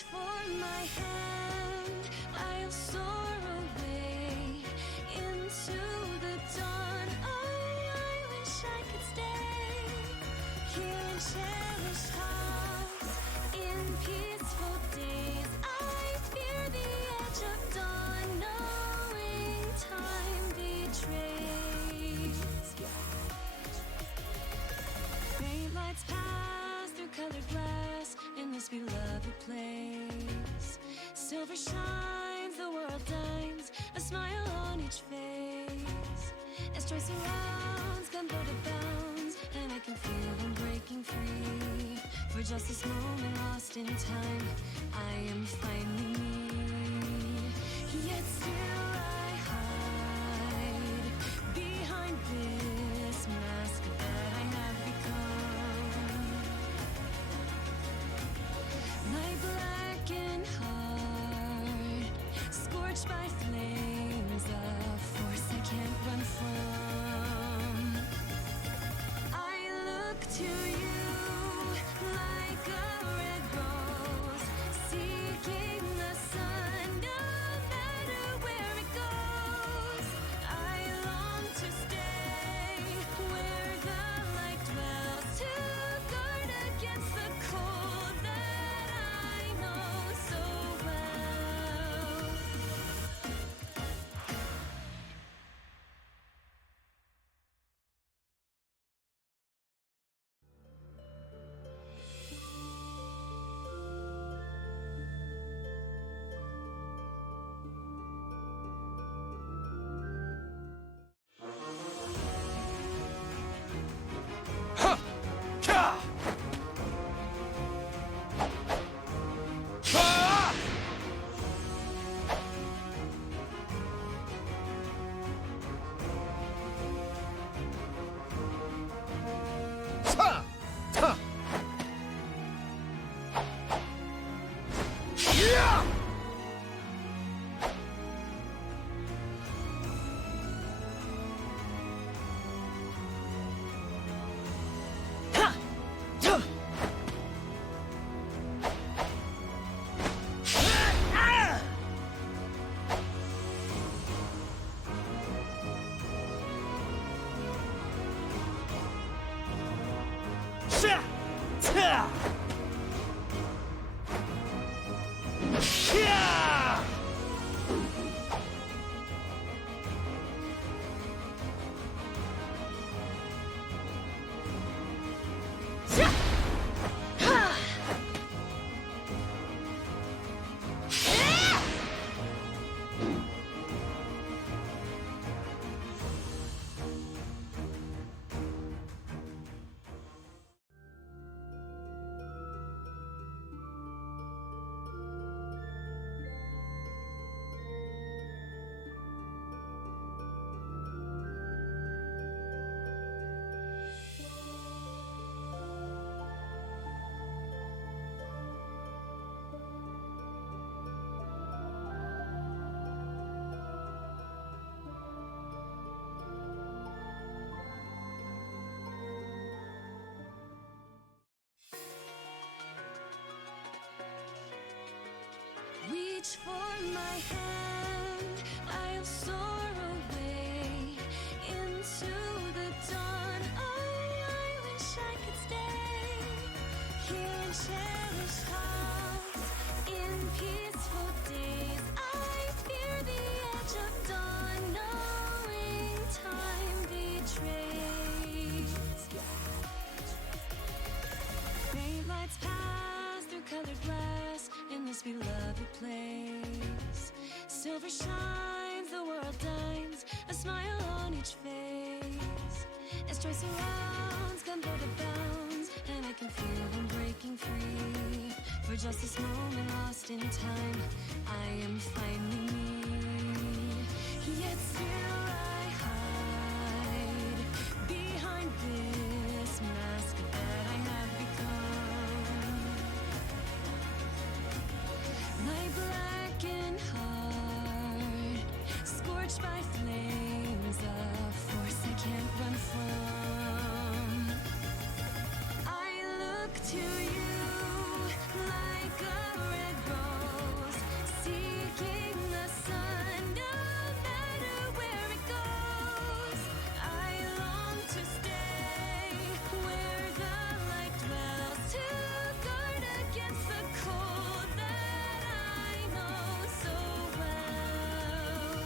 Reach for my hand, I'll soar away into the dawn. Oh, I wish I could stay here in cherished hearts, in peaceful days. I fear the edge of dawn, knowing time betrays. Faint lights pass through colored glass in this beloved place. Silver shines, the world dines, a smile on each face. As joy surrounds, gunpowder bounds, and I can feel them breaking free. For just this moment lost in time, I am finally me. Yet still I hide behind this mask that I have become. My blackened heart, scorched by flames, a force I can't run from. I look to you like a red rose, seeking the sun, no matter where it goes. I long to stay where the light dwells, to guard against the cold that I know so well. Reach for my hand, I'll soar away into the dawn. Oh, I wish I could stay here in cherished hearts, in peaceful days. I fear the edge of dawn, knowing time betrays. Faint lights pass through colored glass in this beloved place. Silver shines, the world dines, a smile on each face. As joy surrounds, gunpowder bounds, and I can feel them breaking free. For just this moment lost in time, I am finally me. Yet still I hide behind this mask that I have become. My blackened heart, scorched by flames, a force I can't run from. I look to you like like a red rose, seeking the sun, no matter where it goes. I long to stay where the light dwells, to guard against the cold that I know so well.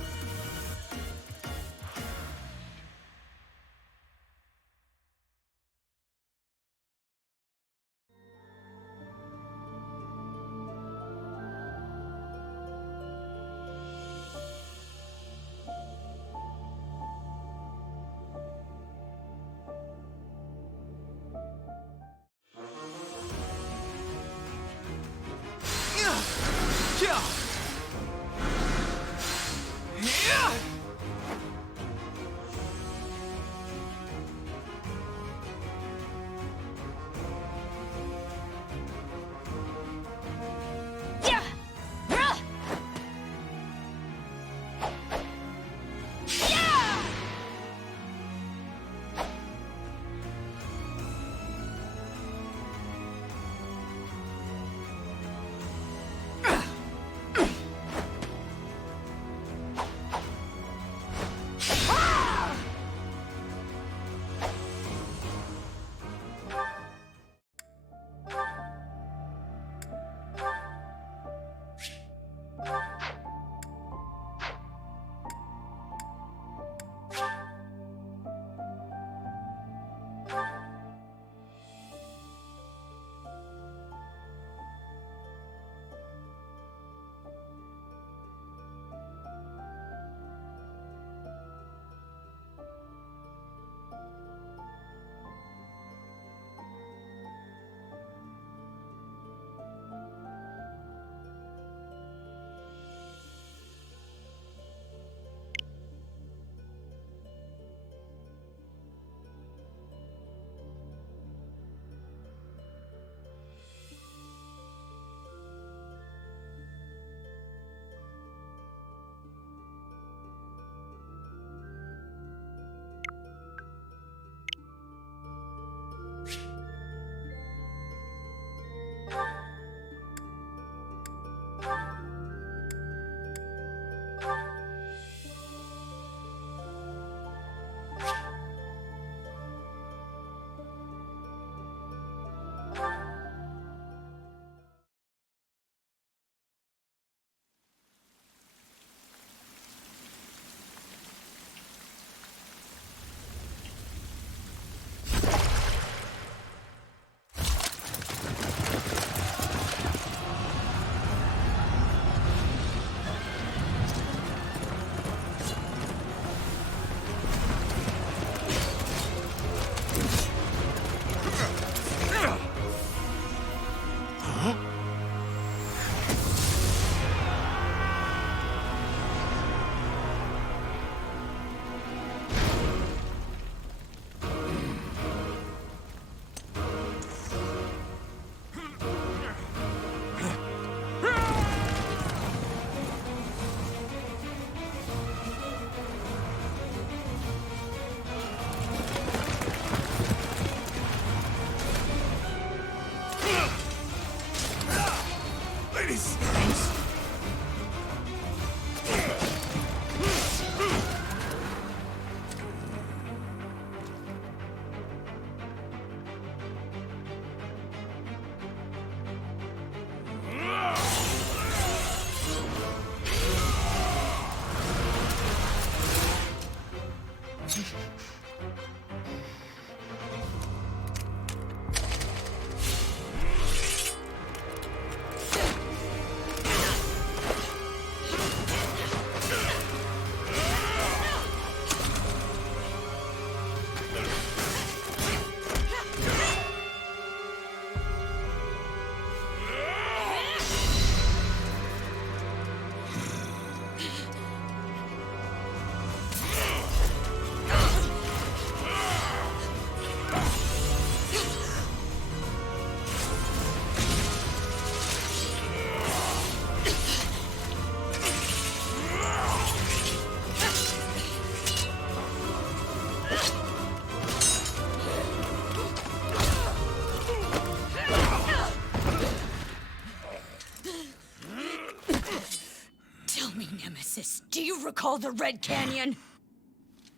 Jesus, do you recall the Red Canyon?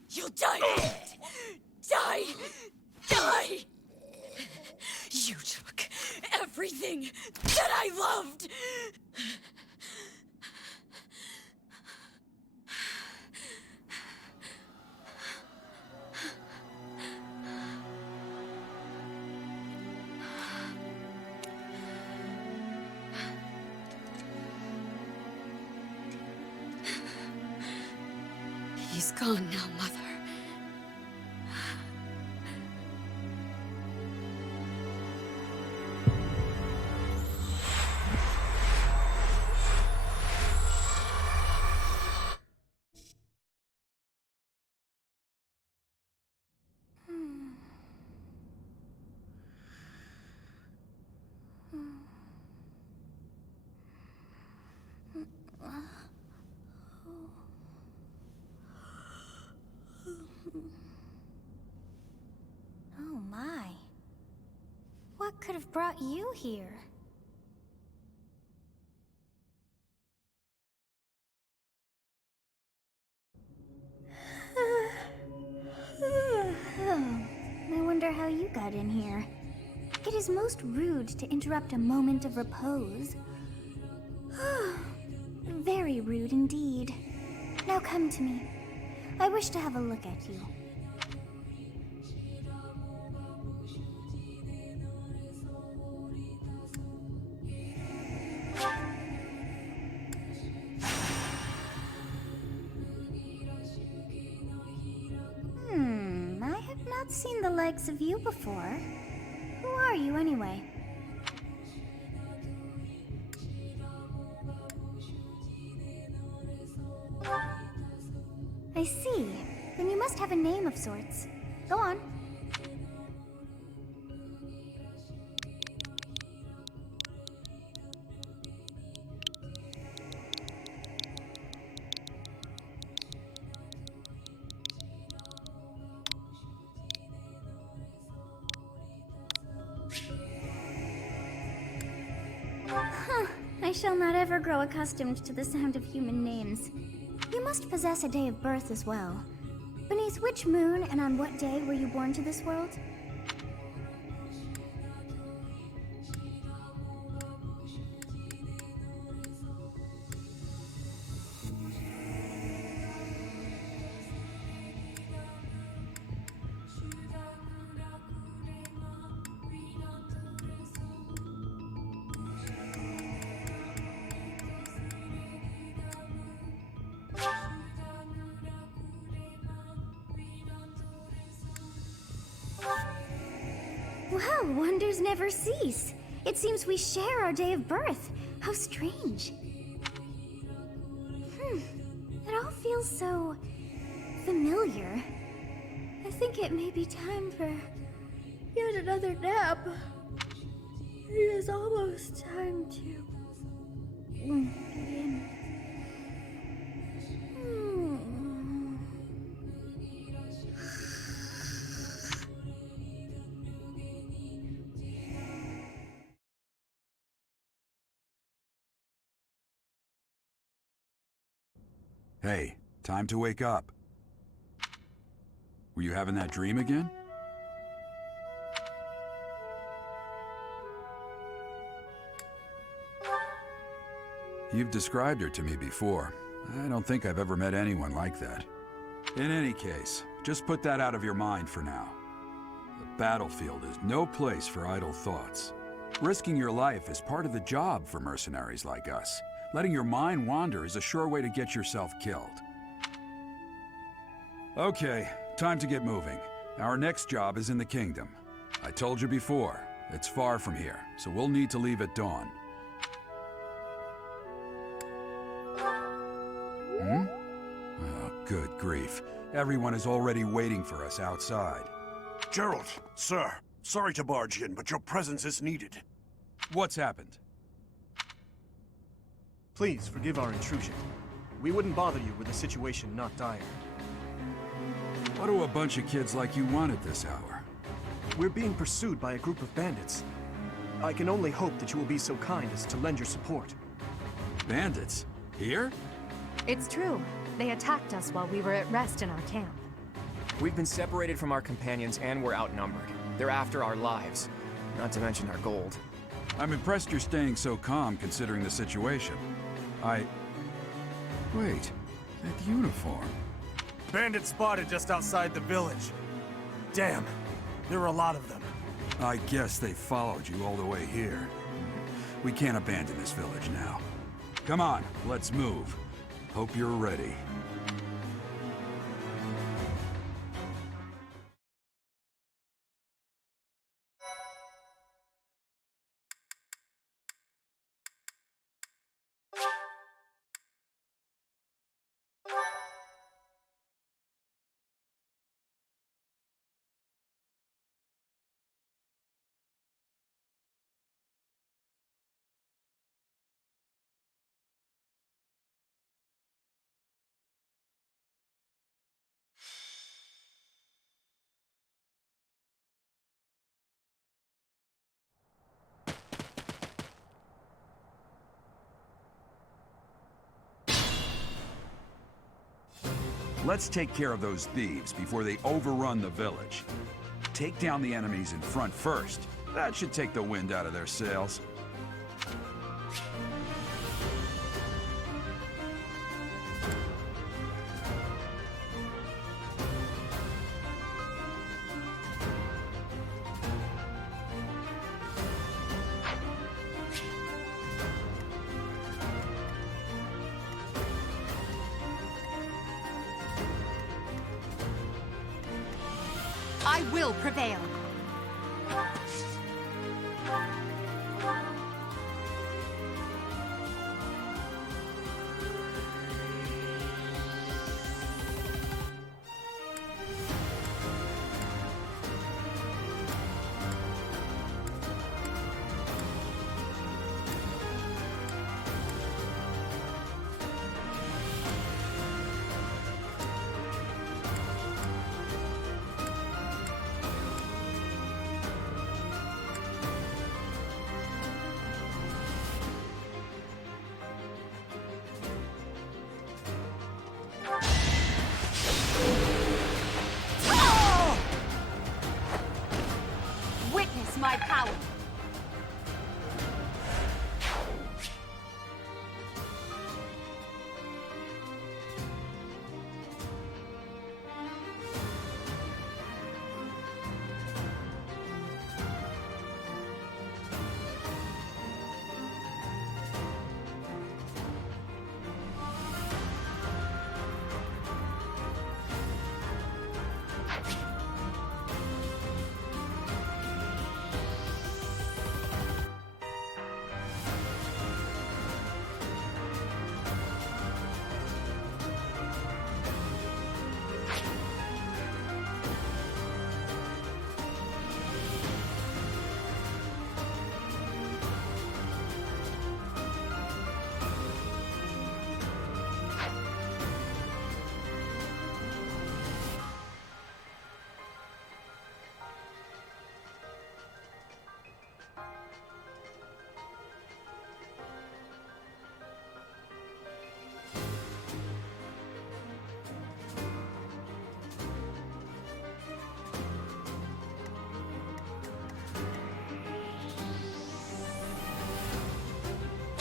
You'll die in it! Die! Die! You took everything that I loved! He's gone now, Mother. Oh my. What could have brought you here? I wonder how you got in here. It is most rude to interrupt a moment of repose. Very rude indeed. Now come to me. I wish to have a look at you. I have not seen the likes of you before. Who are you anyway? I see. Then you must have a name of sorts. Go on. I shall not ever grow accustomed to the sound of human names. You must possess a day of birth as well. Beneath which moon and on what day were you born to this world? Well, wonders never cease. It seems we share our day of birth. How strange. It all feels so familiar. I think it may be time for yet another nap. It is almost time to begin. Hey, time to wake up. Were you having that dream again? You've described her to me before. I don't think I've ever met anyone like that. In any case, just put that out of your mind for now. The battlefield is no place for idle thoughts. Risking your life is part of the job for mercenaries like us. Letting your mind wander is a sure way to get yourself killed. Okay, time to get moving. Our next job is in the kingdom. I told you before, it's far from here, so we'll need to leave at dawn. Oh, good grief. Everyone is already waiting for us outside. Gerald, sir, sorry to barge in, but your presence is needed. What's happened? Please forgive our intrusion. We wouldn't bother you with a situation not dire. What do a bunch of kids like you want at this hour? We're being pursued by a group of bandits. I can only hope that you will be so kind as to lend your support. Bandits? Here? It's true. They attacked us while we were at rest in our camp. We've been separated from our companions and we're outnumbered. They're after our lives, not to mention our gold. I'm impressed you're staying so calm considering the situation. Wait, that uniform. Bandits spotted just outside the village. Damn, there were a lot of them. I guess they followed you all the way here. We can't abandon this village now. Come on, let's move. Hope you're ready. Let's take care of those thieves before they overrun the village. Take down the enemies in front first. That should take the wind out of their sails. I will prevail. Witness my power.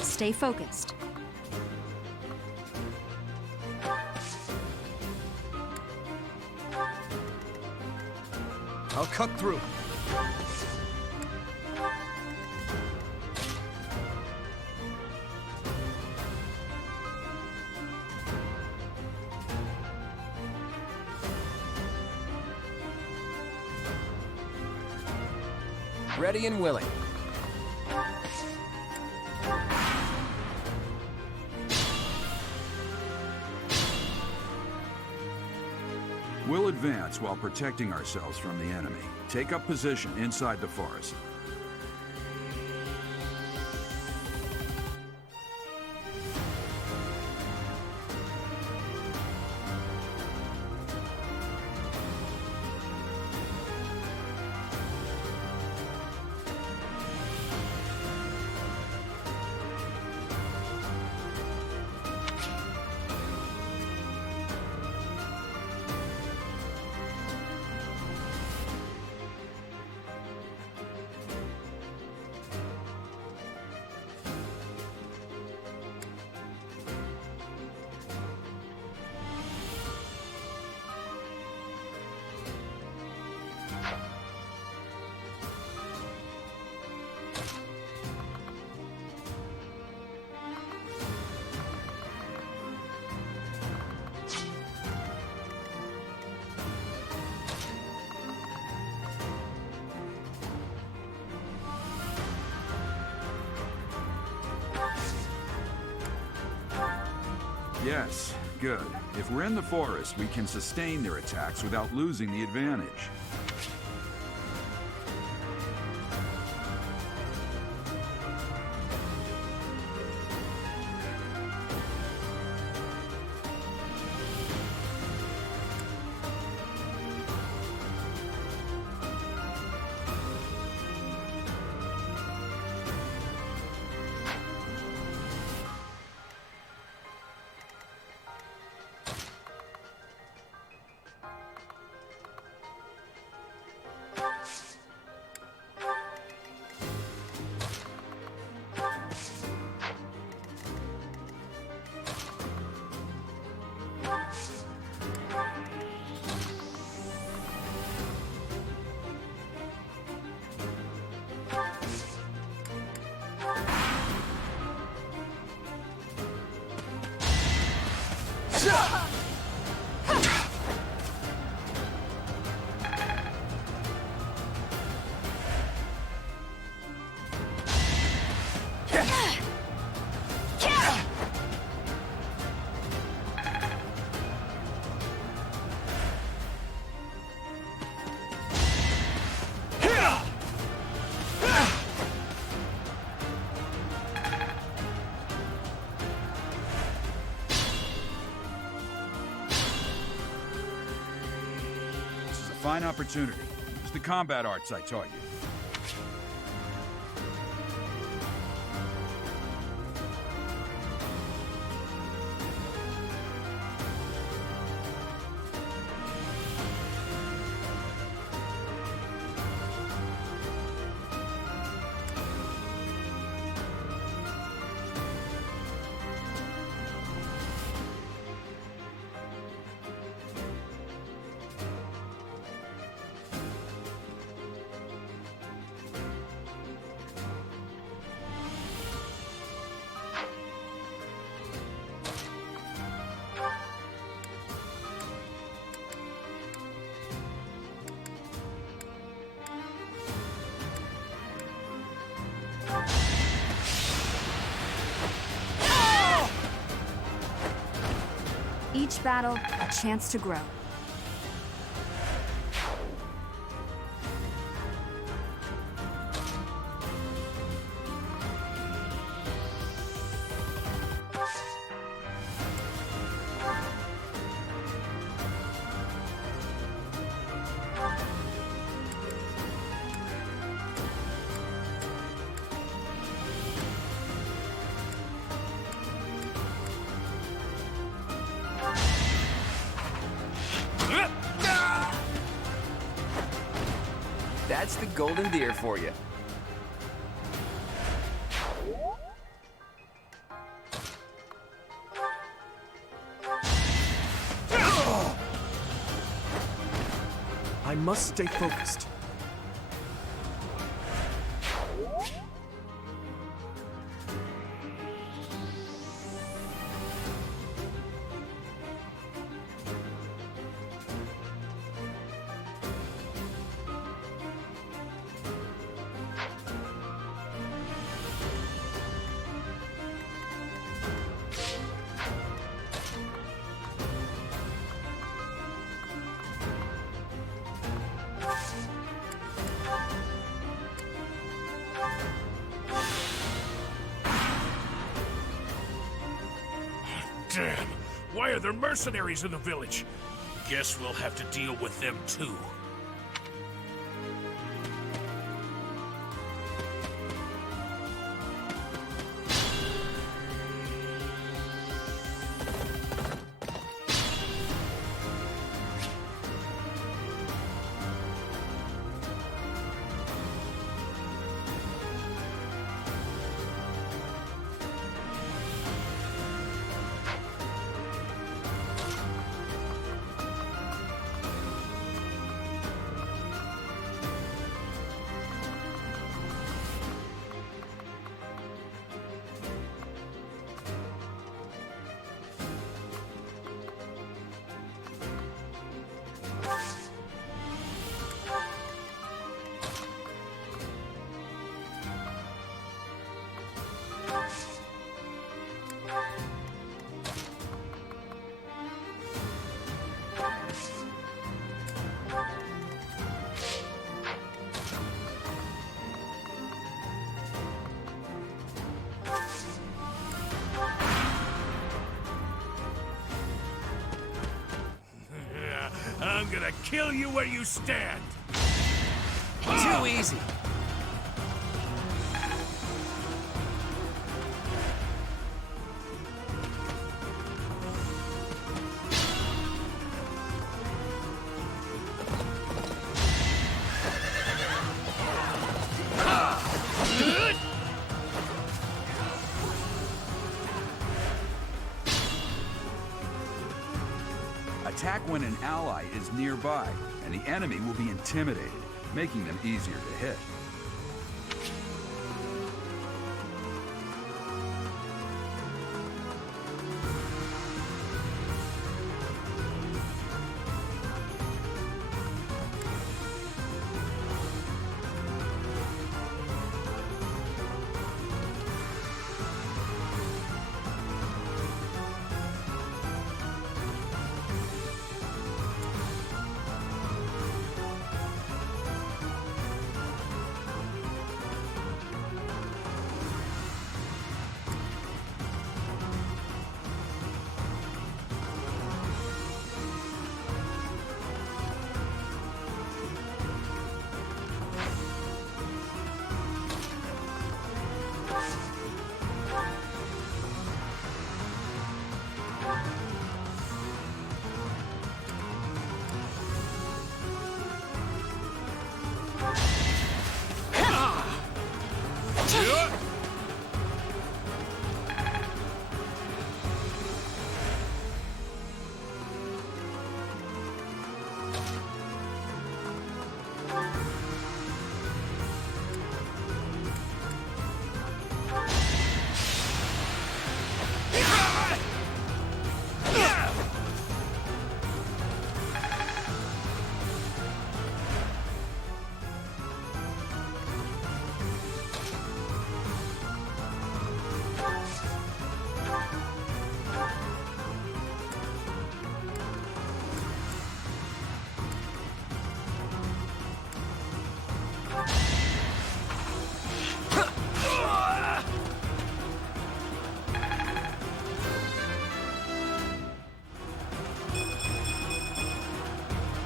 Stay focused. I'll cut through. Ready and willing. We'll advance while protecting ourselves from the enemy. Take up position inside the forest. Yes, good. If we're in the forest, we can sustain their attacks without losing the advantage. Fine opportunity. Use the combat arts I taught you. Each battle, a chance to grow. That's the golden deer for you. I must stay focused. Damn! Why are there mercenaries in the village? Guess we'll have to deal with them too. I'm gonna kill you where you stand! Too easy. Attack when an ally is nearby, and the enemy will be intimidated, making them easier to hit.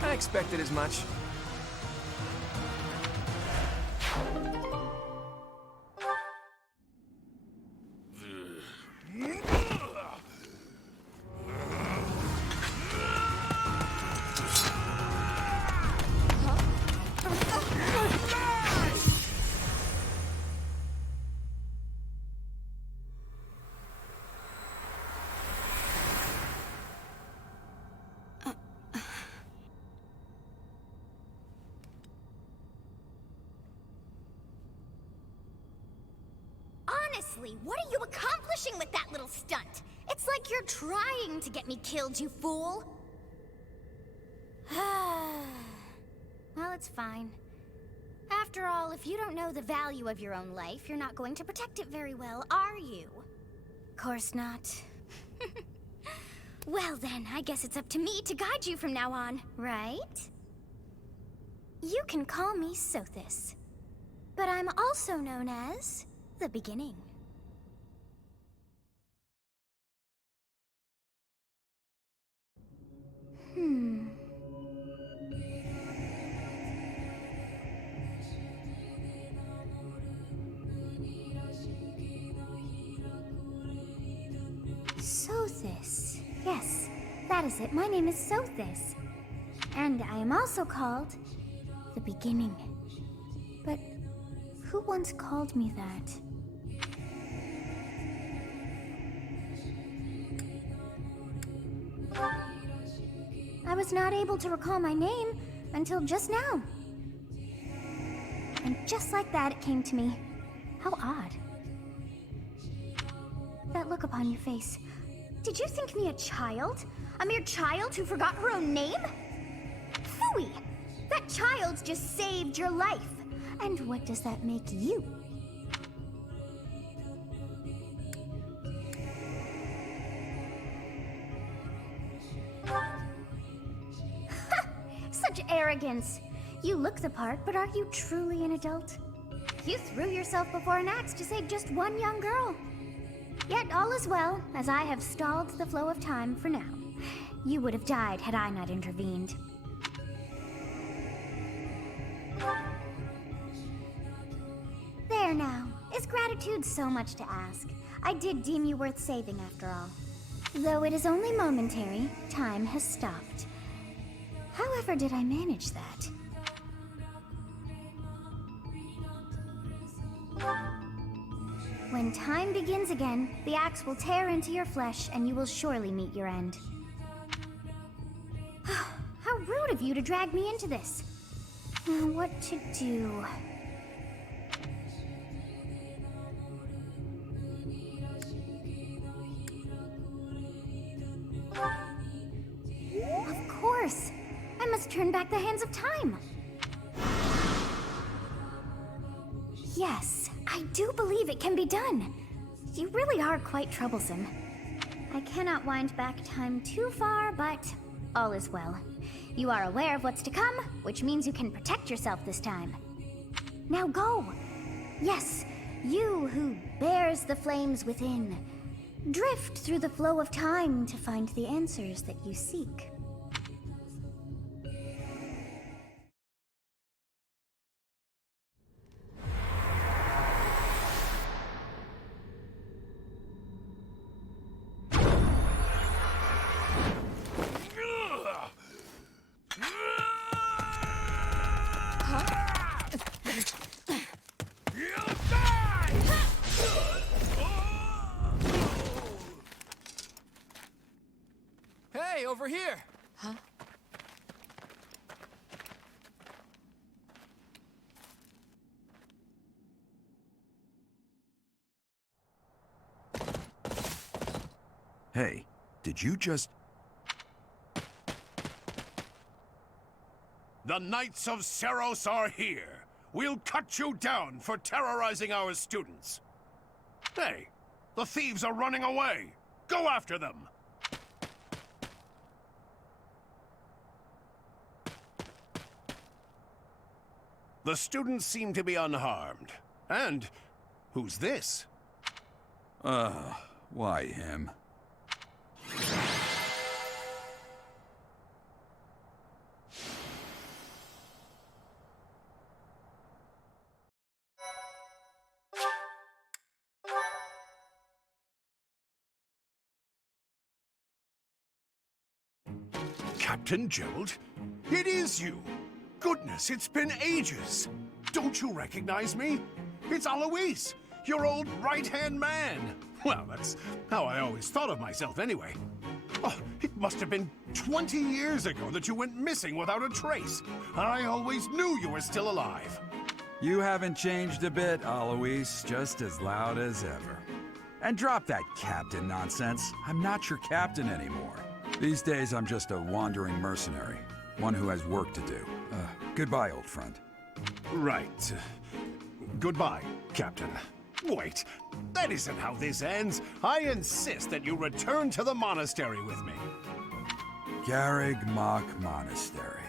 I expected as much. Honestly, what are you accomplishing with that little stunt? It's like you're trying to get me killed, you fool. Well, it's fine. After all, if you don't know the value of your own life, you're not going to protect it very well, are you? Course not. Well then, I guess it's up to me to guide you from now on, right? You can call me Sothis, but I'm also known as the Beginning. Sothis. Yes, that is it. My name is Sothis. And I am also called the Beginning. But who once called me that? I was not able to recall my name until just now. And just like that, it came to me. How odd. That look upon your face. Did you think me a child? A mere child who forgot her own name? Phooey! That child just saved your life. And what does that make you? Such arrogance! You look the part, but are you truly an adult? You threw yourself before an axe to save just one young girl. Yet all is well, as I have stalled the flow of time for now. You would have died had I not intervened. gratitude so much to ask. I did deem you worth saving after all. Though it is only momentary, time has stopped. However did I manage that? When time begins again, the axe will tear into your flesh and you will surely meet your end. How rude of you to drag me into this. Now what to do? Of course! I must turn back the hands of time! Yes, I do believe it can be done. You really are quite troublesome. I cannot wind back time too far, but all is well. You are aware of what's to come, which means you can protect yourself this time. Now go! Yes, you who bears the flames within. Drift through the flow of time to find the answers that you seek. Hey, over here! Huh? Hey, did you just... The Knights of Seros are here. We'll cut you down for terrorizing our students. Hey, the thieves are running away. Go after them. The students seem to be unharmed. And who's this? Why him? Captain Gerald? It is you! Goodness, it's been ages! Don't you recognize me? It's Alois, your old right-hand man! Well, that's how I always thought of myself anyway. Oh, it must have been 20 years ago that you went missing without a trace. I always knew you were still alive. You haven't changed a bit, Alois. Just as loud as ever. And drop that captain nonsense. I'm not your captain anymore. These days, I'm just a wandering mercenary. One who has work to do. Goodbye, old friend. Right. Goodbye, Captain. Wait, that isn't how this ends. I insist that you return to the monastery with me. Garrig Mach Monastery.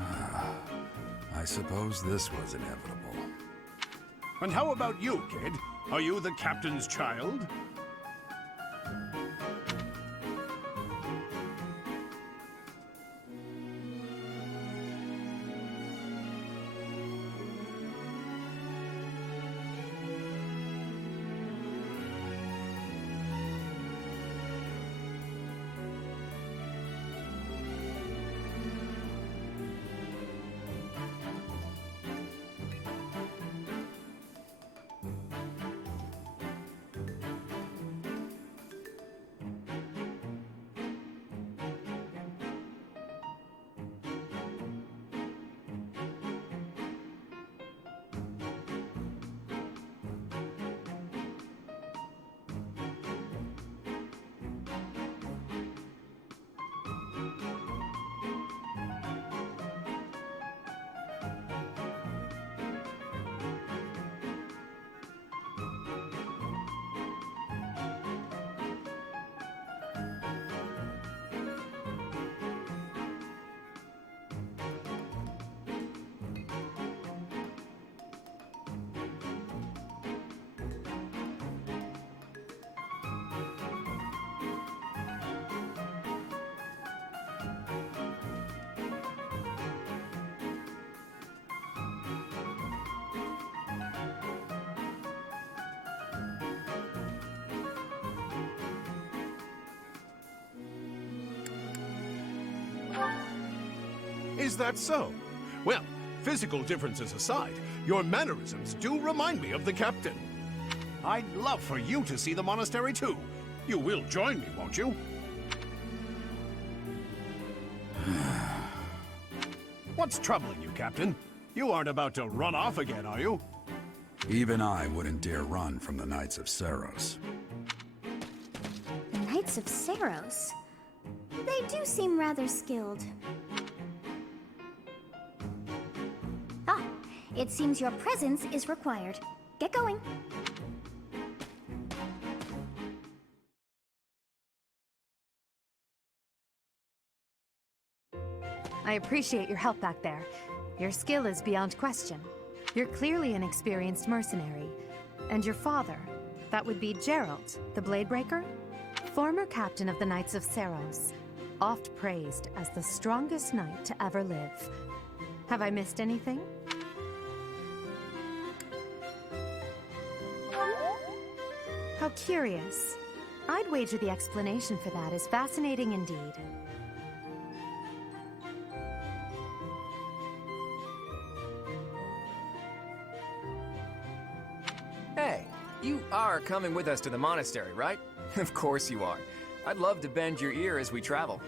I suppose this was inevitable. And how about you, kid? Are you the captain's child? Is that so? Well, physical differences aside, your mannerisms do remind me of the captain. I'd love for you to see the monastery too. You will join me, won't you? What's troubling you, Captain? You aren't about to run off again, are you? Even I wouldn't dare run from the Knights of Saros. The Knights of Saros? They do seem rather skilled. Ah, it seems your presence is required. Get going. I appreciate your help back there. Your skill is beyond question. You're clearly an experienced mercenary. And your father, that would be Gerald, the Bladebreaker? Former captain of the Knights of Saros. Oft praised as the strongest knight to ever live. Have I missed anything? How curious. I'd wager the explanation for that is fascinating indeed. Hey, you are coming with us to the monastery, right? Of course you are. I'd love to bend your ear as we travel.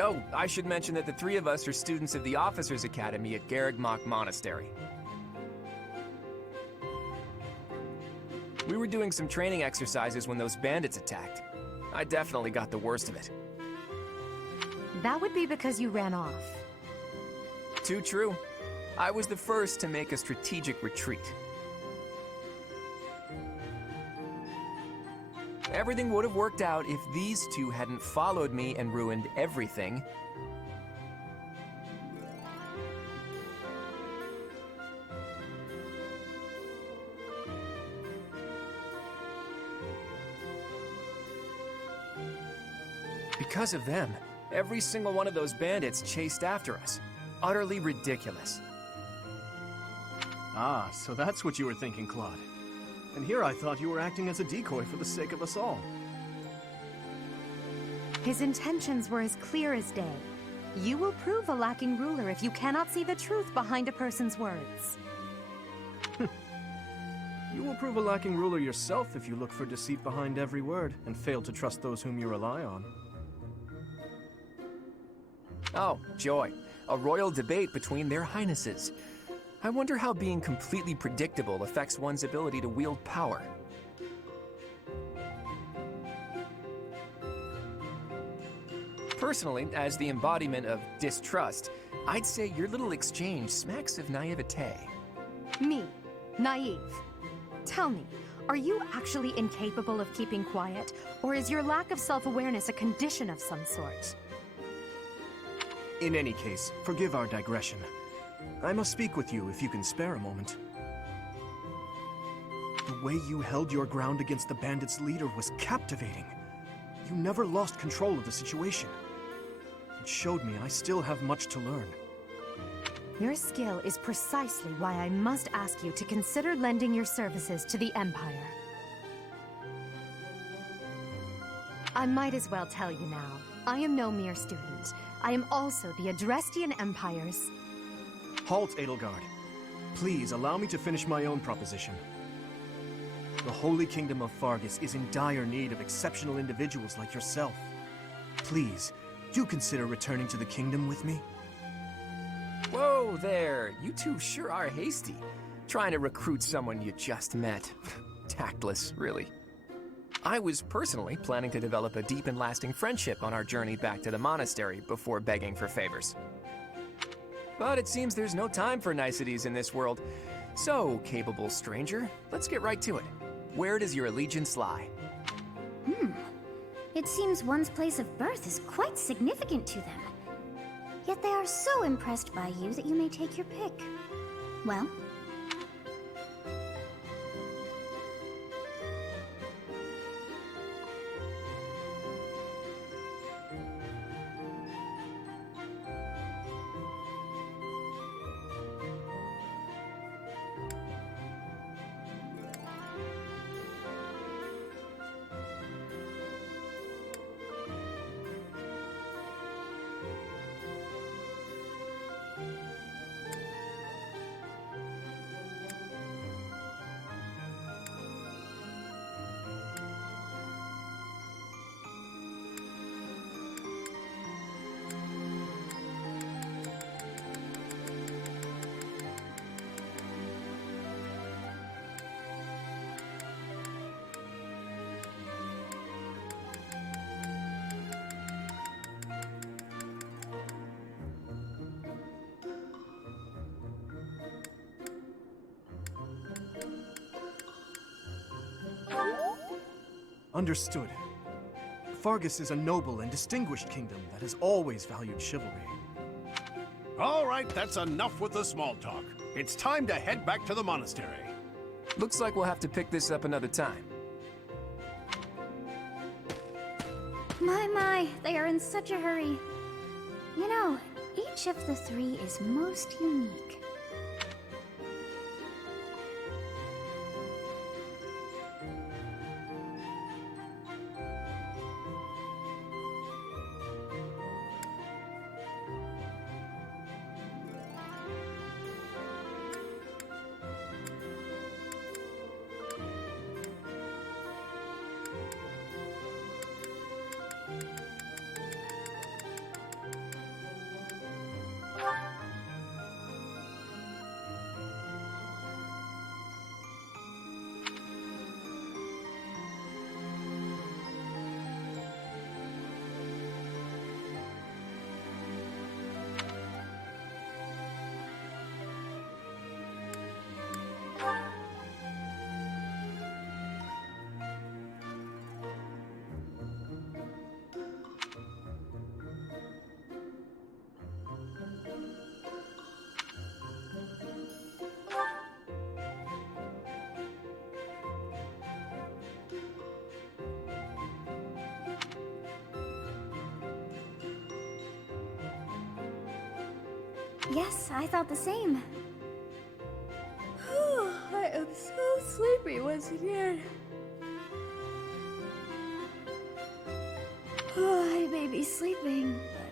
Oh, I should mention that the three of us are students of the Officers' Academy at Garrigmach Monastery. We were doing some training exercises when those bandits attacked. I definitely got the worst of it. That would be because you ran off. Too true. I was the first to make a strategic retreat. Everything would have worked out if these two hadn't followed me and ruined everything. Because of them, every single one of those bandits chased after us. Utterly ridiculous. Ah, so that's what you were thinking, Claude. And here I thought you were acting as a decoy for the sake of us all. His intentions were as clear as day. You will prove a lacking ruler if you cannot see the truth behind a person's words. You will prove a lacking ruler yourself if you look for deceit behind every word and fail to trust those whom you rely on. Oh, joy. A royal debate between their highnesses. I wonder how being completely predictable affects one's ability to wield power. Personally, as the embodiment of distrust, I'd say your little exchange smacks of naivete. Me, naive. Tell me, are you actually incapable of keeping quiet, or is your lack of self-awareness a condition of some sort? In any case, forgive our digression. I must speak with you if you can spare a moment. The way you held your ground against the bandits' leader was captivating. You never lost control of the situation. It showed me I still have much to learn. Your skill is precisely why I must ask you to consider lending your services to the Empire. I might as well tell you now, I am no mere student. I am also the Adrestian Empire's... Halt, Edelgard. Please allow me to finish my own proposition. The Holy Kingdom of Fargus is in dire need of exceptional individuals like yourself. Please, do consider returning to the kingdom with me. Whoa there, you two sure are hasty. Trying to recruit someone you just met. Tactless, really. I was personally planning to develop a deep and lasting friendship on our journey back to the monastery before begging for favors. But it seems there's no time for niceties in this world. So, capable stranger, let's get right to it. Where does your allegiance lie? It seems one's place of birth is quite significant to them. Yet they are so impressed by you that you may take your pick. Well, Understood. Fargus is a noble and distinguished kingdom that has always valued chivalry. All right, that's enough with the small talk. It's time to head back to the monastery. Looks like we'll have to pick this up another time. my, they are in such a hurry. You know, each of the three is most unique. Yes, I thought the same. I am so sleepy once again. I may be sleeping, but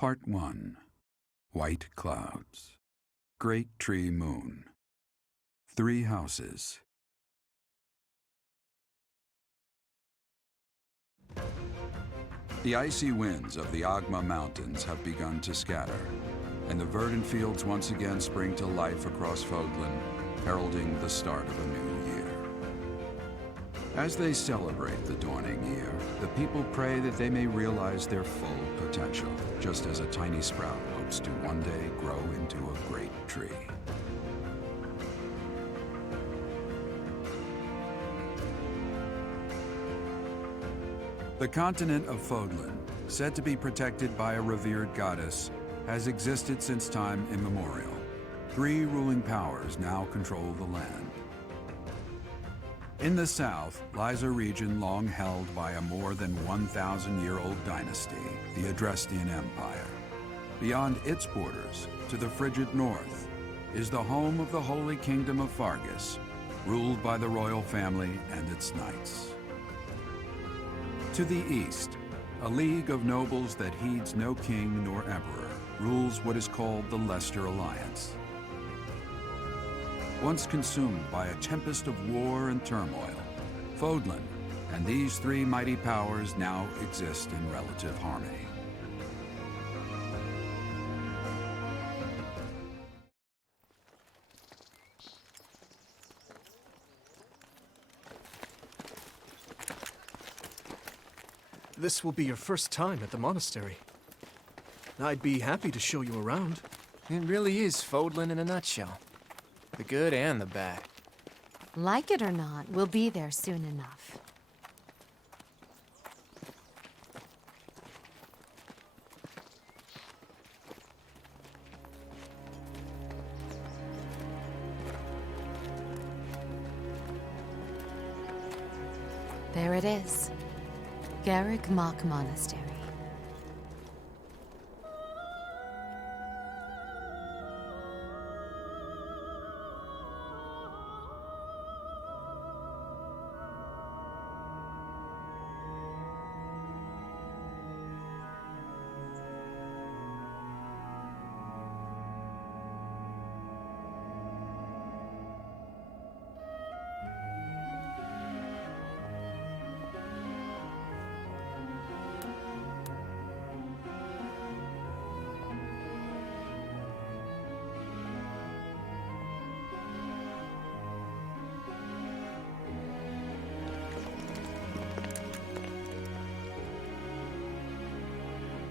Part 1. White Clouds. Great Tree Moon. 3 houses. The icy winds of the Agma Mountains have begun to scatter, and the verdant fields once again spring to life across Fodlan, heralding the start of a new year. As they celebrate the dawning year, the people pray that they may realize their full potential, just as a tiny sprout hopes to one day grow into a great tree. The continent of Fodlan, said to be protected by a revered goddess, has existed since time immemorial. 3 ruling powers now control the land. In the south lies a region long held by a more than 1,000-year-old dynasty, the Adrestian Empire. Beyond its borders, to the frigid north, is the home of the Holy Kingdom of Fargus, ruled by the royal family and its knights. To the east, a league of nobles that heeds no king nor emperor rules what is called the Leicester Alliance. Once consumed by a tempest of war and turmoil, Fodlan and these three mighty powers now exist in relative harmony. This will be your first time at the monastery. I'd be happy to show you around. It really is Fodlan in a nutshell. The good and the bad. Like it or not, we'll be there soon enough. There it is. Garrick Mock Monastery.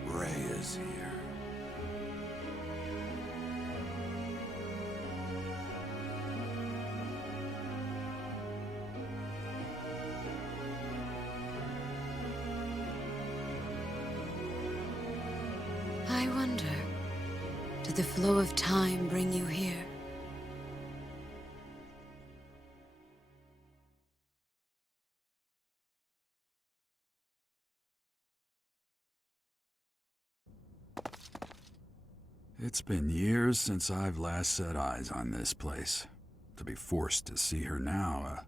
Ray is here. I wonder, did the flow of time bring you here? It's been years since I've last set eyes on this place. To be forced to see her now,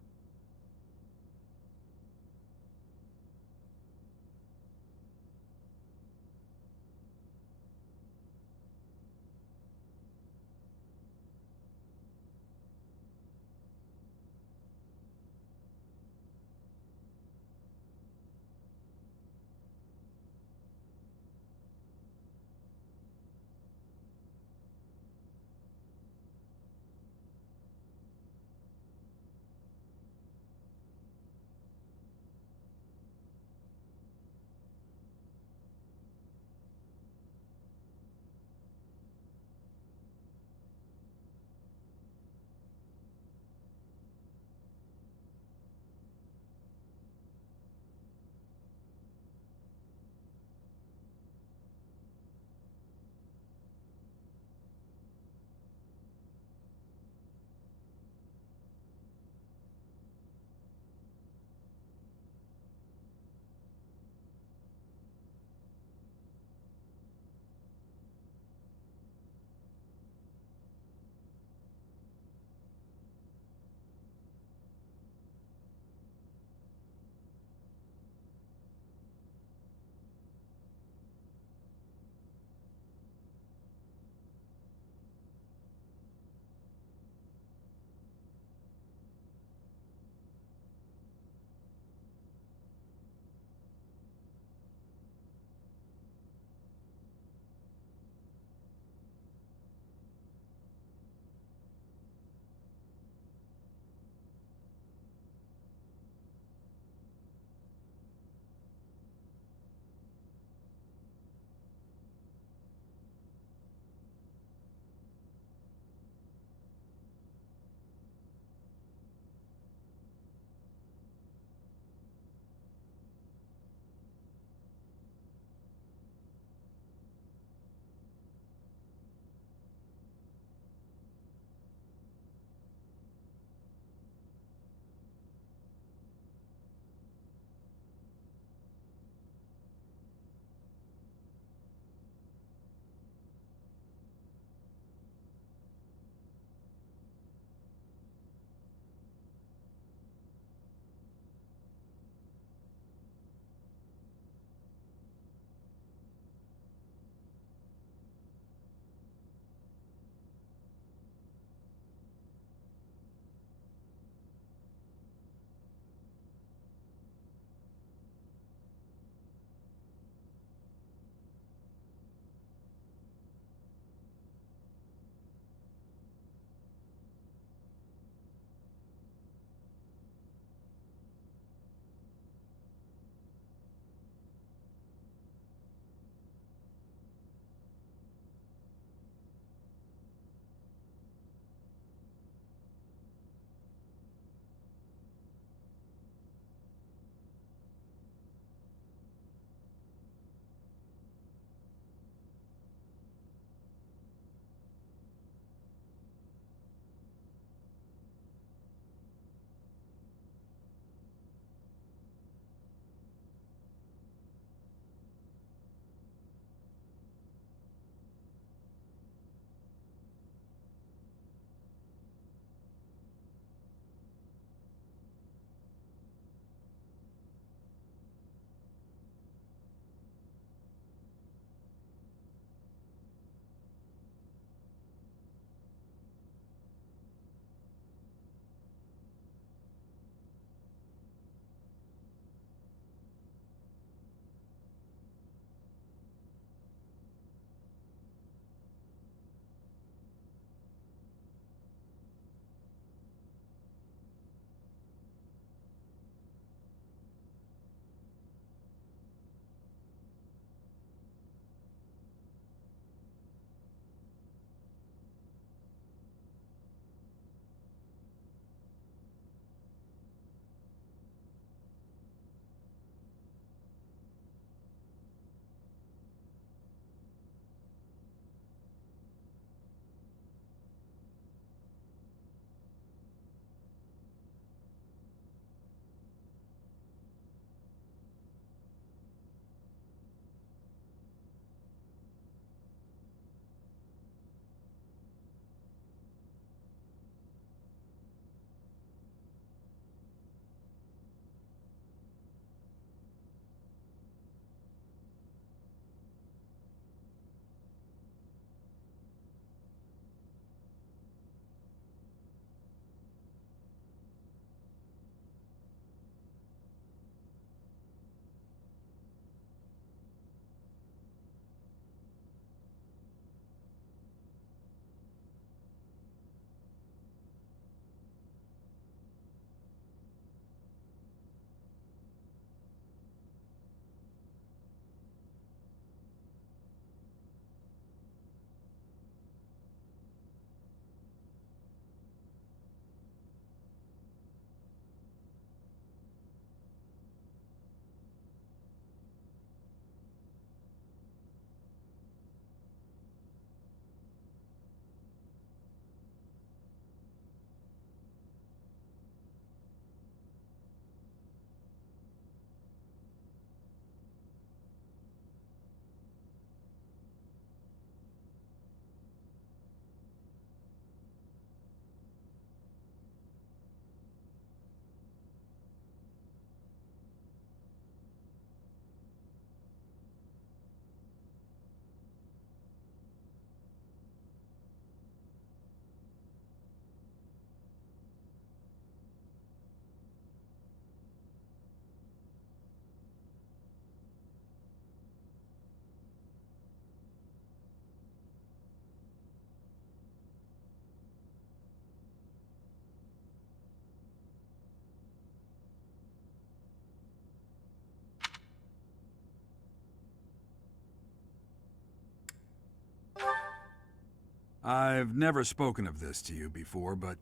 I've never spoken of this to you before, but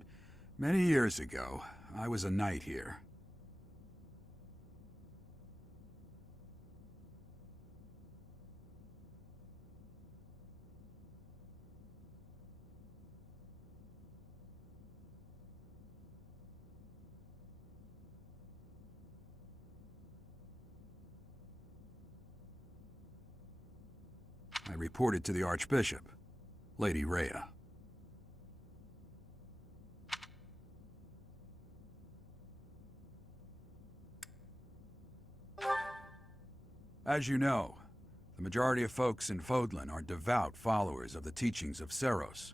many years ago, I was a knight here. I reported to the Archbishop, Lady Rhea. As you know, the majority of folks in Fodlan are devout followers of the teachings of Seros.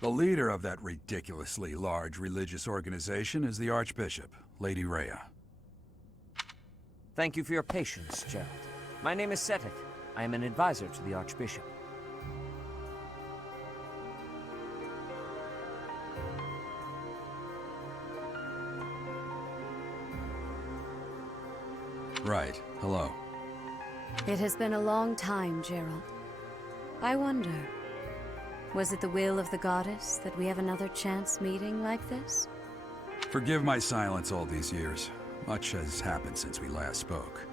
The leader of that ridiculously large religious organization is the Archbishop, Lady Rhea. Thank you for your patience, Gerald. My name is Setik. I am an advisor to the Archbishop. Right. Hello. It has been a long time, Gerald. I wonder, was it the will of the goddess that we have another chance meeting like this? Forgive my silence all these years. Much has happened since we last spoke.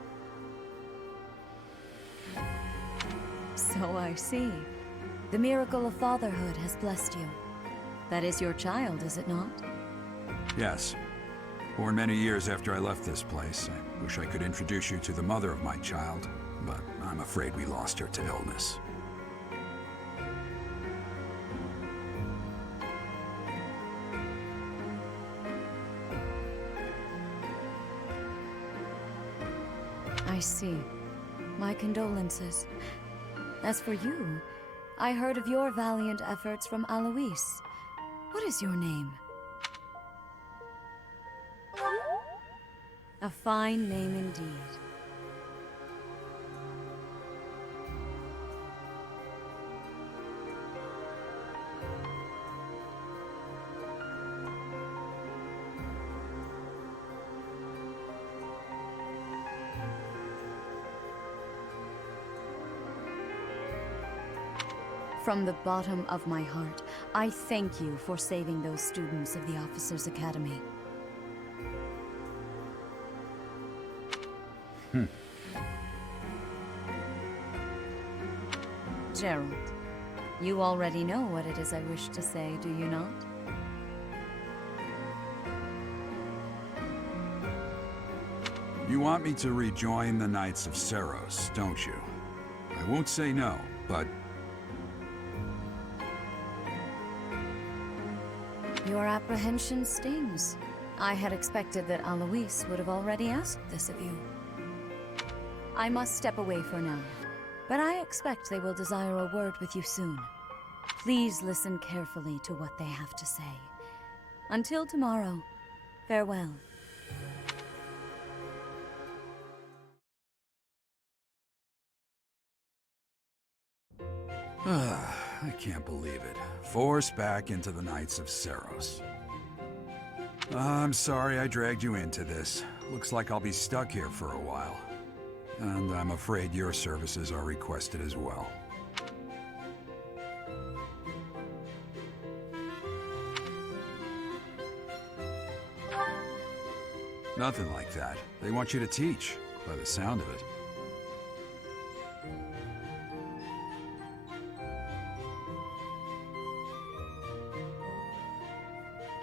So I see. The miracle of fatherhood has blessed you. That is your child, is it not? Yes. Born many years after I left this place. I wish I could introduce you to the mother of my child, but I'm afraid we lost her to illness. I see. My condolences. As for you, I heard of your valiant efforts from Alois. What is your name? A fine name indeed. From the bottom of my heart, I thank you for saving those students of the Officers' Academy. Gerald, you already know what it is I wish to say, do you not? You want me to rejoin the Knights of Seros, don't you? I won't say no, but Your apprehension stings. I had expected that Alois would have already asked this of you. I must step away for now, but I expect they will desire a word with you soon. Please listen carefully to what they have to say. Until tomorrow, farewell. I can't believe it. Forced back into the Knights of Seros. I'm sorry I dragged you into this. Looks like I'll be stuck here for a while. And I'm afraid your services are requested as well. Nothing like that. They want you to teach, by the sound of it.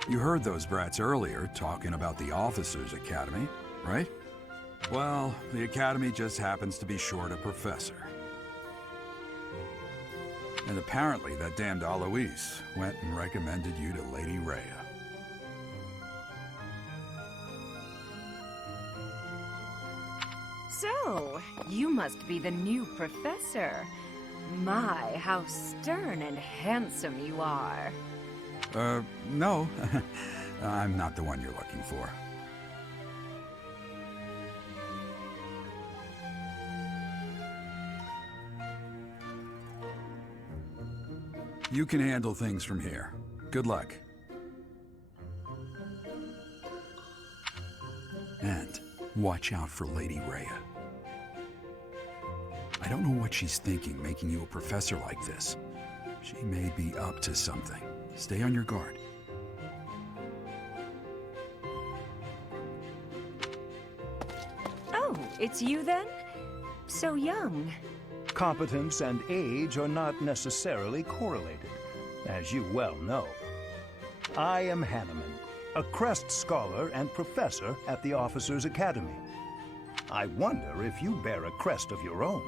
You heard those brats earlier talking about the Officers' Academy, right? Well, the Academy just happens to be short a professor. And apparently that damned Alois went and recommended you to Lady Rhea. So, you must be the new professor. My, how stern and handsome you are. No. I'm not the one you're looking for. You can handle things from here. Good luck. And watch out for Lady Rhea. I don't know what she's thinking making you a professor like this. She may be up to something. Stay on your guard. Oh, it's you then? So young. Competence and age are not necessarily correlated, as you well know. I am Hanneman, a Crest Scholar and Professor at the Officers' Academy. I wonder if you bear a crest of your own.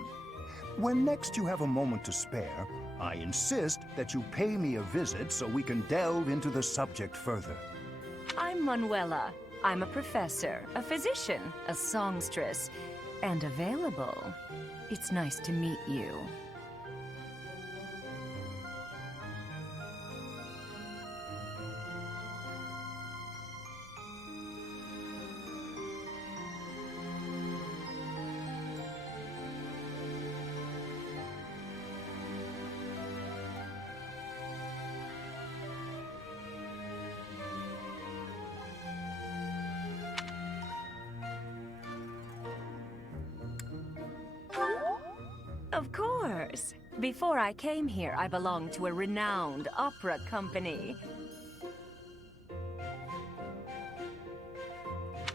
When next you have a moment to spare, I insist that you pay me a visit so we can delve into the subject further. I'm Manuela. I'm a professor, a physician, a songstress, and available. It's nice to meet you. Of course. Before I came here, I belonged to a renowned opera company.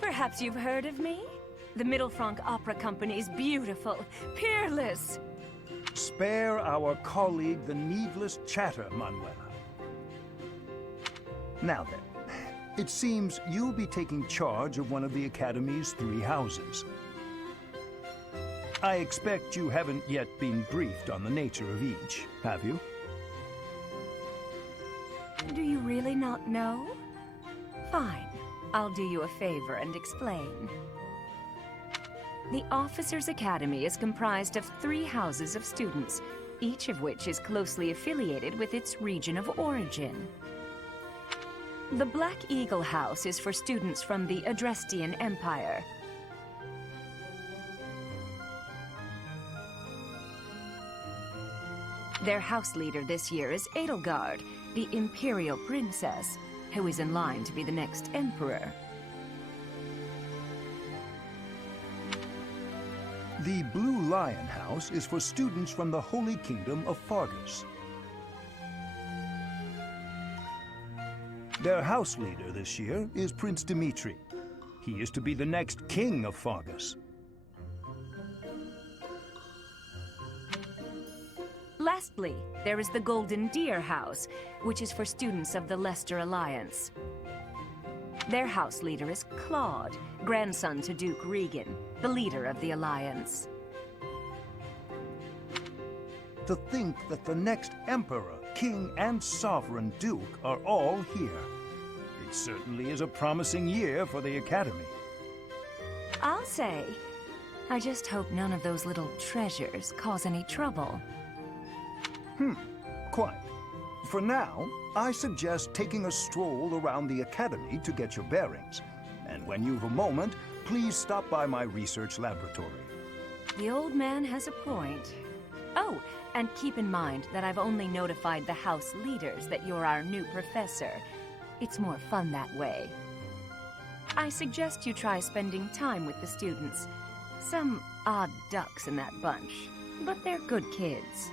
Perhaps you've heard of me? The Middlefranc Opera Company is beautiful, peerless. Spare our colleague the needless chatter, Manuela. Now then, it seems you'll be taking charge of one of the Academy's 3 houses. I expect you haven't yet been briefed on the nature of each, have you? Do you really not know? Fine. I'll do you a favor and explain. The Officers' Academy is comprised of 3 houses of students, each of which is closely affiliated with its region of origin. The Black Eagle House is for students from the Adrestian Empire. Their house leader this year is Edelgard, the Imperial Princess, who is in line to be the next Emperor. The Blue Lion House is for students from the Holy Kingdom of Fargus. Their house leader this year is Prince Dimitri. He is to be the next king of Fargus. Lastly, there is the Golden Deer House, which is for students of the Leicester Alliance. Their house leader is Claude, grandson to Duke Regan, the leader of the Alliance. To think that the next Emperor, King, and Sovereign Duke are all here. It certainly is a promising year for the Academy. I'll say. I just hope none of those little treasures cause any trouble. Quite. For now, I suggest taking a stroll around the Academy to get your bearings. And when you've a moment, please stop by my research laboratory. The old man has a point. Oh, and keep in mind that I've only notified the house leaders that you're our new professor. It's more fun that way. I suggest you try spending time with the students. Some odd ducks in that bunch, but they're good kids.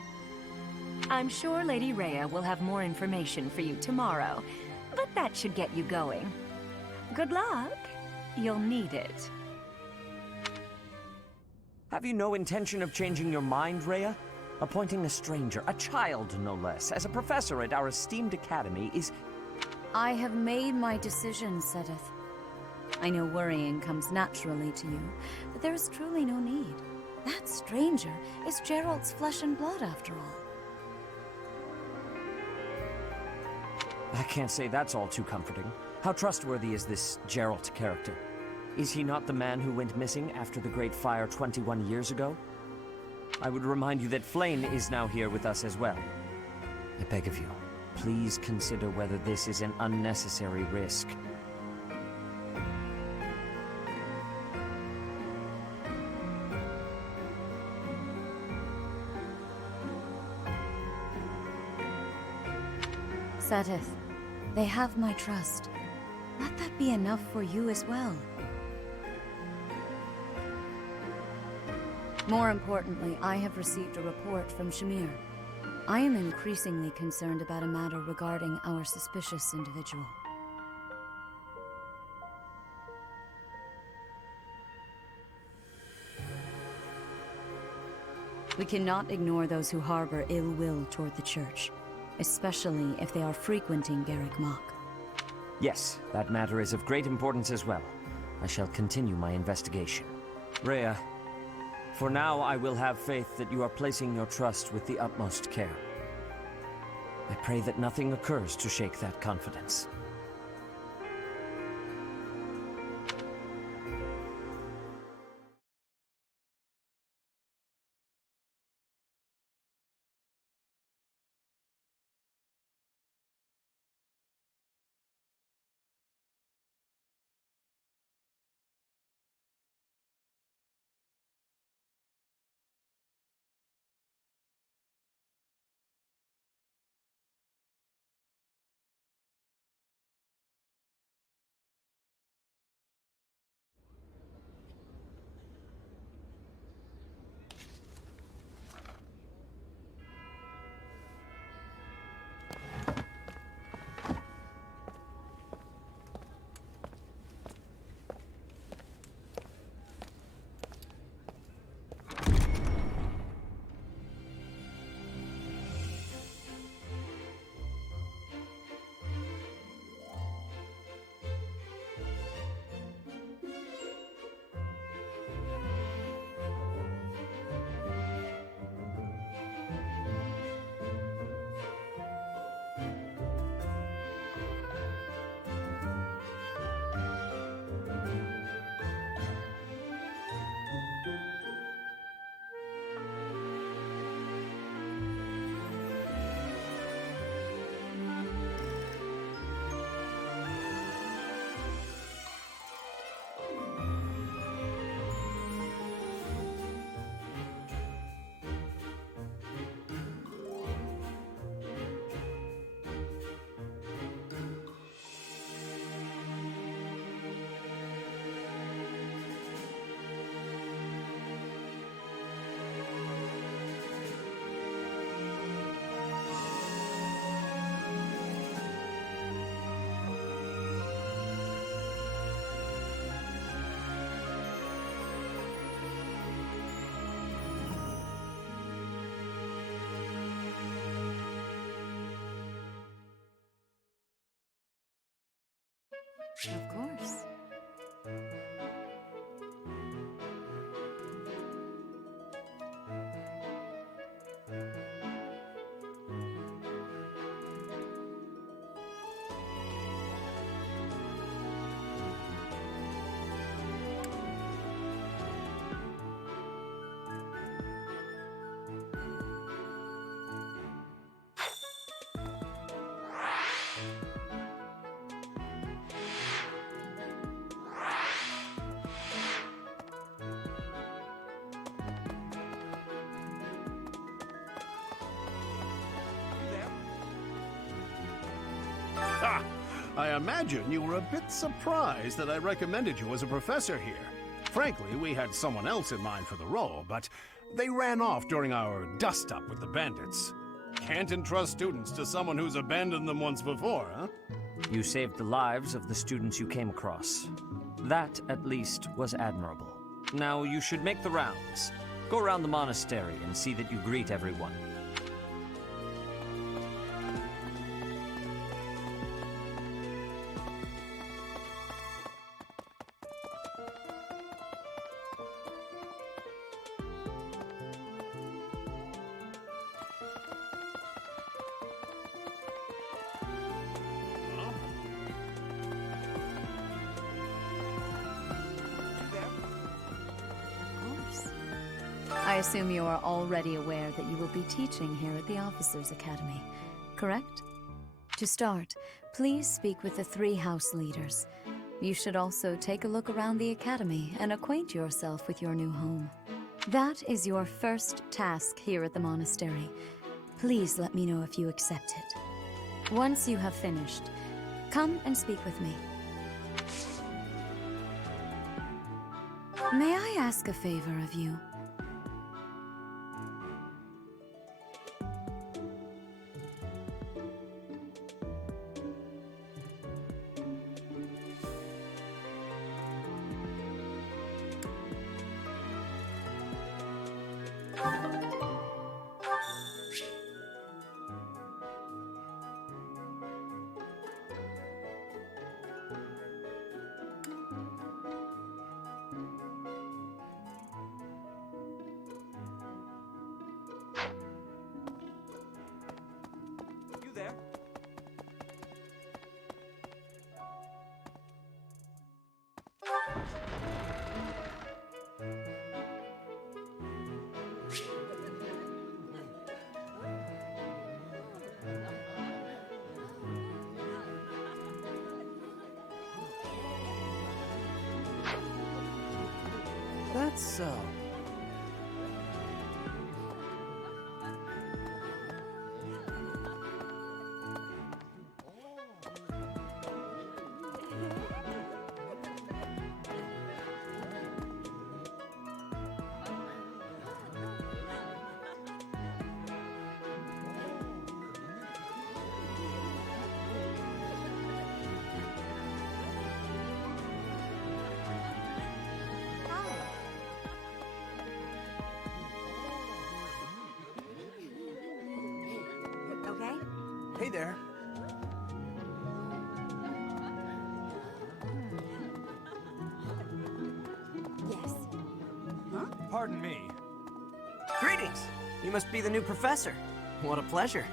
I'm sure Lady Rhea will have more information for you tomorrow, but that should get you going. Good luck. You'll need it. Have you no intention of changing your mind, Rhea? Appointing a stranger, a child no less, as a professor at our esteemed academy is... I have made my decision, Sedith. I know worrying comes naturally to you, but there is truly no need. That stranger is Gerald's flesh and blood, after all. I can't say that's all too comforting. How trustworthy is this Geralt character? Is he not the man who went missing after the Great Fire 21 years ago? I would remind you that Flayn is now here with us as well. I beg of you, please consider whether this is an unnecessary risk. Sethith, they have my trust. Let that be enough for you as well. More importantly, I have received a report from Shamir. I am increasingly concerned about a matter regarding our suspicious individual. We cannot ignore those who harbor ill will toward the Church, especially if they are frequenting Garrick Mach. Yes, that matter is of great importance as well. I shall continue my investigation. Rhea, for now I will have faith that you are placing your trust with the utmost care. I pray that nothing occurs to shake that confidence. Of course. Ha! I imagine you were a bit surprised that I recommended you as a professor here. Frankly, we had someone else in mind for the role, but they ran off during our dust-up with the bandits. Can't entrust students to someone who's abandoned them once before, huh? You saved the lives of the students you came across. That, at least, was admirable. Now you should make the rounds. Go around the monastery and see that you greet everyone. I assume you are already aware that you will be teaching here at the Officers' Academy, correct? To start, please speak with the 3 house leaders. You should also take a look around the academy and acquaint yourself with your new home. That is your first task here at the monastery. Please let me know if you accept it. Once you have finished, come and speak with me. May I ask a favor of you? You there? That's so. Okay? Hey there. Yes. Pardon me. Greetings! You must be the new professor. What a pleasure.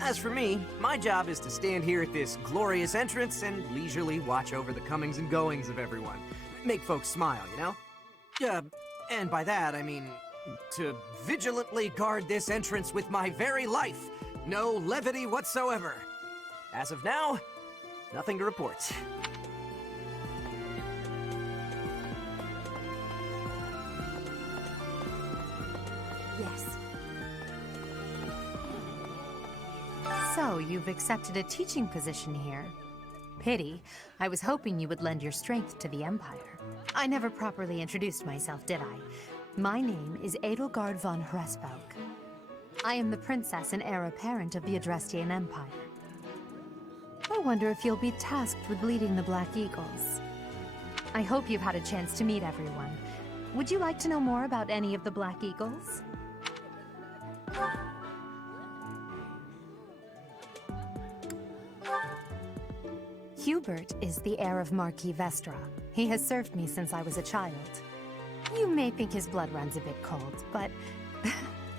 As for me, my job is to stand here at this glorious entrance and leisurely watch over the comings and goings of everyone. Make folks smile, you know? And by that, I mean to vigilantly guard this entrance with my very life. No levity whatsoever. As of now, nothing to report. Yes. So, you've accepted a teaching position here. Pity. I was hoping you would lend your strength to the Empire. I never properly introduced myself, did I? My name is Edelgard von Hresvelk. I am the princess and heir apparent of the Adrestian Empire. I wonder if you'll be tasked with leading the Black Eagles. I hope you've had a chance to meet everyone. Would you like to know more about any of the Black Eagles? Hubert is the heir of Marquis Vestra. He has served me since I was a child. You may think his blood runs a bit cold, but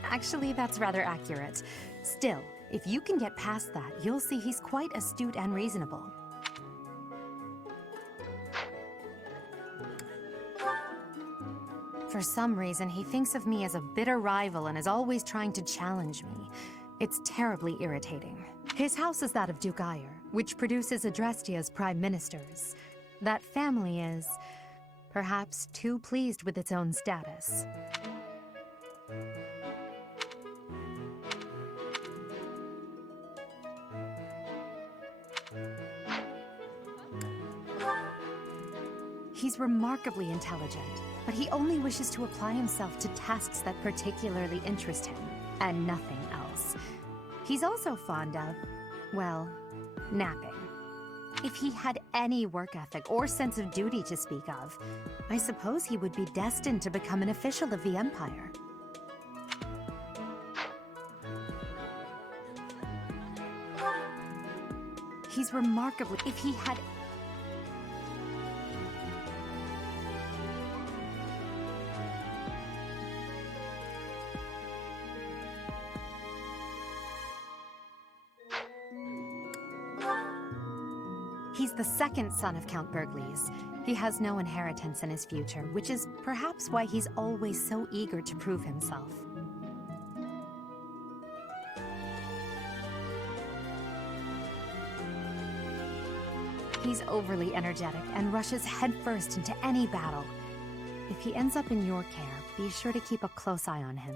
actually that's rather accurate. Still, if you can get past that, you'll see he's quite astute and reasonable. For some reason, he thinks of me as a bitter rival and is always trying to challenge me. It's terribly irritating. His house is that of Duke Ire, which produces Adrestia's prime ministers. That family is, perhaps, too pleased with its own status. He's remarkably intelligent, but he only wishes to apply himself to tasks that particularly interest him, and nothing else. He's also fond of, well, napping. If he had any work ethic or sense of duty to speak of, I suppose he would be destined to become an official of the Empire. He's remarkably... If he had... He's the second son of Count Bergliez. He has no inheritance in his future, which is perhaps why he's always so eager to prove himself. He's overly energetic and rushes headfirst into any battle. If he ends up in your care, be sure to keep a close eye on him.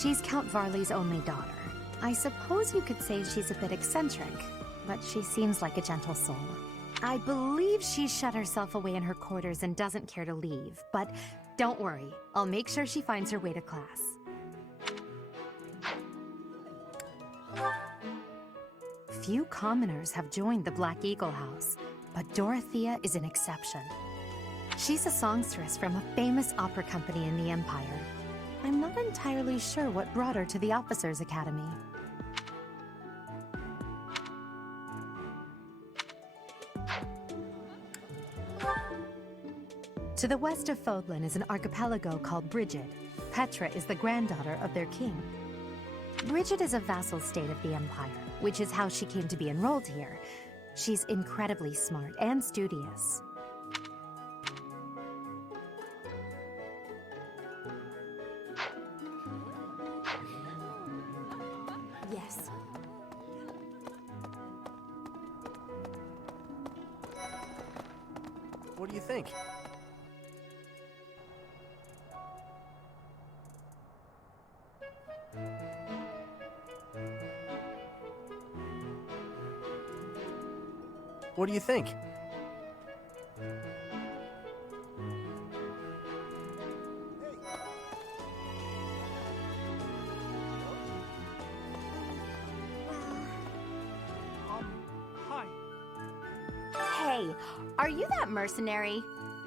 She's Count Varley's only daughter. I suppose you could say she's a bit eccentric, but she seems like a gentle soul. I believe she's shut herself away in her quarters and doesn't care to leave, but don't worry, I'll make sure she finds her way to class. Few commoners have joined the Black Eagle House, but Dorothea is an exception. She's a songstress from a famous opera company in the Empire. I'm not entirely sure what brought her to the Officers' Academy. To the west of Fodlan is an archipelago called Brigid. Petra is the granddaughter of their king. Brigid is a vassal state of the Empire, which is how she came to be enrolled here. She's incredibly smart and studious. Yes. What do you think? What do you think? Hi. Hey, are you that mercenary?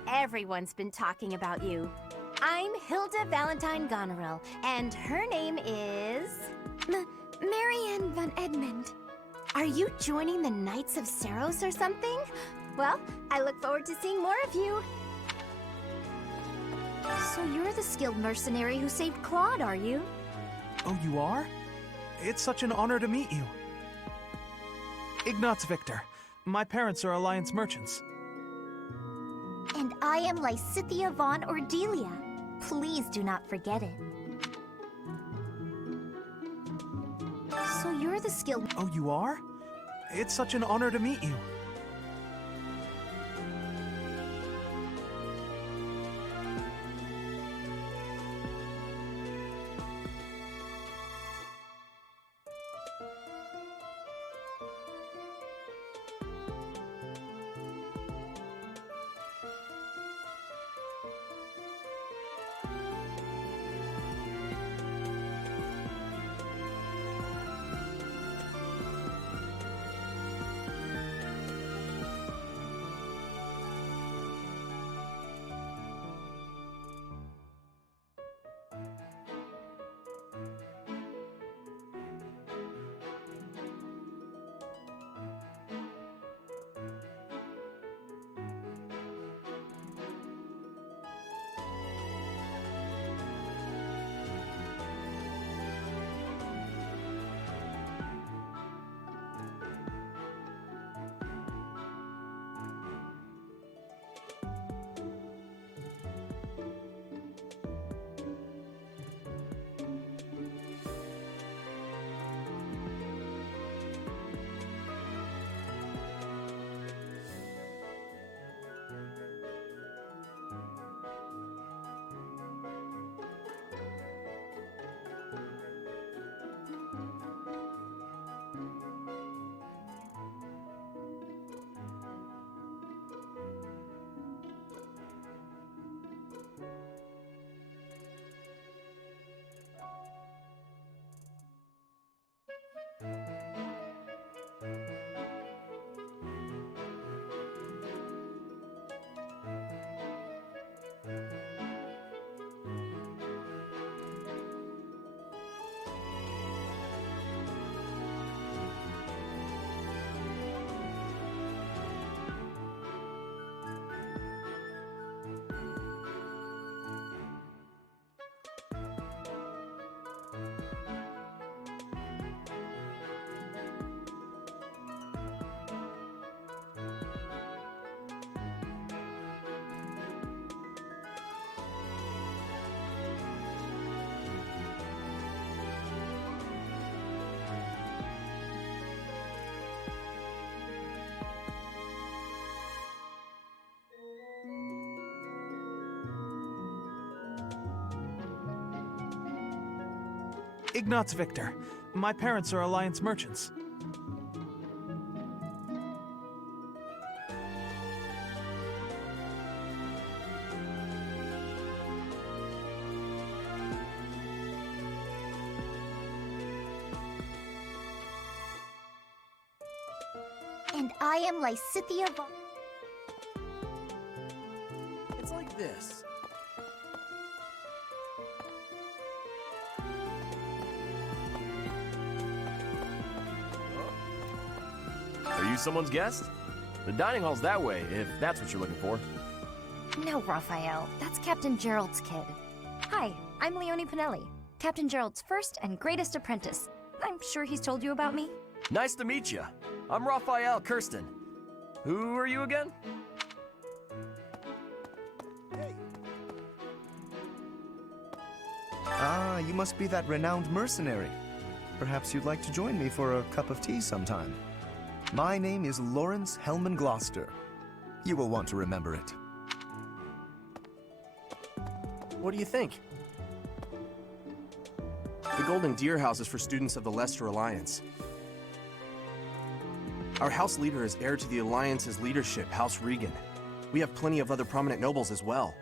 Everyone's been talking about you. I'm Hilda Valentine Goneril, and her name is... Marianne von Edmund. Are you joining the Knights of Saros or something? Well, I look forward to seeing more of you. So you're the skilled mercenary who saved Claude, are you? Oh, you are? It's such an honor to meet you. Ignatz Victor. My parents are Alliance merchants. And I am Lysithia von Ordelia. Please do not forget it. So you're the skilled... Oh, you are? It's such an honor to meet you. Ignatz Victor. My parents are Alliance merchants. And I am Lysithea von... It's like this. Are you someone's guest? The dining hall's that way, if that's what you're looking for. No, Raphael. That's Captain Gerald's kid. Hi, I'm Leonie Pinelli, Captain Gerald's first and greatest apprentice. I'm sure he's told you about me. Nice to meet you. I'm Raphael Kirsten. Who are you again? Ah, you must be that renowned mercenary. Perhaps you'd like to join me for a cup of tea sometime. My name is Lawrence Hellman Gloucester. You will want to remember it. What do you think? The Golden Deer House is for students of the Leicester Alliance. Our house leader is heir to the Alliance's leadership, House Regan. We have plenty of other prominent nobles as well.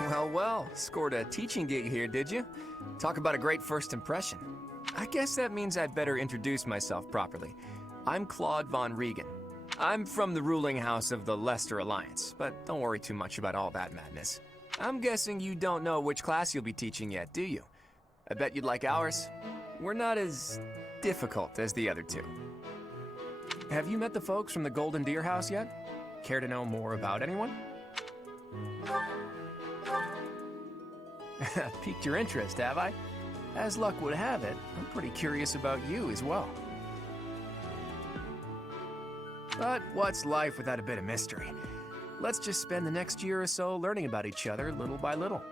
Well, well, scored a teaching gig here, did you? Talk about a great first impression. I guess that means I'd better introduce myself properly. I'm Claude von Regan. I'm from the ruling house of the Leicester Alliance, but don't worry too much about all that madness. I'm guessing you don't know which class you'll be teaching yet, do you? I bet you'd like ours. We're not as difficult as the other two. Have you met the folks from the Golden Deer House yet? Care to know more about anyone? Piqued your interest, have I? As luck would have it, I'm pretty curious about you as well. But what's life without a bit of mystery? Let's just spend the next year or so learning about each other little by little.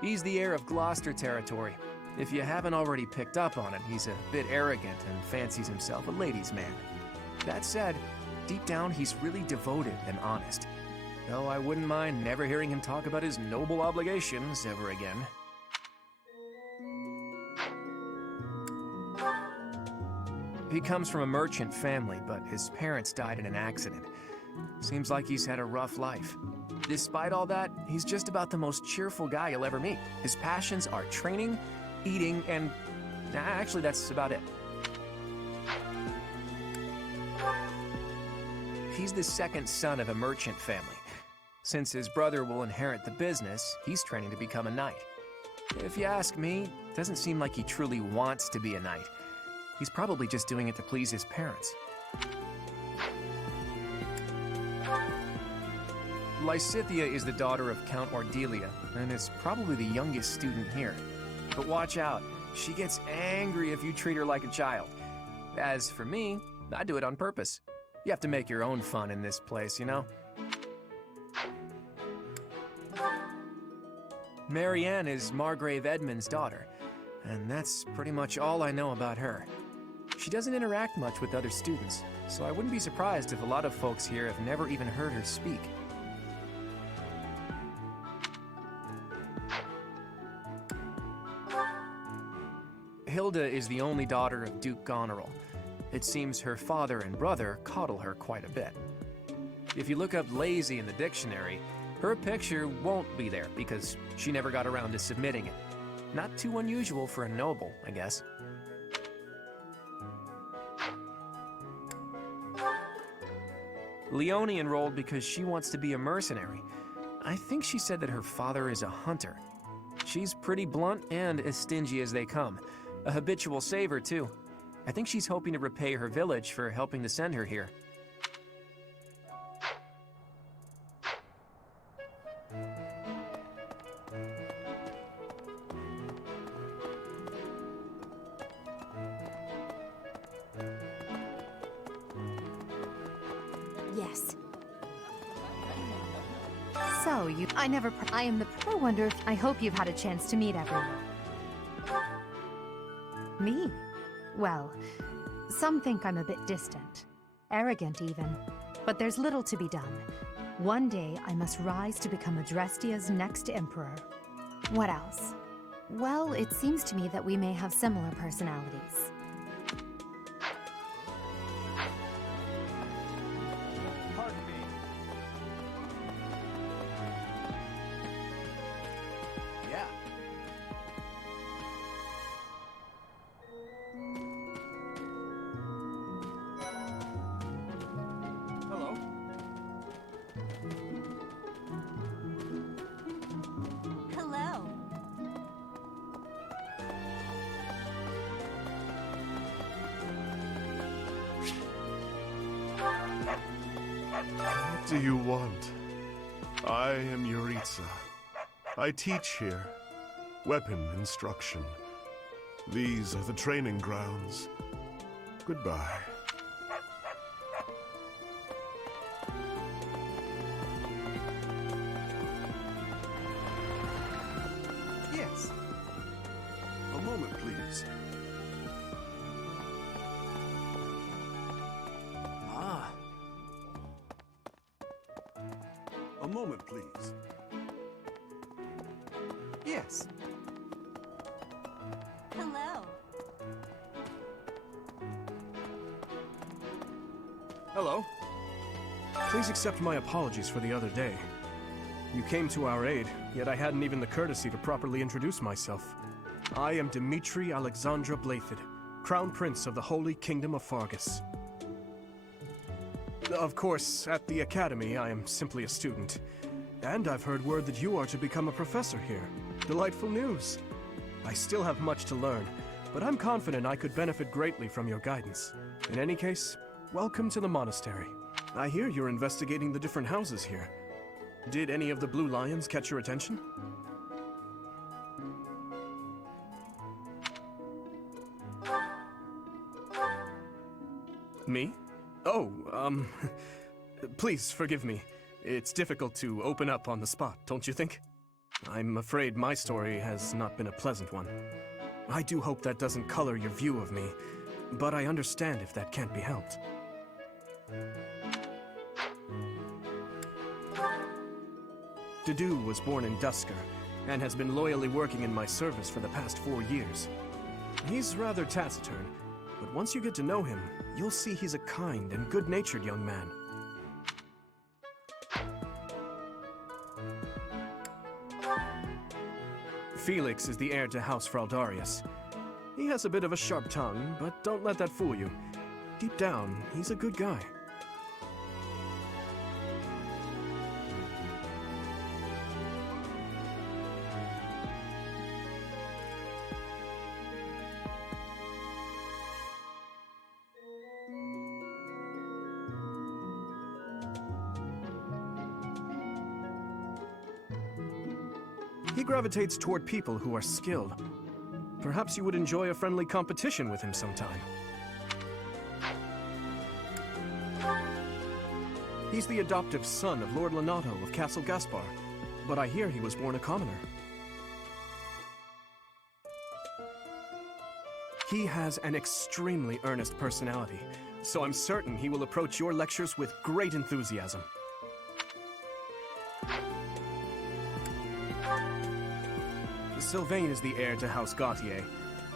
He's the heir of Gloucester territory. If you haven't already picked up on it, he's a bit arrogant and fancies himself a ladies' man. That said, deep down he's really devoted and honest. Though I wouldn't mind never hearing him talk about his noble obligations ever again. He comes from a merchant family, but his parents died in an accident. Seems like he's had a rough life. Despite all that, he's just about the most cheerful guy you'll ever meet. His passions are training, eating, and... actually, that's about it. He's the second son of a merchant family. Since his brother will inherit the business, he's training to become a knight. If you ask me, it doesn't seem like he truly wants to be a knight. He's probably just doing it to please his parents. Lysithea is the daughter of Count Ordelia, and is probably the youngest student here. But watch out, she gets angry if you treat her like a child. As for me, I do it on purpose. You have to make your own fun in this place, you know? Marianne is Margrave Edmund's daughter, and that's pretty much all I know about her. She doesn't interact much with other students, so I wouldn't be surprised if a lot of folks here have never even heard her speak. Hilda is the only daughter of Duke Goneril. It seems her father and brother coddle her quite a bit. If you look up lazy in the dictionary, her picture won't be there because she never got around to submitting it. Not too unusual for a noble, I guess. Leonie enrolled because she wants to be a mercenary. I think she said that her father is a hunter. She's pretty blunt and as stingy as they come. A habitual saver, too. I think she's hoping to repay her village for helping to send her here. Yes. So, I am the pro wonder if I hope you've had a chance to meet everyone. Me? Well, Some think I'm a bit distant, arrogant even, but there's little to be done. One day, I must rise to become Adrestia's next emperor. What else? Well, it seems to me that we may have similar personalities. Pardon me. Yeah. Hello. Hello. What do you want? I am Yuritsa. I teach here. Weapon instruction. These are the training grounds. Goodbye. Yes. A moment, please. Ah. A moment, please. Yes. Hello. Hello. Please accept my apologies for the other day. You came to our aid, yet I hadn't even the courtesy to properly introduce myself. I am Dimitri Alexandra Blathid, Crown Prince of the Holy Kingdom of Fargus. Of course, at the Academy, I am simply a student. And I've heard word that you are to become a professor here. Delightful news. I still have much to learn, but I'm confident I could benefit greatly from your guidance. In any case, welcome to the monastery. I hear you're investigating the different houses here. Did any of the blue lions catch your attention? Me? Oh, please forgive me. It's difficult to open up on the spot, don't you think? I'm afraid my story has not been a pleasant one. I do hope that doesn't color your view of me, but I understand if that can't be helped. Dedu was born in Dusker, and has been loyally working in my service for the past 4 years. He's rather taciturn, but once you get to know him, you'll see he's a kind and good-natured young man. Felix is the heir to House Fraldarius. He has a bit of a sharp tongue, but don't let that fool you. Deep down, he's a good guy. He gravitates toward people who are skilled. Perhaps you would enjoy a friendly competition with him sometime. He's the adoptive son of Lord Lenato of Castle Gaspar, but I hear he was born a commoner. He has an extremely earnest personality, so I'm certain he will approach your lectures with great enthusiasm. Sylvain is the heir to House Gautier.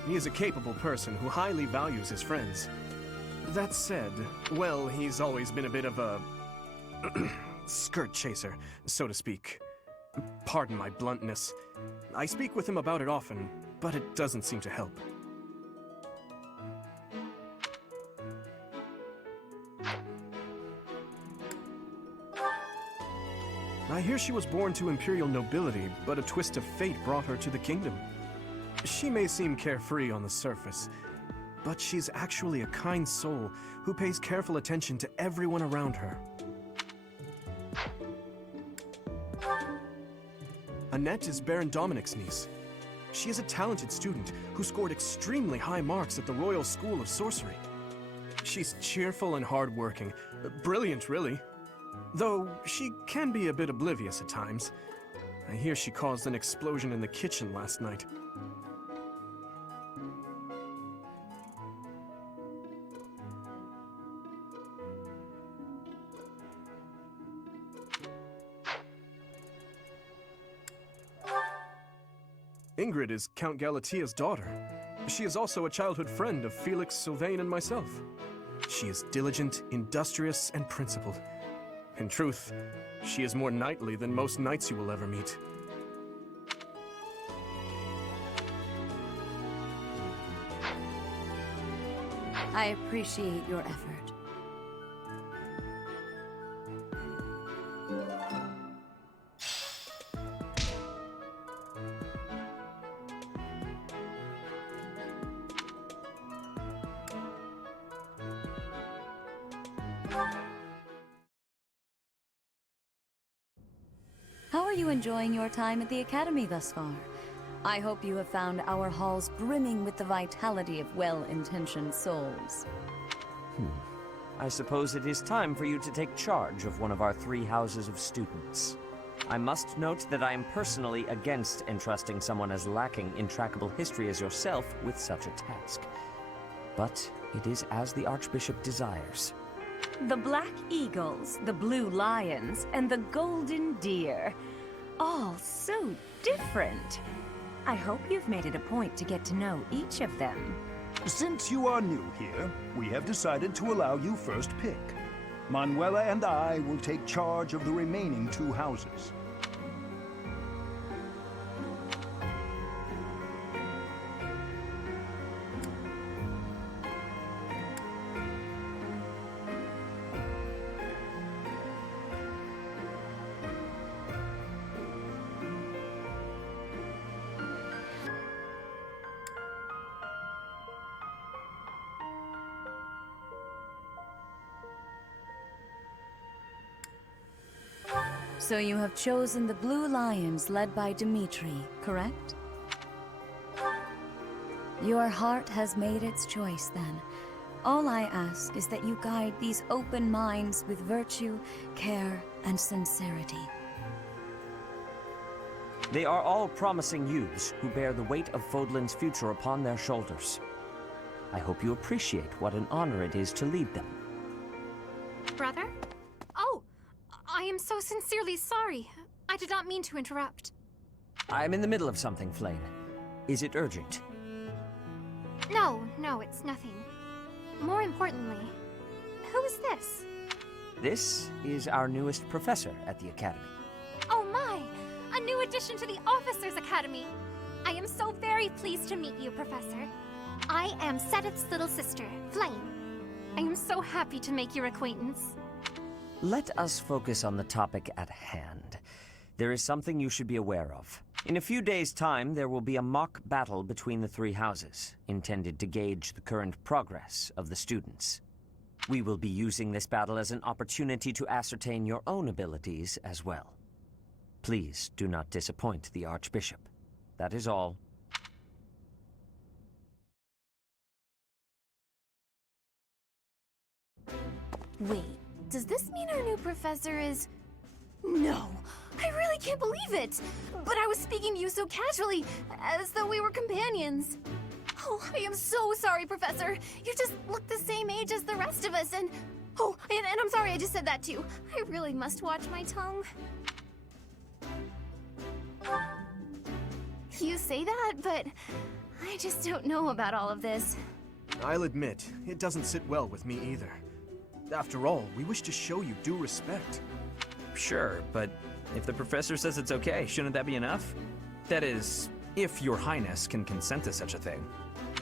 He is a capable person who highly values his friends. That said, well, he's always been a bit of a skirt chaser, so to speak. Pardon my bluntness. I speak with him about it often, but it doesn't seem to help. I hear she was born to imperial nobility, but a twist of fate brought her to the kingdom. She may seem carefree on the surface, but she's actually a kind soul who pays careful attention to everyone around her. Annette is Baron Dominic's niece. She is a talented student who scored extremely high marks at the Royal School of Sorcery. She's cheerful and hardworking. Brilliant, really. Though she can be a bit oblivious at times. I hear she caused an explosion in the kitchen last night. Ingrid is Count Galatia's daughter. She is also a childhood friend of Felix, Sylvain, and myself. She is diligent, industrious, and principled. In truth, she is more knightly than most knights you will ever meet. I appreciate your effort. How are you enjoying your time at the Academy thus far? I hope you have found our halls brimming with the vitality of well-intentioned souls. I suppose it is time for you to take charge of one of our 3 houses of students. I must note that I am personally against entrusting someone as lacking in trackable history as yourself with such a task. But it is as the Archbishop desires. The Black Eagles, the Blue Lions, and the Golden Deer. All so different. I hope you've made it a point to get to know each of them. Since you are new here, we have decided to allow you first pick. Manuela and I will take charge of the remaining 2 houses. So you have chosen the Blue Lions led by Dimitri, correct? Your heart has made its choice then. All I ask is that you guide these open minds with virtue, care, and sincerity. They are all promising youths who bear the weight of Fodlan's future upon their shoulders. I hope you appreciate what an honor it is to lead them. Brother? Oh, I am so sincerely sorry. I did not mean to interrupt. I'm in the middle of something, Flame. Is it urgent? No, it's nothing. More importantly, who is this? This is our newest professor at the Academy. Oh my! A new addition to the Officers Academy! I am so very pleased to meet you, Professor. I am Sedith's little sister, Flame. I am so happy to make your acquaintance. Let us focus on the topic at hand. There is something you should be aware of. In a few days' time, there will be a mock battle between the 3 houses, intended to gauge the current progress of the students. We will be using this battle as an opportunity to ascertain your own abilities as well. Please do not disappoint the Archbishop. That is all. Wait, does this mean our new professor is... No! I really can't believe it! But I was speaking to you so casually, as though we were companions. Oh, I am so sorry, Professor. You just look the same age as the rest of us, and... Oh, and I'm sorry I just said that too. I really must watch my tongue. You say that, but I just don't know about all of this. I'll admit, it doesn't sit well with me either. After all, we wish to show you due respect. Sure, but if the professor says it's okay, shouldn't that be enough? That is, if your highness can consent to such a thing.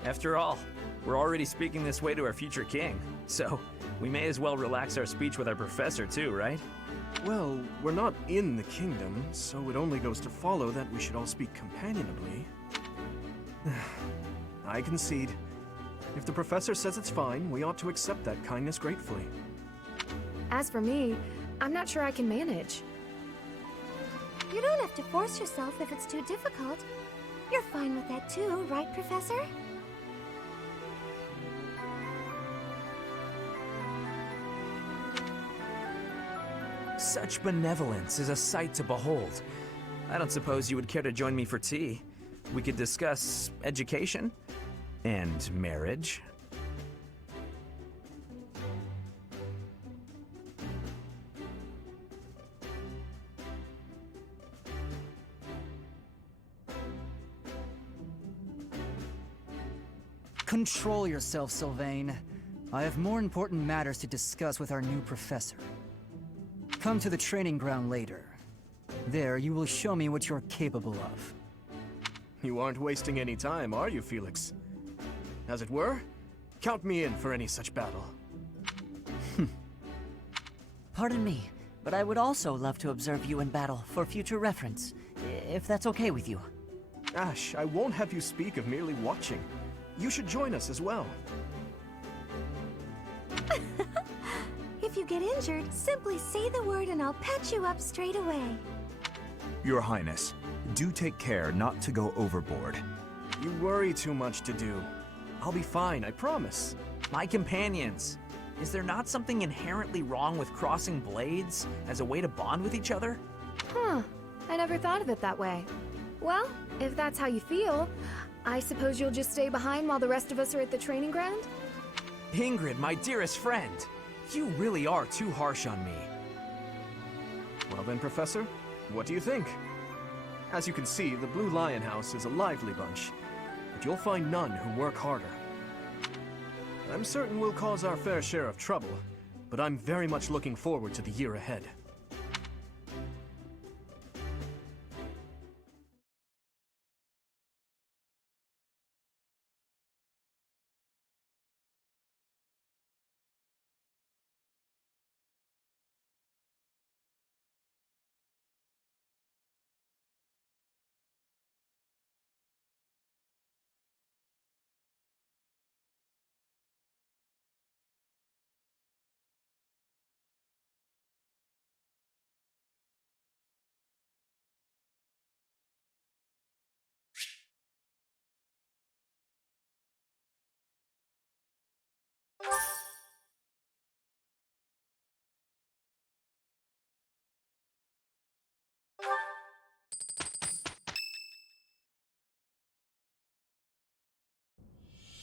After all, we're already speaking this way to our future king, so we may as well relax our speech with our professor too, right? Well, we're not in the kingdom, so it only goes to follow that we should all speak companionably. I concede. If the professor says it's fine, we ought to accept that kindness gratefully. As for me, I'm not sure I can manage. You don't have to force yourself if it's too difficult. You're fine with that too, right, Professor? Such benevolence is a sight to behold. I don't suppose you would care to join me for tea. We could discuss education and marriage. Control yourself, Sylvain. I have more important matters to discuss with our new professor. Come to the training ground later. There, you will show me what you're capable of. You aren't wasting any time, are you, Felix? As it were, count me in for any such battle. Pardon me, but I would also love to observe you in battle for future reference, if that's okay with you. Ash, I won't have you speak of merely watching. You should join us as well. If you get injured, simply say the word and I'll patch you up straight away. Your Highness, do take care not to go overboard. You worry too much to do. I'll be fine, I promise. My companions, is there not something inherently wrong with crossing blades as a way to bond with each other? Huh. I never thought of it that way. Well, if that's how you feel, I suppose you'll just stay behind while the rest of us are at the training ground? Ingrid, my dearest friend, you really are too harsh on me. Well then, Professor, what do you think? As you can see, the Blue Lion House is a lively bunch, but you'll find none who work harder. I'm certain we'll cause our fair share of trouble, but I'm very much looking forward to the year ahead.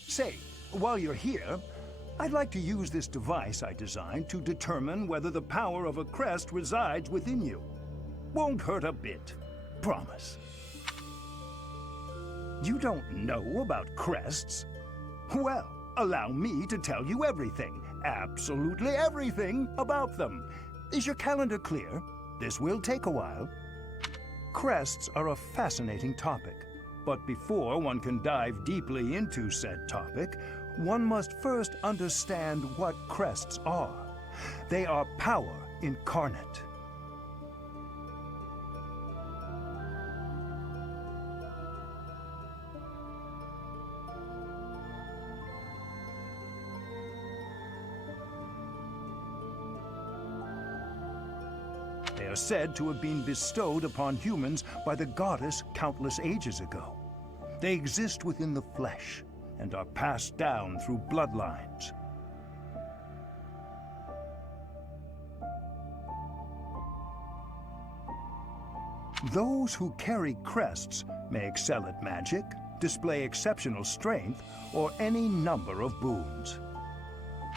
Say, while you're here, I'd like to use this device I designed to determine whether the power of a crest resides within you. Won't hurt a bit. Promise. You don't know about crests? Well, allow me to tell you everything, absolutely everything about them. Is your calendar clear? This will take a while. Crests are a fascinating topic. But before one can dive deeply into said topic, one must first understand what crests are. They are power incarnate. They are said to have been bestowed upon humans by the goddess countless ages ago. They exist within the flesh and are passed down through bloodlines. Those who carry crests may excel at magic, display exceptional strength, or any number of boons.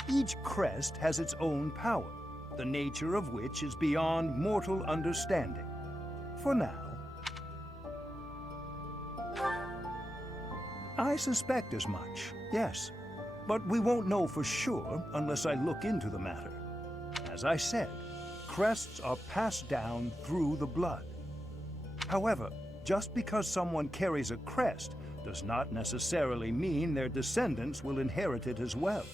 Each crest has its own power, the nature of which is beyond mortal understanding. For now. I suspect as much, yes. But we won't know for sure unless I look into the matter. As I said, crests are passed down through the blood. However, just because someone carries a crest does not necessarily mean their descendants will inherit it as well.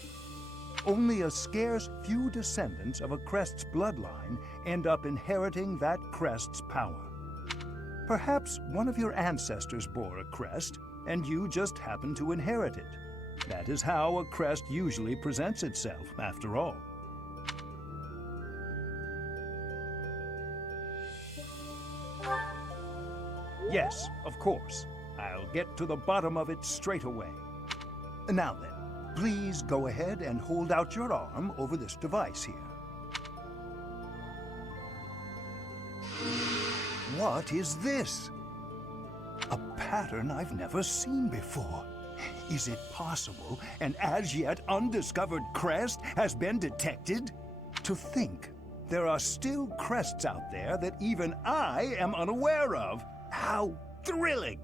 Only a scarce few descendants of a crest's bloodline end up inheriting that crest's power. Perhaps one of your ancestors bore a crest, and you just happen to inherit it. That is how a crest usually presents itself, after all. Yes, of course. I'll get to the bottom of it straight away. Now then, please go ahead and hold out your arm over this device here. What is this? A pattern I've never seen before. Is it possible an as yet undiscovered crest has been detected? To think there are still crests out there that even I am unaware of. How thrilling!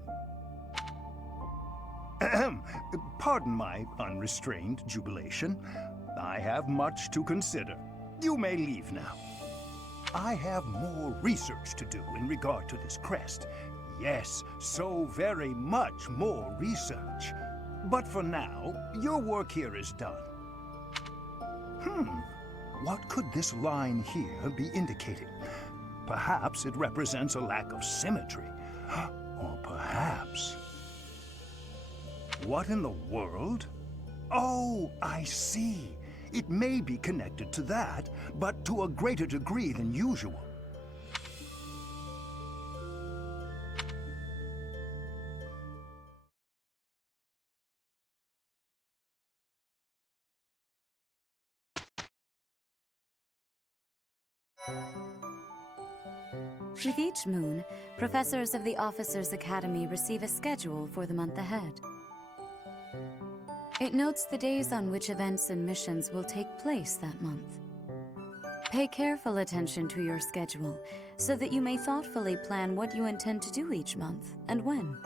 Pardon my unrestrained jubilation. I have much to consider. You may leave now. I have more research to do in regard to this crest. Yes, so very much more research. But for now, your work here is done. What could this line here be indicating? Perhaps it represents a lack of symmetry. Or perhaps... What in the world? Oh, I see. It may be connected to that, but to a greater degree than usual. With each moon, professors of the Officers' Academy receive a schedule for the month ahead. It notes the days on which events and missions will take place that month. Pay careful attention to your schedule so that you may thoughtfully plan what you intend to do each month and when.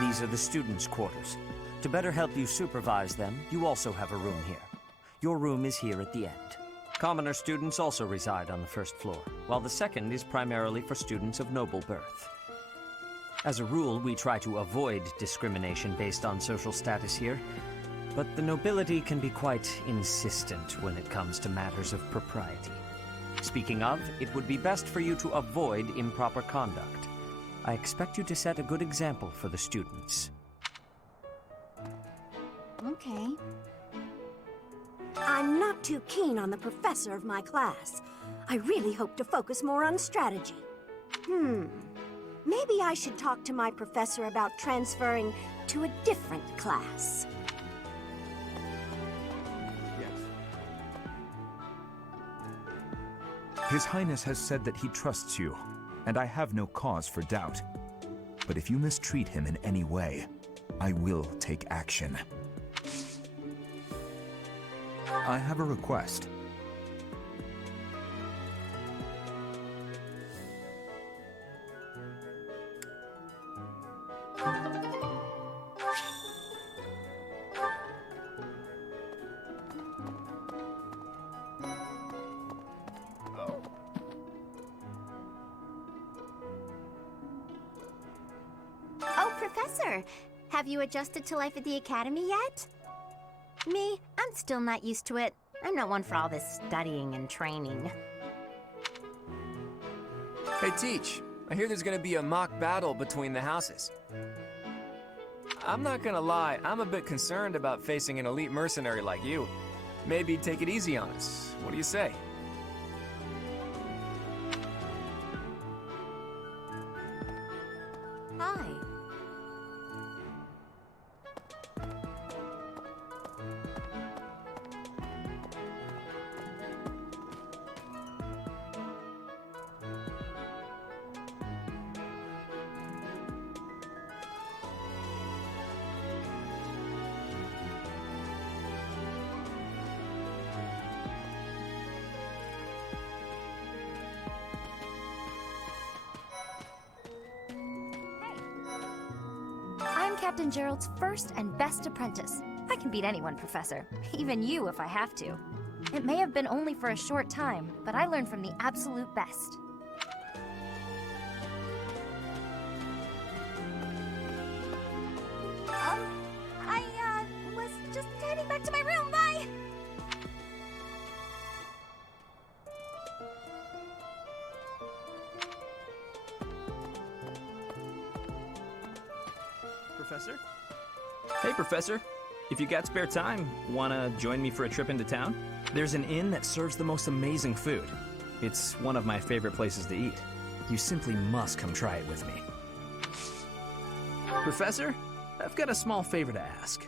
These are the students' quarters. To better help you supervise them, you also have a room here. Your room is here at the end. Commoner students also reside on the first floor, while the second is primarily for students of noble birth. As a rule, we try to avoid discrimination based on social status here, but the nobility can be quite insistent when it comes to matters of propriety. Speaking of, it would be best for you to avoid improper conduct. I expect you to set a good example for the students. Okay. I'm not too keen on the professor of my class. I really hope to focus more on strategy. Maybe I should talk to my professor about transferring to a different class. His Highness has said that he trusts you, and I have no cause for doubt. But if you mistreat him in any way, I will take action. I have a request. Oh, Professor! Have you adjusted to life at the Academy yet? Me? I'm still not used to it. I'm not one for all this studying and training. Hey, Teach. I hear there's gonna be a mock battle between the houses. I'm not gonna lie, I'm a bit concerned about facing an elite mercenary like you. Maybe take it easy on us. What do you say? Hi. I'm Captain Gerald's first and best apprentice. I can beat anyone, Professor. Even you, if I have to. It may have been only for a short time, but I learned from the absolute best. I was just heading back to my room. Bye! Professor? Hey, Professor. If you got spare time, wanna join me for a trip into town? There's an inn that serves the most amazing food. It's one of my favorite places to eat. You simply must come try it with me. Professor, I've got a small favor to ask.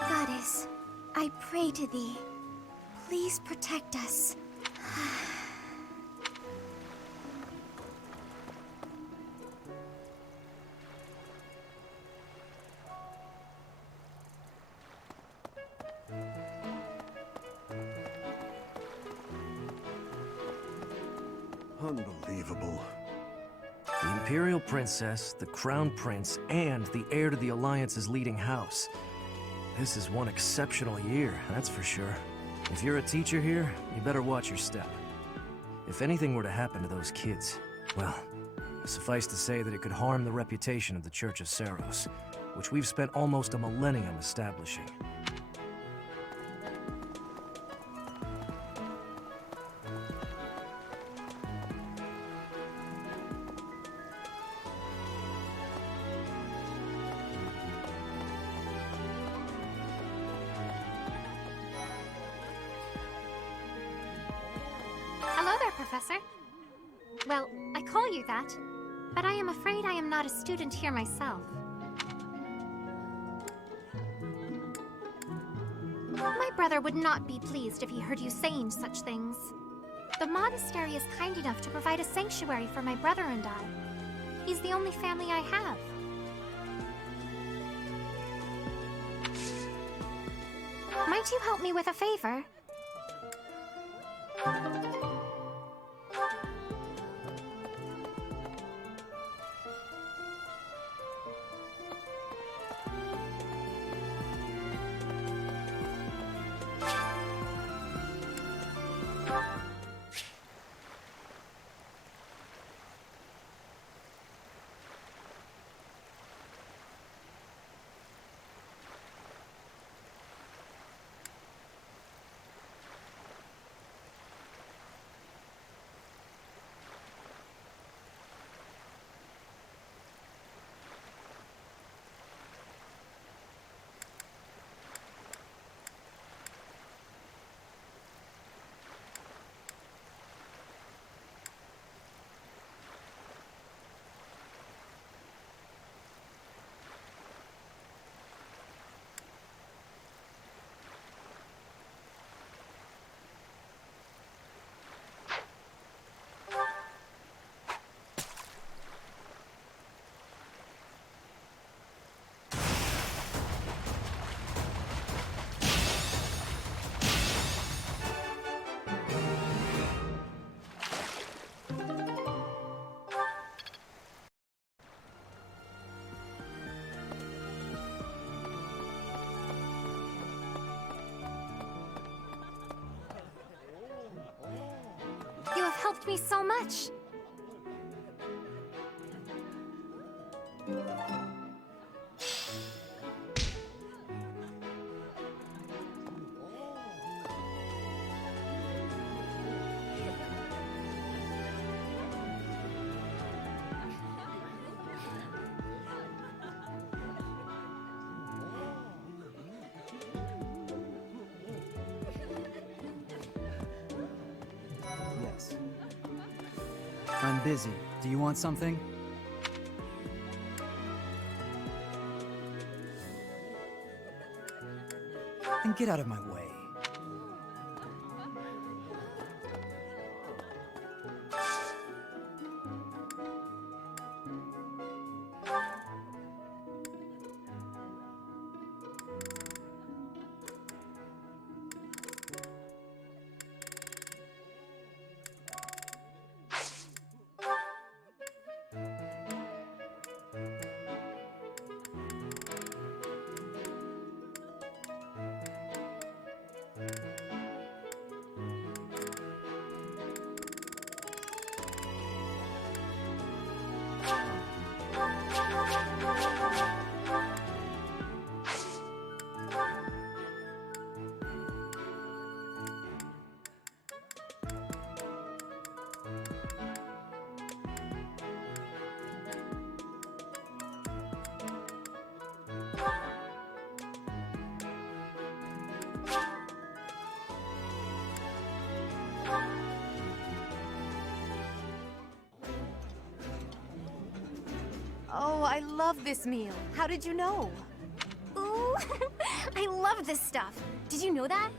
Goddess, I pray to thee. Please protect us. Unbelievable. The Imperial Princess, the Crown Prince, and the heir to the Alliance's leading house. This is one exceptional year, that's for sure. If you're a teacher here, you better watch your step. If anything were to happen to those kids, well, suffice to say that it could harm the reputation of the Church of Seros, which we've spent almost a millennium establishing. Professor. Well, I call you that, but I am afraid I am not a student here myself. My brother would not be pleased if he heard you saying such things. The monastery is kind enough to provide a sanctuary for my brother and I. He's the only family I have. Might you help me with a favor? You have helped me so much. Yes. I'm busy. Do you want something? Then get out of my way. Oh, I love this meal. How did you know? Ooh, I love this stuff. Did you know that?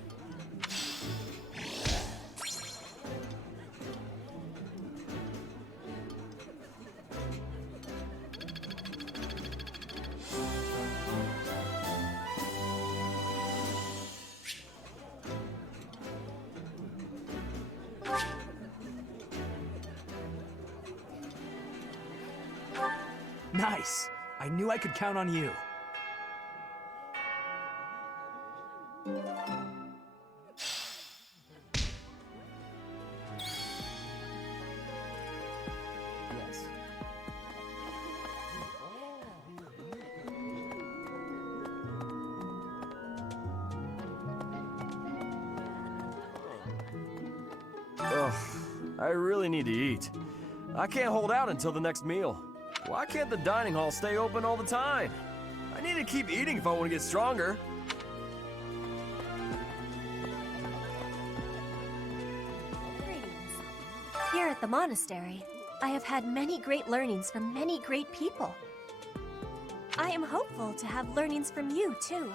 Nice! I knew I could count on you. Yes. Ugh, I really need to eat. I can't hold out until the next meal. Why can't the dining hall stay open all the time? I need to keep eating if I want to get stronger. Here Here at the monastery, I have had many great learnings from many great people. I am hopeful to have learnings from you, too.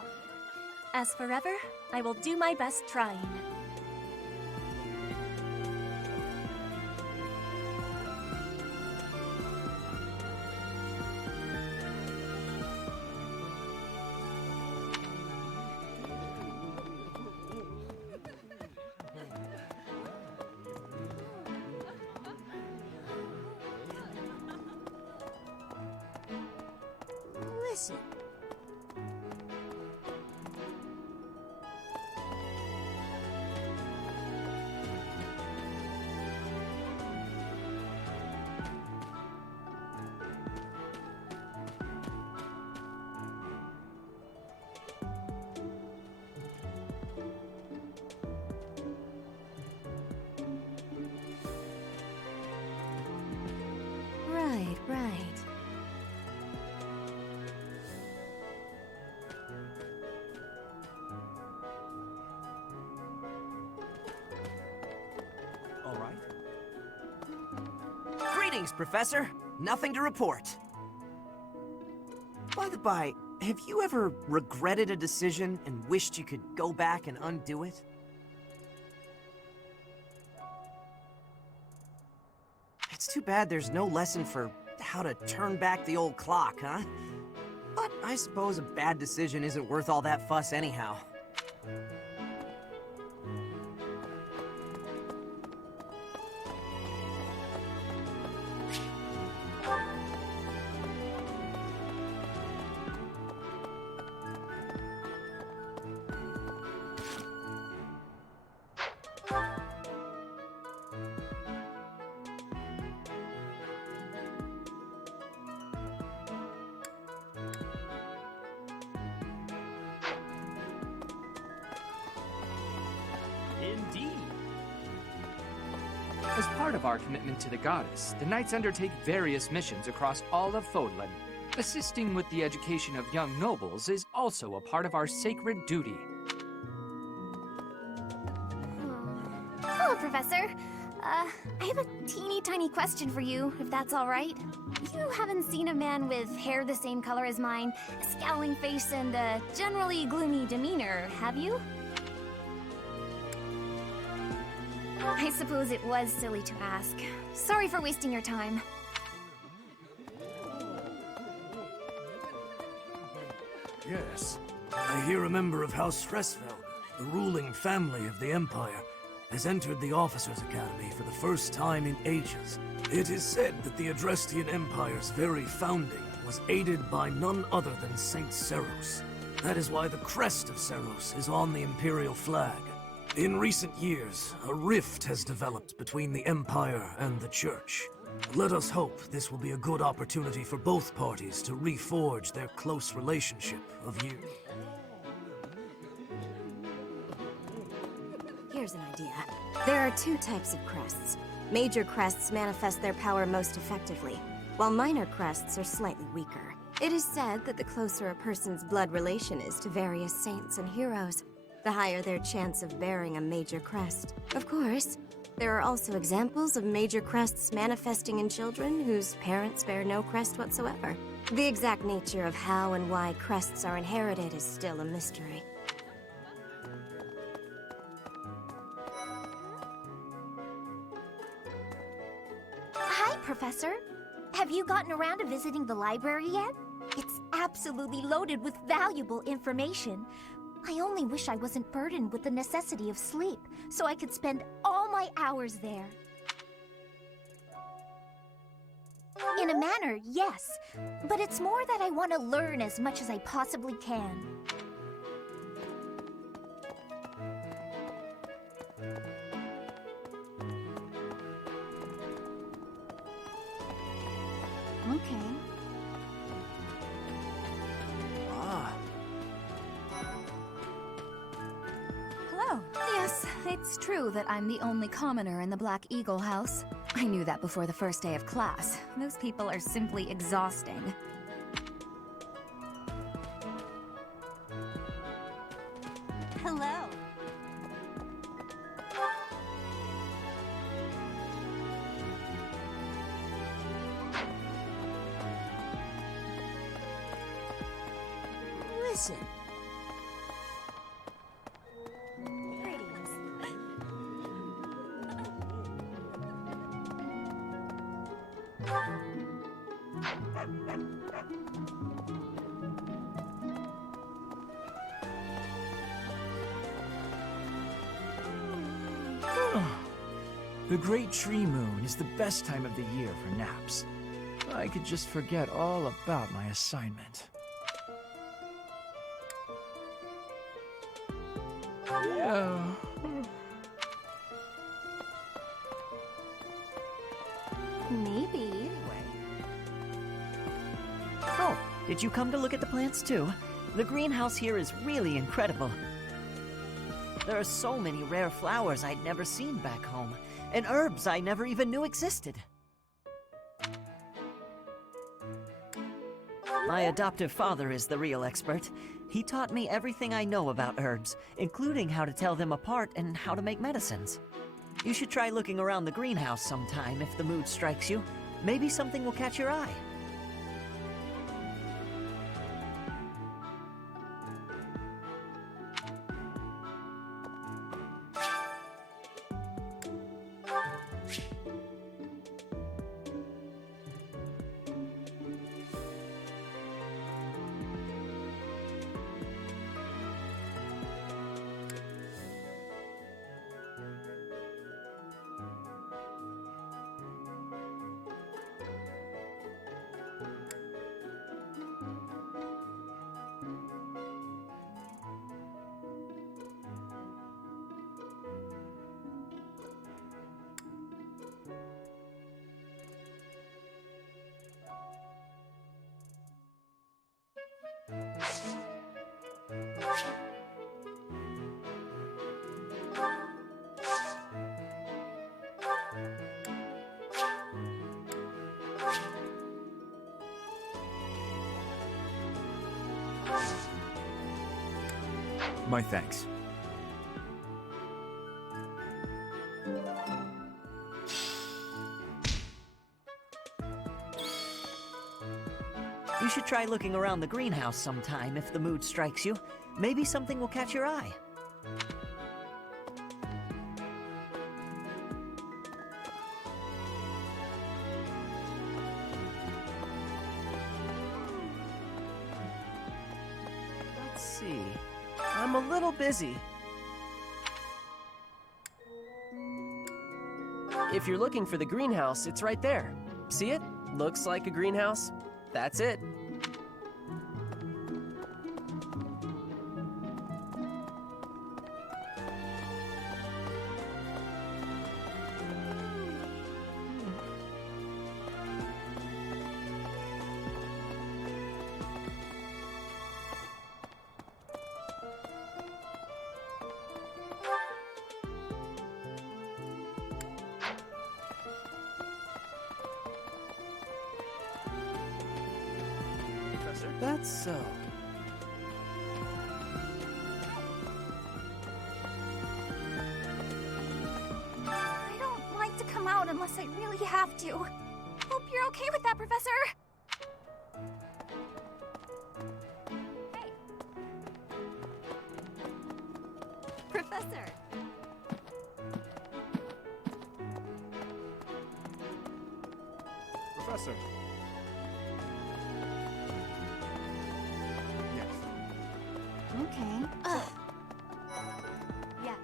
As forever, I will do my best trying. Listen. Right. All right. Greetings, Professor. Nothing to report. By the by, have you ever regretted a decision and wished you could go back and undo it? It's too bad there's no lesson for how to turn back the old clock, huh? But I suppose a bad decision isn't worth all that fuss anyhow. Indeed. As part of our commitment to the goddess, the Knights undertake various missions across all of Fodlan. Assisting with the education of young nobles is also a part of our sacred duty. Hello, Professor. I have a teeny tiny question for you, if that's all right. You haven't seen a man with hair the same color as mine, a scowling face, and a generally gloomy demeanor, have you? I suppose it was silly to ask. Sorry for wasting your time. Yes. I hear a member of House Stressfeld, the ruling family of the Empire, has entered the Officers' Academy for the first time in ages. It is said that the Adrestian Empire's very founding was aided by none other than Saint Seros. That is why the crest of Seros is on the Imperial flag. In recent years, a rift has developed between the Empire and the Church. Let us hope this will be a good opportunity for both parties to reforge their close relationship of years. Here's an idea. There are two types of crests. Major crests manifest their power most effectively, while minor crests are slightly weaker. It is said that the closer a person's blood relation is to various saints and heroes, the higher their chance of bearing a major crest. Of course, there are also examples of major crests manifesting in children whose parents bear no crest whatsoever. The exact nature of how and why crests are inherited is still a mystery. Hi, Professor. Have you gotten around to visiting the library yet? It's absolutely loaded with valuable information. I only wish I wasn't burdened with the necessity of sleep, so I could spend all my hours there. In a manner, yes. But it's more that I want to learn as much as I possibly can. Okay. Hello. Yes, it's true that I'm the only commoner in the Black Eagle house. I knew that before the first day of class. Those people are simply exhausting. Hello. listen. The Great Tree Moon is the best time of the year for naps. I could just forget all about my assignment. Yeah. Maybe. Oh, did you come to look at the plants too? The greenhouse here is really incredible. There are so many rare flowers I'd never seen back home, and herbs I never even knew existed. My adoptive father is the real expert. He taught me everything I know about herbs, including how to tell them apart and how to make medicines. You should try looking around the greenhouse sometime if the mood strikes you. Maybe something will catch your eye. My thanks. You should try looking around the greenhouse sometime if the mood strikes you. Maybe something will catch your eye. Let's see. I'm a little busy. If you're looking for the greenhouse, it's right there. See it? Looks like a greenhouse. That's it. That's so. I don't like to come out unless I really have to. Hope you're okay with that, Professor. Hey. Professor! Professor. Okay. Yes.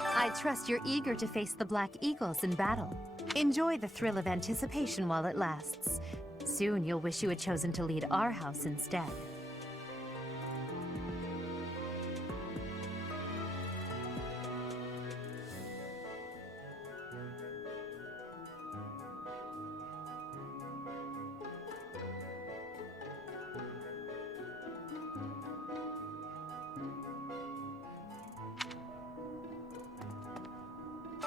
I trust you're eager to face the Black Eagles in battle. Enjoy the thrill of anticipation while it lasts. Soon you'll wish you had chosen to lead our house instead.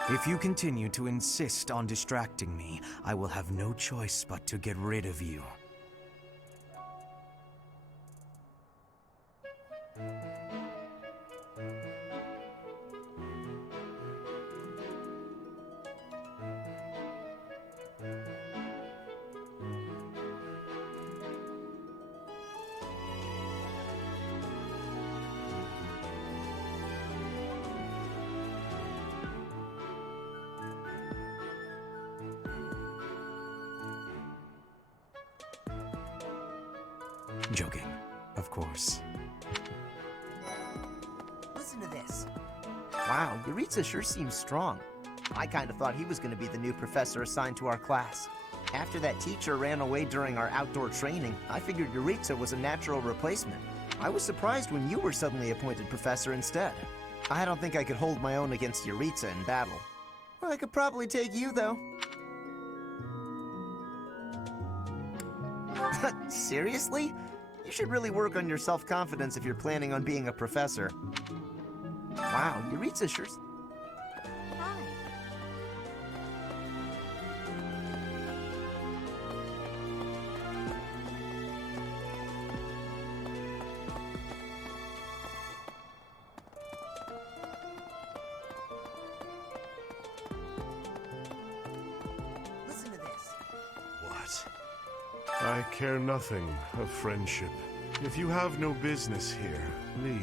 If you continue to insist on distracting me, I will have no choice but to get rid of you. Joking, of course. Listen to this. Wow, Yuritsa sure seems strong. I kind of thought he was going to be the new professor assigned to our class. After that teacher ran away during our outdoor training, I figured Yuritsa was a natural replacement. I was surprised when you were suddenly appointed professor instead. I don't think I could hold my own against Yuritsa in battle. I could probably take you, though. Seriously? You should really work on your self-confidence if you're planning on being a professor. Wow, Yuritsa sure... Listen to this. What? I care nothing of friendship. If you have no business here, leave.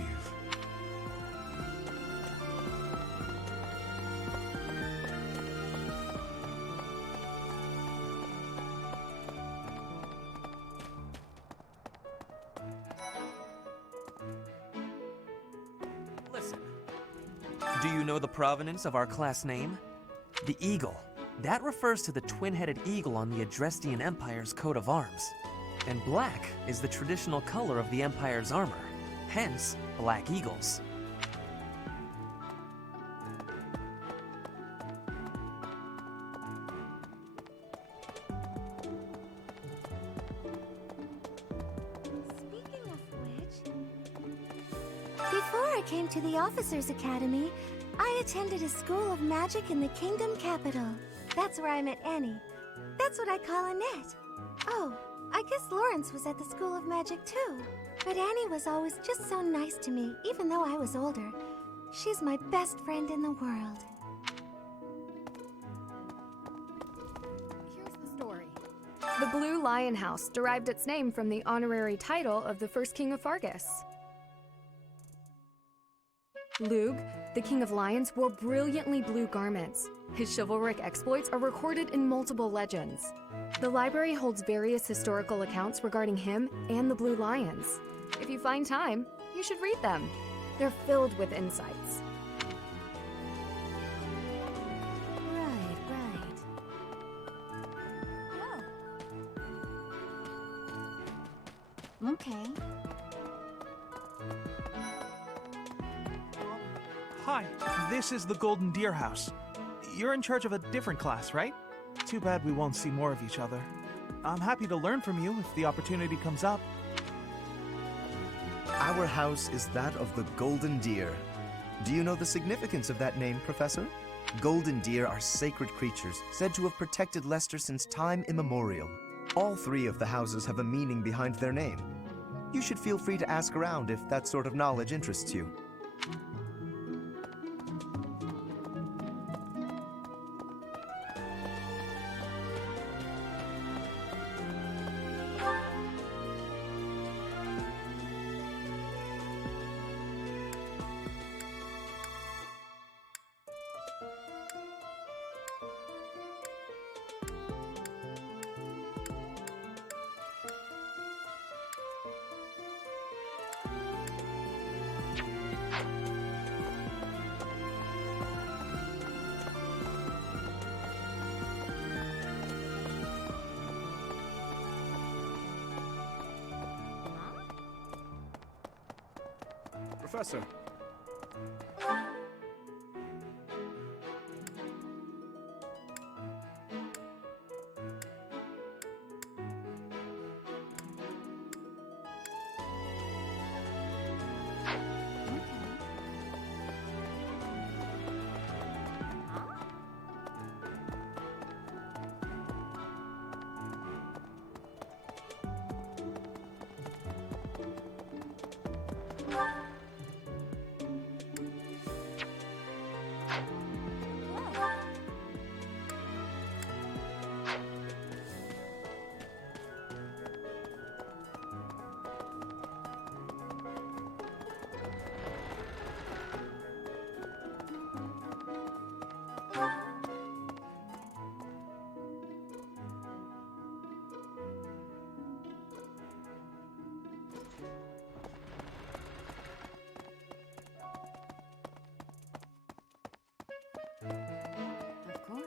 Listen. Do you know the provenance of our class name? The eagle. That refers to the twin-headed eagle on the Adrestian Empire's coat of arms. And black is the traditional color of the Empire's armor, hence black eagles. Speaking of which, before I came to the Officers' Academy, I attended a school of magic in the Kingdom Capital. That's where I met Annie. That's what I call Annette. Oh, I guess Lawrence was at the School of Magic too. But Annie was always just so nice to me, even though I was older. She's my best friend in the world. Here's the story. The Blue Lion House derived its name from the honorary title of the first king of Fargus. Lug, the King of Lions, wore brilliantly blue garments. His chivalric exploits are recorded in multiple legends. The library holds various historical accounts regarding him and the Blue Lions. If you find time, you should read them. They're filled with insights. Right. Oh. Okay. Hi, this is the Golden Deer House. You're in charge of a different class, right? Too bad we won't see more of each other. I'm happy to learn from you if the opportunity comes up. Our house is that of the Golden Deer. Do you know the significance of that name, Professor? Golden deer are sacred creatures, said to have protected Leicester since time immemorial. All three of the houses have a meaning behind their name. You should feel free to ask around if that sort of knowledge interests you. Professor.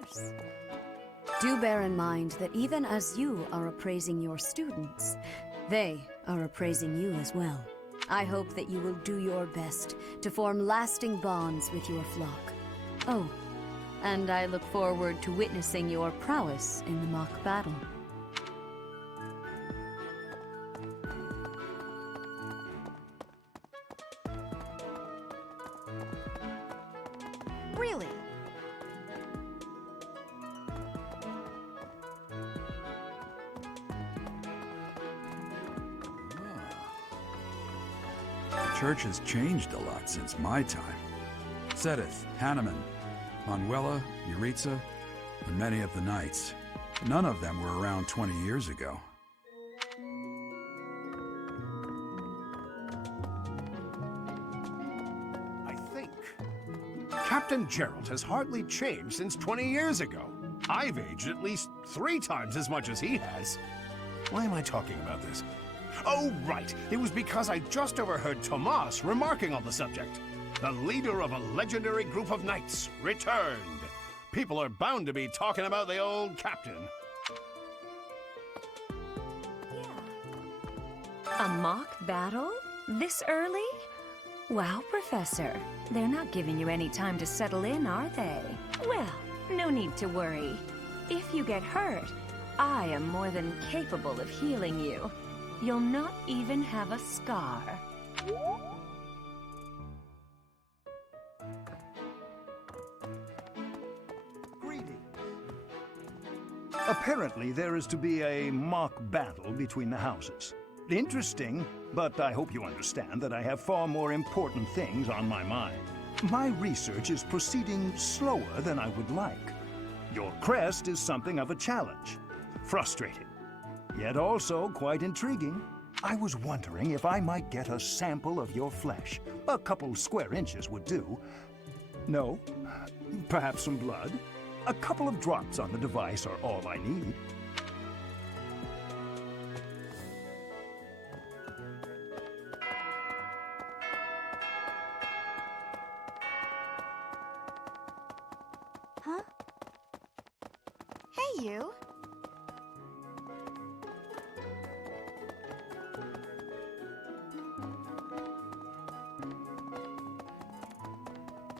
course. Do bear in mind that even as you are appraising your students, they are appraising you as well. I hope that you will do your best to form lasting bonds with your flock. Oh, and I look forward to witnessing your prowess in the mock battle. Really? The church has changed a lot since my time. Sedith, Hanneman, Manuela, Yuritsa, and many of the knights. None of them were around 20 years ago. I think Captain Gerald has hardly changed since 20 years ago. I've aged at least 3 times as much as he has. Why am I talking about this? Oh, right. It was because I just overheard Tomas remarking on the subject. The leader of a legendary group of knights returned. People are bound to be talking about the old captain. A mock battle? This early? Wow, Professor. They're not giving you any time to settle in, are they? Well, no need to worry. If you get hurt, I am more than capable of healing you. You'll not even have a scar. Apparently, there is to be a mock battle between the houses. Interesting, but I hope you understand that I have far more important things on my mind. My research is proceeding slower than I would like. Your crest is something of a challenge. Frustrating, yet also quite intriguing. I was wondering if I might get a sample of your flesh. A couple square inches would do. No? Perhaps some blood? A couple of drops on the device are all I need. Huh? Hey, you.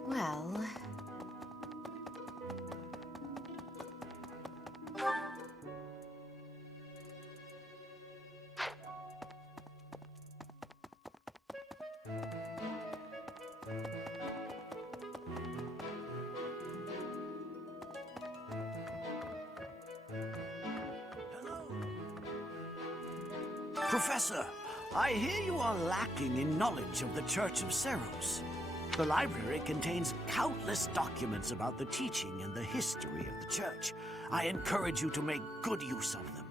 Well... Professor, I hear you are lacking in knowledge of the Church of Seros. The library contains countless documents about the teaching and the history of the Church. I encourage you to make good use of them.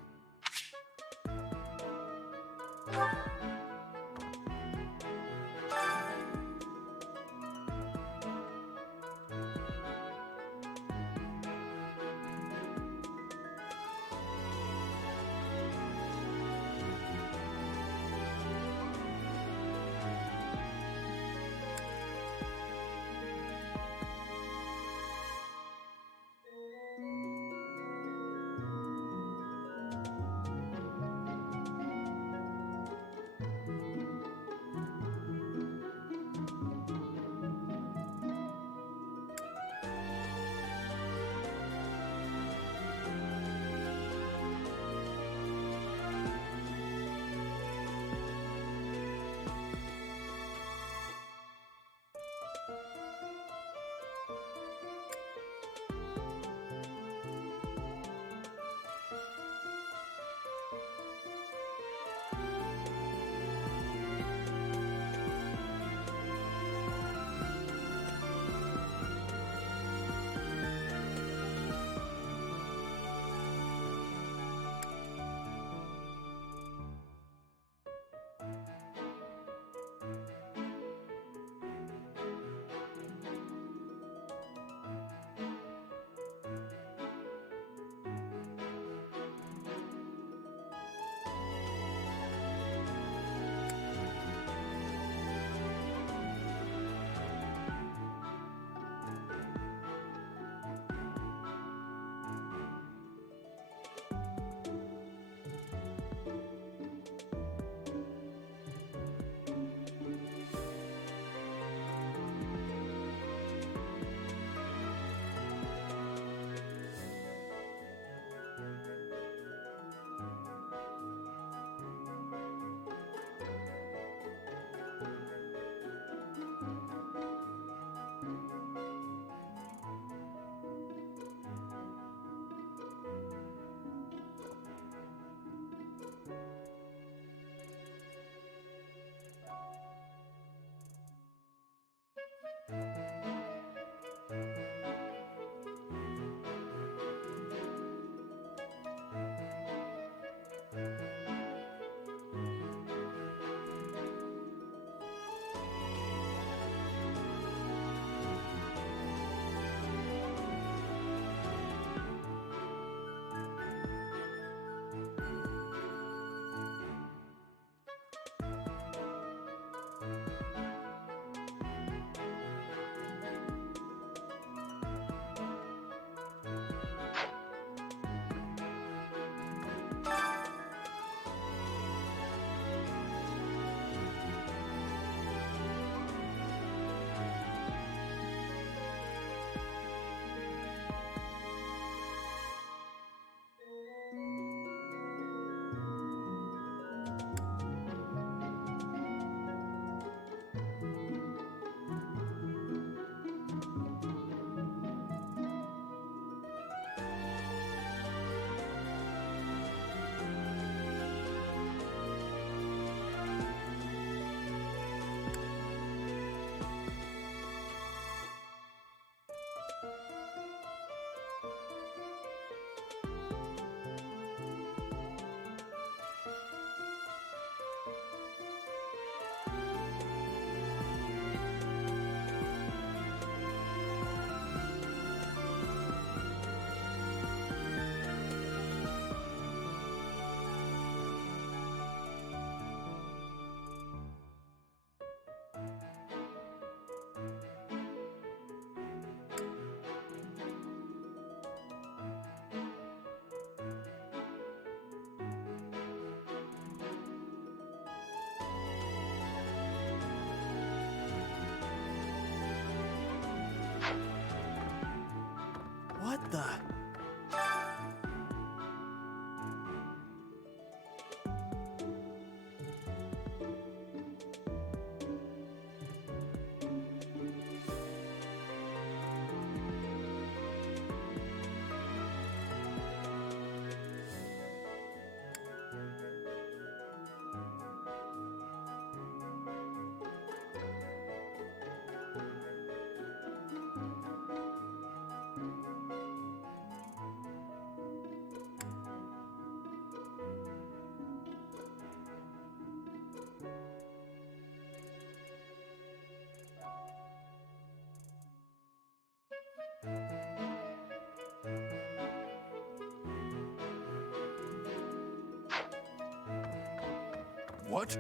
the... What?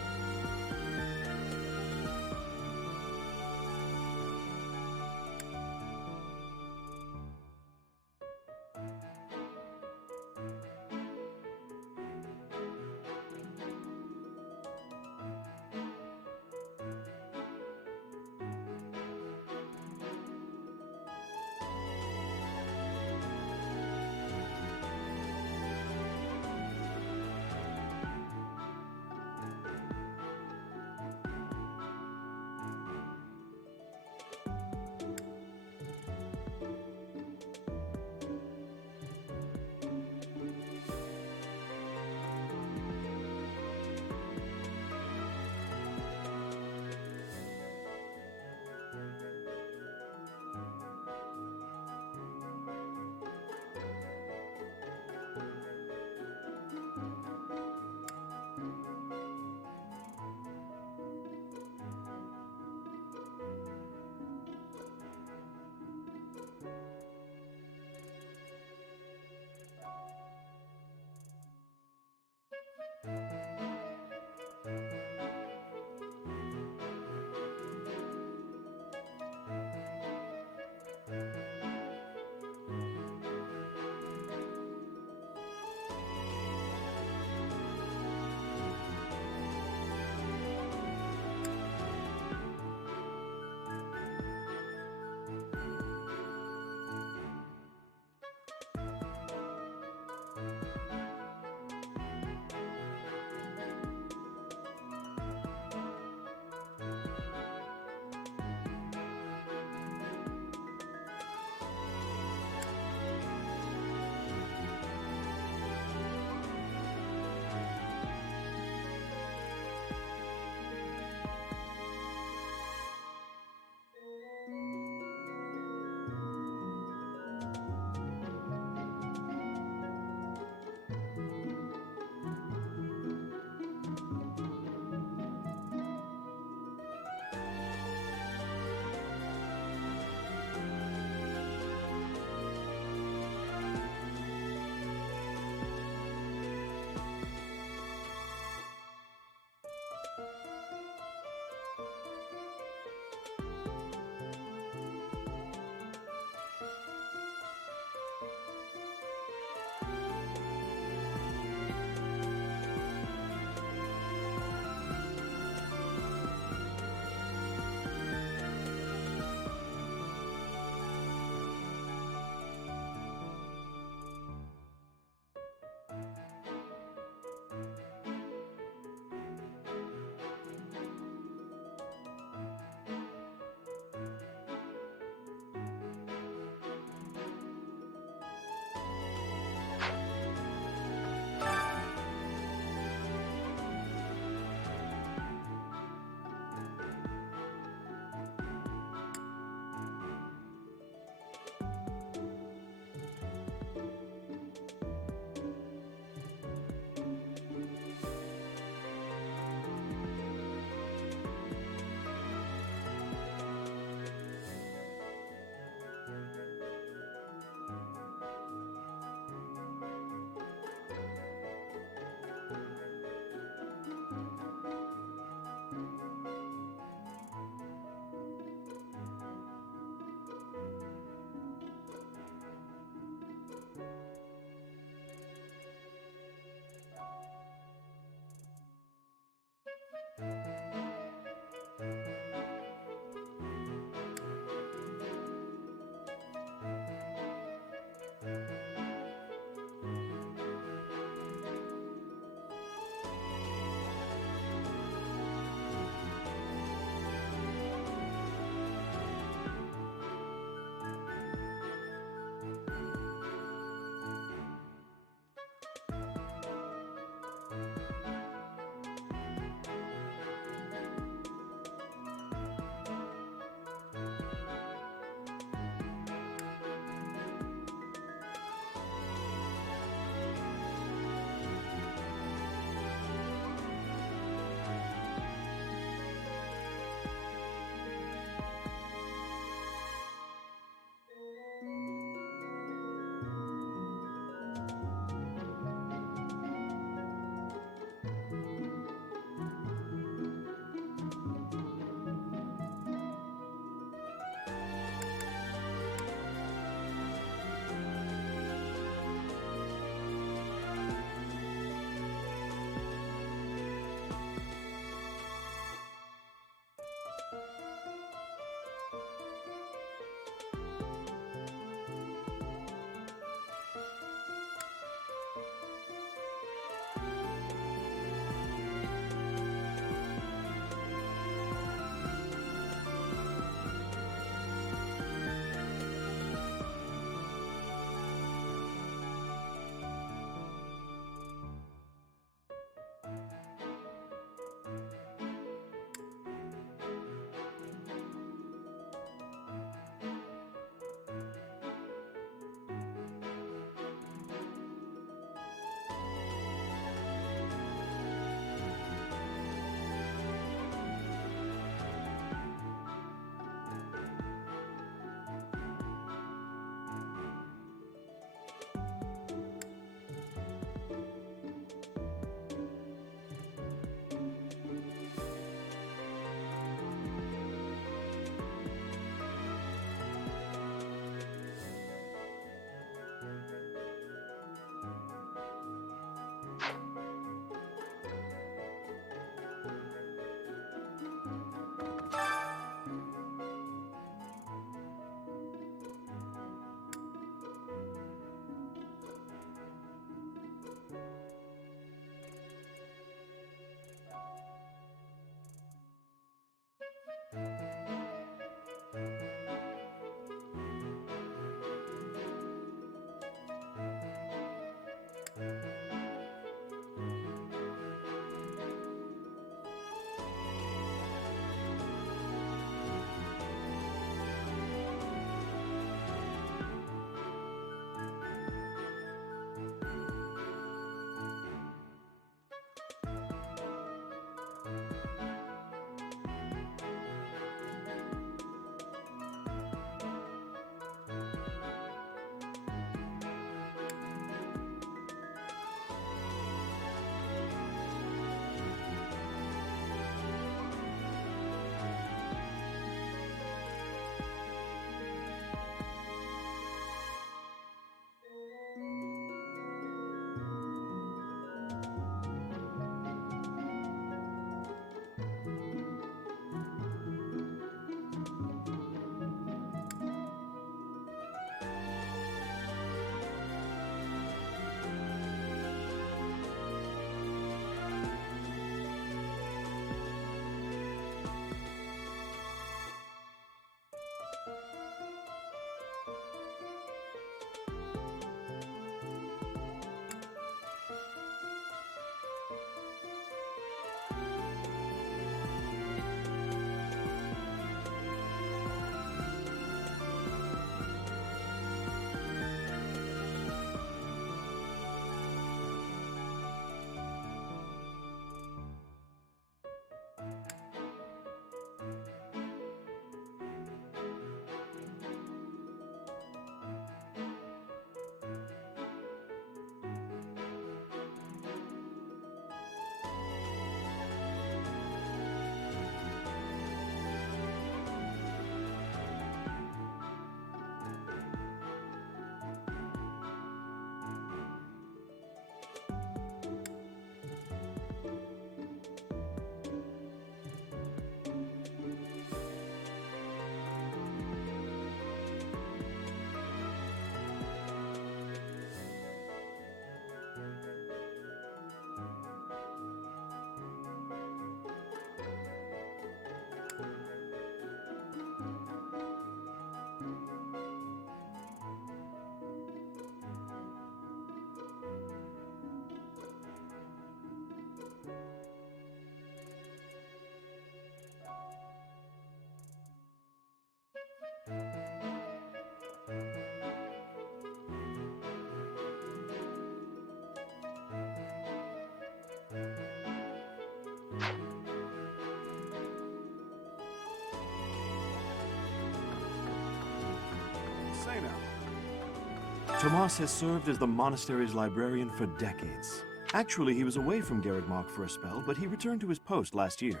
Say now. Tomas has served as the monastery's librarian for decades. Actually, he was away from Garrigmach for a spell, but he returned to his post last year.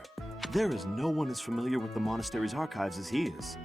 There is no one as familiar with the monastery's archives as he is.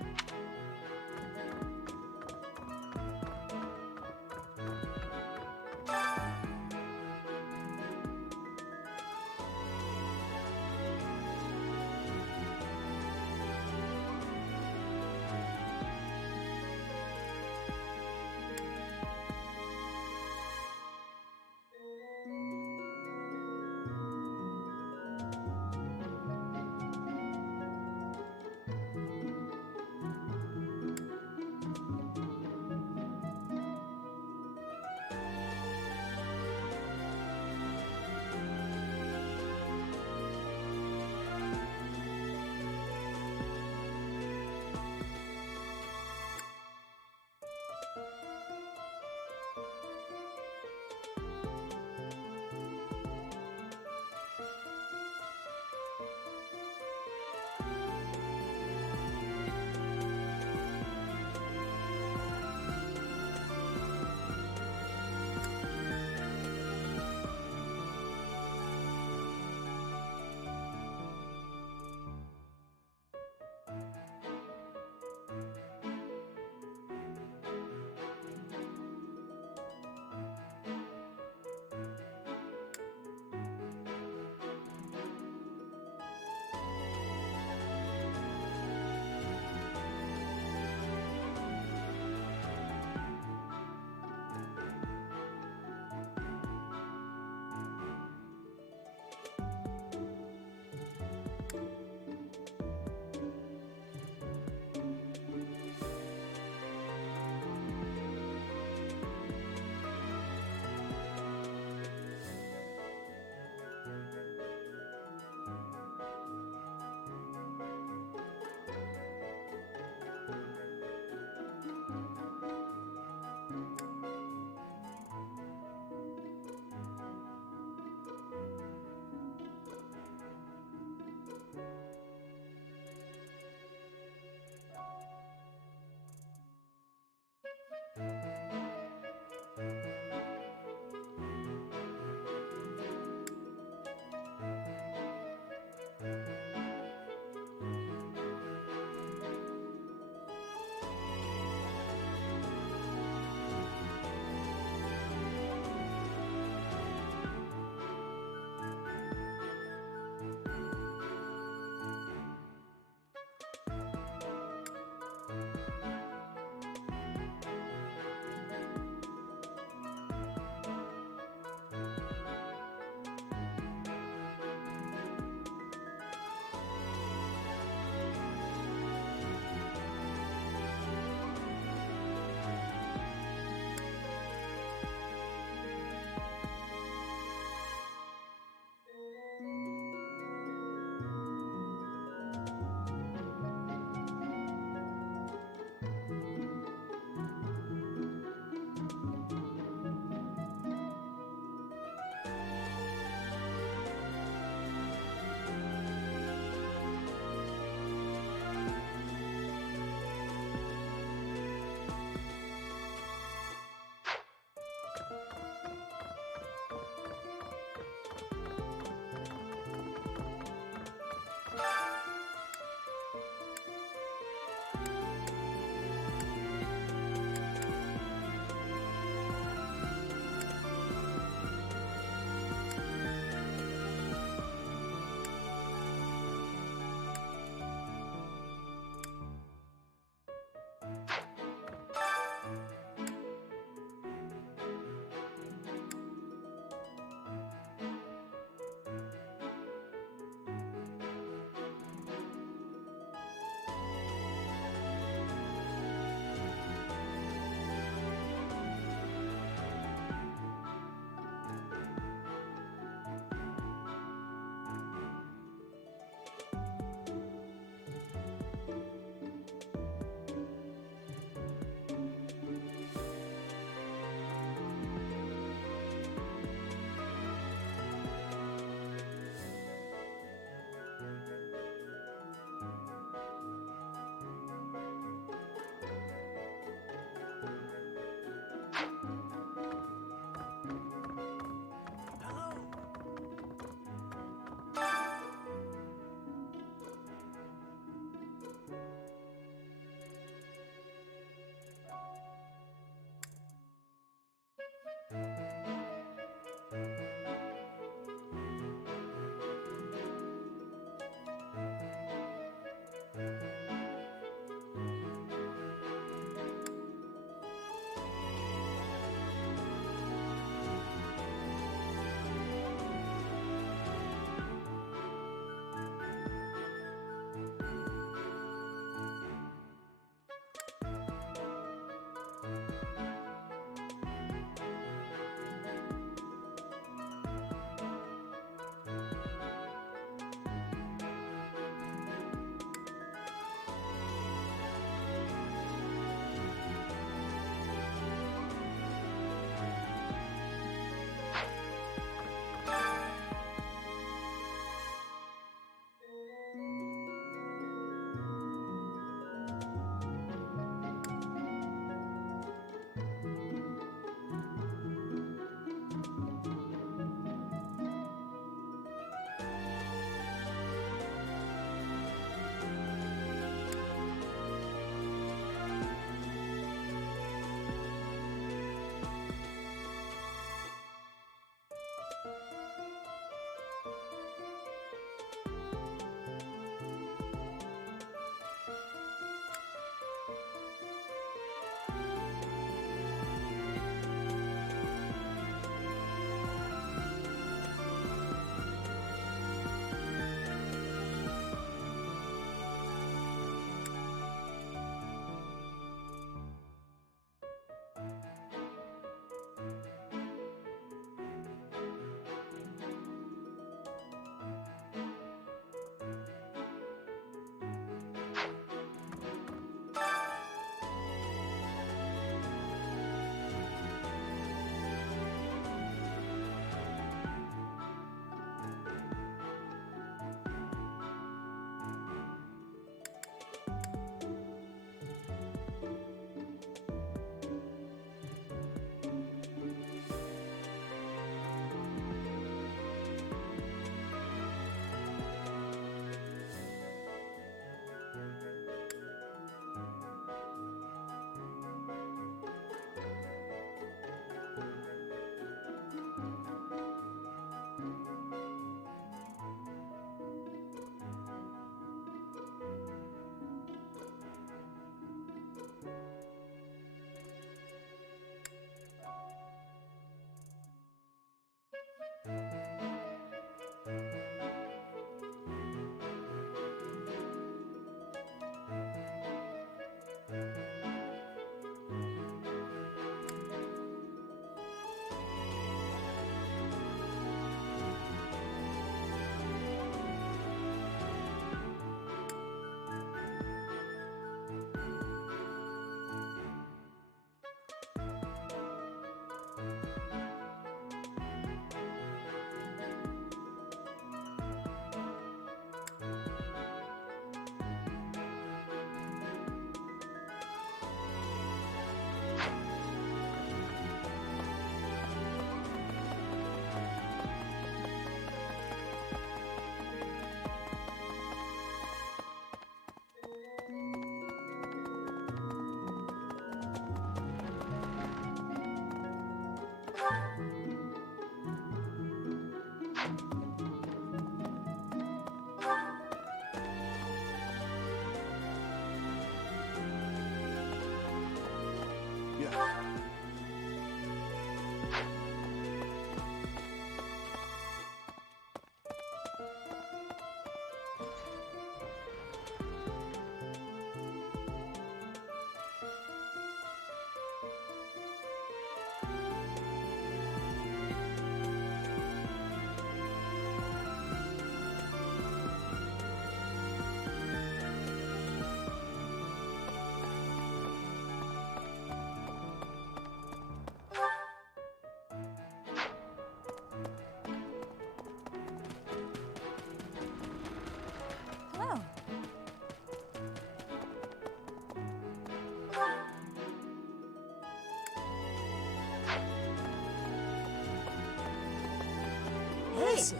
Listen.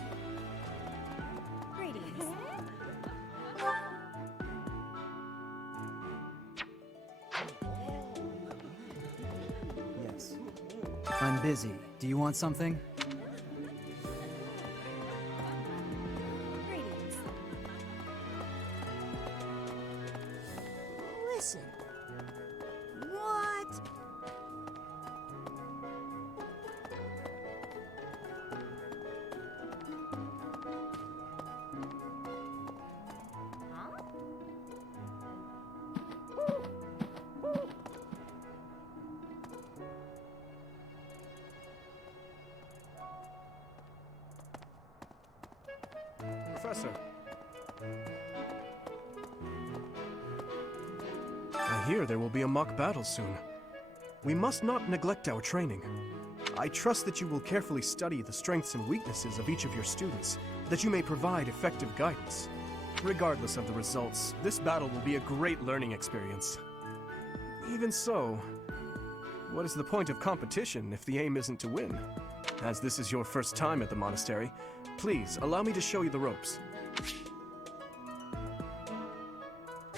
Greetings. Yes. I'm busy. Do you want something? Greetings. Listen. What? Professor. I hear there will be a mock battle soon. We must not neglect our training. I trust that you will carefully study the strengths and weaknesses of each of your students, that you may provide effective guidance. Regardless of the results, this battle will be a great learning experience. Even so, what is the point of competition if the aim isn't to win? As this is your first time at the monastery, please allow me to show you the ropes.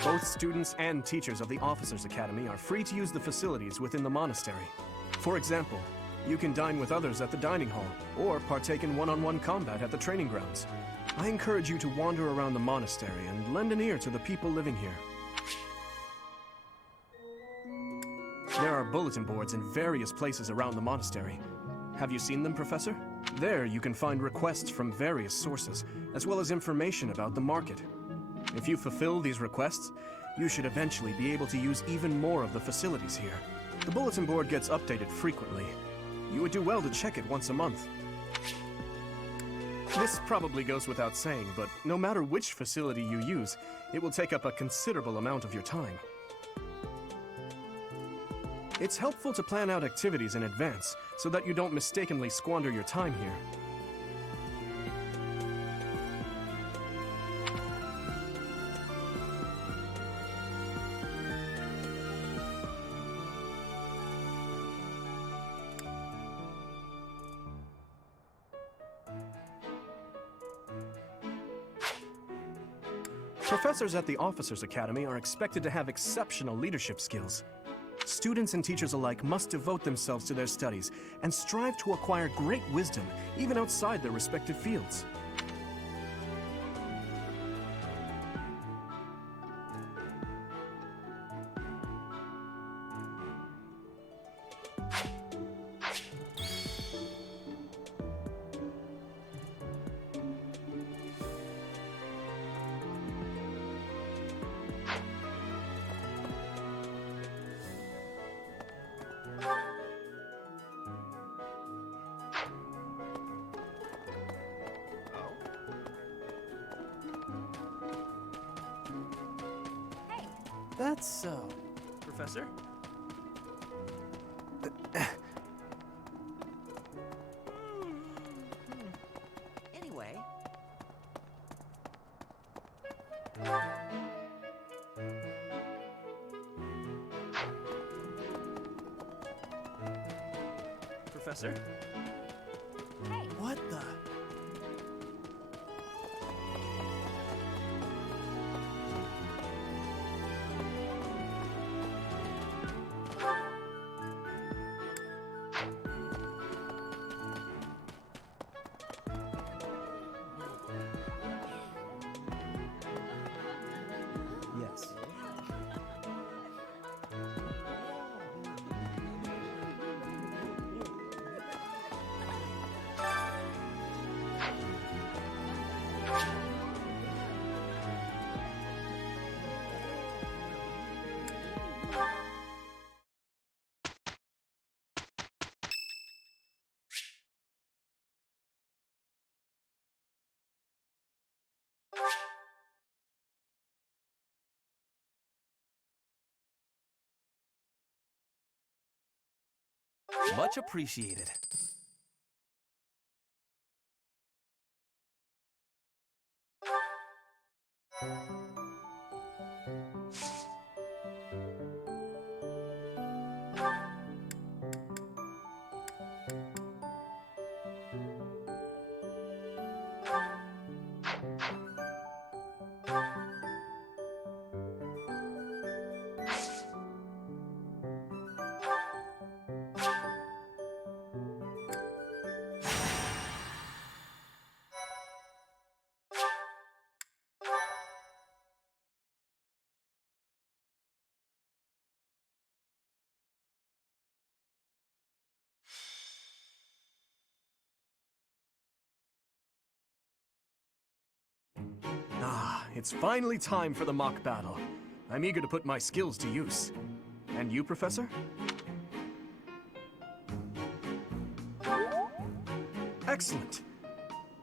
Both students and teachers of the Officers' Academy are free to use the facilities within the monastery. For example, you can dine with others at the dining hall, or partake in one-on-one combat at the training grounds. I encourage you to wander around the monastery and lend an ear to the people living here. There are bulletin boards in various places around the monastery. Have you seen them, Professor? There you can find requests from various sources, as well as information about the market. If you fulfill these requests, you should eventually be able to use even more of the facilities here. The bulletin board gets updated frequently. You would do well to check it once a month. This probably goes without saying, but no matter which facility you use, it will take up a considerable amount of your time. It's helpful to plan out activities in advance, so that you don't mistakenly squander your time here. Professors at the Officers' Academy are expected to have exceptional leadership skills. Students and teachers alike must devote themselves to their studies and strive to acquire great wisdom, even outside their respective fields. That's so. Professor? Anyway. Professor? Hey. What the? Yes. Much appreciated. it's finally time for the mock battle. I'm eager to put my skills to use. And you, Professor? Excellent.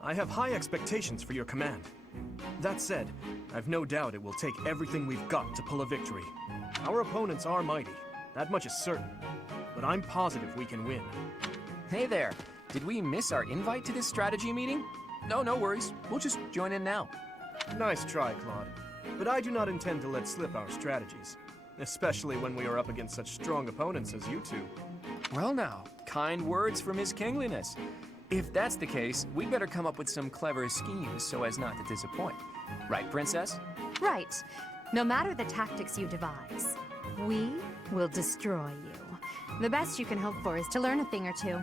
I have high expectations for your command. That said, I've no doubt it will take everything we've got to pull a victory. Our opponents are mighty, that much is certain. But I'm positive we can win. Hey there, did we miss our invite to this strategy meeting? No worries, we'll just join in now. Nice try, Claude. But I do not intend to let slip our strategies. Especially when we are up against such strong opponents as you two. Well now, kind words from His Kingliness. If that's the case, we'd better come up with some clever schemes so as not to disappoint. Right, Princess? Right. No matter the tactics you devise, we will destroy you. The best you can hope for is to learn a thing or two.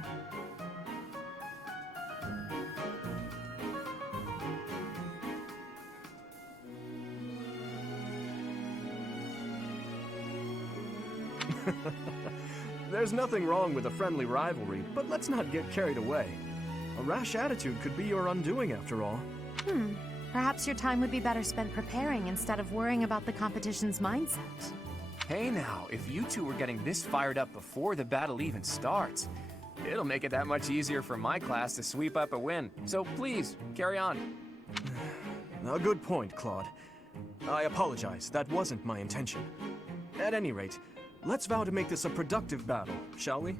There's nothing wrong with a friendly rivalry, but let's not get carried away. A rash attitude could be your undoing after all. Perhaps your time would be better spent preparing instead of worrying about the competition's mindset. Hey now, if you two were getting this fired up before the battle even starts, it'll make it that much easier for my class to sweep up a win. So please, carry on. A good point, Claude. I apologize, that wasn't my intention. At any rate, let's vow to make this a productive battle, shall we?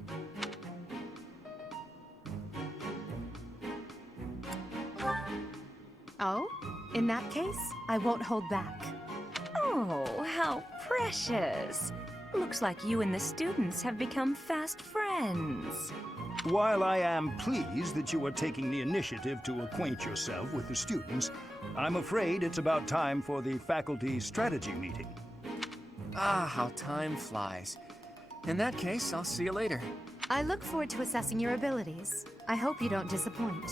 Oh? In that case, I won't hold back. Oh, how precious. Looks like you and the students have become fast friends. While I am pleased that you are taking the initiative to acquaint yourself with the students, I'm afraid it's about time for the faculty strategy meeting. Ah, how time flies. In that case, I'll see you later. I look forward to assessing your abilities. I hope you don't disappoint.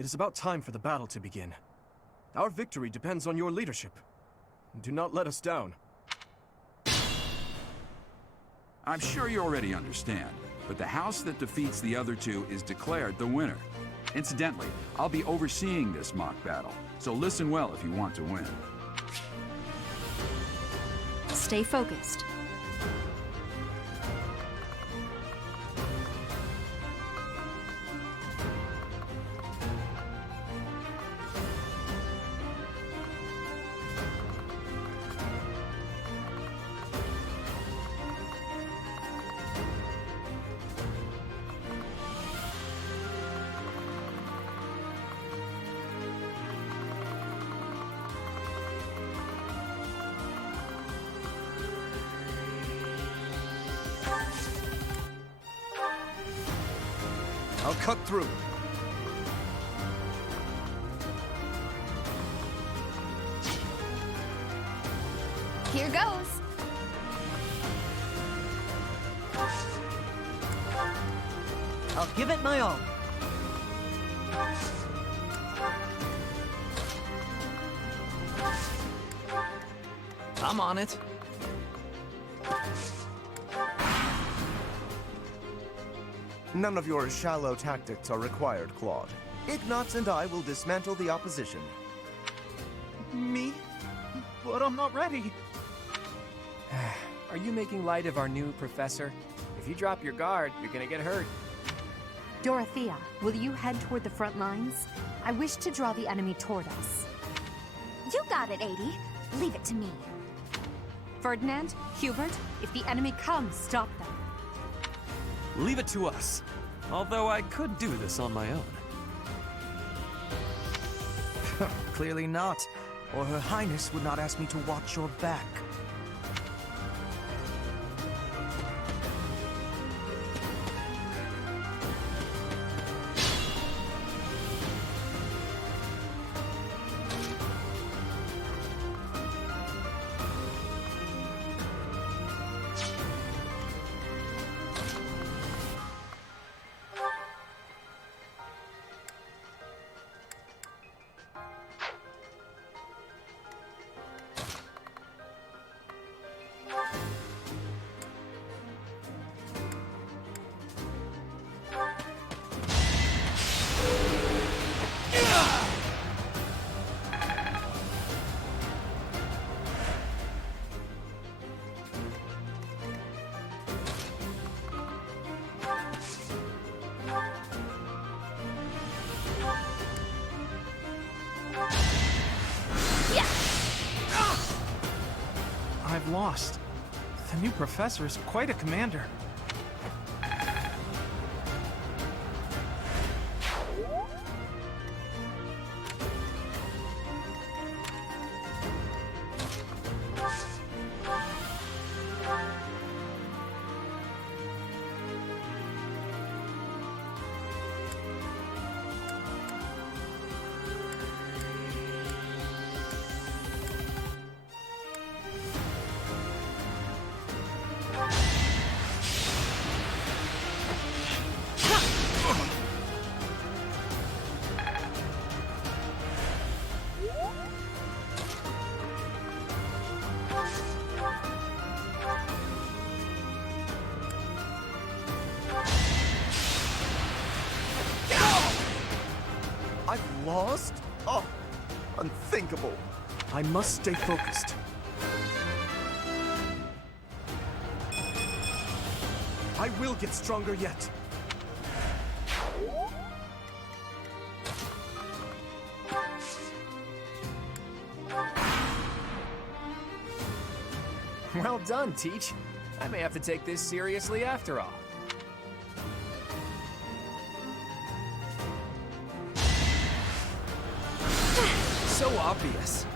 It is about time for the battle to begin. Our victory depends on your leadership. Do not let us down. I'm sure you already understand, but the house that defeats the other two is declared the winner. Incidentally, I'll be overseeing this mock battle, so listen well if you want to win. Stay focused. I'll cut through. Here goes. I'll give it my all. I'm on it. None of your shallow tactics are required, Claude. Ignatz and I will dismantle the opposition. Me? But I'm not ready. Are you making light of our new professor? If you drop your guard, you're gonna get hurt. Dorothea, will you head toward the front lines? I wish to draw the enemy toward us. You got it, 80. Leave it to me. Ferdinand, Hubert, if the enemy comes, stop them. Leave it to us. Although I could do this on my own. Clearly not, or Her Highness would not ask me to watch your back. lost. The new professor is quite a commander. I've lost? Oh, unthinkable. I must stay focused. I will get stronger yet. Well done, Teach. I may have to take this seriously after all. So obvious.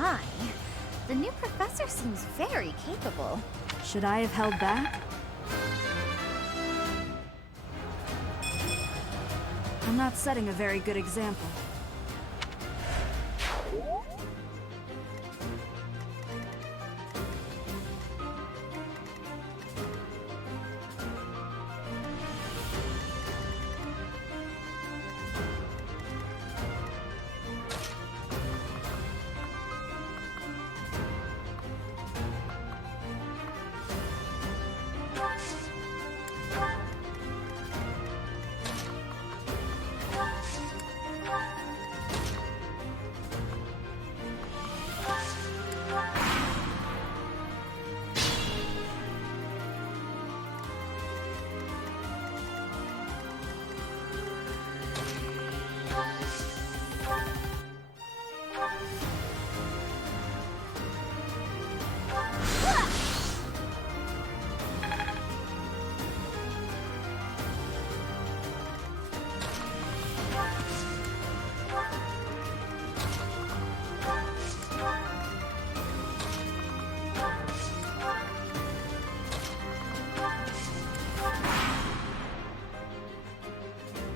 My. The new professor seems very capable. Should I have held back? I'm not setting a very good example.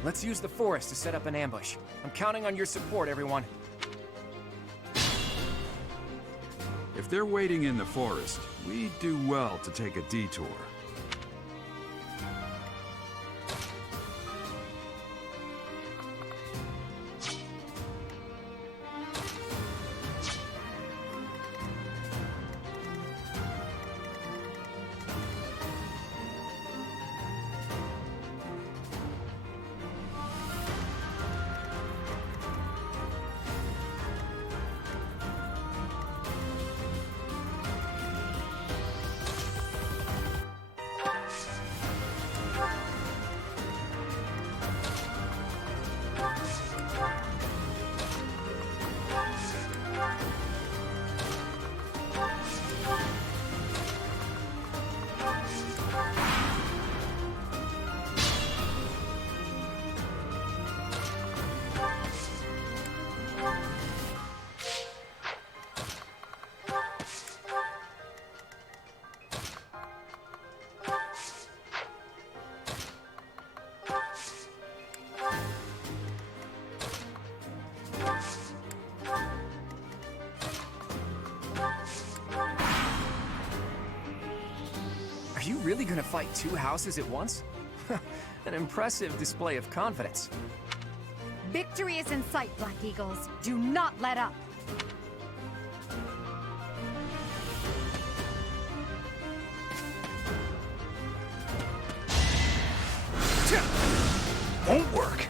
Let's use the forest to set up an ambush. I'm counting on your support, everyone. If they're waiting in the forest, we do well to take a detour. really gonna fight two houses at once? An impressive display of confidence. Victory is in sight, Black Eagles. Do not let up. Won't work.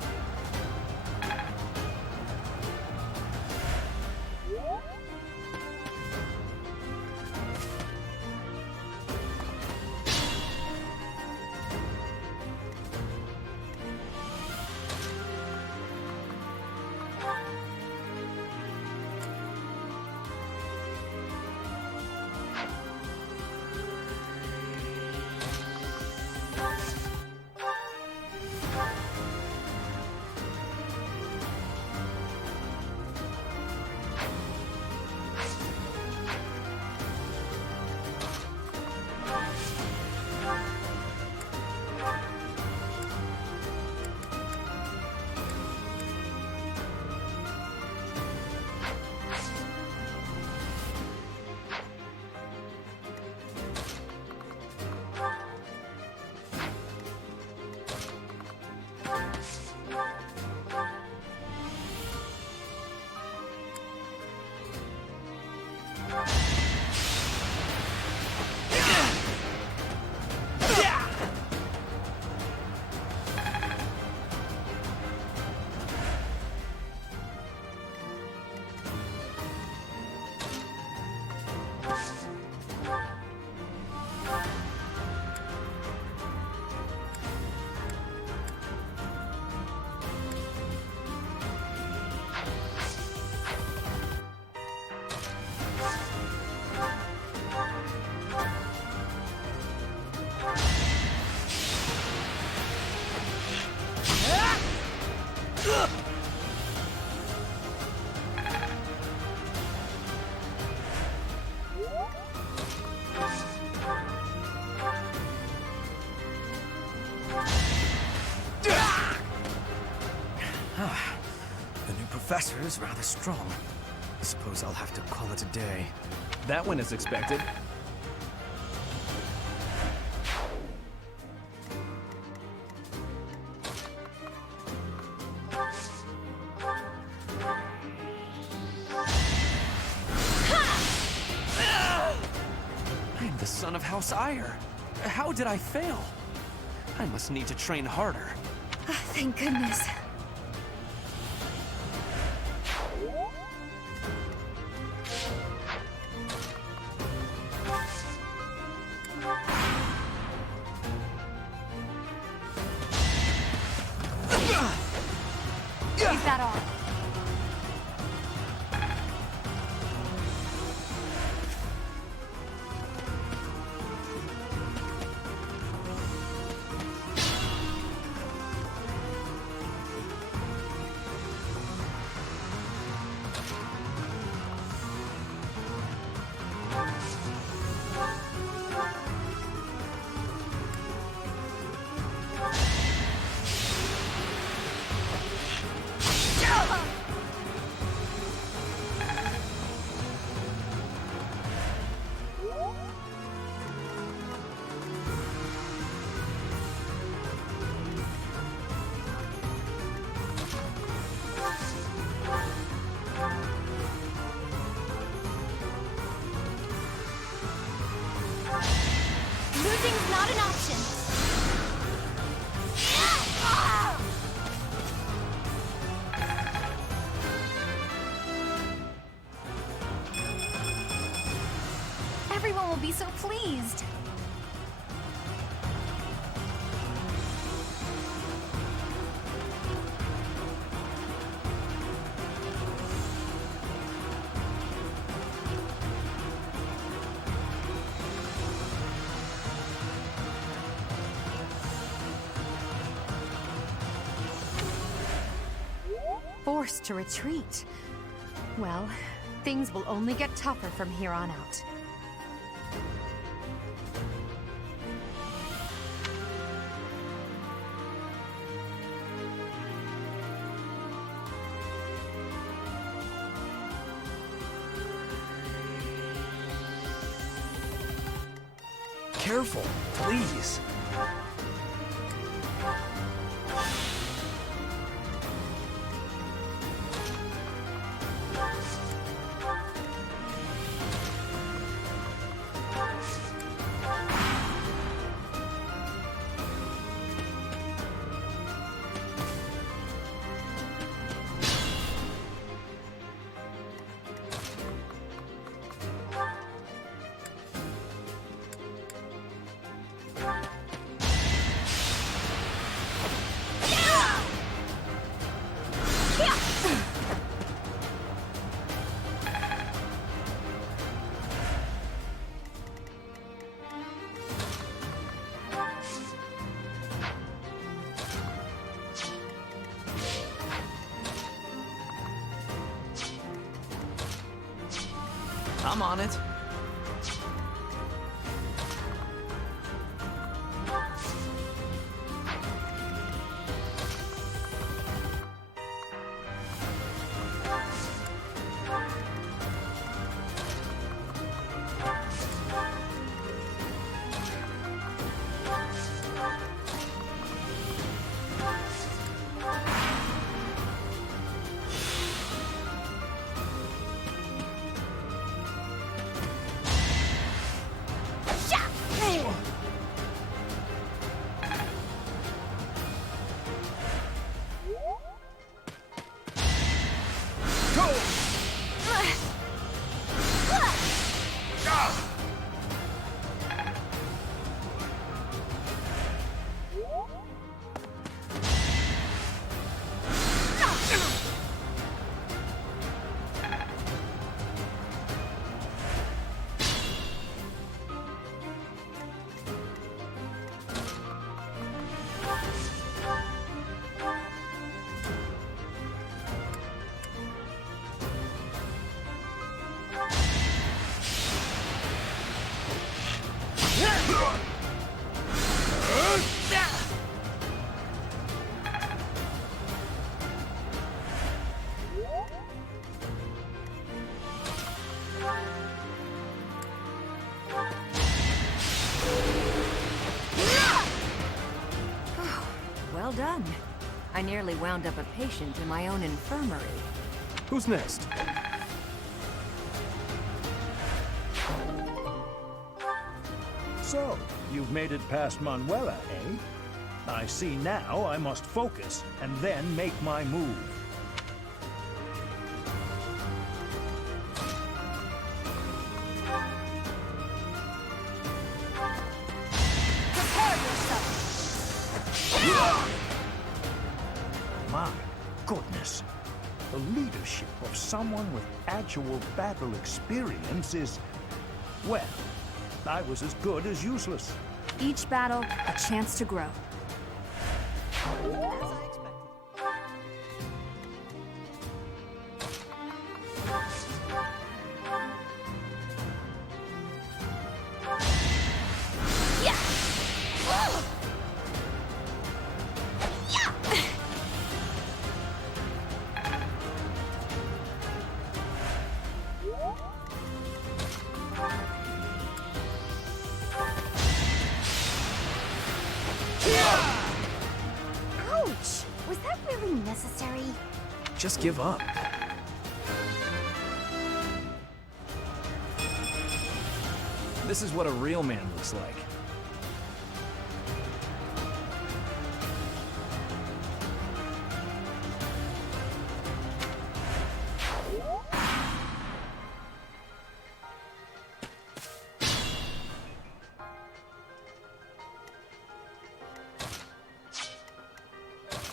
The new professor is rather strong. I suppose I'll have to call it a day. That went as expected. I'm the son of House Ire. How did I fail? I must need to train harder. Thank goodness. Is that all? Losing's not an option. Everyone will be so pleased. Forced to retreat. Well, things will only get tougher from here on out. careful, please. I'm on it. Well done. I nearly wound up a patient in my own infirmary. Who's next? So, you've made it past Manuela, eh? I see now I must focus and then make my move. Prepare yourself! My goodness. The leadership of someone with actual battle experience is... well, I was as good as useless. Each battle, a chance to grow. Ouch! Was that really necessary? Just give up. This is what a real man looks like.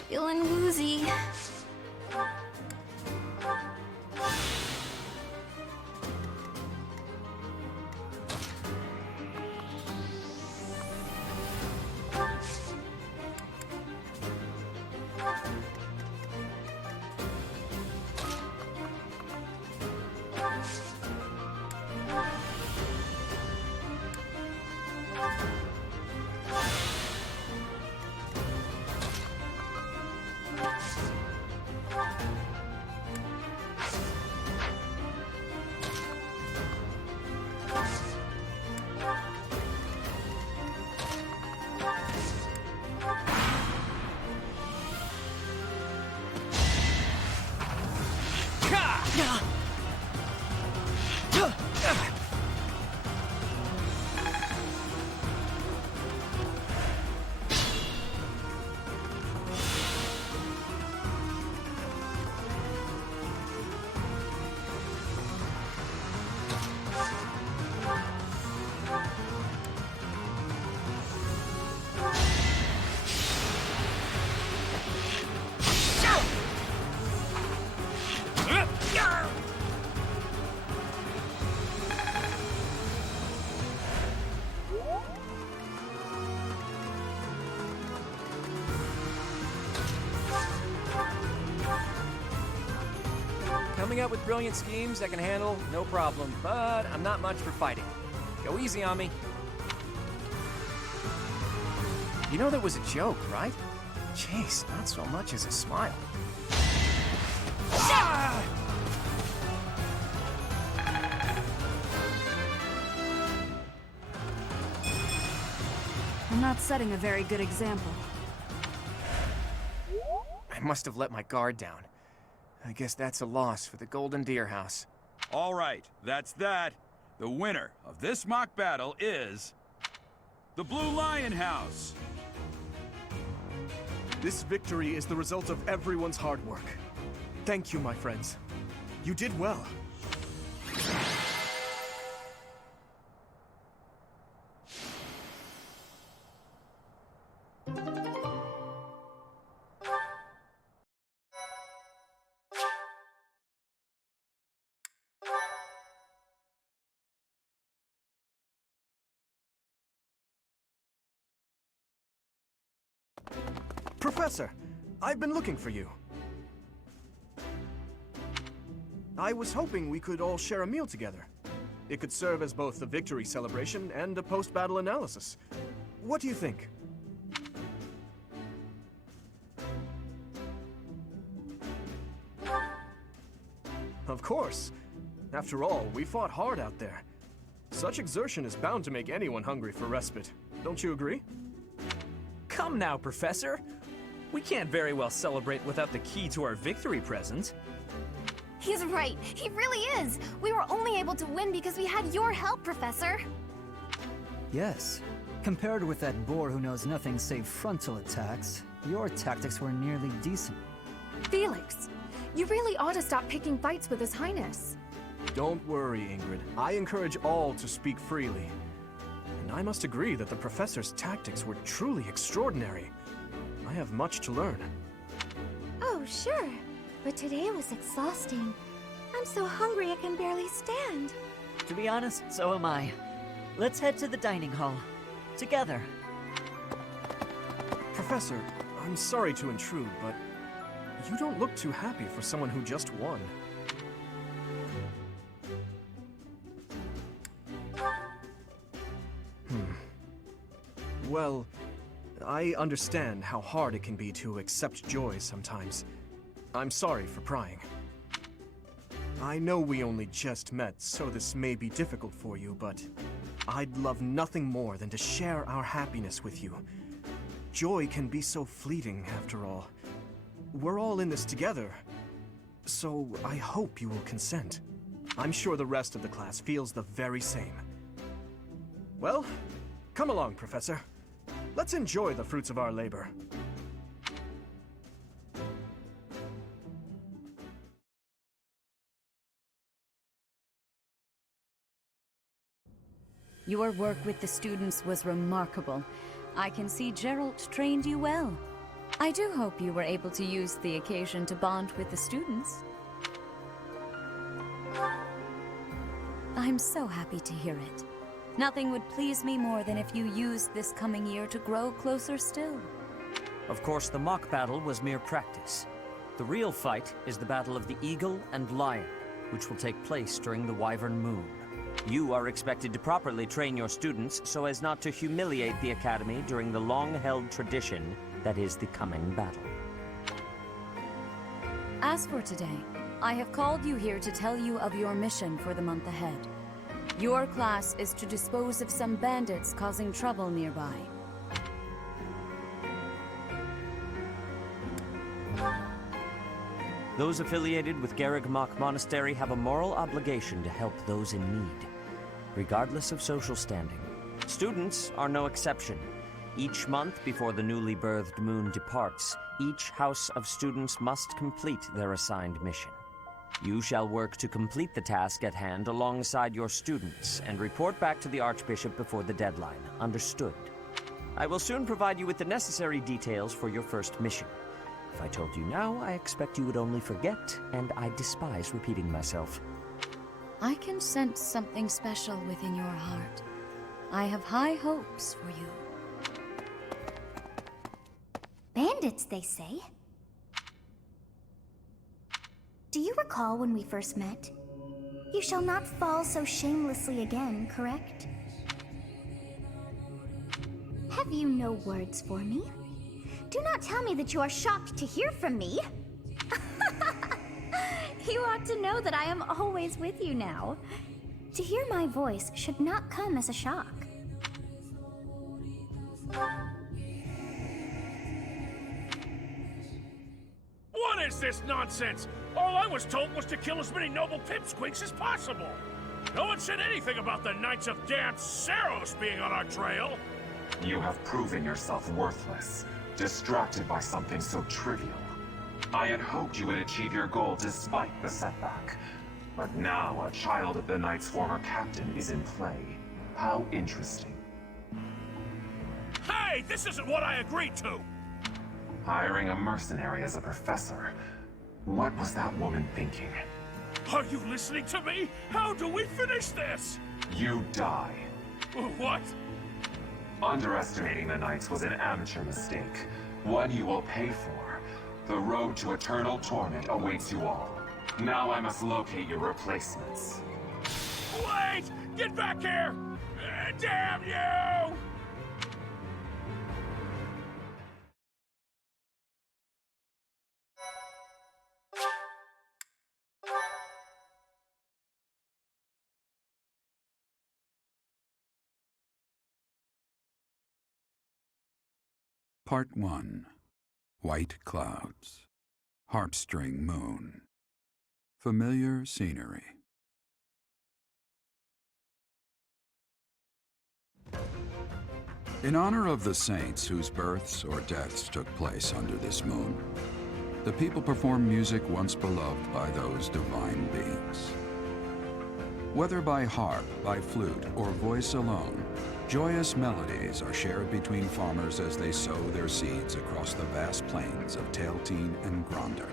Feeling woozy. Coming up with brilliant schemes I can handle, no problem, but I'm not much for fighting. Go easy on me. You know that was a joke, right? Jeez, not so much as a smile. I'm not setting a very good example. I must have let my guard down. I guess that's a loss for the Golden Deer House. All right, that's that. The winner of this mock battle is... the Blue Lion House. This victory is the result of everyone's hard work. Thank you, my friends. You did well. Professor, I've been looking for you. I was hoping we could all share a meal together. It could serve as both a victory celebration and a post-battle analysis. What do you think? Of course. After all, we fought hard out there. Such exertion is bound to make anyone hungry for respite. Don't you agree? Come now, Professor. We can't very well celebrate without the key to our victory present. He's right. He really is. We were only able to win because we had your help, Professor. Yes. Compared with that boar who knows nothing save frontal attacks, your tactics were nearly decent. Felix, you really ought to stop picking fights with His Highness. Don't worry, Ingrid. I encourage all to speak freely. And I must agree that the Professor's tactics were truly extraordinary. I have much to learn. Oh, sure. But today was exhausting. I'm so hungry I can barely stand. To be honest, so am I. Let's head to the dining hall. Together. Professor, I'm sorry to intrude, but you don't look too happy for someone who just won. Well, I understand how hard it can be to accept joy sometimes. I'm sorry for prying. I know we only just met, so this may be difficult for you, but I'd love nothing more than to share our happiness with you. Joy can be so fleeting, after all. We're all in this together, so I hope you will consent. I'm sure the rest of the class feels the very same. Well, come along, Professor. Let's enjoy the fruits of our labor. Your work with the students was remarkable. I can see Geralt trained you well. I do hope you were able to use the occasion to bond with the students. I'm so happy to hear it. Nothing would please me more than if you used this coming year to grow closer still. Of course, the mock battle was mere practice. The real fight is the battle of the Eagle and Lion, which will take place during the Wyvern Moon. You are expected to properly train your students so as not to humiliate the Academy during the long-held tradition that is the coming battle. As for today, I have called you here to tell you of your mission for the month ahead. Your class is to dispose of some bandits causing trouble nearby. Those affiliated with Garreg-Mach Monastery have a moral obligation to help those in need, regardless of social standing. Students are no exception. Each month before the newly birthed moon departs, each house of students must complete their assigned mission. You shall work to complete the task at hand alongside your students and report back to the Archbishop before the deadline. Understood? I will soon provide you with the necessary details for your first mission. If I told you now, I expect you would only forget, and I despise repeating myself. I can sense something special within your heart. I have high hopes for you. Bandits, they say. Do you recall when we first met? You shall not fall so shamelessly again, correct? Have you no words for me? Do not tell me that you are shocked to hear from me. You ought to know that I am always with you now. To hear my voice should not come as a shock. What is this nonsense? All I was told was to kill as many noble pipsqueaks as possible. No one said anything about the Knights of Damned Saros being on our trail. You have proven yourself worthless, distracted by something so trivial. I had hoped you would achieve your goal despite the setback. But now a child of the Knight's former captain is in play. How interesting. Hey, this isn't what I agreed to! Hiring a mercenary as a professor. What was that woman thinking? Are you listening to me? How do we finish this? You die. What? Underestimating the Knights was an amateur mistake. One you will pay for. The road to eternal torment awaits you all. Now I must locate your replacements. Wait! Get back here! Damn you! Part 1. White Clouds. Harpstring Moon. Familiar scenery. In honor of the saints whose births or deaths took place under this moon, the people perform music once beloved by those divine beings. Whether by harp, by flute, or voice alone, joyous melodies are shared between farmers as they sow their seeds across the vast plains of Tailteen and Gronder.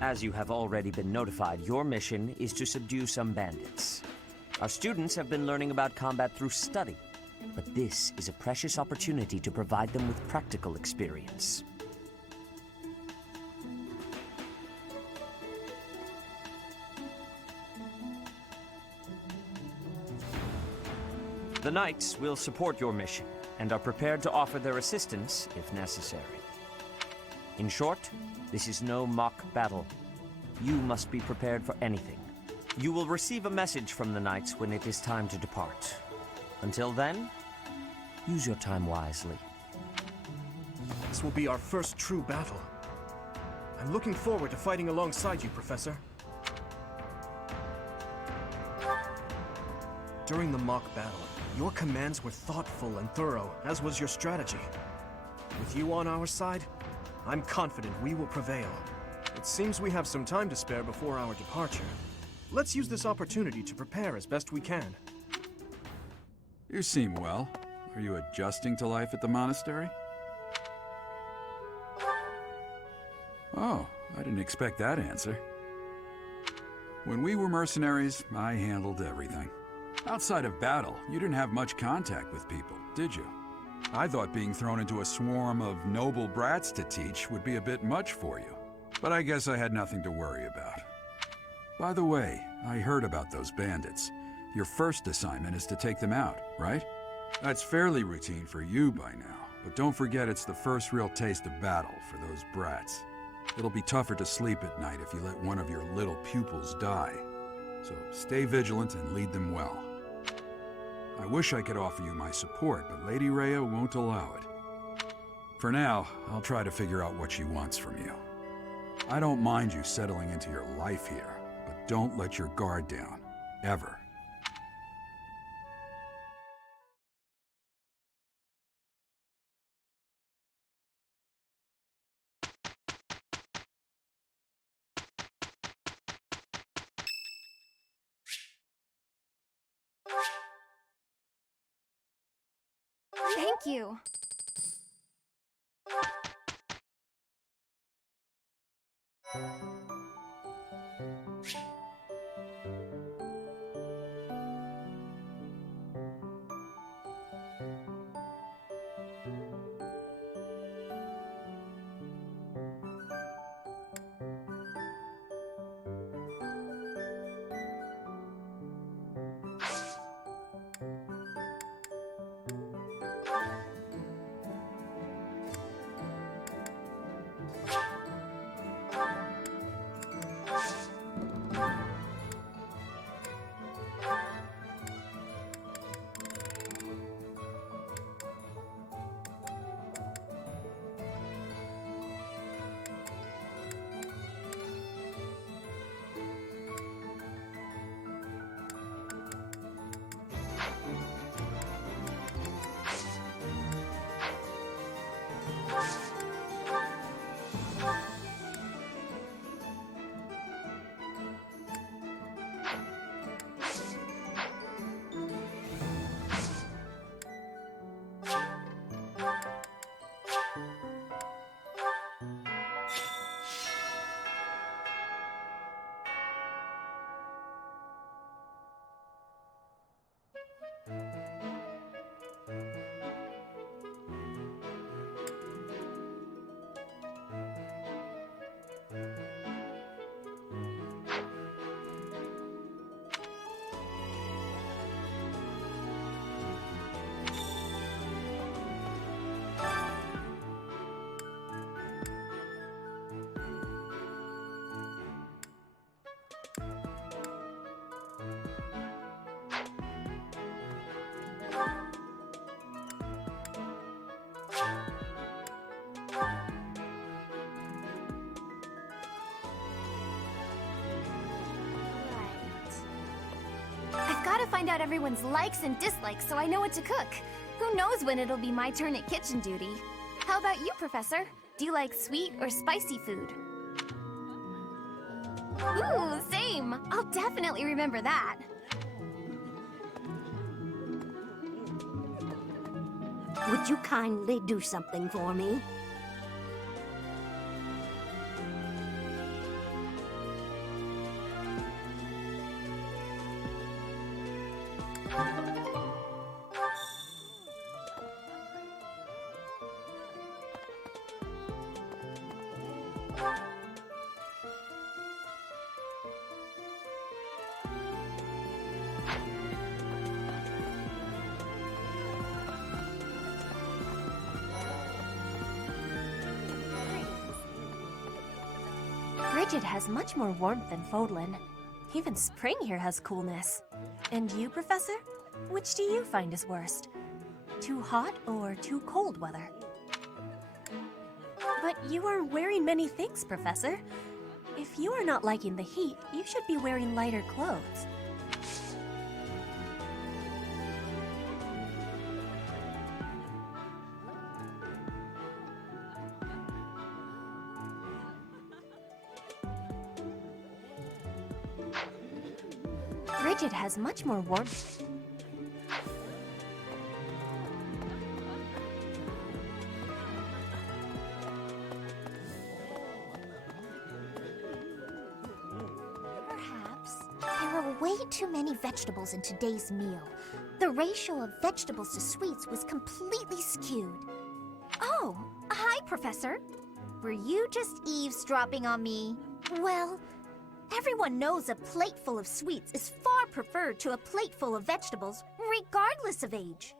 As you have already been notified, your mission is to subdue some bandits. Our students have been learning about combat through study, but this is a precious opportunity to provide them with practical experience. The Knights will support your mission and are prepared to offer their assistance if necessary. In short, this is no mock battle. You must be prepared for anything. You will receive a message from the Knights when it is time to depart. Until then, use your time wisely. This will be our first true battle. I'm looking forward to fighting alongside you, Professor. During the mock battle, your commands were thoughtful and thorough, as was your strategy. With you on our side, I'm confident we will prevail. It seems we have some time to spare before our departure. Let's use this opportunity to prepare as best we can. You seem well. Are you adjusting to life at the monastery? Oh, I didn't expect that answer. When we were mercenaries, I handled everything. Outside of battle, you didn't have much contact with people, did you? I thought being thrown into a swarm of noble brats to teach would be a bit much for you. But I guess I had nothing to worry about. By the way, I heard about those bandits. Your first assignment is to take them out, right? That's fairly routine for you by now, but don't forget it's the first real taste of battle for those brats. It'll be tougher to sleep at night if you let one of your little pupils die. So stay vigilant and lead them well. I wish I could offer you my support, but Lady Rhea won't allow it. For now, I'll try to figure out what she wants from you. I don't mind you settling into your life here, but don't let your guard down, ever. Thank you. I've got to find out everyone's likes and dislikes so I know what to cook. Who knows when it'll be my turn at kitchen duty? How about you, Professor? Do you like sweet or spicy food? Ooh, same! I'll definitely remember that. Would you kindly do something for me? Frigid has much more warmth than Fodlan. Even spring here has coolness. And you, Professor? Which do you find is worst? Too hot or too cold weather? But you are wearing many things, Professor. If you are not liking the heat, you should be wearing lighter clothes. Frigid has much more warmth. Perhaps. too many vegetables in today's meal. The ratio of vegetables to sweets was completely skewed. Oh, hi, Professor. Were you just eavesdropping on me? Well, everyone knows a plate full of sweets is far preferred to a plate full of vegetables, regardless of age.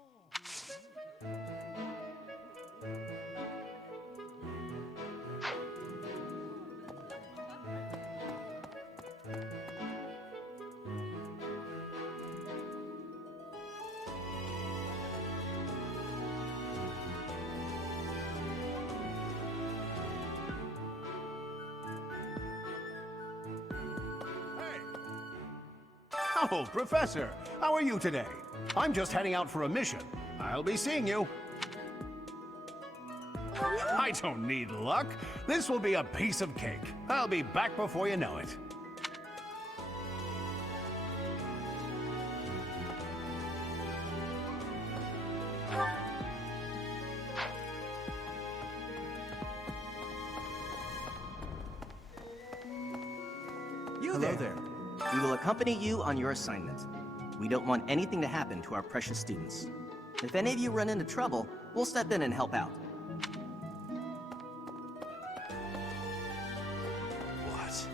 Oh, Professor, how are you today? I'm just heading out for a mission. I'll be seeing you. I don't need luck. This will be a piece of cake. I'll be back before you know it. Hello there. We will accompany you on your assignment. We don't want anything to happen to our precious students. If any of you run into trouble, we'll step in and help out. What?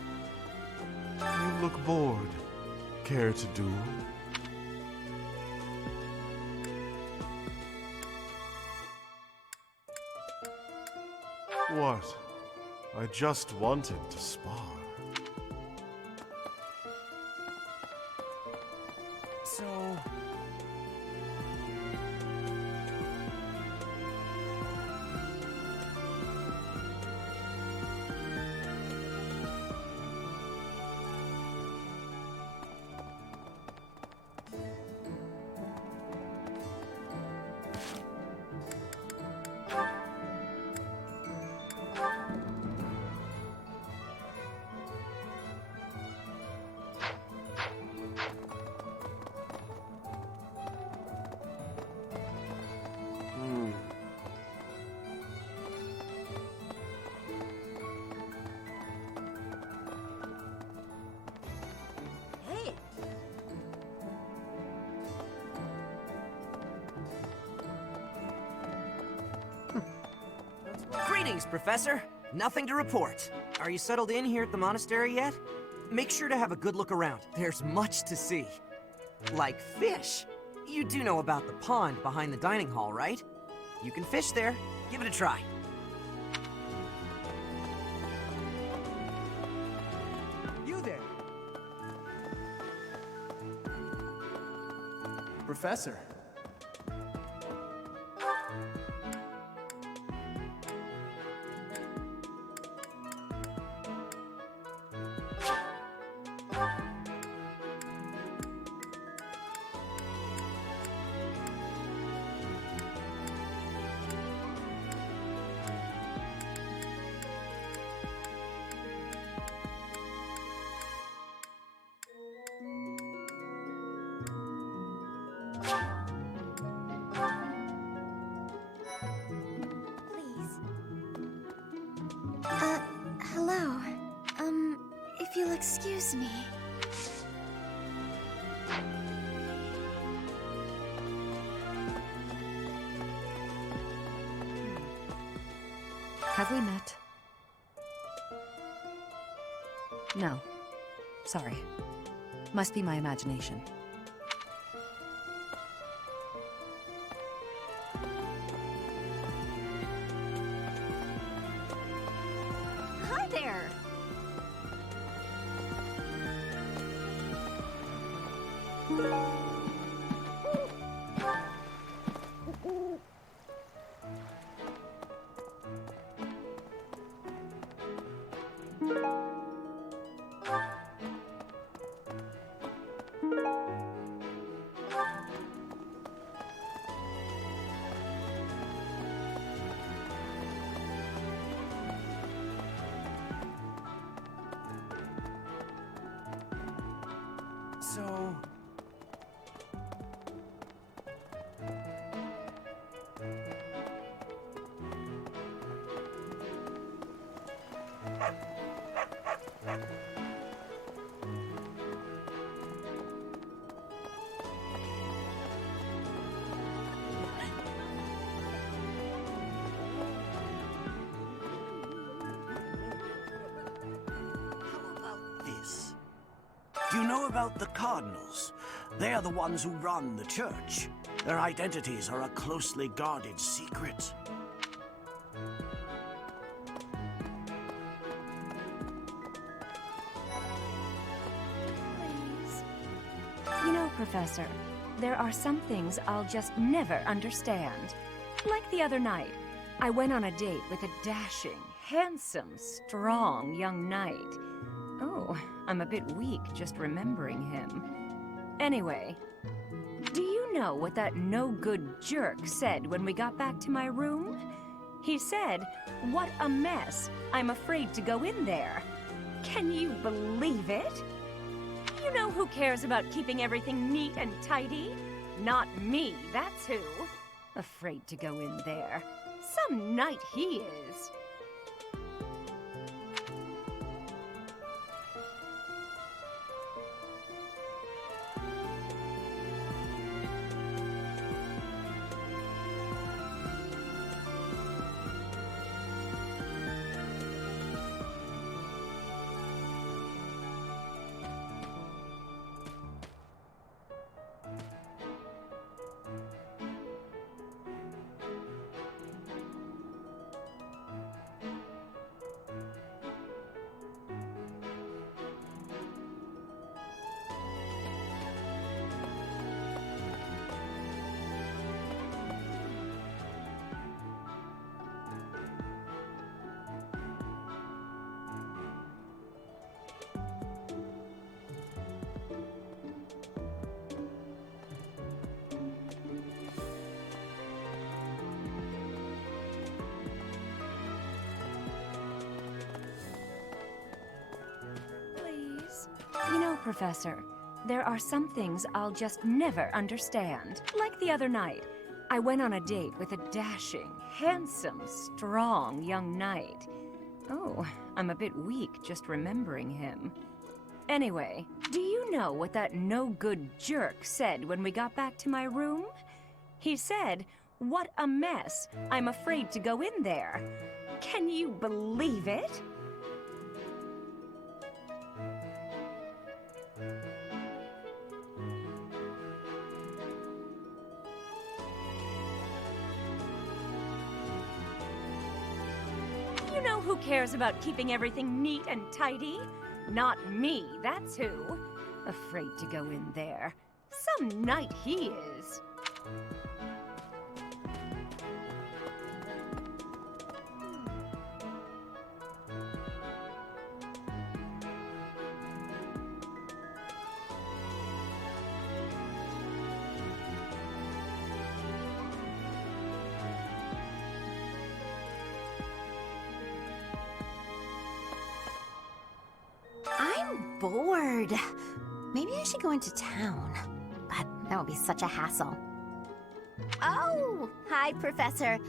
You look bored. Care to duel? What? I just wanted to spar. So... Hey! Greetings, Professor. Nothing to report. Are you settled in here at the monastery yet? Make sure to have a good look around. There's much to see. Like fish. You do know about the pond behind the dining hall, right? You can fish there. Give it a try. You there! Professor. Hello. If you'll excuse me. Have we met? No. Sorry. Must be my imagination. Hi there! So... know about the Cardinals? They are the ones who run the church. Their identities are a closely guarded secret. You know, Professor, there are some things I'll just never understand. Like the other night, I went on a date with a dashing, handsome, strong young knight. Oh, I'm a bit weak just remembering him. Anyway, do you know what that no-good jerk said when we got back to my room? He said, "What a mess. I'm afraid to go in there." Can you believe it? You know who cares about keeping everything neat and tidy? Not me, that's who. Afraid to go in there. Some knight he is. You know, Professor, there are some things I'll just never understand. Like the other night, I went on a date with a dashing, handsome, strong young knight. Oh, I'm a bit weak just remembering him. Anyway, do you know what that no-good jerk said when we got back to my room? He said, "What a mess. I'm afraid to go in there." Can you believe it? You know who cares about keeping everything neat and tidy? Not me, that's who. Afraid to go in there. Some knight he is. I'm bored. Maybe I should go into town. But that would be such a hassle. Oh, hi, Professor.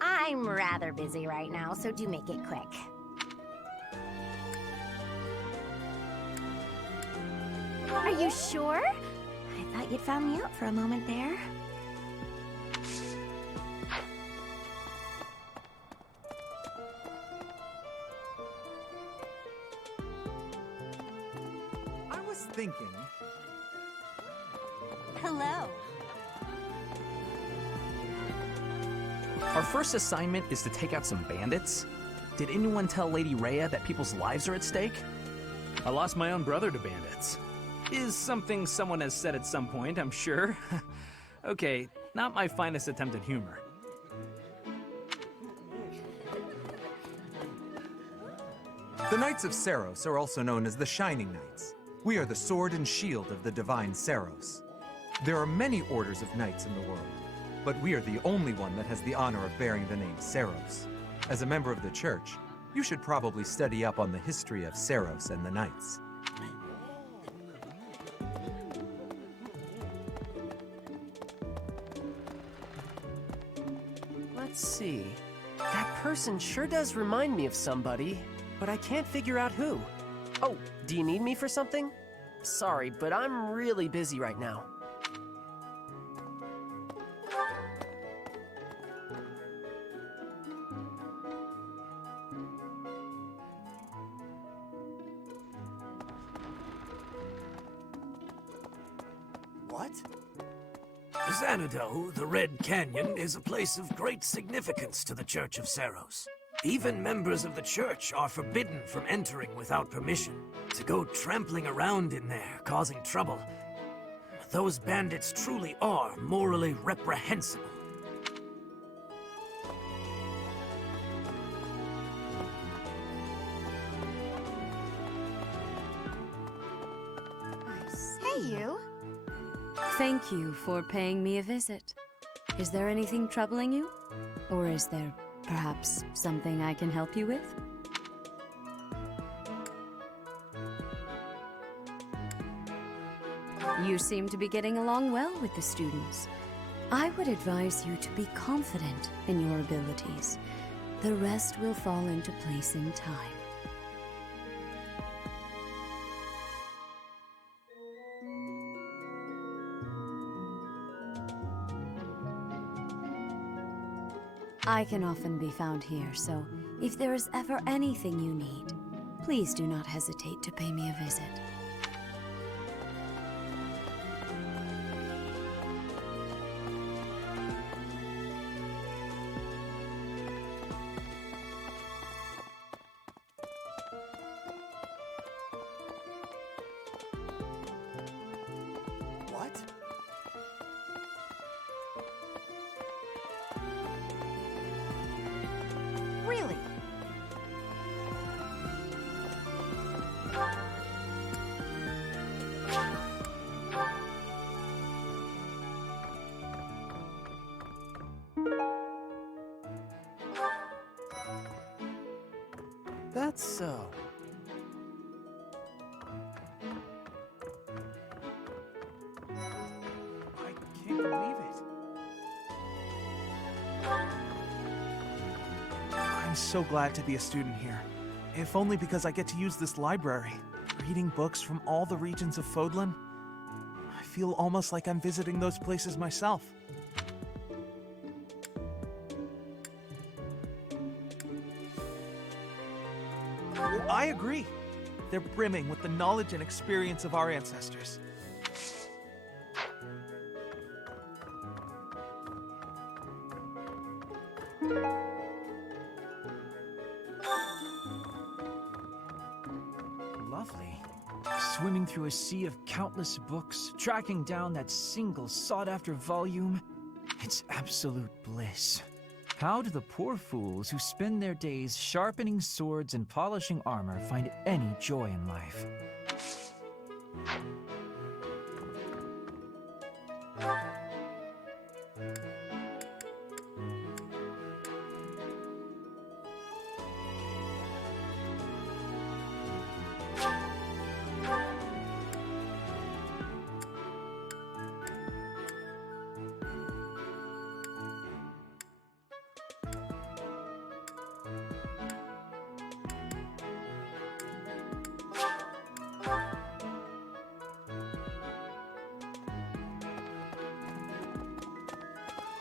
I'm rather busy right now, so do make it quick. Are you sure? I thought you'd found me out for a moment there. I was thinking... Hello. Our first assignment is to take out some bandits. Did anyone tell Lady Rhea that people's lives are at stake? I lost my own brother to bandits. Is something someone has said at some point, I'm sure. Okay, not my finest attempt at humor. The Knights of Saros are also known as the Shining Knights. We are the sword and shield of the divine Saros. There are many orders of knights in the world, but we are the only one that has the honor of bearing the name Saros. As a member of the church, you should probably study up on the history of Saros and the knights. Let's see. That person sure does remind me of somebody, but I can't figure out who. Oh, do you need me for something? Sorry, but I'm really busy right now. Xanadu, the Red Canyon, is a place of great significance to the Church of Saros. Even members of the church are forbidden from entering without permission. To go trampling around in there, causing trouble, those bandits truly are morally reprehensible. Hey, you. Thank you for paying me a visit. Is there anything troubling you? Or is there perhaps something I can help you with? You seem to be getting along well with the students. I would advise you to be confident in your abilities. The rest will fall into place in time. I can often be found here, so if there is ever anything you need, please do not hesitate to pay me a visit. What? Really? That's so. I can't believe it. I'm so glad to be a student here. If only because I get to use this library. Reading books from all the regions of Fodlan. I feel almost like I'm visiting those places myself. I agree. They're brimming with the knowledge and experience of our ancestors. Lovely. Swimming through a sea of countless books, tracking down that single sought-after volume. It's absolute bliss. How do the poor fools who spend their days sharpening swords and polishing armor find any joy in life?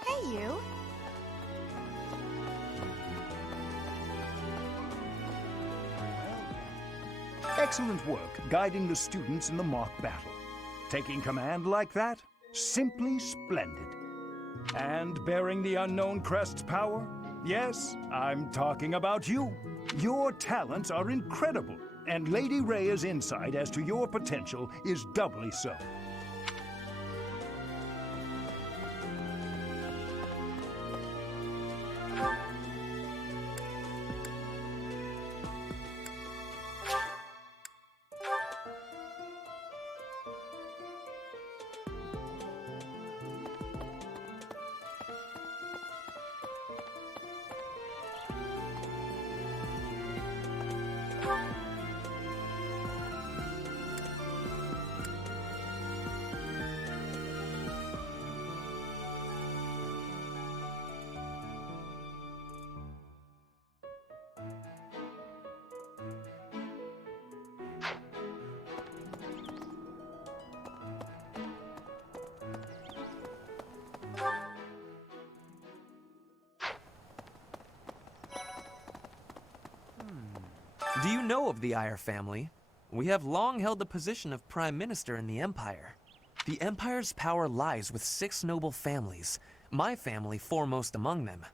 Hey, you. Excellent work guiding the students in the mock battle. Taking command like that? Simply splendid. And bearing the unknown crest's power? Yes, I'm talking about you. Your talents are incredible, and Lady Rhea's insight as to your potential is doubly so. Do you know of the Eyre family? We have long held the position of Prime Minister in the Empire. The Empire's power lies with 6 noble families, my family foremost among them.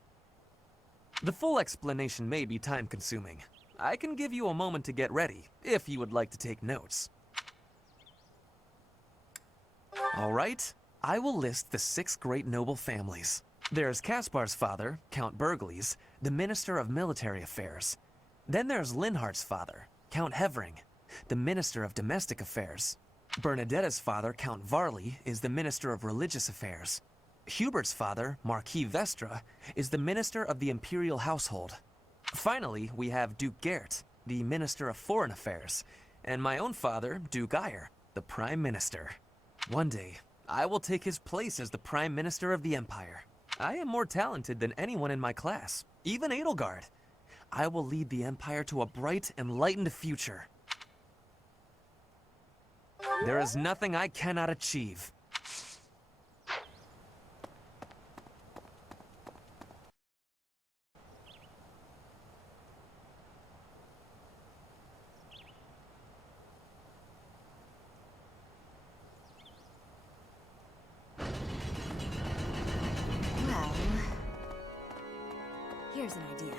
The full explanation may be time-consuming. I can give you a moment to get ready, if you would like to take notes. All right, I will list the 6 great noble families. There's Caspar's father, Count Burgles, the Minister of Military Affairs. Then there's Linhardt's father, Count Hevering, the Minister of Domestic Affairs. Bernadetta's father, Count Varley, is the Minister of Religious Affairs. Hubert's father, Marquis Vestra, is the Minister of the Imperial Household. Finally, we have Duke Gert, the Minister of Foreign Affairs, and my own father, Duke Eyre, the Prime Minister. One day, I will take his place as the Prime Minister of the Empire. I am more talented than anyone in my class, even Edelgard. I will lead the Empire to a bright, enlightened future. There is nothing I cannot achieve. Here's an idea.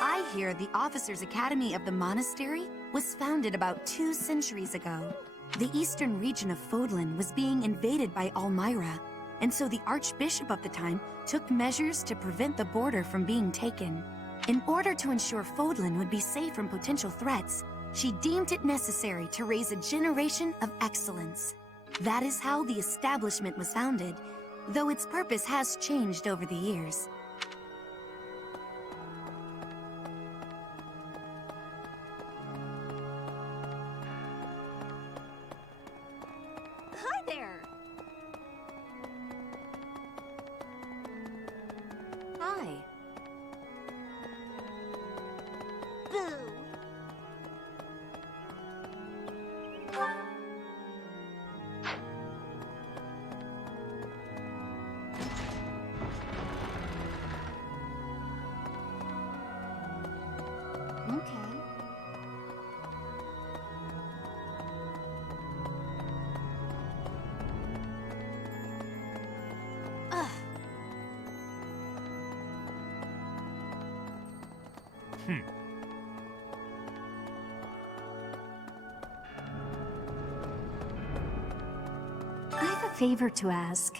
I hear the Officers' Academy of the monastery was founded about 2 centuries ago. The eastern region of Fodlan was being invaded by Almyra, and so the Archbishop of the time took measures to prevent the border from being taken. In order to ensure Fodlan would be safe from potential threats, she deemed it necessary to raise a generation of excellence. That is how the establishment was founded, though its purpose has changed over the years. Hi there! Hi. Boo! Okay. I have a favor to ask.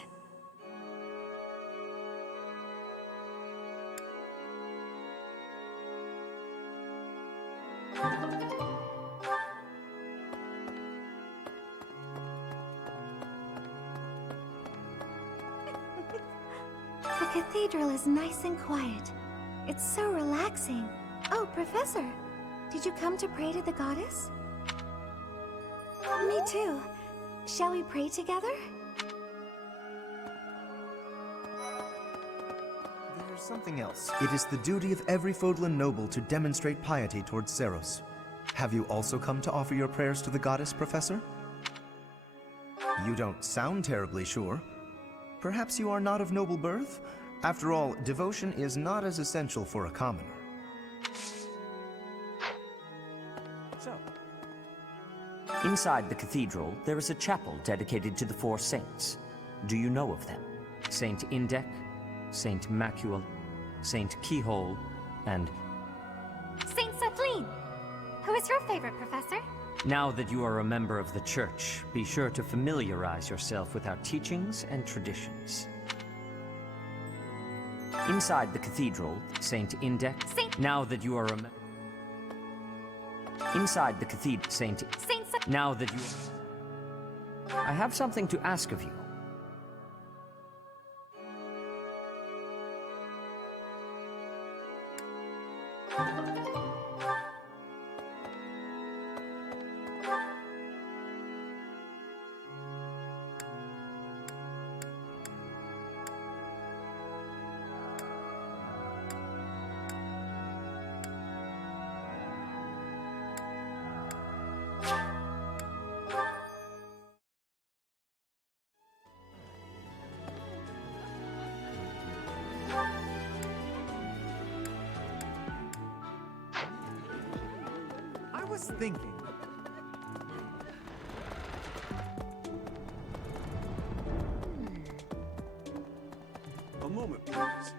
The cathedral is nice and quiet. It's so relaxing. Oh, Professor, did you come to pray to the goddess? Me too. Shall we pray together? There's something else. It is the duty of every Fodlan noble to demonstrate piety towards Seros. Have you also come to offer your prayers to the goddess, Professor? You don't sound terribly sure. Perhaps you are not of noble birth? After all, devotion is not as essential for a commoner. So, inside the cathedral, there is a chapel dedicated to the 4 saints. Do you know of them? Saint Indek, Saint Macuel, Saint Keyhole, and... Saint Sepline! Who is your favorite, Professor? Now that you are a member of the Church, be sure to familiarize yourself with our teachings and traditions. Inside the cathedral, Saint Indek... Now that you are a... Inside the cathedral, Saint... Now that you... I have something to ask of you. I was thinking. One moment, please.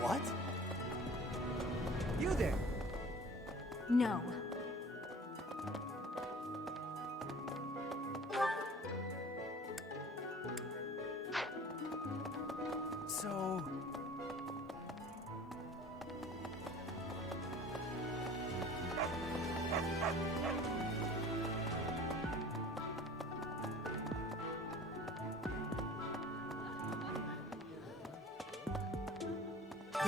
What? You there? No. So...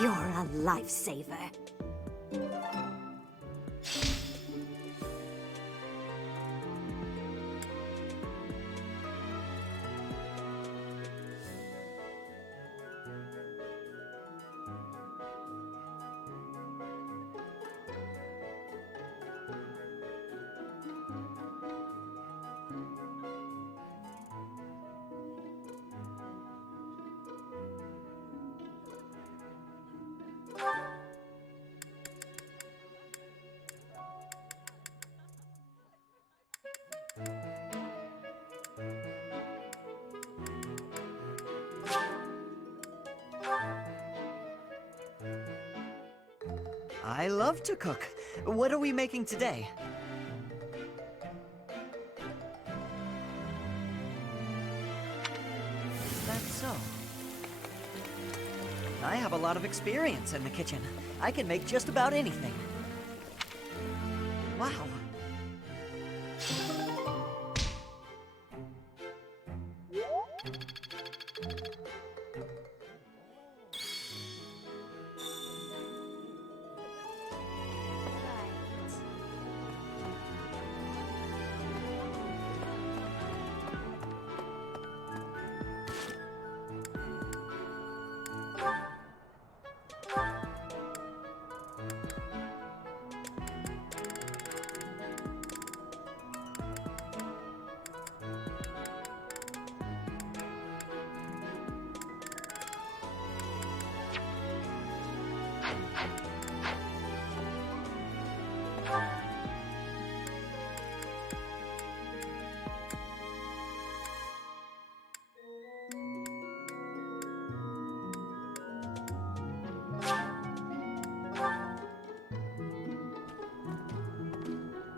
You're a lifesaver. I love to cook. What are we making today? Is that so? I have a lot of experience in the kitchen. I can make just about anything. Wow.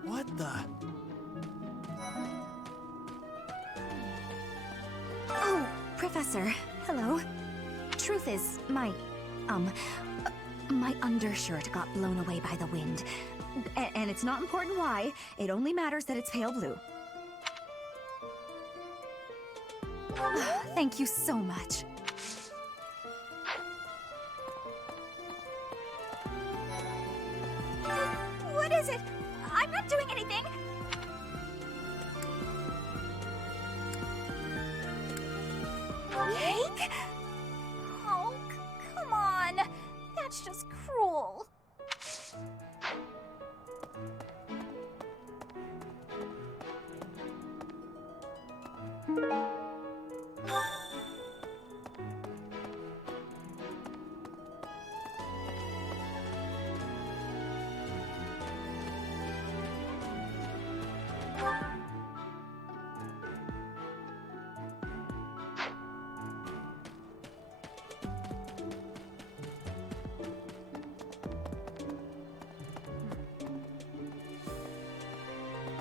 What the? Oh, Professor. Hello. Truth is, my undershirt got blown away by the wind. And it's not important why. It only matters that it's pale blue. Thank you so much. What is it? I'm not doing anything! Cake? Oh, come on. That's just cruel.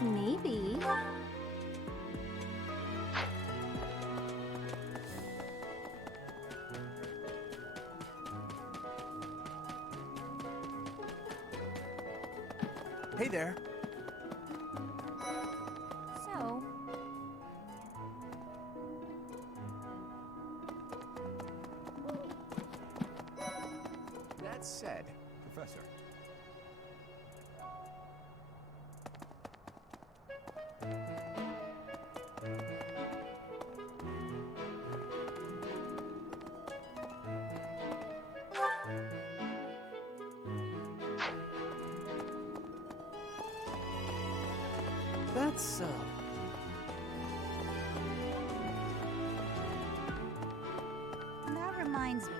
Maybe. Hey there. So, That said, Professor. That's so. that reminds me.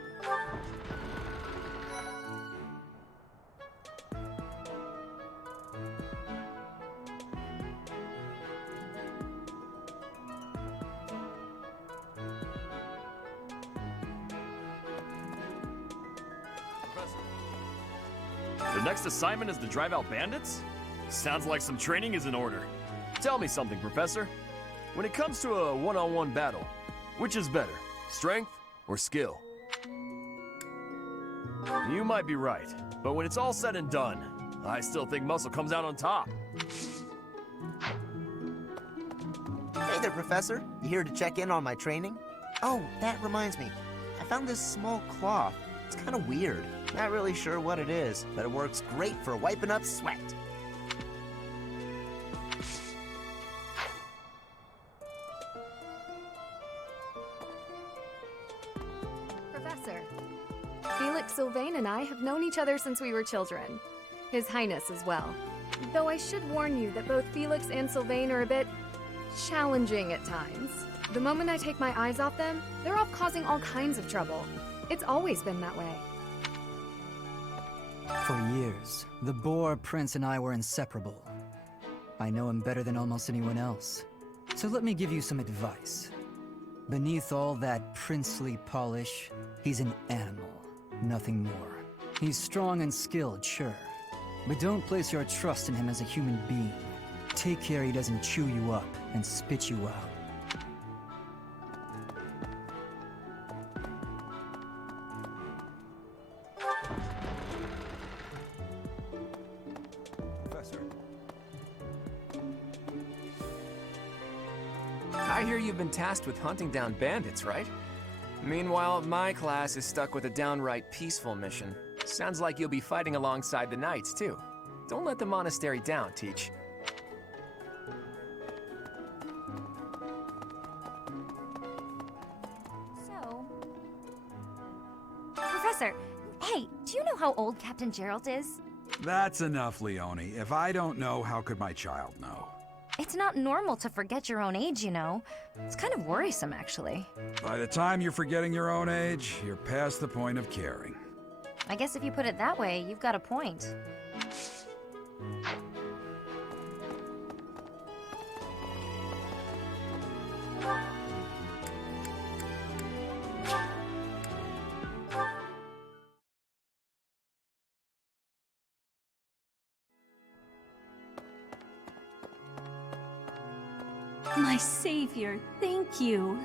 The next assignment is to drive out bandits? Sounds like some training is in order. Tell me something, Professor. When it comes to a one-on-one battle, which is better, strength or skill? You might be right, but when it's all said and done, I still think muscle comes out on top. Hey there, Professor. You here to check in on my training? Oh, that reminds me. I found this small cloth. It's kind of weird. Not really sure what it is, but it works great for wiping up sweat. Professor, Felix Sylvain and I have known each other since we were children. His Highness as well. Though I should warn you that both Felix and Sylvain are a bit challenging at times. The moment I take my eyes off them, they're off causing all kinds of trouble. It's always been that way. For years, the Boar Prince and I were inseparable. I know him better than almost anyone else. So let me give you some advice. Beneath all that princely polish, he's an animal, nothing more. He's strong and skilled, sure. But don't place your trust in him as a human being. Take care he doesn't chew you up and spit you out. I hear you've been tasked with hunting down bandits, right? Meanwhile, my class is stuck with a downright peaceful mission. Sounds like you'll be fighting alongside the knights, too. Don't let the monastery down, Teach. So... Professor, hey, do you know how old Captain Gerald is? That's enough, Leone. If I don't know, how could my child know? It's not normal to forget your own age, you know. It's kind of worrisome, actually. By the time you're forgetting your own age, you're past the point of caring. I guess if you put it that way, you've got a point. My savior, thank you.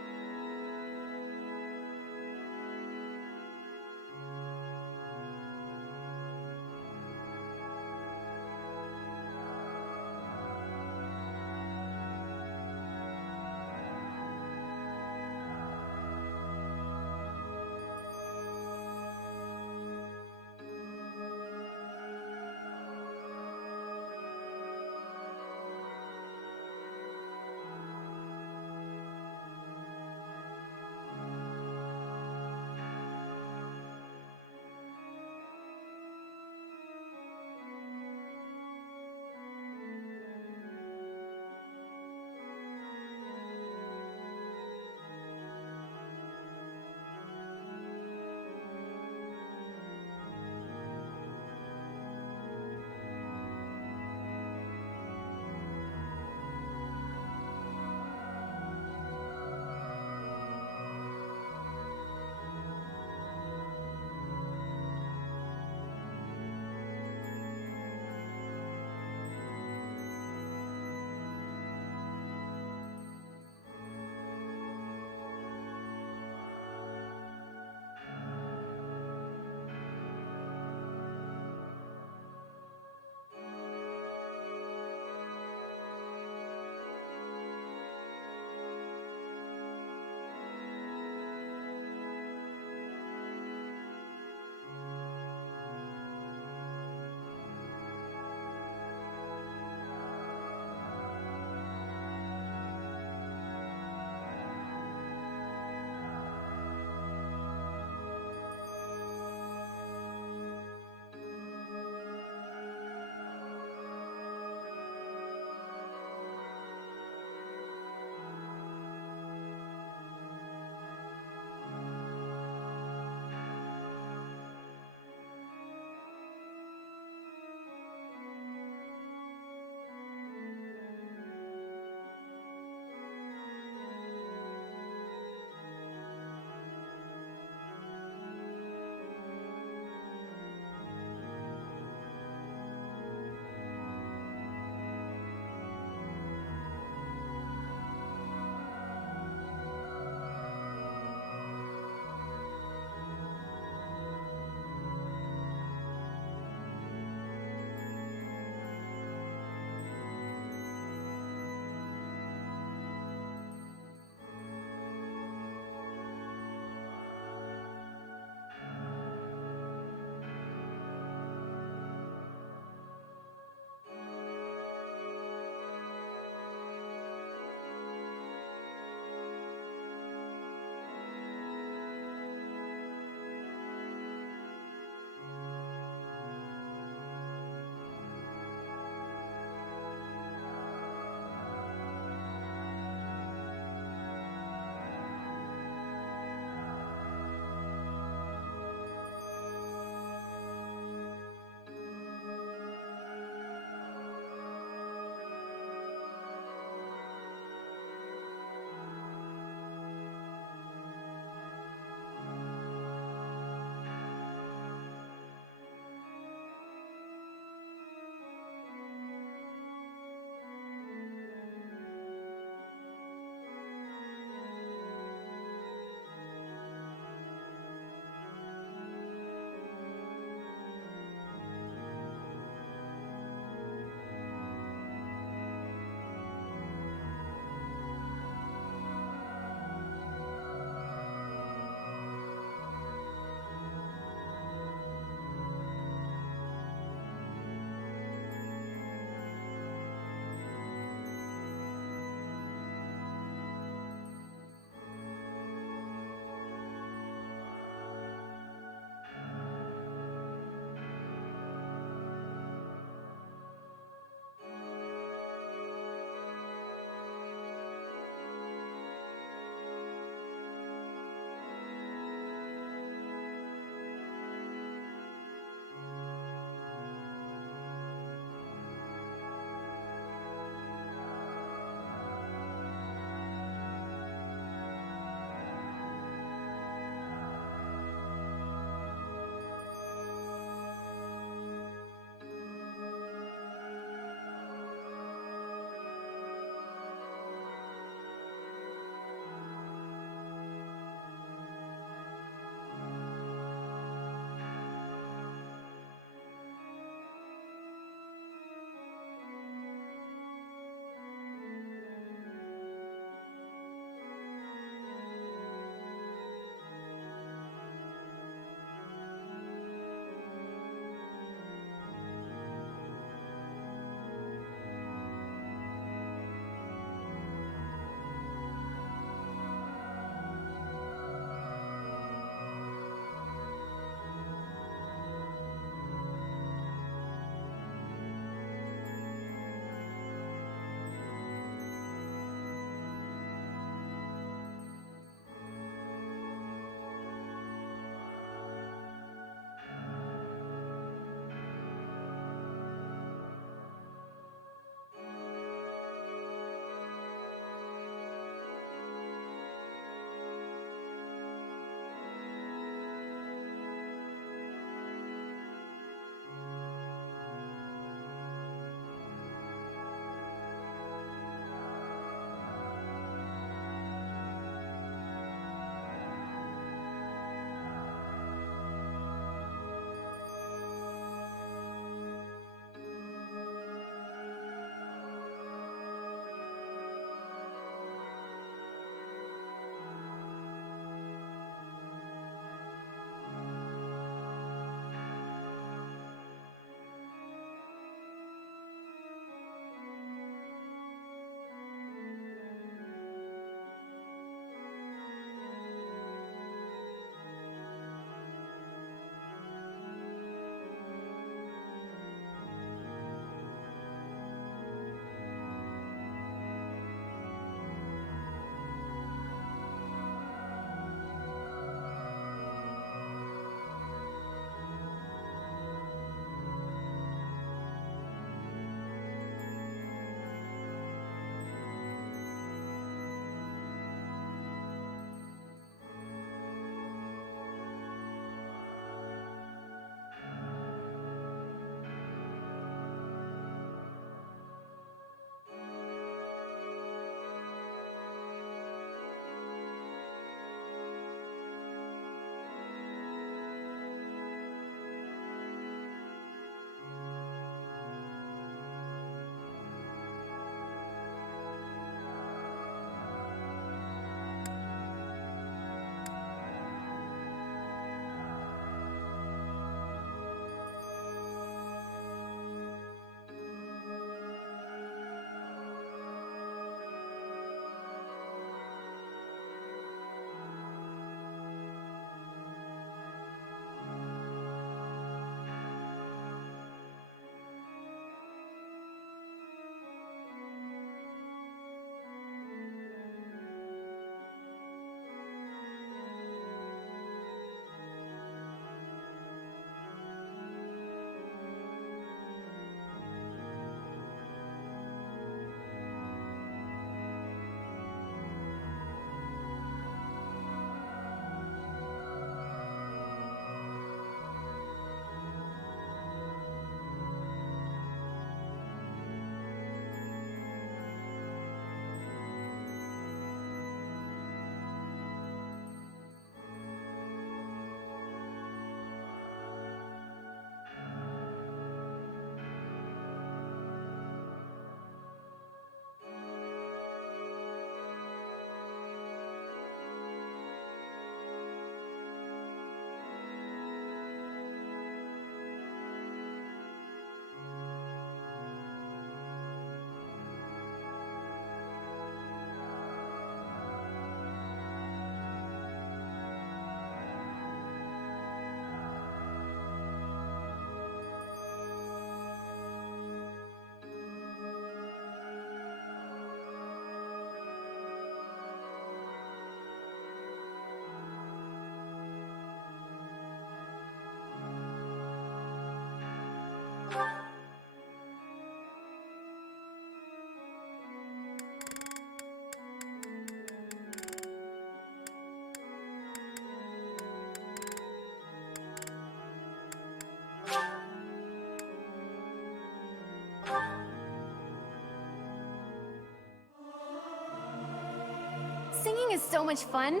Singing is so much fun.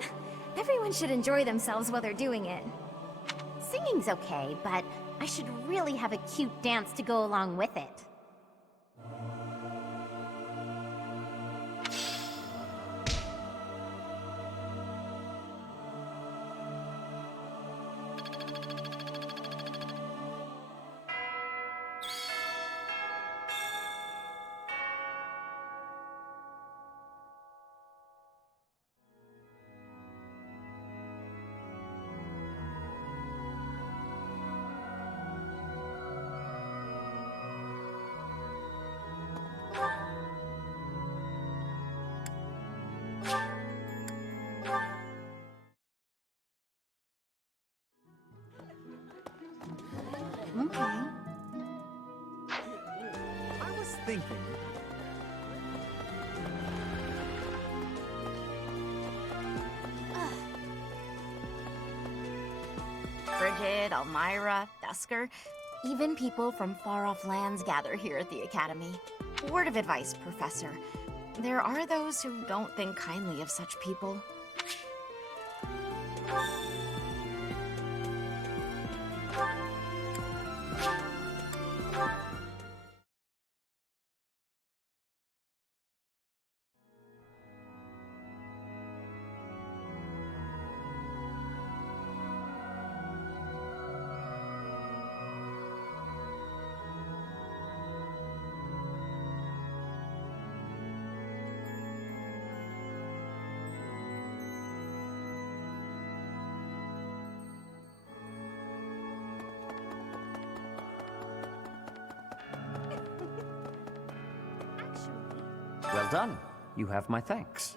Everyone should enjoy themselves while they're doing it. Singing's okay, but I should really have a cute dance to go along with it. Okay. I was thinking. Brigid, Elmira, Dusker, even people from far-off lands gather here at the Academy. Word of advice, Professor. There are those who don't think kindly of such people. Well done. You have my thanks.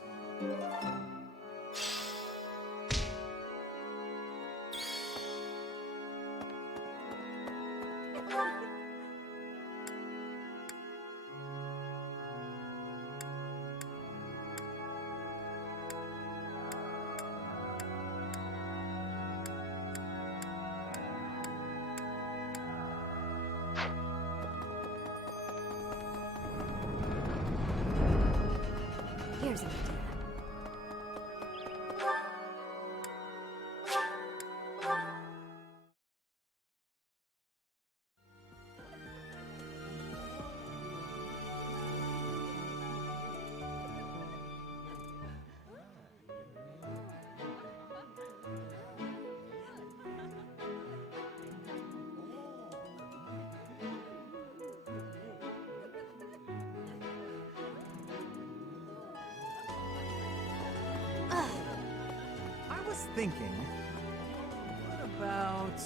Here's an idea. I was thinking. What about.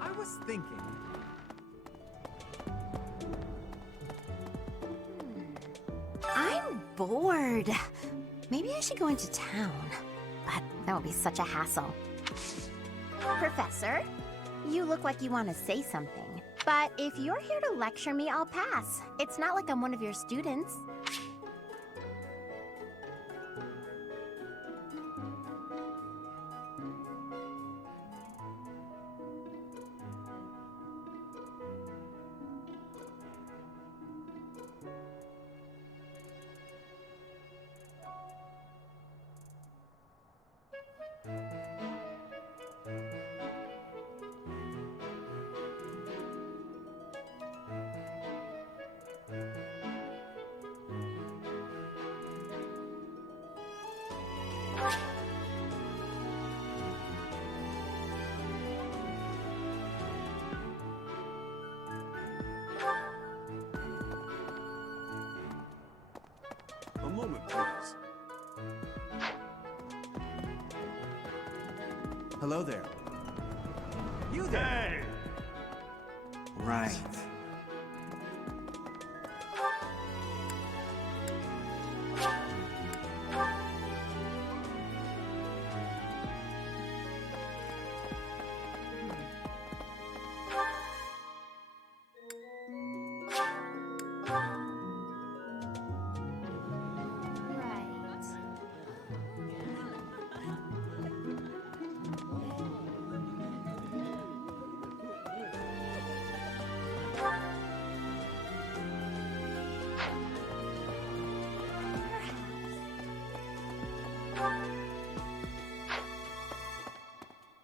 I was thinking. I'm bored. Maybe I should go into town. But that would be such a hassle. Professor, you look like you want to say something. But if you're here to lecture me, I'll pass. It's not like I'm one of your students. A moment, please. Hello there. You there! Right.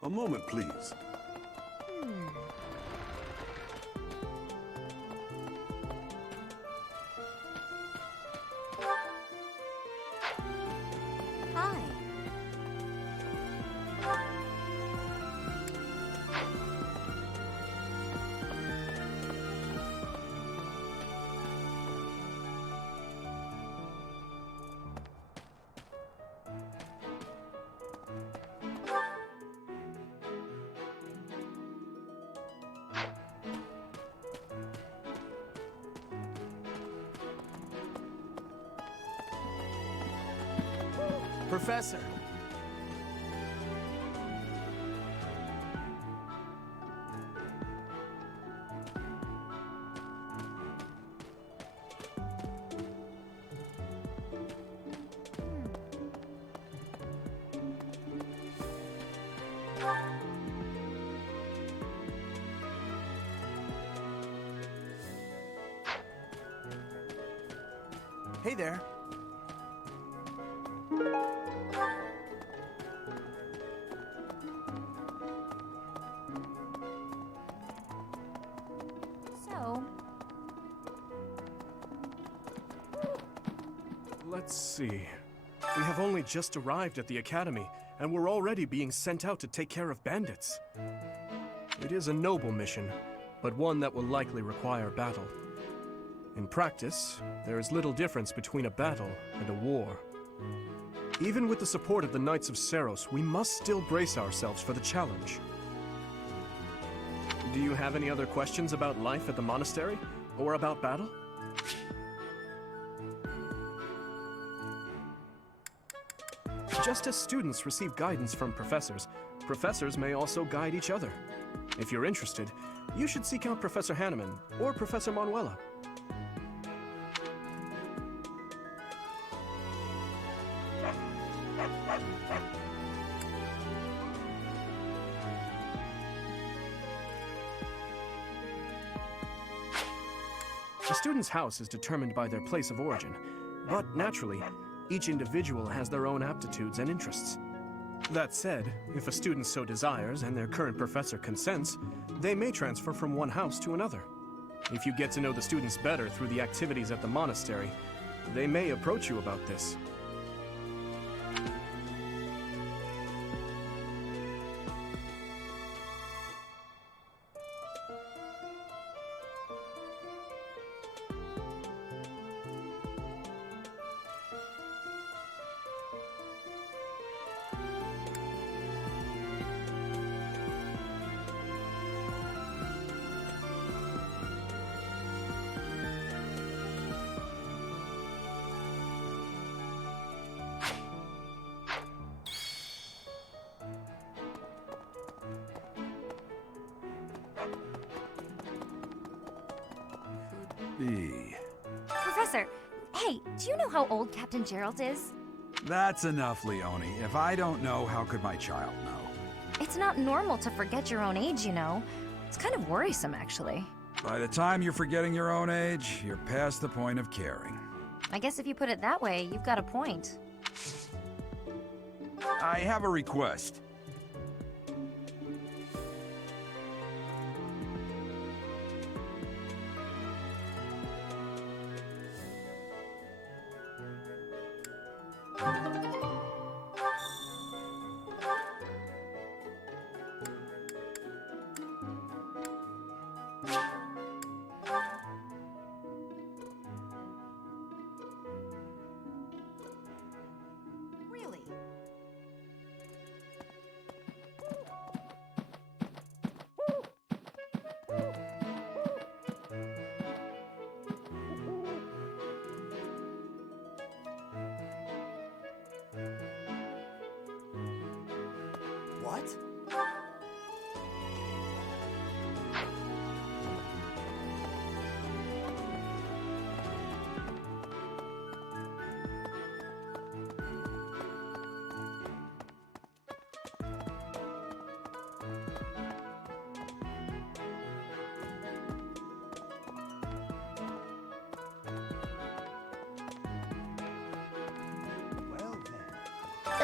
A moment, please. Hi. Professor. Hey there. So, Let's see. We have only just arrived at the academy, and we're already being sent out to take care of bandits. It is a noble mission, but one that will likely require battle. In practice, there is little difference between a battle and a war. Even with the support of the Knights of Seros, we must still brace ourselves for the challenge. Do you have any other questions about life at the monastery? Or about battle? Just as students receive guidance from professors, professors may also guide each other. If you're interested, you should seek out Professor Hanneman or Professor Manuela. A student's house is determined by their place of origin, but naturally, each individual has their own aptitudes and interests. That said, if a student so desires and their current professor consents, they may transfer from one house to another. If you get to know the students better through the activities at the monastery, they may approach you about this. Professor, hey, do you know how old Captain Gerald is? That's enough, Leonie. If I don't know, how could my child know? It's not normal to forget your own age, you know. It's kind of worrisome, actually. By the time you're forgetting your own age, you're past the point of caring. I guess if you put it that way, you've got a point. I have a request. Really? What?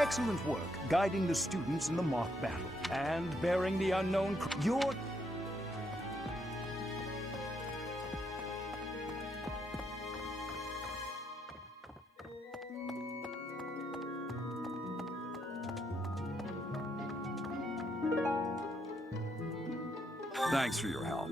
excellent work guiding the students in the mock battle and bearing the unknown. Your Thanks for your help.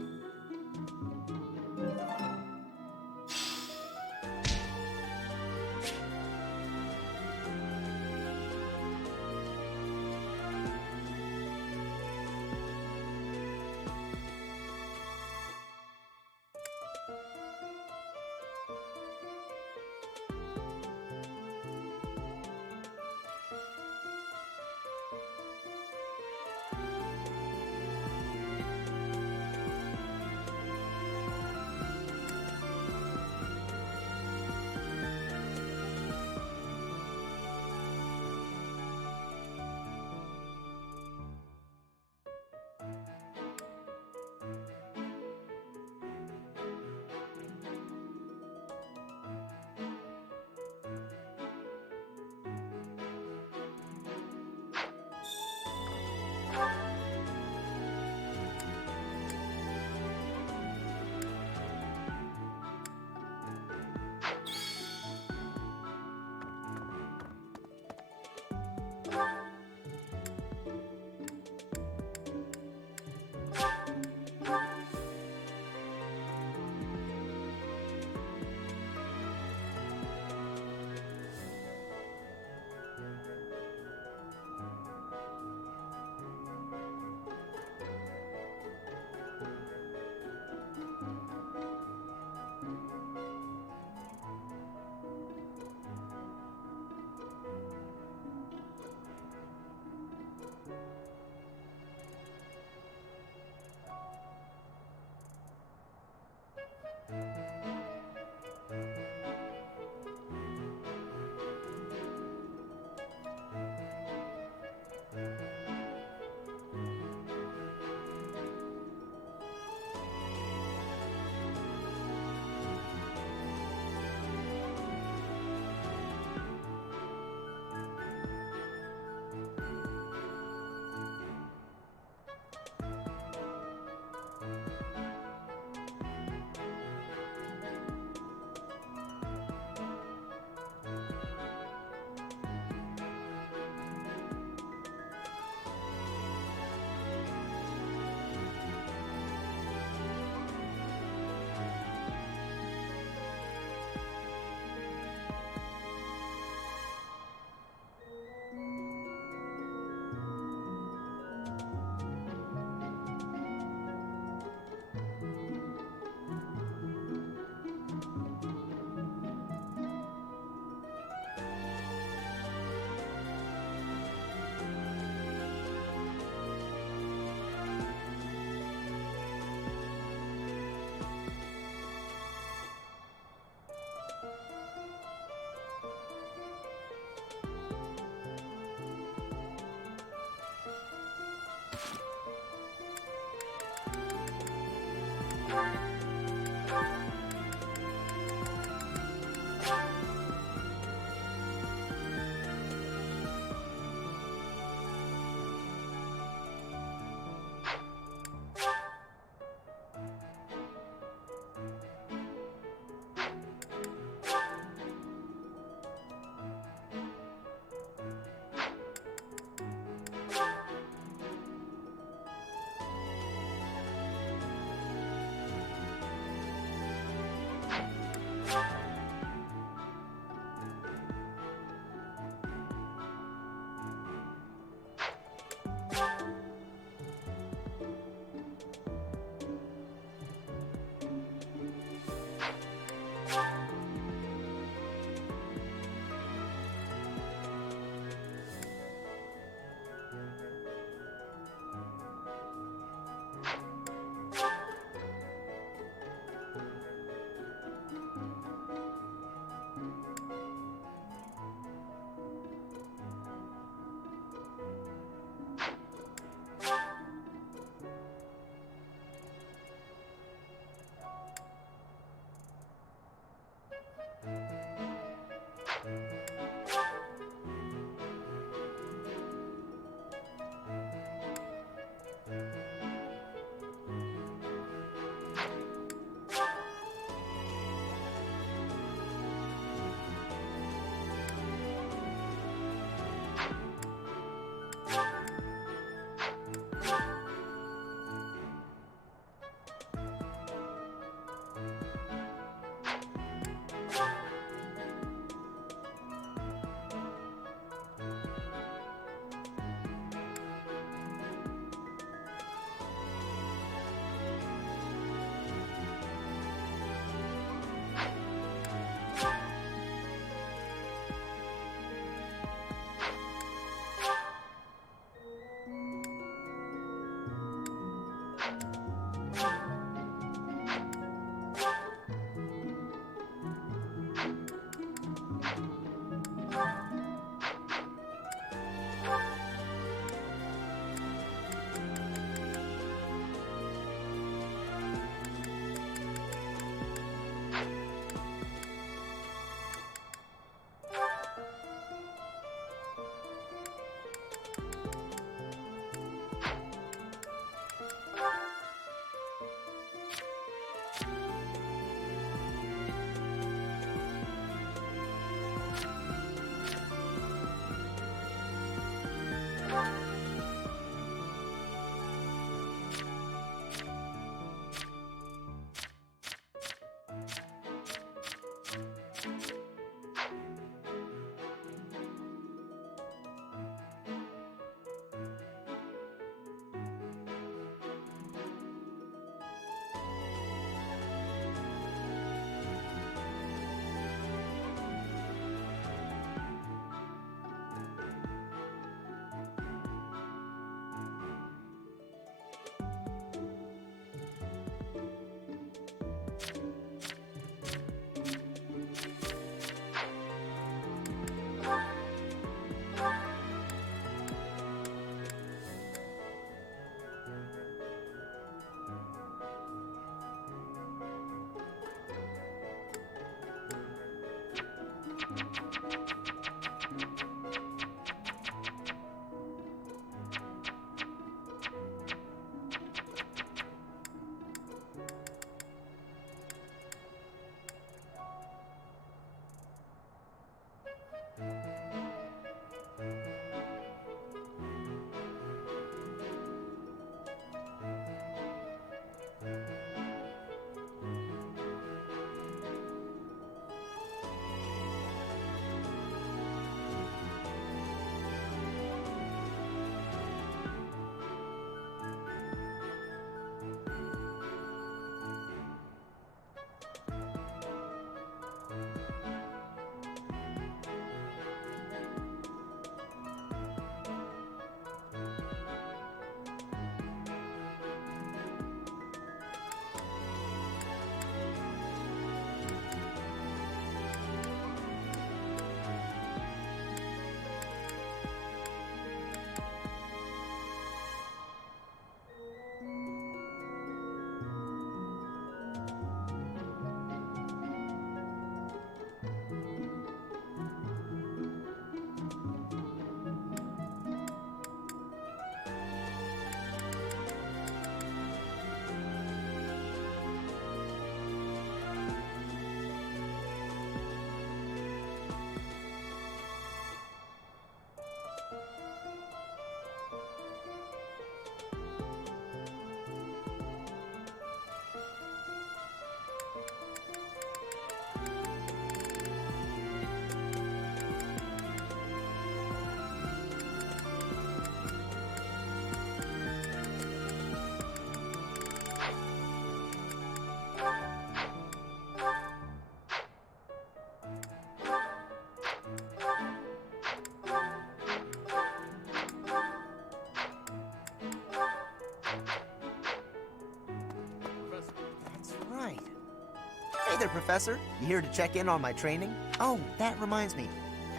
there, Professor. You here to check in on my training? Oh, that reminds me.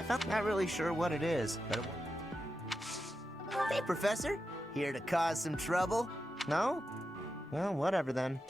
Not really sure what it is, but Hey, Professor. Here to cause some trouble? No? Well, whatever then.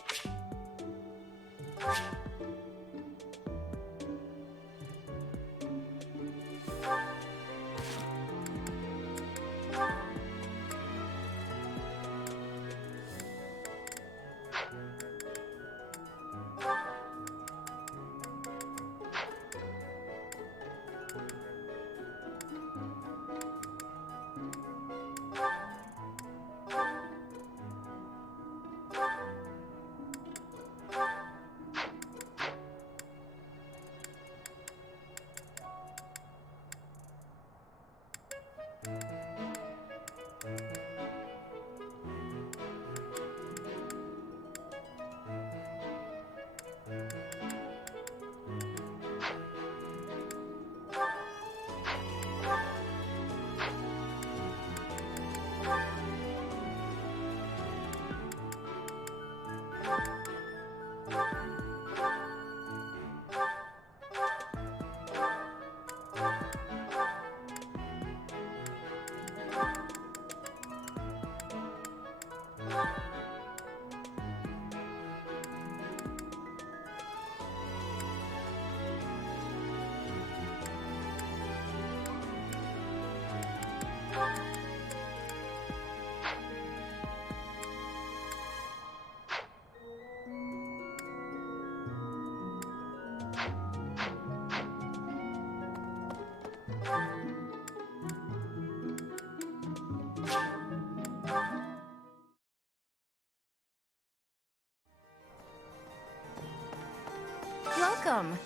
Welcome.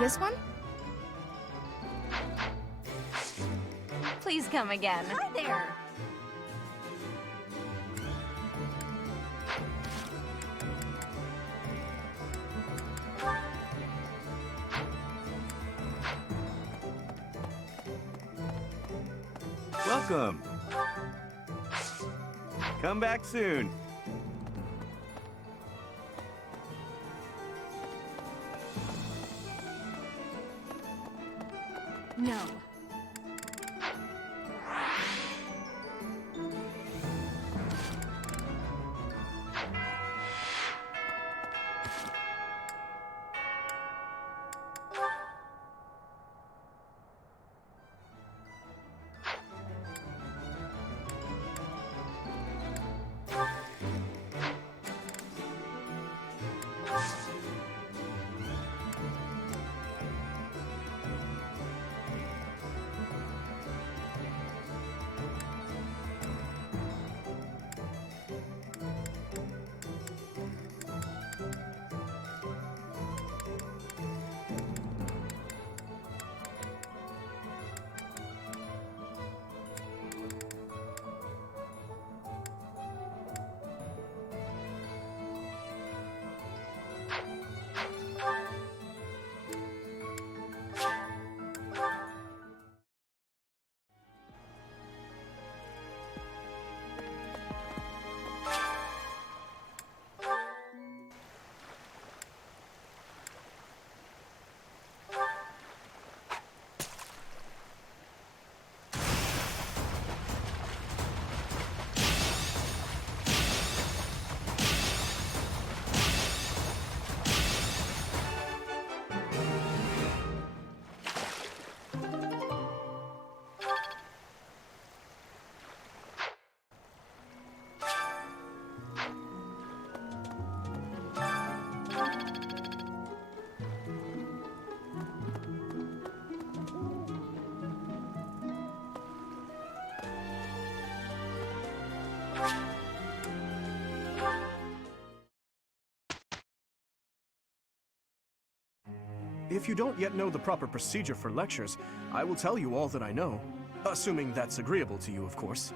This one? Please come again. Hi there. Welcome. Come back soon. No. If you don't yet know the proper procedure for lectures, I will tell you all that I know. Assuming that's agreeable to you, of course.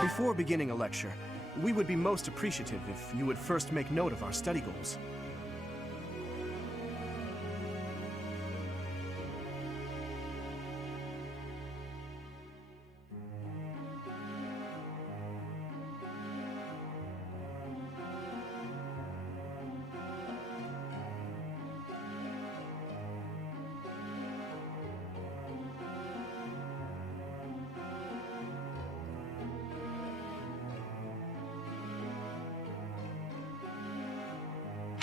Before beginning a lecture, we would be most appreciative if you would first make note of our study goals.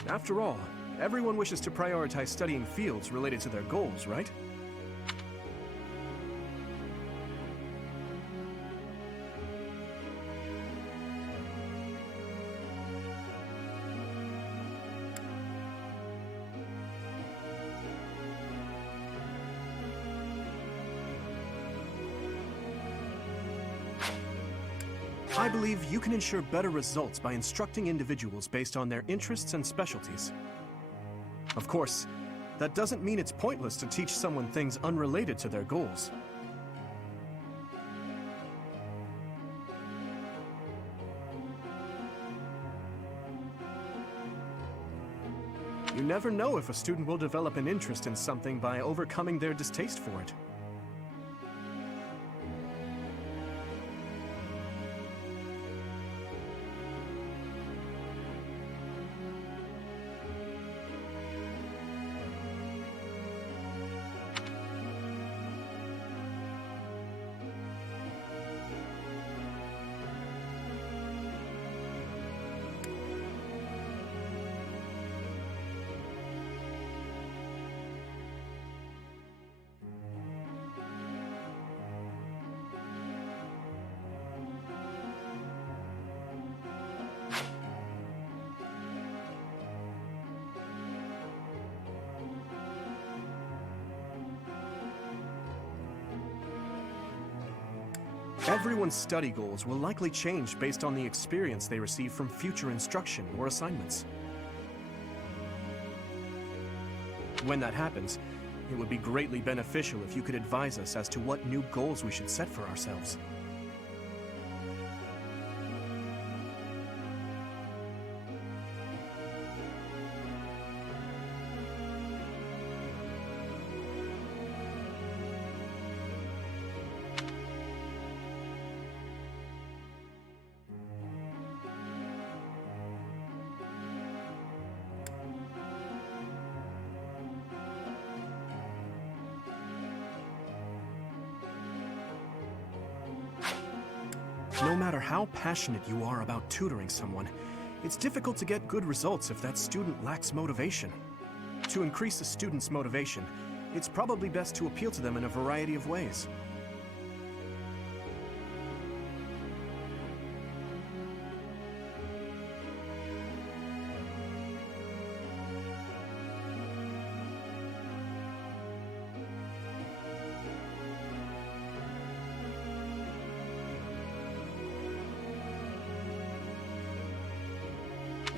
After all, everyone wishes to prioritize studying fields related to their goals, right? I believe you can ensure better results by instructing individuals based on their interests and specialties. Of course, that doesn't mean it's pointless to teach someone things unrelated to their goals. You never know if a student will develop an interest in something by overcoming their distaste for it. Everyone's study goals will likely change based on the experience they receive from future instruction or assignments. When that happens, it would be greatly beneficial if you could advise us as to what new goals we should set for ourselves. No matter how passionate you are about tutoring someone, it's difficult to get good results if that student lacks motivation. To increase a student's motivation, it's probably best to appeal to them in a variety of ways.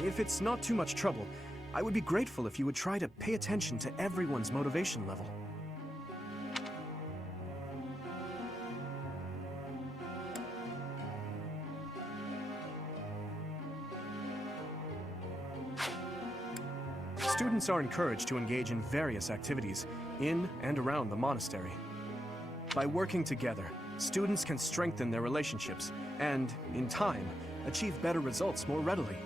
If it's not too much trouble, I would be grateful if you would try to pay attention to everyone's motivation level. Students are encouraged to engage in various activities in and around the monastery. By working together, students can strengthen their relationships and, in time, achieve better results more readily.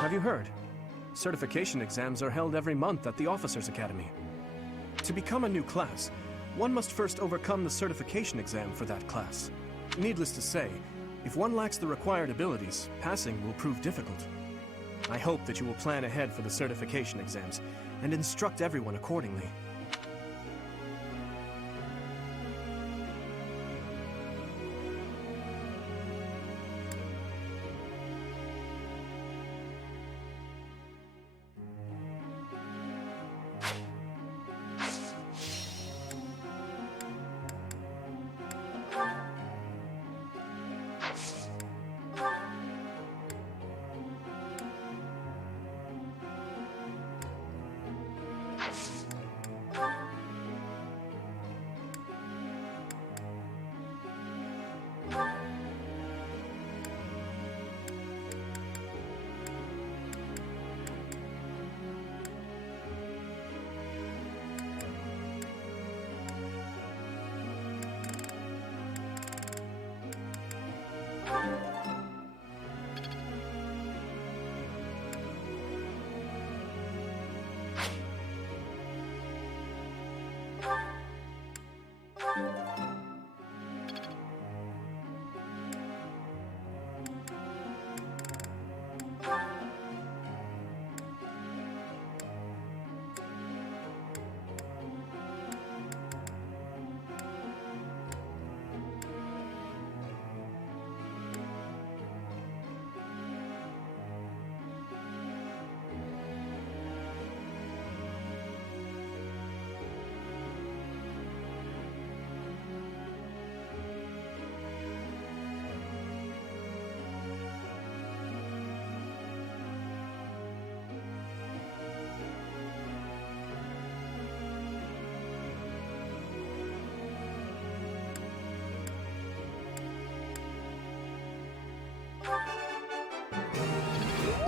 Have you heard? Certification exams are held every month at the Officers Academy. To become a new class, one must first overcome the certification exam for that class. Needless to say, If one lacks the required abilities, passing will prove difficult. I hope that you will plan ahead for the certification exams and instruct everyone accordingly.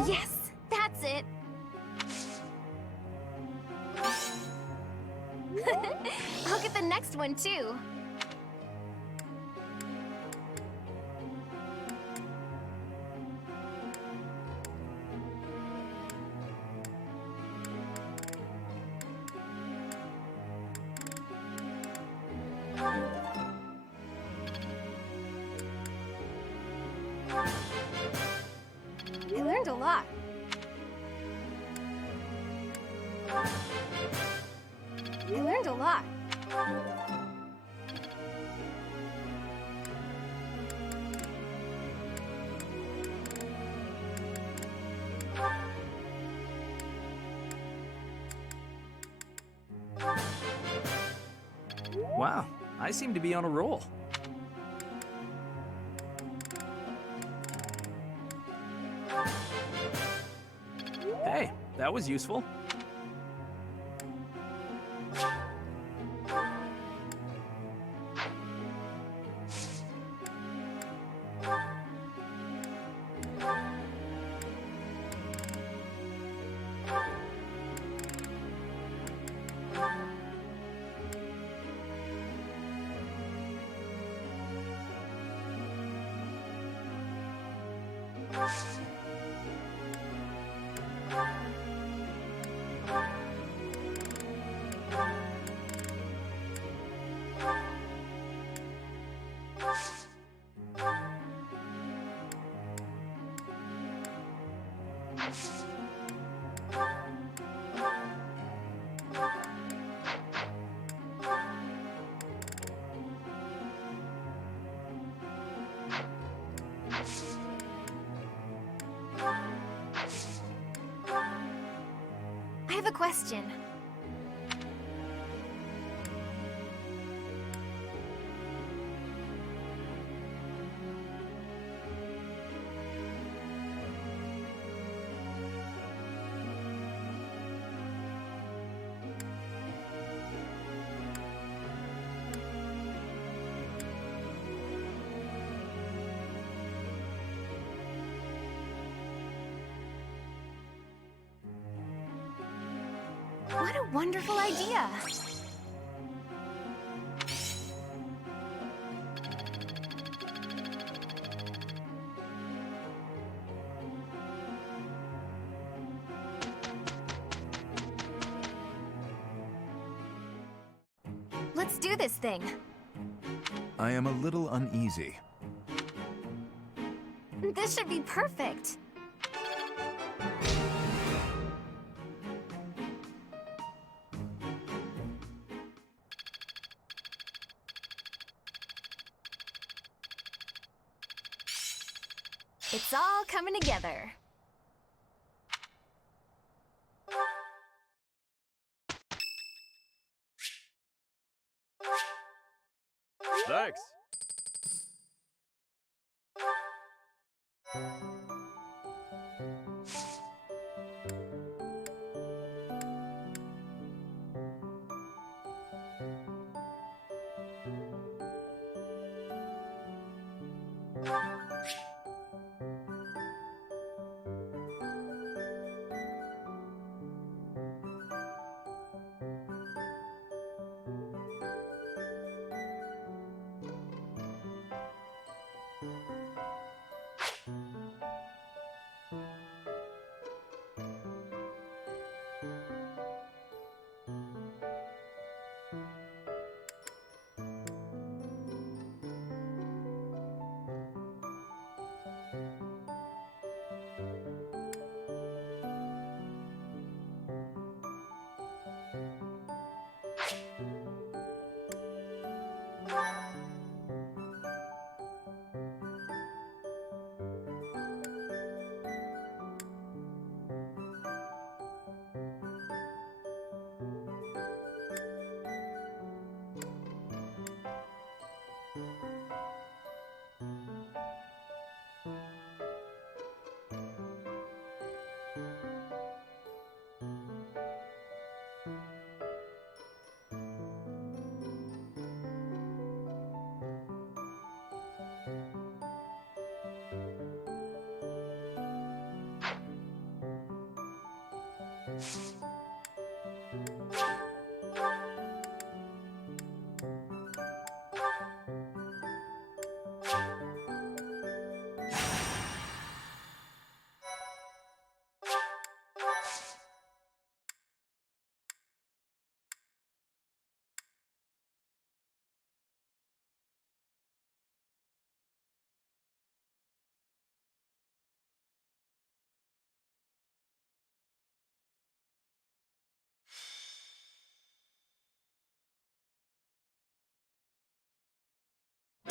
Yes, that's it. I'll get the next one too. I learned a lot. I learned a lot. Wow, I seem to be on a roll. Hey, that was useful. I have a question. What a wonderful idea! Let's do this thing. I am a little uneasy. This should be perfect. It's all coming together. Thanks.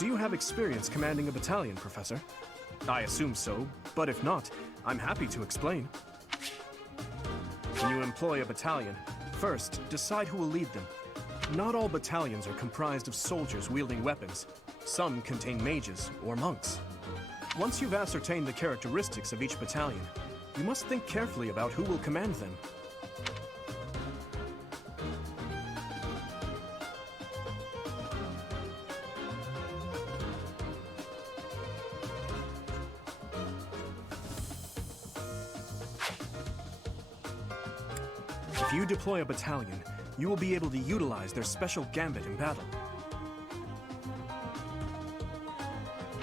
Do you have experience commanding a battalion, Professor? I assume so, but if not, I'm happy to explain. When you employ a battalion, first, decide who will lead them. Not all battalions are comprised of soldiers wielding weapons. Some contain mages or monks. Once you've ascertained the characteristics of each battalion, you must think carefully about who will command them. If you deploy a battalion, you will be able to utilize their special gambit in battle.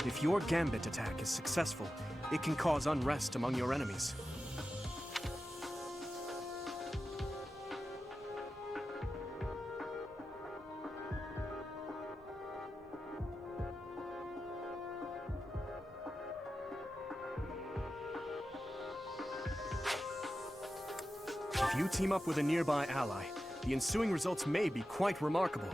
If your gambit attack is successful, it can cause unrest among your enemies. If you team up with a nearby ally, the ensuing results may be quite remarkable.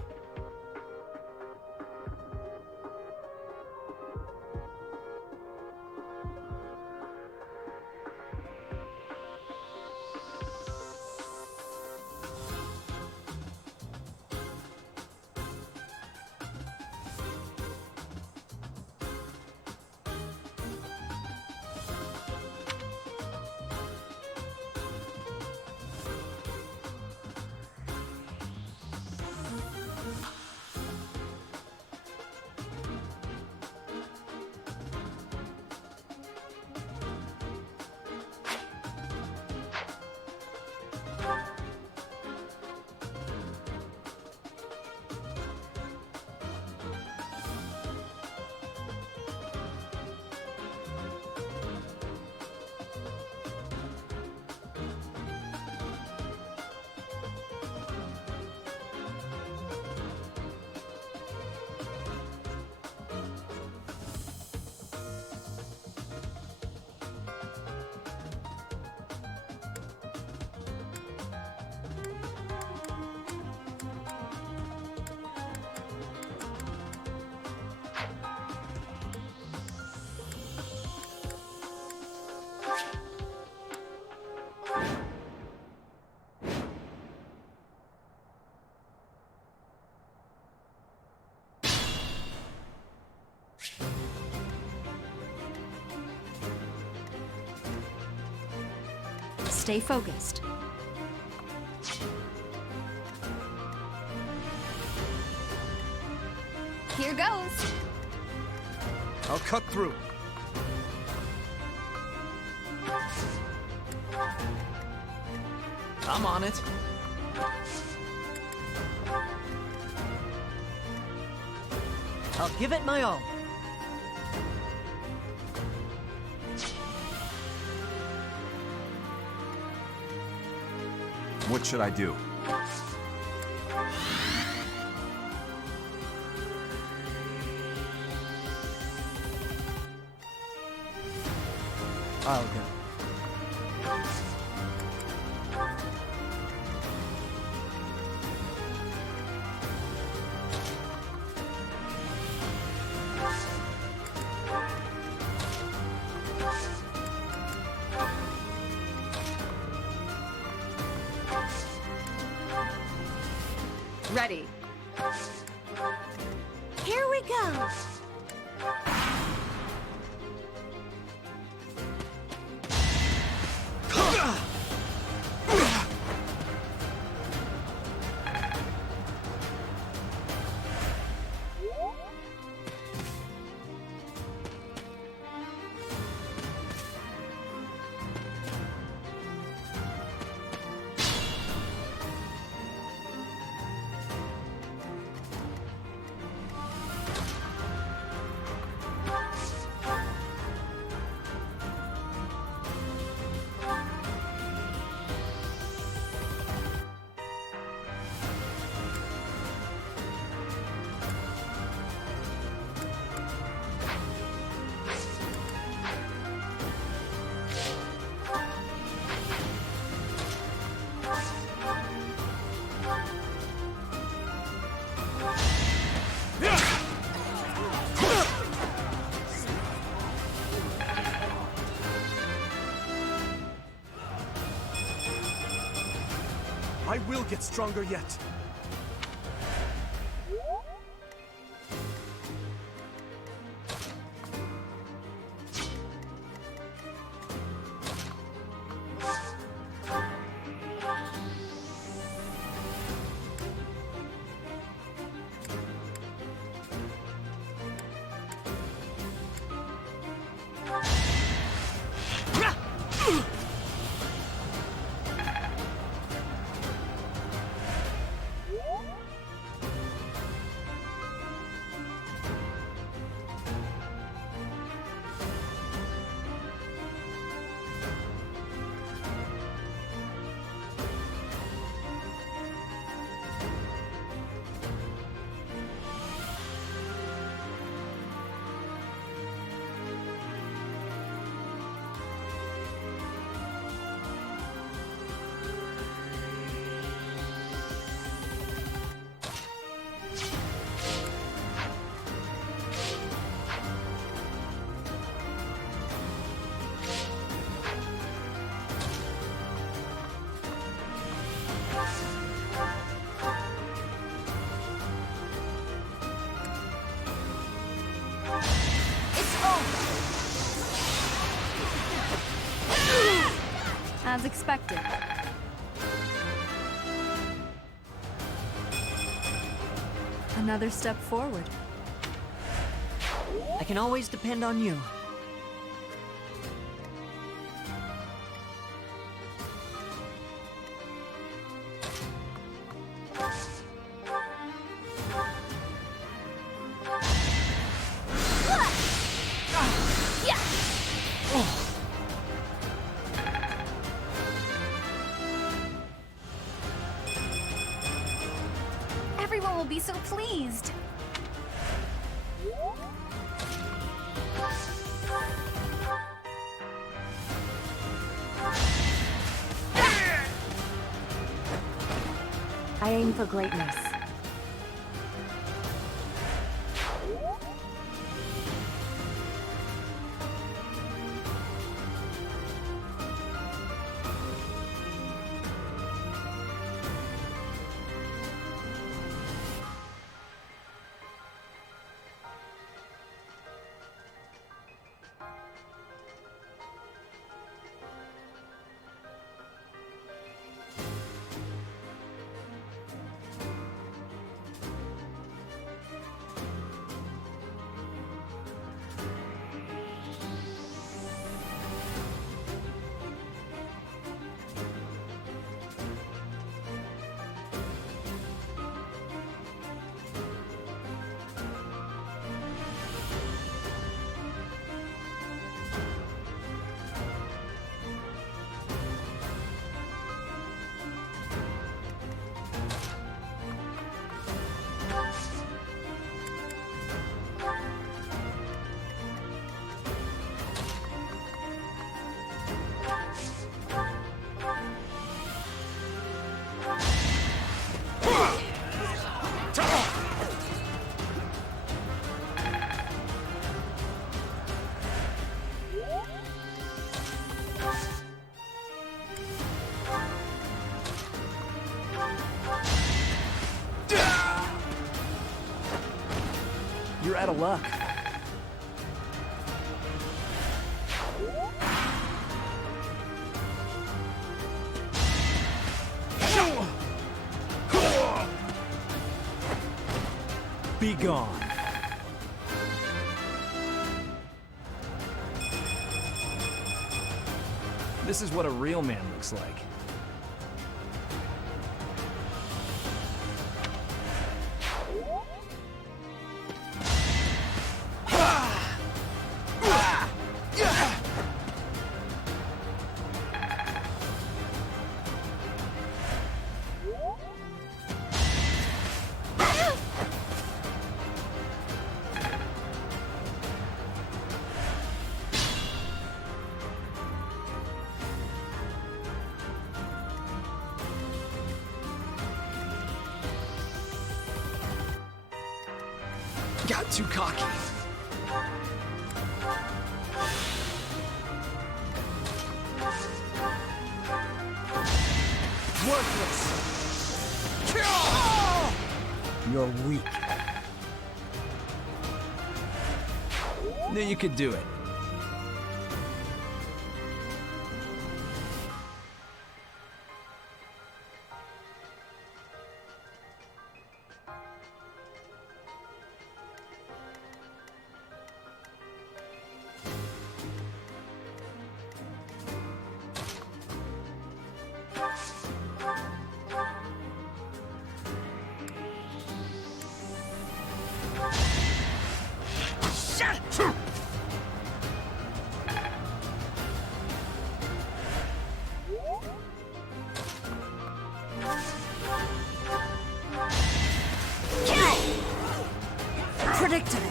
Stay focused. Here goes. I'll cut through. I'm on it. I'll give it my all. What should I do? I'll go. Ready. Here we go. I will get stronger yet. As expected. Another step forward. I can always depend on you. Everyone will be so pleased. I aim for greatness. out of luck. Be gone. This is what a real man looks like. Got too cocky. Worthless. You're weak. Knew you could do it. Predictable.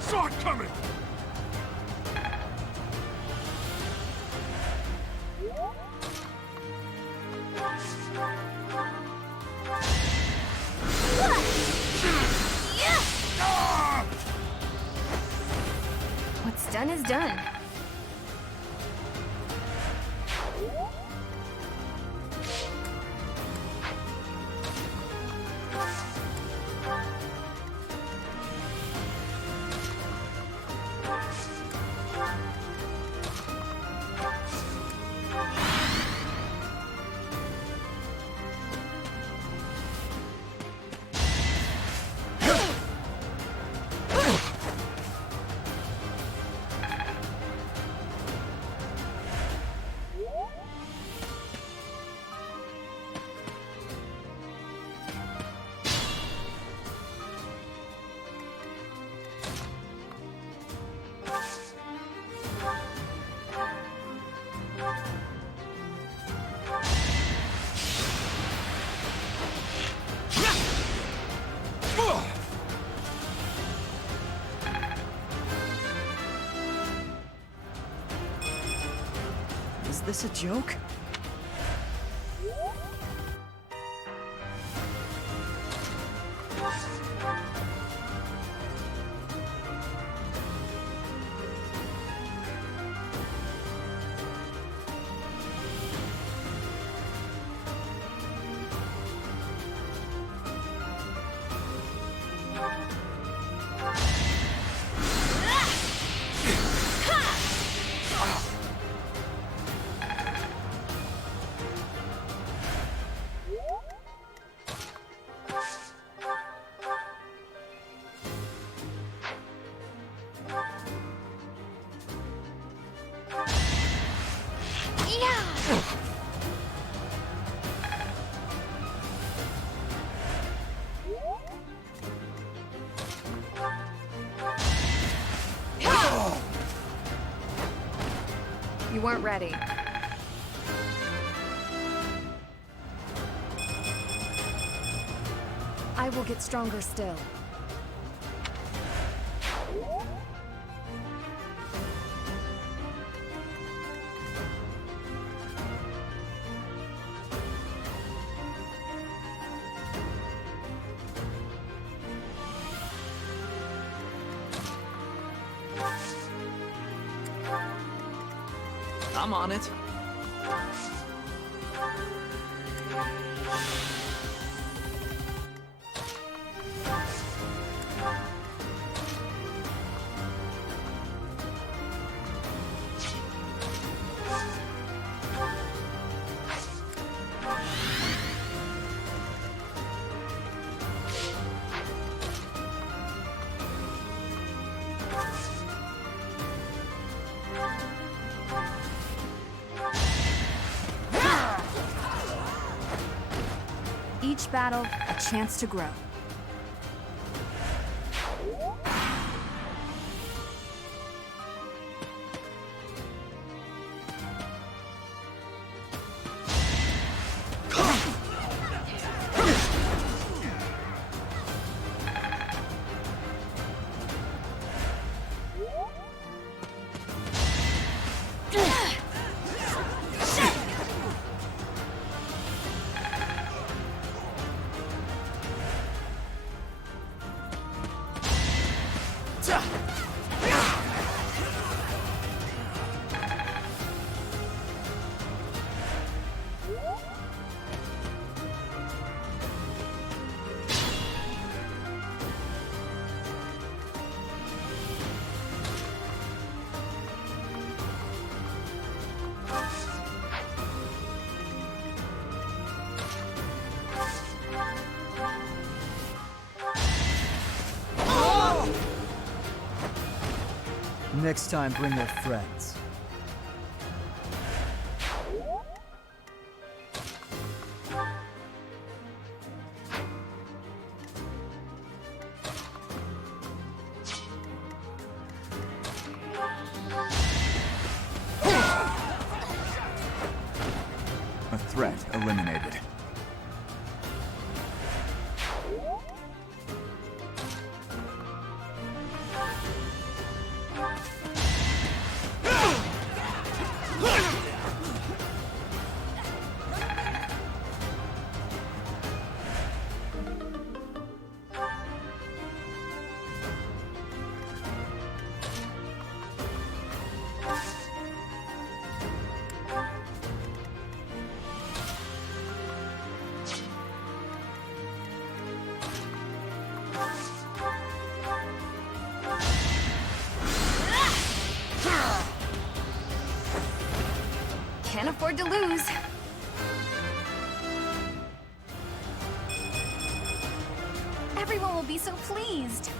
Saw it coming! What's done is done. Is this a joke? You weren't ready. I will get stronger still. I'm on it. Each battle, a chance to grow. Next time, bring your friends. A threat eliminated. Can't afford to lose. Everyone will be so pleased.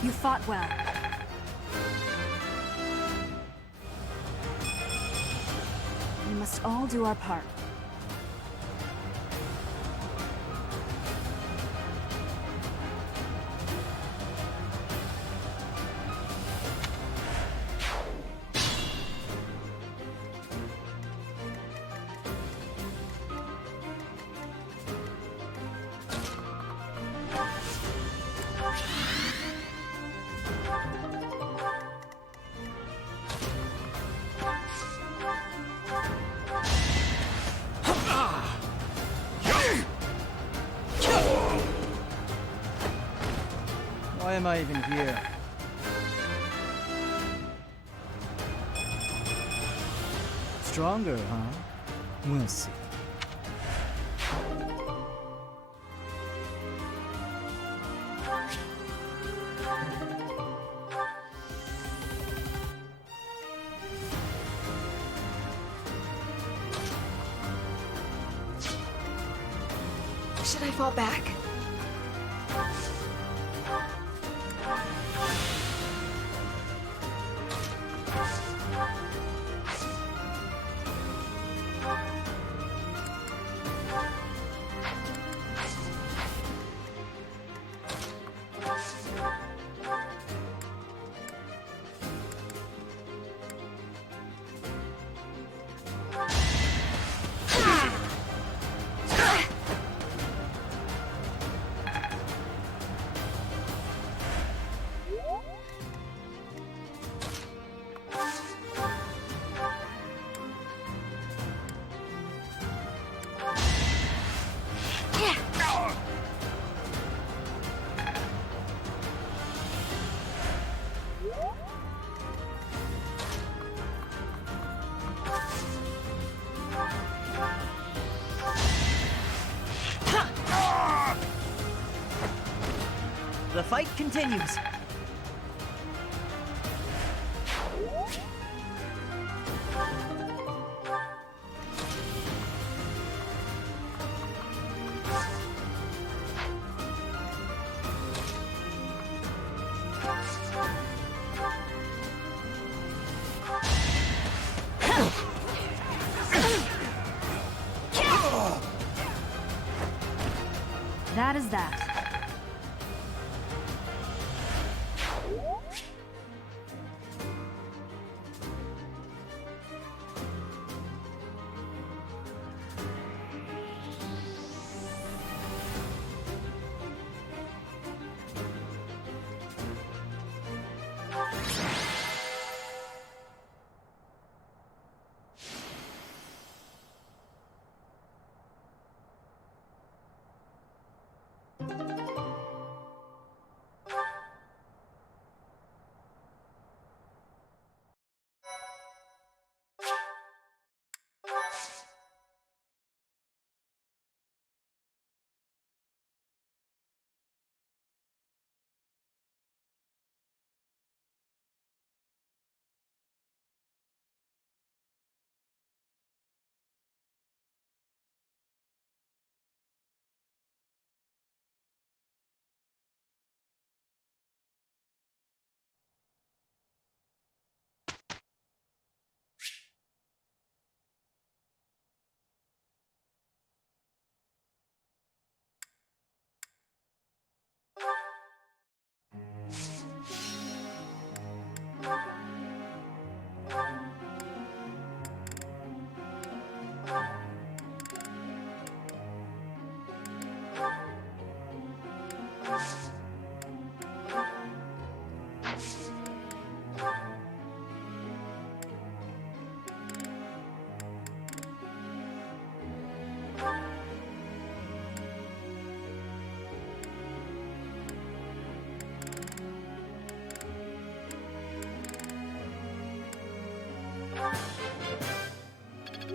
You fought well. We must all do our part. am I even here? Stronger, huh? We'll see. Should I fall back? The fight continues. That is that.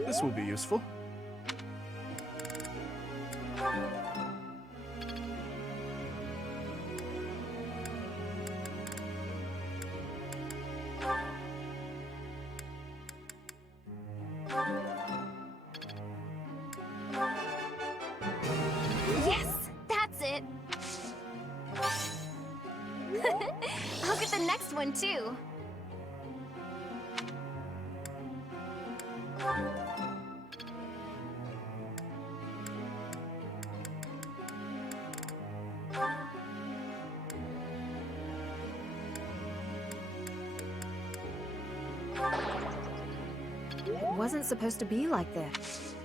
This will be useful. Yes, that's it. I'll get the next one too. It wasn't supposed to be like this.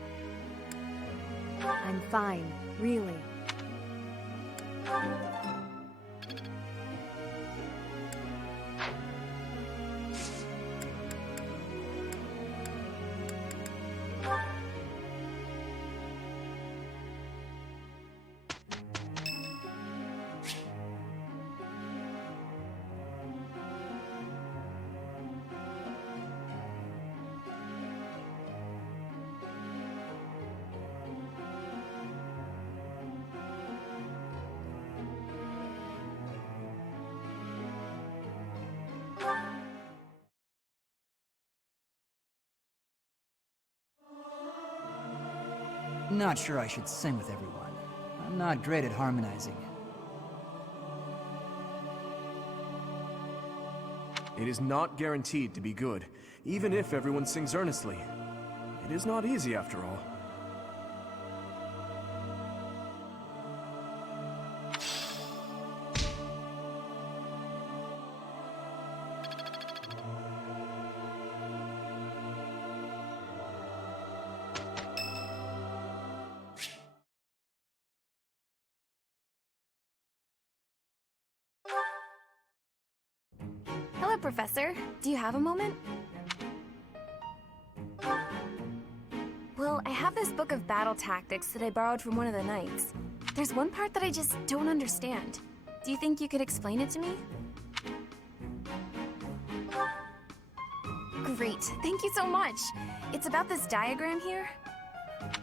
I'm fine, really. Not sure I should sing with everyone. I'm not great at harmonizing. It is not guaranteed to be good, even if everyone sings earnestly. It is not easy after all. Hello, Professor. Do you have a moment? Well, I have this book of battle tactics that I borrowed from one of the knights. There's one part that I just don't understand. Do you think you could explain it to me? Great, thank you so much. It's about this diagram here.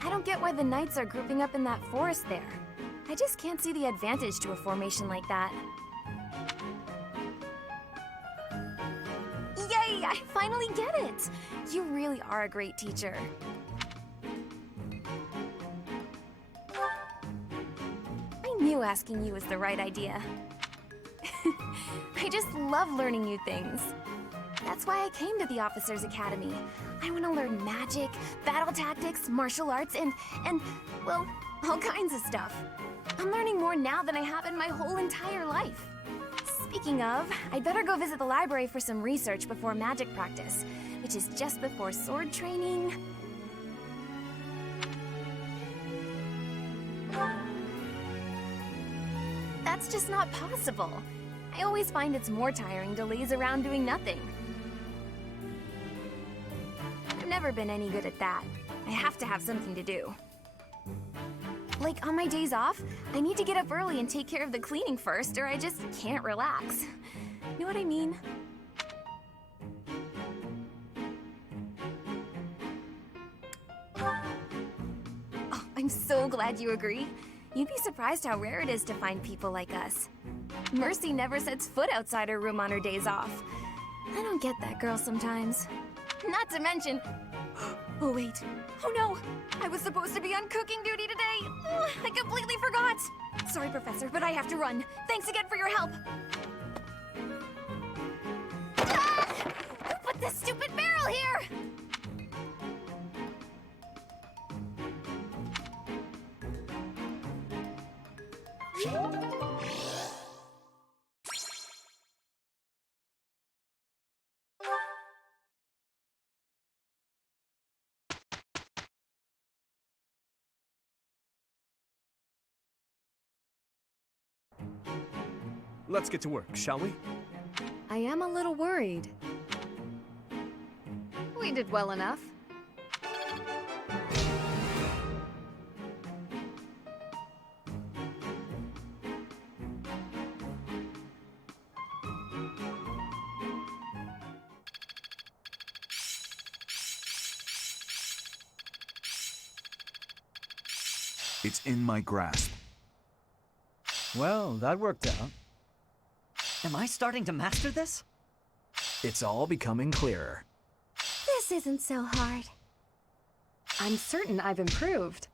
I don't get why the knights are grouping up in that forest there. I just can't see the advantage to a formation like that. Yay, I finally get it! You really are a great teacher. I knew asking you was the right idea. I just love learning new things. That's why I came to the Officers Academy. I want to learn magic, battle tactics, martial arts, and, well, all kinds of stuff. I'm learning more now than I have in my whole entire life. Speaking of, I'd better go visit the library for some research before magic practice, which is just before sword training. That's just not possible. I always find it's more tiring to laze around doing nothing. I've never been any good at that. I have to have something to do. Like, on my days off, I need to get up early and take care of the cleaning first, or I just can't relax. Know what I mean? Oh, I'm so glad you agree. You'd be surprised how rare it is to find people like us. Mercy never sets foot outside her room on her days off. I don't get that girl sometimes. Not to mention... Oh, wait. Oh, no. I was supposed to be on cooking duty today. Ugh, I completely forgot. Sorry, Professor, but I have to run. Thanks again for your help. Ah! Who put this stupid barrel here? Let's get to work, shall we? I am a little worried. We did well enough. It's in my grasp. Well, that worked out. Am I starting to master this? It's all becoming clearer. This isn't so hard. I'm certain I've improved.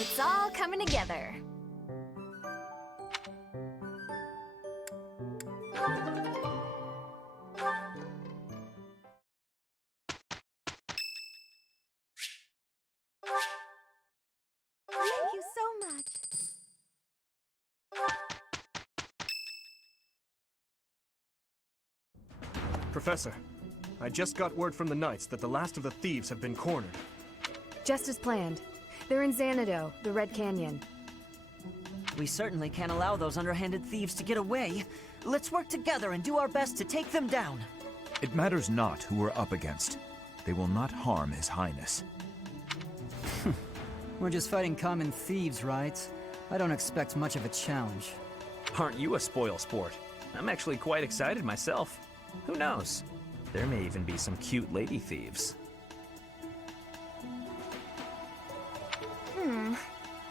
It's all coming together. Thank you so much. Professor, I just got word from the Knights that the last of the thieves have been cornered. Just as planned. They're in Xanadu, the Red Canyon. We certainly can't allow those underhanded thieves to get away. Let's work together and do our best to take them down. It matters not who we're up against. They will not harm His Highness. We're just fighting common thieves, right? I don't expect much of a challenge. Aren't you a spoil sport? I'm actually quite excited myself. Who knows? There may even be some cute lady thieves.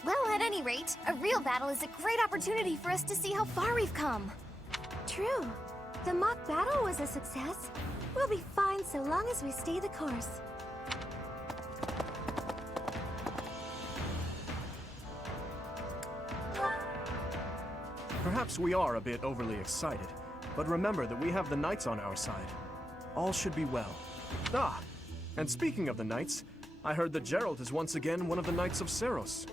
Well, at any rate, a real battle is a great opportunity for us to see how far we've come. True. The mock battle was a success. We'll be fine so long as we stay the course. Perhaps we are a bit overly excited, but remember that we have the Knights on our side. All should be well. Ah, and speaking of the Knights, I heard that Gerald is once again one of the Knights of Seros.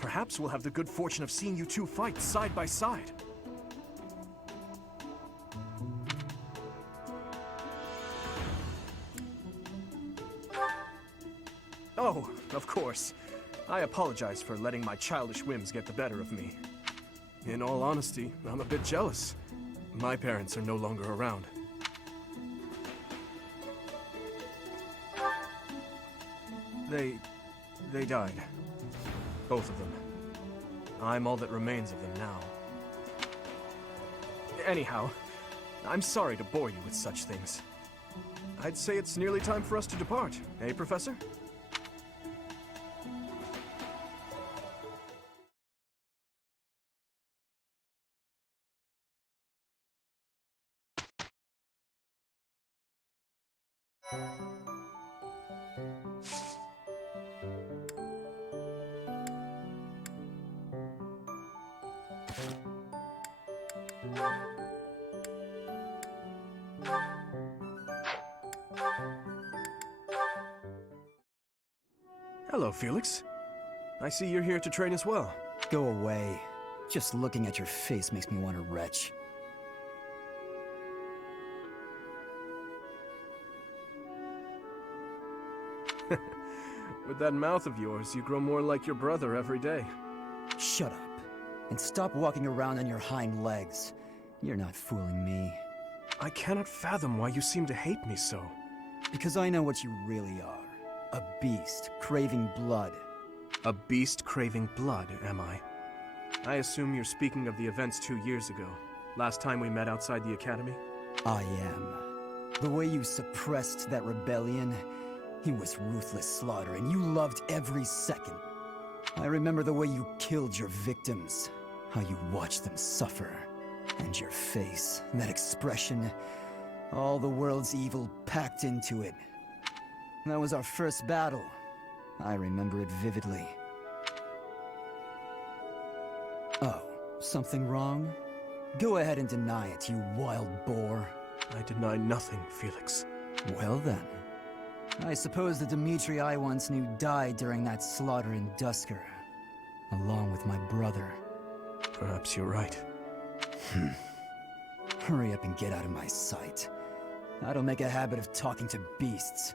Perhaps we'll have the good fortune of seeing you two fight side by side. Oh, of course. I apologize for letting my childish whims get the better of me. In all honesty, I'm a bit jealous. My parents are no longer around. They died. Both of them. I'm all that remains of them now. Anyhow, I'm sorry to bore you with such things. I'd say it's nearly time for us to depart, eh, Professor? Hello, Felix. I see you're here to train as well. Go away. Just looking at your face makes me want to retch. With that mouth of yours, you grow more like your brother every day. Shut up. And stop walking around on your hind legs. You're not fooling me. I cannot fathom why you seem to hate me so. Because I know what you really are. A beast, craving blood. A beast craving blood, am I? I assume you're speaking of the events 2 years ago. Last time we met outside the academy? I am. The way you suppressed that rebellion, it was ruthless slaughter, and you loved every second. I remember the way you killed your victims, how you watched them suffer. And your face, that expression, all the world's evil packed into it. That was our first battle. I remember it vividly. Oh, something wrong? Go ahead and deny it, you wild boar. I deny nothing, Felix. Well then. I suppose the Dimitri I once knew died during that slaughter in Dusker, along with my brother. Perhaps you're right. Hurry up and get out of my sight. I don't make a habit of talking to beasts.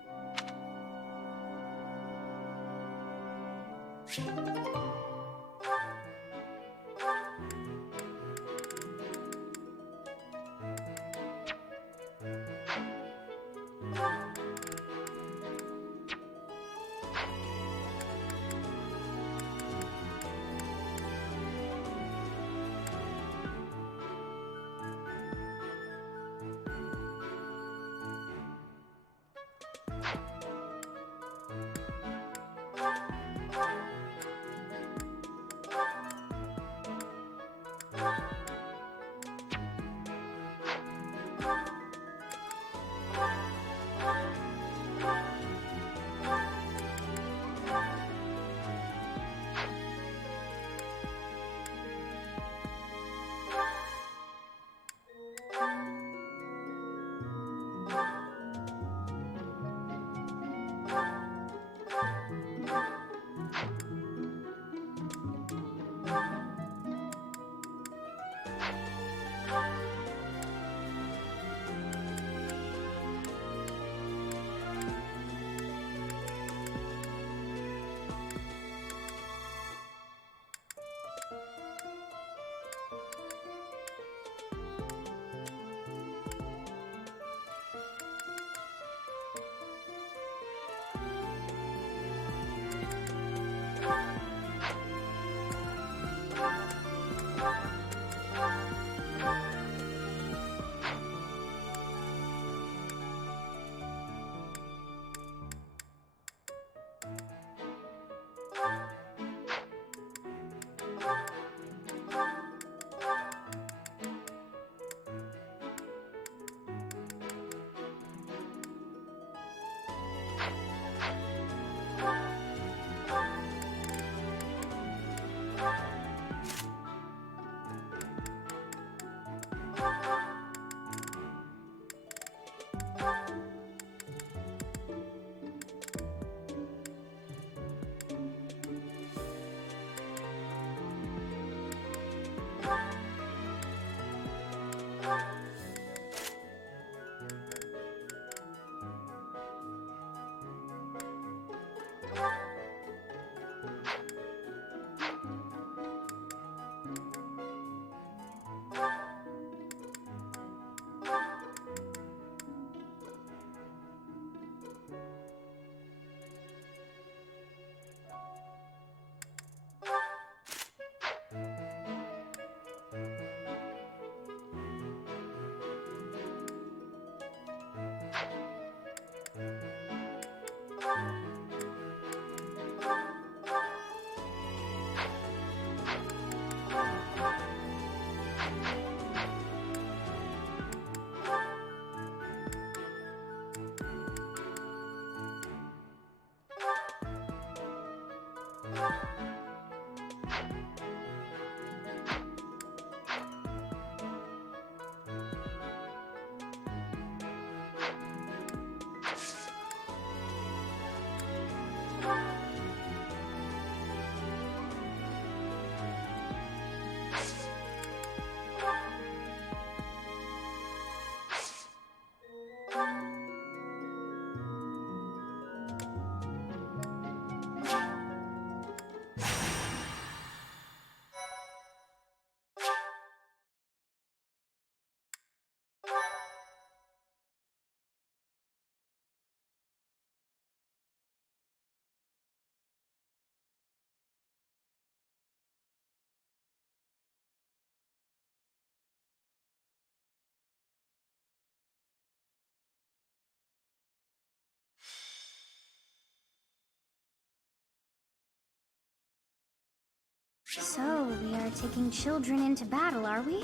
So, we are taking children into battle, are we?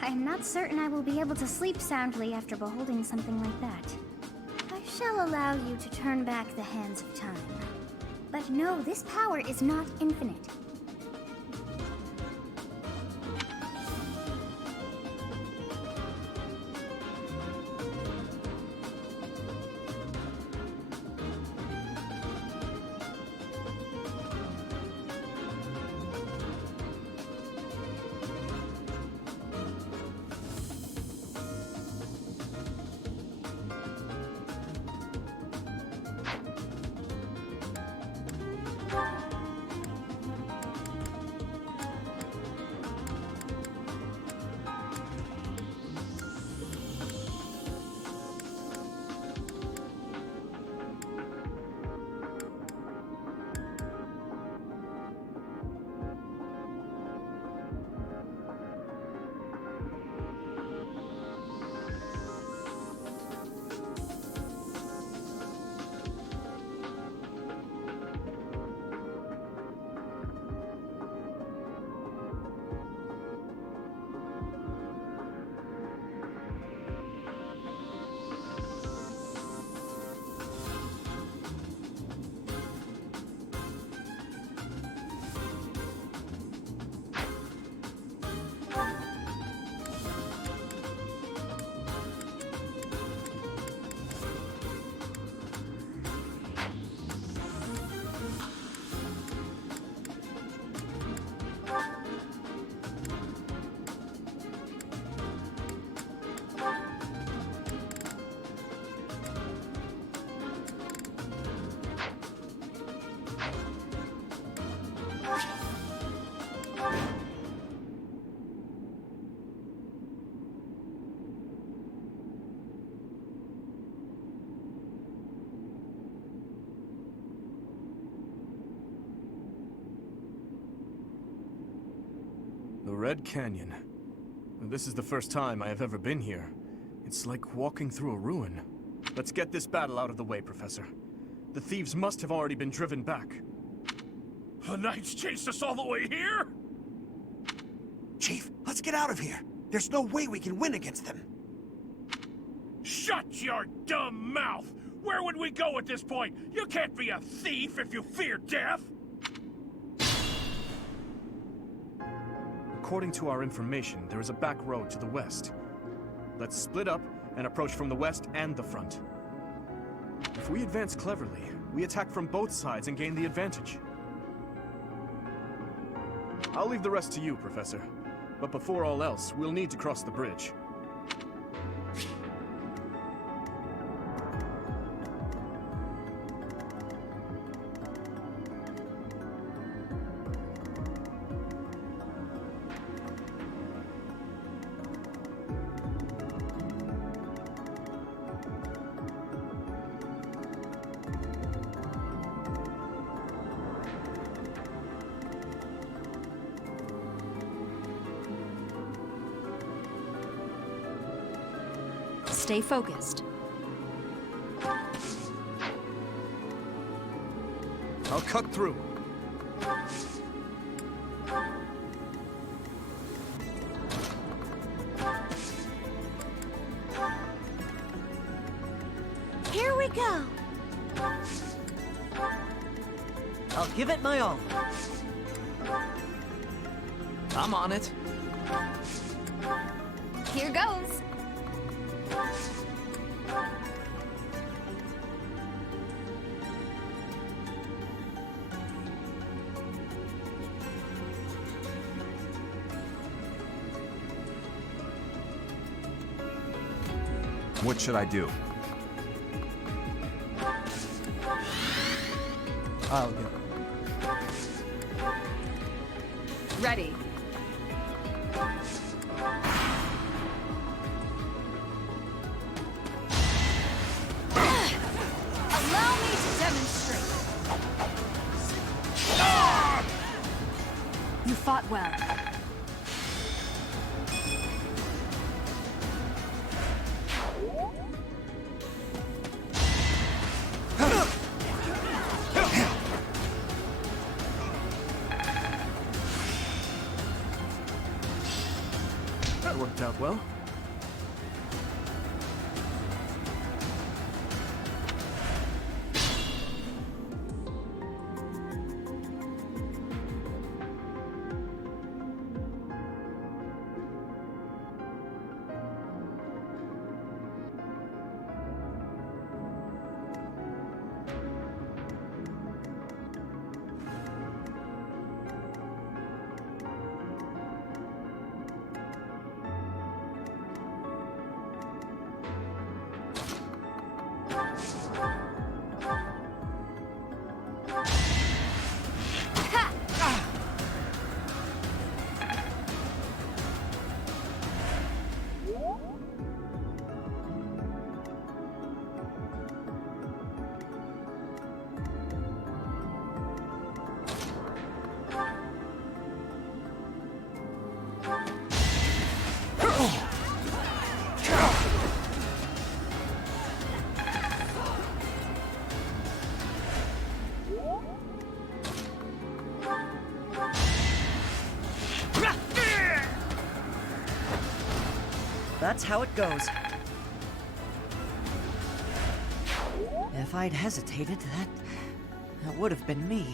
I am not certain I will be able to sleep soundly after beholding something like that. I shall allow you to turn back the hands of time. But no, this power is not infinite. The Red Canyon. This is the first time I have ever been here. It's like walking through a ruin. Let's get this battle out of the way, Professor. The thieves must have already been driven back. The Knights chased us all the way here? Chief, let's get out of here. There's no way we can win against them. Shut your dumb mouth! Where would we go at this point? You can't be a thief if you fear death! According to our information, there is a back road to the west. Let's split up and approach from the west and the front. If we advance cleverly, we attack from both sides and gain the advantage. I'll leave the rest to you, Professor. But before all else, we'll need to cross the bridge. Stay focused. I'll cut through. Here we go. I'll give it my all. I'm on it. Here goes. What should I do? I'll go. Ready. Allow me to demonstrate. You fought well. worked out well. That's how it goes. If I'd hesitated, that would have been me.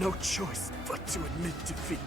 No choice but to admit defeat.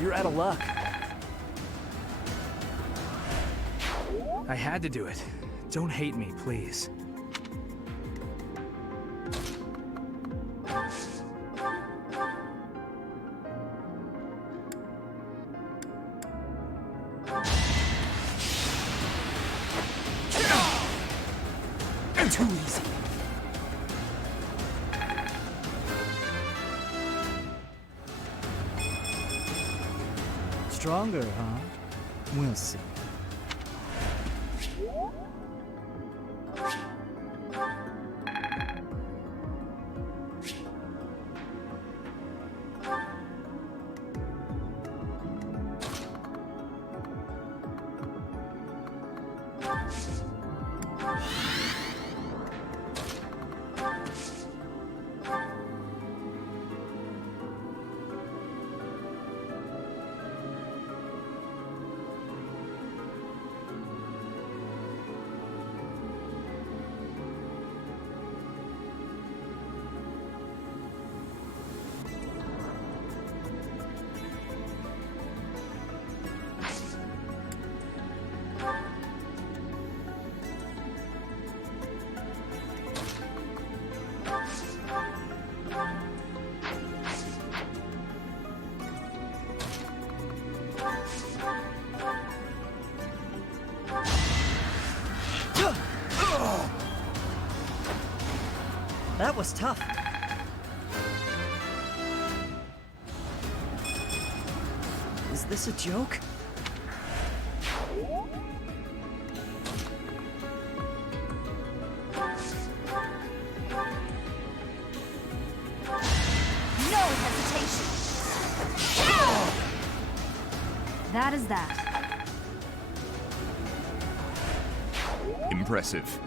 You're out of luck. I had to do it. Don't hate me, please. Too easy. Stronger, huh? We'll see. That was tough. Is this a joke? No hesitation. That is that. Impressive.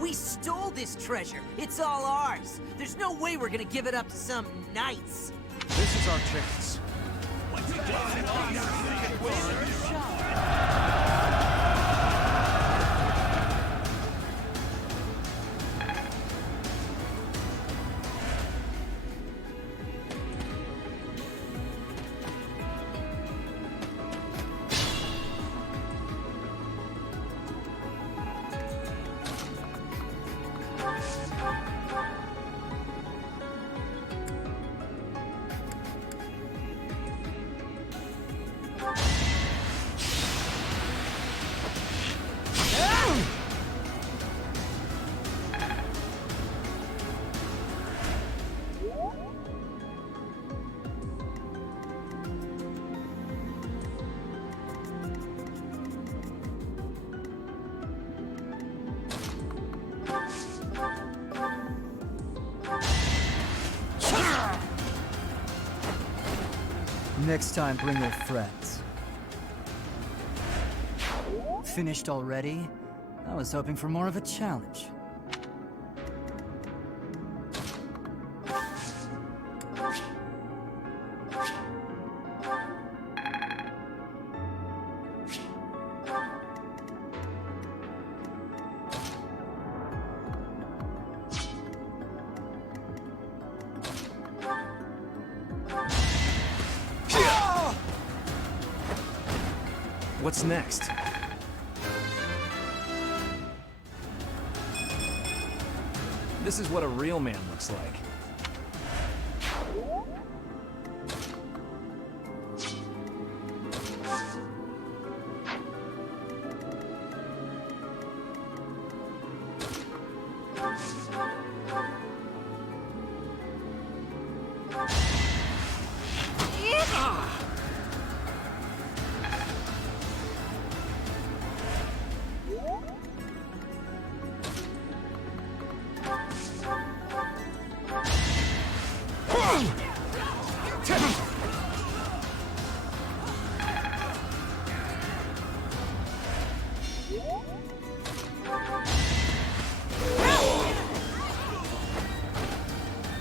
We stole this treasure. It's all ours. There's no way we're gonna give it up to some knights. This is our chance. Next time, bring your friends. Finished already? I was hoping for more of a challenge. What's next? This is what a real man looks like.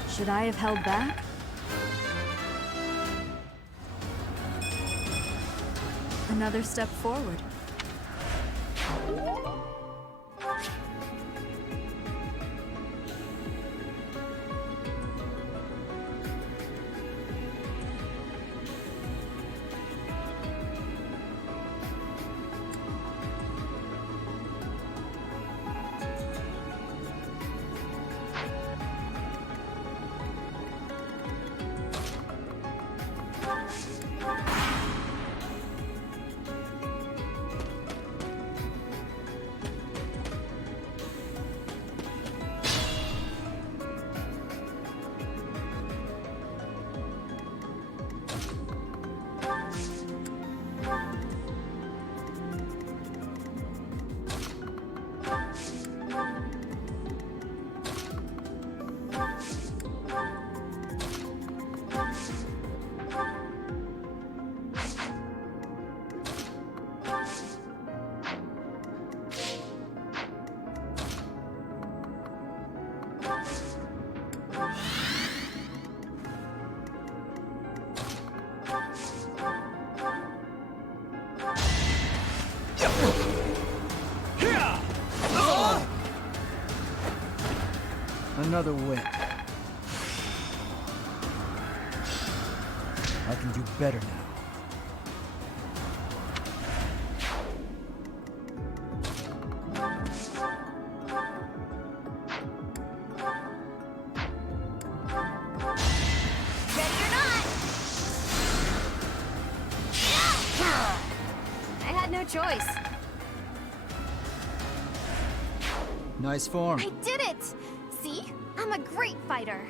Should I have held back? Another step forward. Another win. I can do better now. Ready or not! I had no choice. Nice form. I did it! See? I'm a great fighter.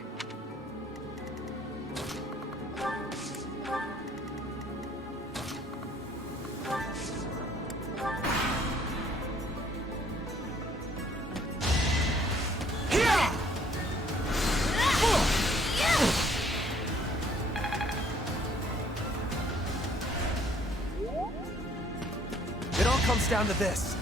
It all comes down to this.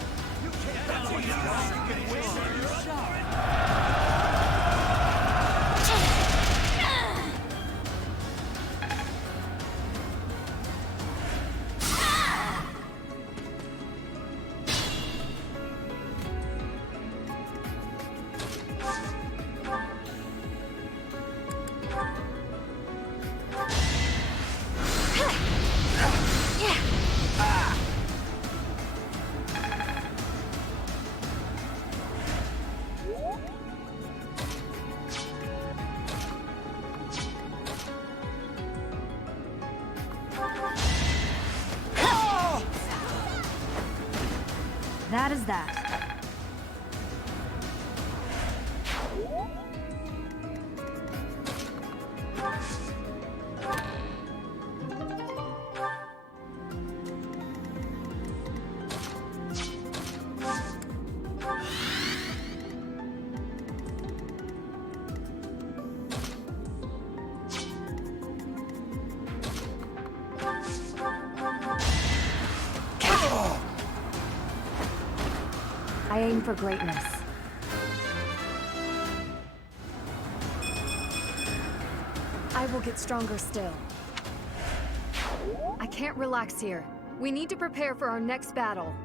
That is that. I aim for greatness. I will get stronger still. I can't relax here. We need to prepare for our next battle.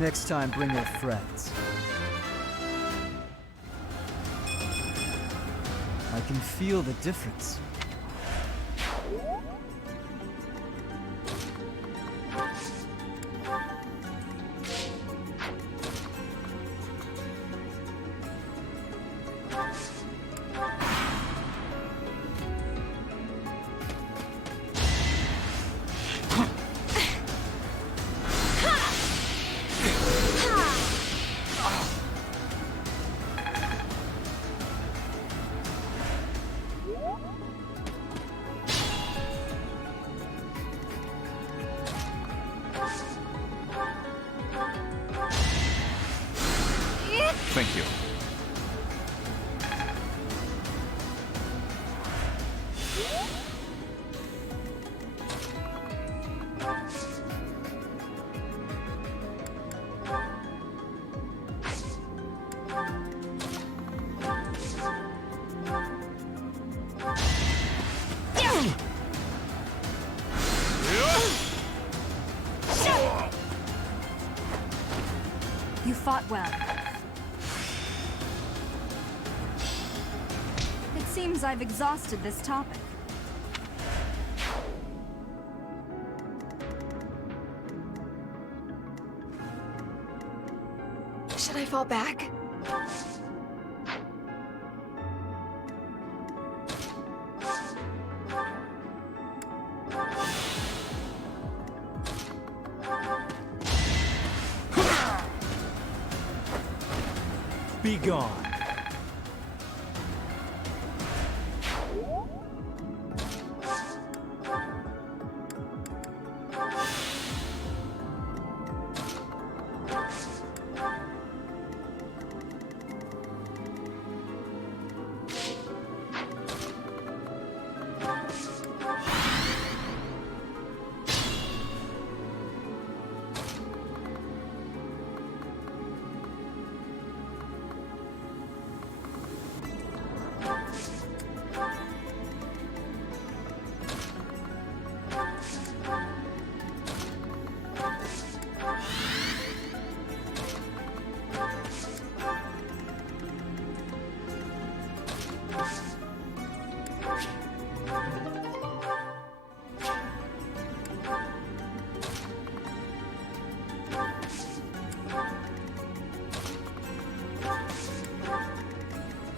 Next time, bring your friends. I can feel the difference. Thank you. You fought well. seems I've exhausted this topic. Should I fall back? Be gone.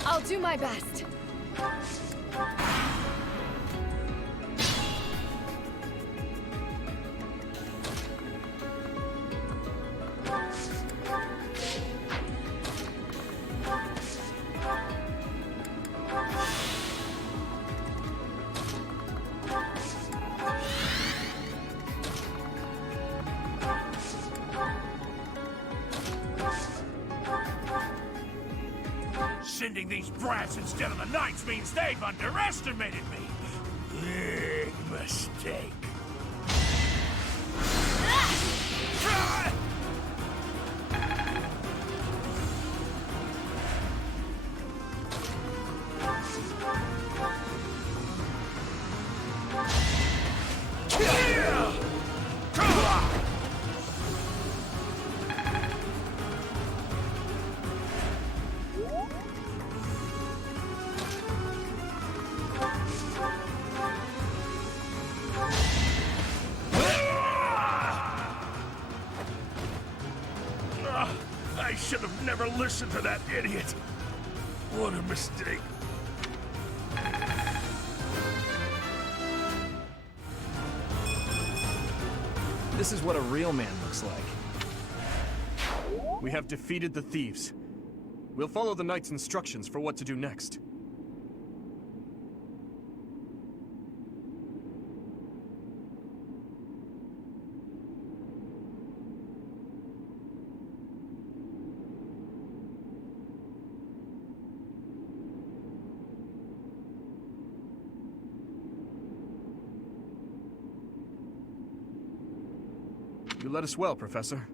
I'll do my best. Sending these brats instead of the knights means they've underestimated me. Big mistake. I should have never listened to that idiot. What a mistake. This is what a real man looks like. We have defeated the thieves. We'll follow the knight's instructions for what to do next. You led us well, Professor.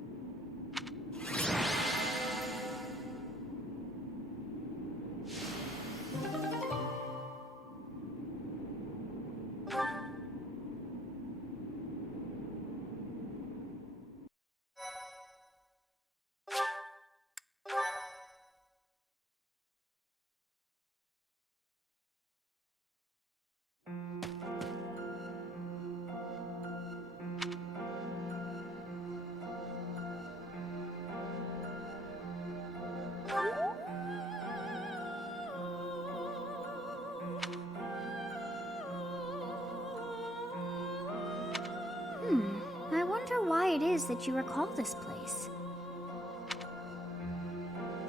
I wonder why it is that you recall this place.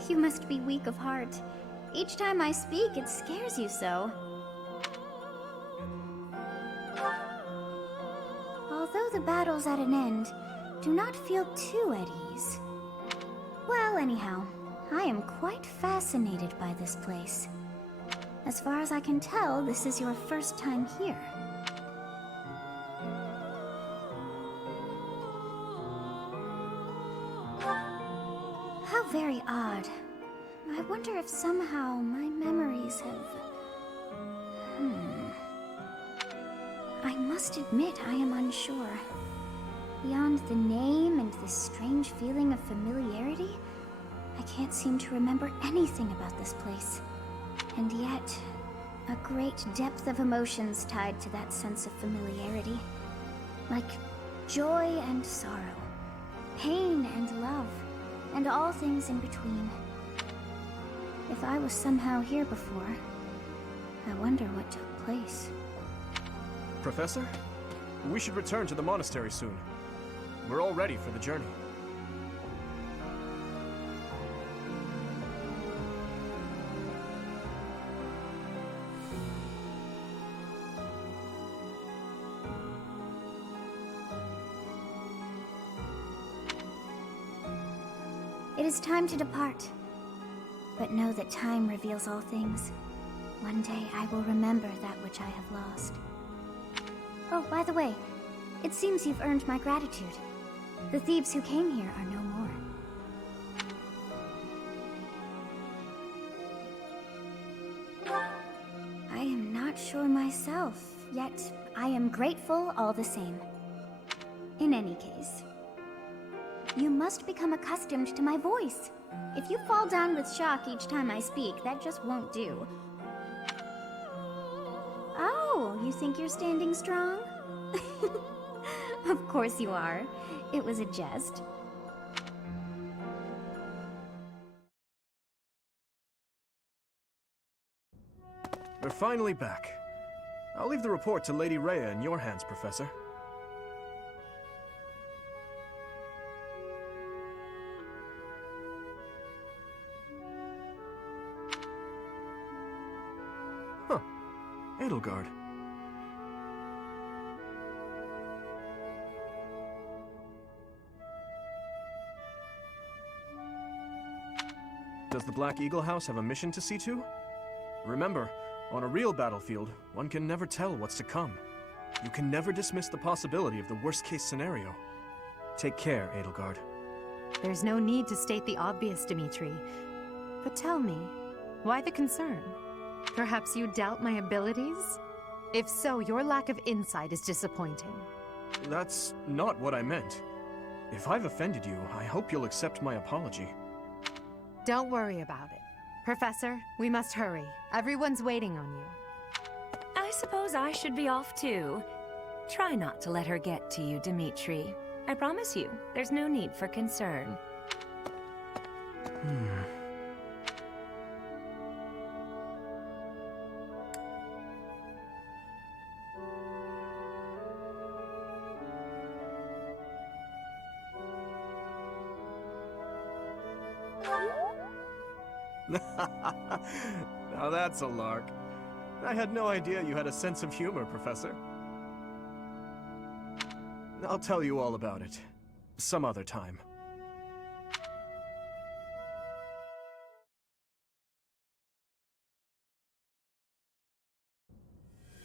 You must be weak of heart. Each time I speak, it scares you so. Although the battle's at an end, do not feel too at ease. Well, anyhow, I am quite fascinated by this place. As far as I can tell, this is your first time here. How very odd. I wonder if somehow my memories have... I must admit I am unsure. Beyond the name and this strange feeling of familiarity, I can't seem to remember anything about this place. And yet, A great depth of emotions tied to that sense of familiarity. Like joy and sorrow, pain and love, and all things in between. If I was somehow here before, I wonder what took place. Professor? We should return to the monastery soon. We're all ready for the journey. It is time to depart. But know that time reveals all things. One day I will remember that which I have lost. Oh, by the way, it seems you've earned my gratitude. The thieves who came here are no more. I am not sure myself, yet I am grateful all the same. In any case, you must become accustomed to my voice. If you fall down with shock each time I speak, that just won't do. Oh, you think you're standing strong? Of course you are. It was a jest. We're finally back. I'll leave the report to Lady Rhea in your hands, Professor. Huh. Edelgard. Does the Black Eagle House have a mission to see to? Remember, on a real battlefield, one can never tell what's to come. You can never dismiss the possibility of the worst-case scenario. Take care, Edelgard. There's no need to state the obvious, Dimitri. But tell me, why the concern? Perhaps you doubt my abilities? If so, your lack of insight is disappointing. That's not what I meant. If I've offended you, I hope you'll accept my apology. Don't worry about it. Professor, we must hurry. Everyone's waiting on you. I suppose I should be off too. Try not to let her get to you, Dimitri. I promise you, there's no need for concern. Now that's a lark. I had no idea you had a sense of humor, Professor. I'll tell you all about it some other time.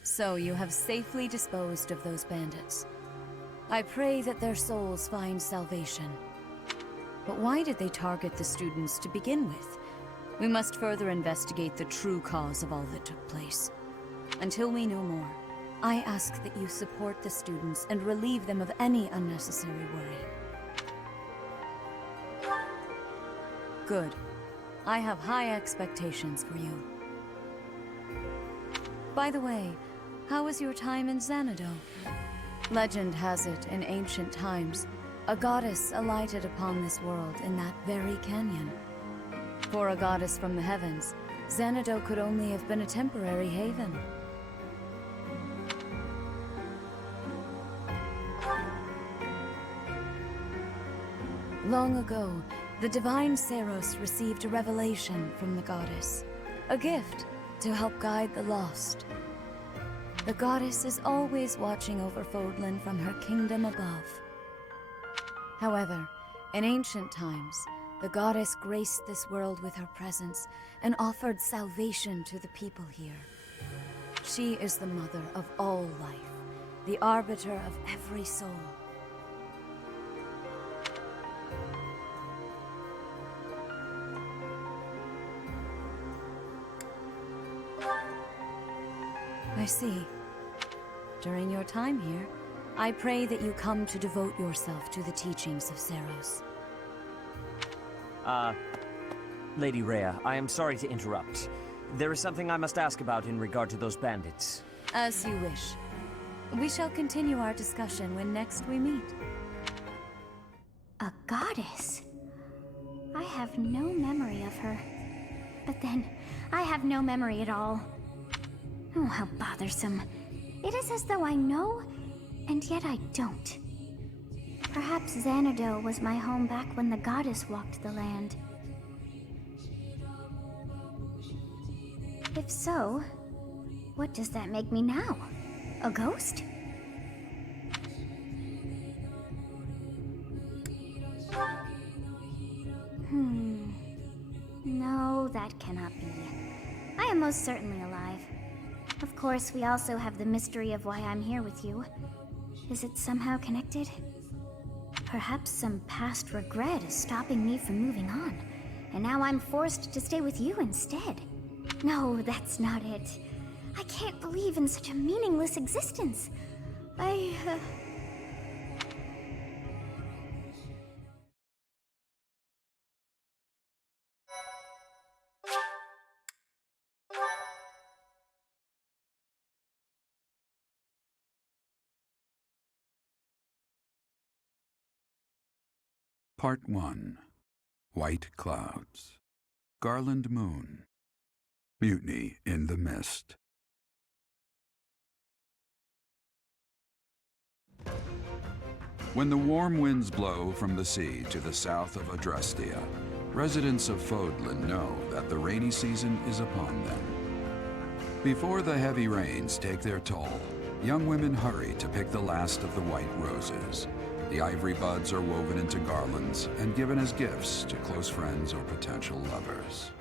So you have safely disposed of those bandits. I pray that their souls find salvation. But why did they target the students to begin with? We must further investigate the true cause of all that took place. Until we know more, I ask that you support the students and relieve them of any unnecessary worry. Good. I have high expectations for you. By the way, how was your time in Xanadu? Legend has it, in ancient times, a goddess alighted upon this world in that very canyon. For a goddess from the heavens, Xanadu could only have been a temporary haven. Long ago, the divine Seros received a revelation from the goddess, a gift to help guide the lost. The goddess is always watching over Fodlan from her kingdom above. However, in ancient times, the goddess graced this world with her presence and offered salvation to the people here. She is the mother of all life, the arbiter of every soul. I see. During your time here, I pray that you come to devote yourself to the teachings of Seros. Lady Rhea, I am sorry to interrupt. There is something I must ask about in regard to those bandits. As you wish. We shall continue our discussion when next we meet. A goddess? I have no memory of her. But then, I have no memory at all. Oh, how bothersome. It is as though I know, and yet I don't. Perhaps Xanadu was my home back when the goddess walked the land. If so, what does that make me now? A ghost? No, that cannot be. I am most certainly alive. Of course, we also have the mystery of why I'm here with you. Is it somehow connected? Perhaps some past regret is stopping me from moving on, and now I'm forced to stay with you instead. No, that's not it. I can't believe in such a meaningless existence. Part 1. White Clouds. Garland Moon. Mutiny in the Mist. When the warm winds blow from the sea to the south of Adrastia, residents of Fodlan know that the rainy season is upon them. Before the heavy rains take their toll, young women hurry to pick the last of the white roses. The ivory buds are woven into garlands and given as gifts to close friends or potential lovers.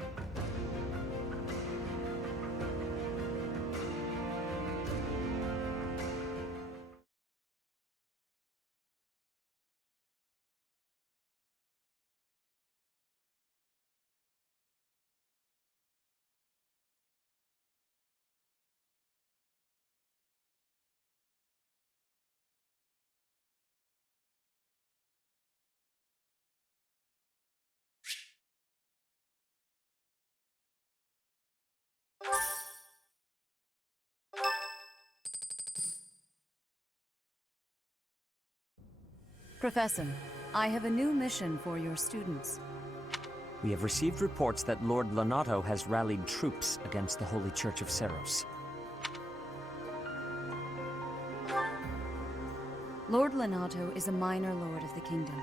Professor, I have a new mission for your students. We have received reports that Lord Lonato has rallied troops against the Holy Church of Seros. Lord Lonato is a minor lord of the kingdom.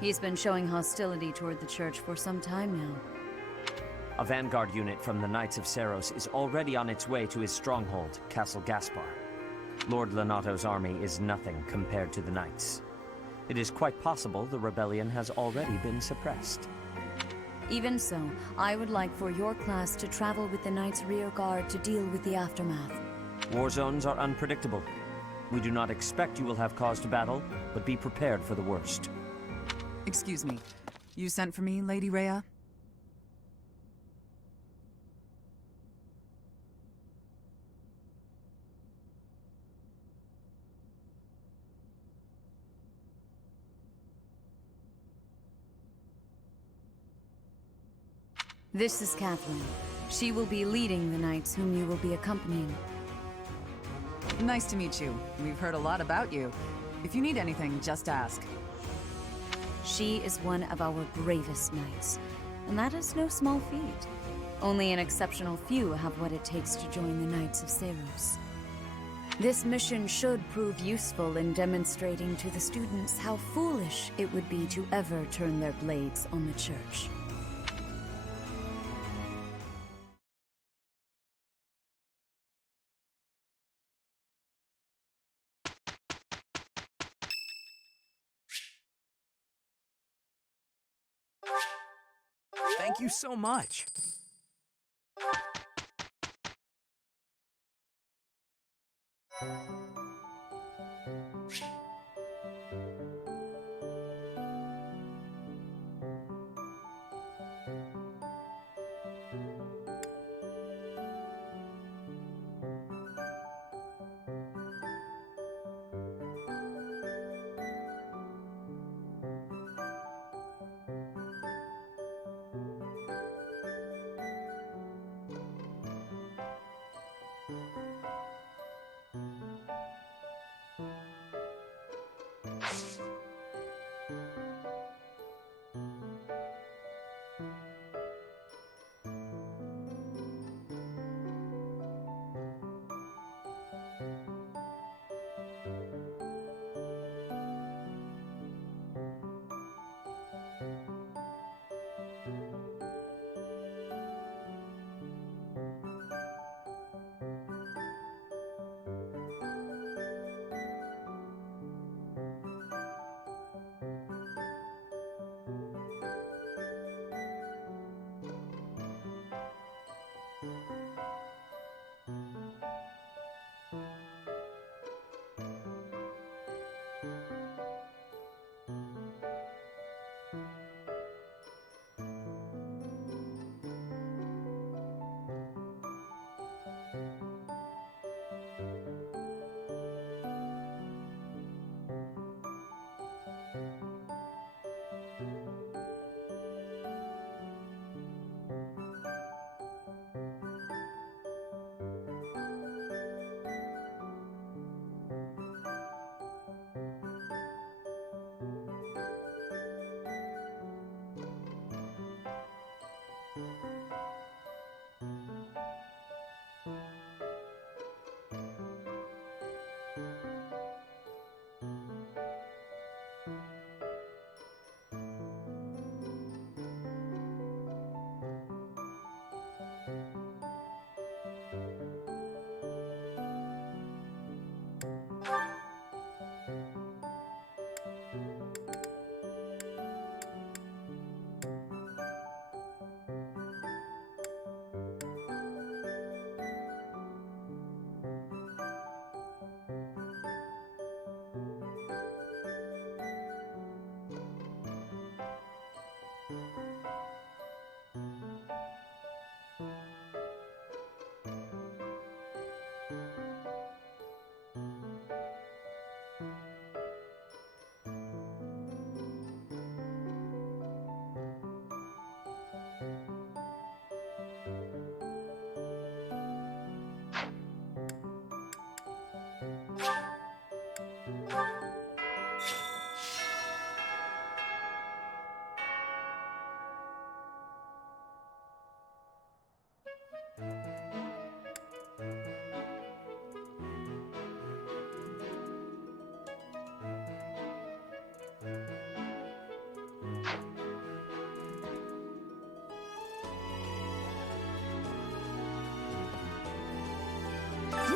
He's been showing hostility toward the church for some time now. A vanguard unit from the Knights of Seros is already on its way to his stronghold, Castle Gaspar. Lord Lonato's army is nothing compared to the Knights. It is quite possible the rebellion has already been suppressed. Even so, I would like for your class to travel with the Knights' rear guard to deal with the aftermath. War zones are unpredictable. We do not expect you will have cause to battle, but be prepared for the worst. Excuse me. You sent for me, Lady Rhea? This is Catherine. She will be leading the knights whom you will be accompanying. Nice to meet you. We've heard a lot about you. If you need anything, just ask. She is one of our bravest knights, and that is no small feat. Only an exceptional few have what it takes to join the Knights of Seros. This mission should prove useful in demonstrating to the students how foolish it would be to ever turn their blades on the Church. Thank you so much. You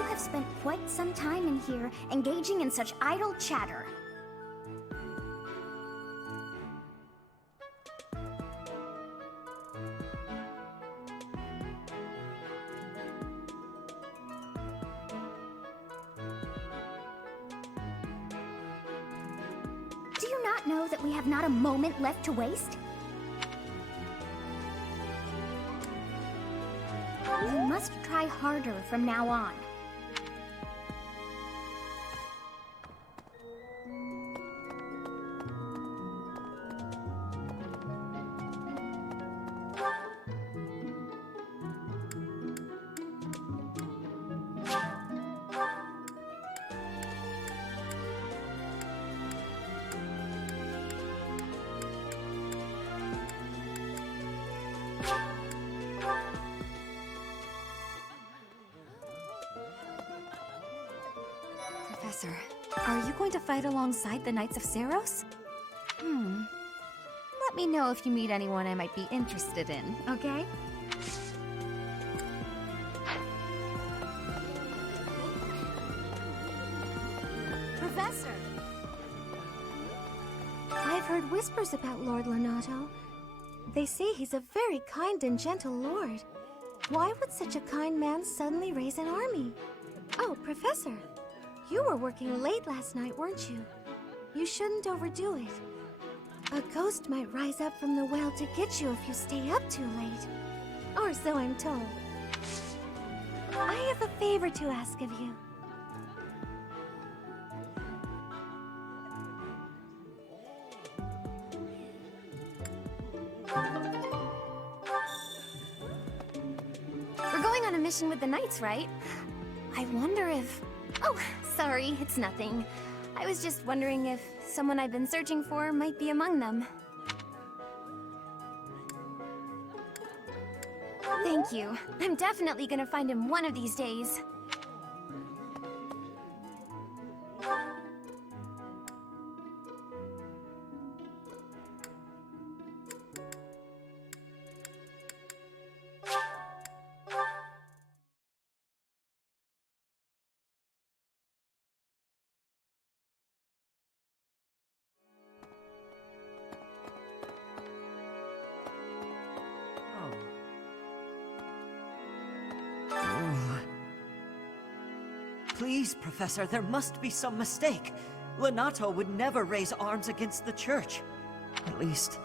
have spent quite some time in here, engaging in such idle chatter. Do you not know that we have not a moment left to waste? You must try harder from now on. Professor, are you going to fight alongside the Knights of Seros? Let me know if you meet anyone I might be interested in, okay? Professor! I've heard whispers about Lord Lonato. They say he's a very kind and gentle lord. Why would such a kind man suddenly raise an army? Oh, Professor, you were working late last night, weren't you? You shouldn't overdo it. A ghost might rise up from the well to get you if you stay up too late. Or so I'm told. I have a favor to ask of you. We're going on a mission with the Knights, right? I wonder if... Oh, sorry, it's nothing. I was just wondering if someone I've been searching for might be among them. Thank you. I'm definitely gonna find him one of these days. Please, Professor, there must be some mistake. Lenato would never raise arms against the Church. At least,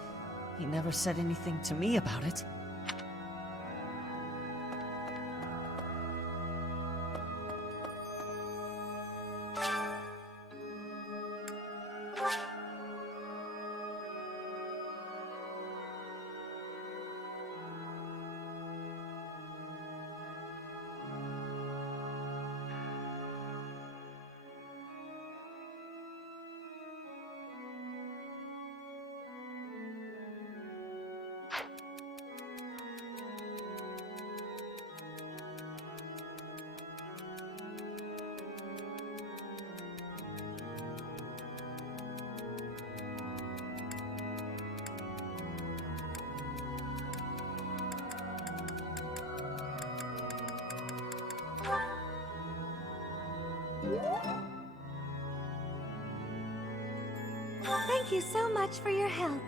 he never said anything to me about it. Thank you so much for your help.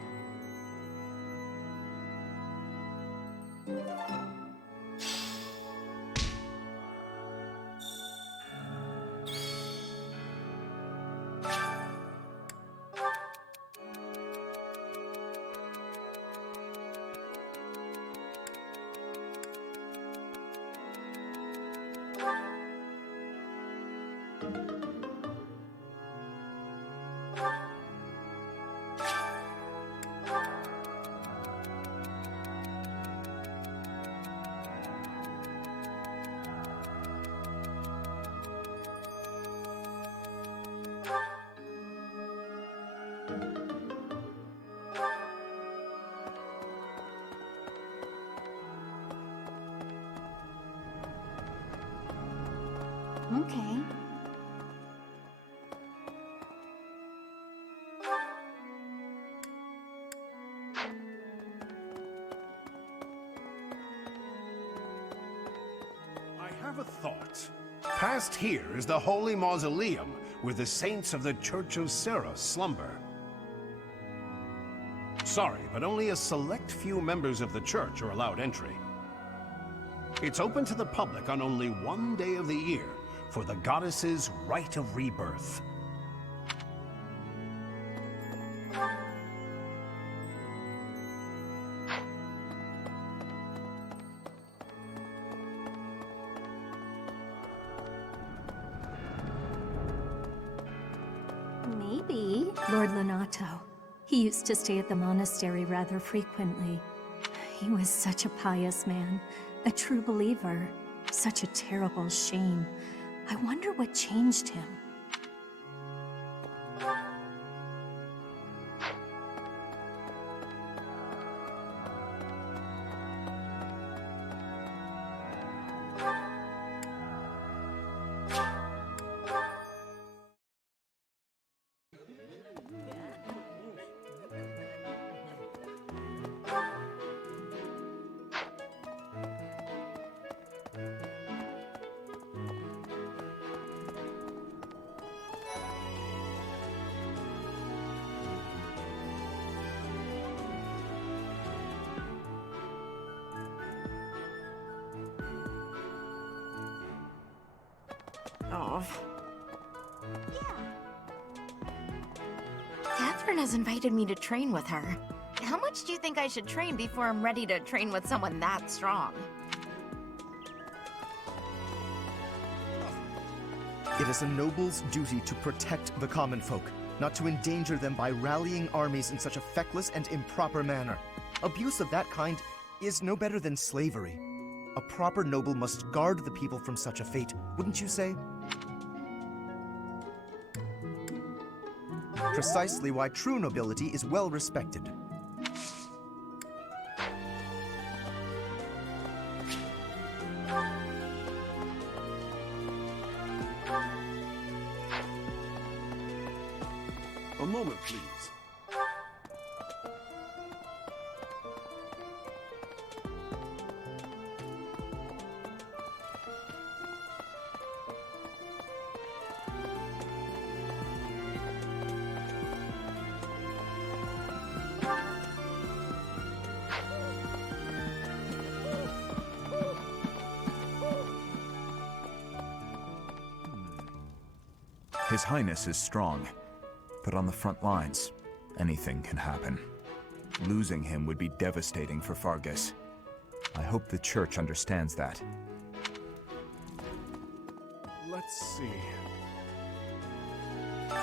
Okay. I have a thought. Past here is the holy mausoleum where the saints of the Church of Serra slumber. Sorry, but only a select few members of the church are allowed entry. It's open to the public on only one day of the year for the goddess's rite of rebirth. Maybe. Lord Lenato. He used to stay at the monastery rather frequently. He was such a pious man, a true believer. Such a terrible shame. I wonder what changed him. Oh. Catherine has invited me to train with her. How much do you think I should train before I'm ready to train with someone that strong? It is a noble's duty to protect the common folk, not to endanger them by rallying armies in such a feckless and improper manner. Abuse of that kind is no better than slavery. A proper noble must guard the people from such a fate, wouldn't you say? Precisely why true nobility is well respected. A moment, please. His Highness is strong, but on the front lines, anything can happen. Losing him would be devastating for Fargus. I hope the Church understands that. Let's see.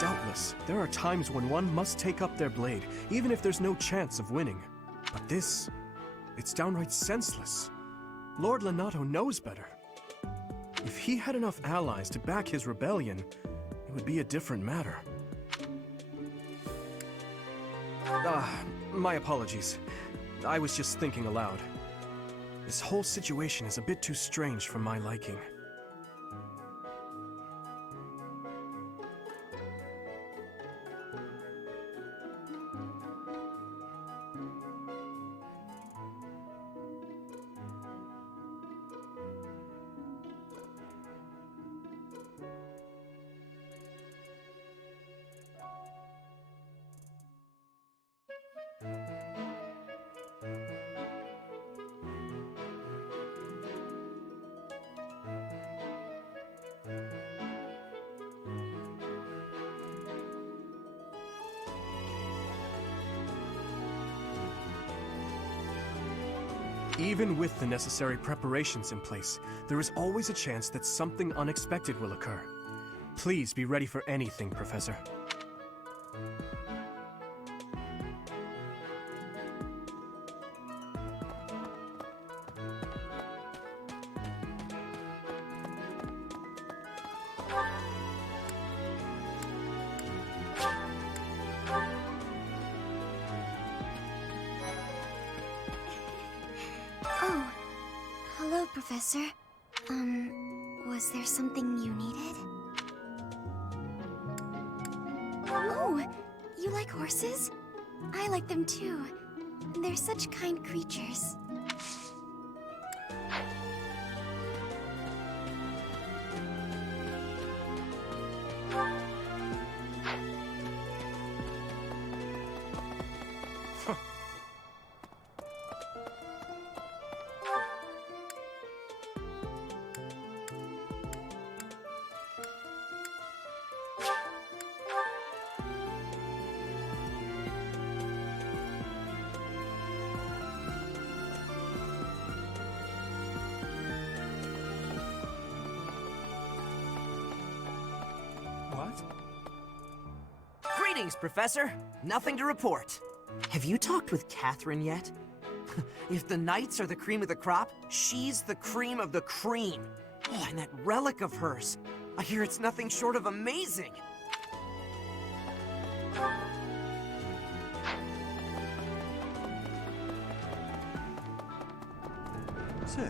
Doubtless, there are times when one must take up their blade, even if there's no chance of winning. But this, it's downright senseless. Lord Lonato knows better. If he had enough allies to back his rebellion, it would be a different matter. My apologies. I was just thinking aloud. This whole situation is a bit too strange for my liking. Even with the necessary preparations in place, there is always a chance that something unexpected will occur. Please be ready for anything, Professor. Oh, hello, Professor. Was there something you needed? Oh, you like horses? I like them too. They're such kind creatures. What? Greetings, Professor. Nothing to report. Have you talked with Catherine yet? If the knights are the cream of the crop, she's the cream of the cream. Oh, and that relic of hers. I hear it's nothing short of amazing. Say,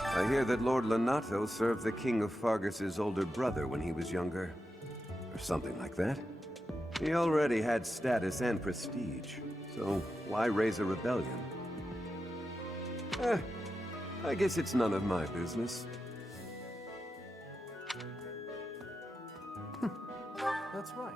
I hear that Lord Lonato served the King of Fargus's older brother when he was younger. Or something like that. He already had status and prestige, so why raise a rebellion? I guess it's none of my business. That's right.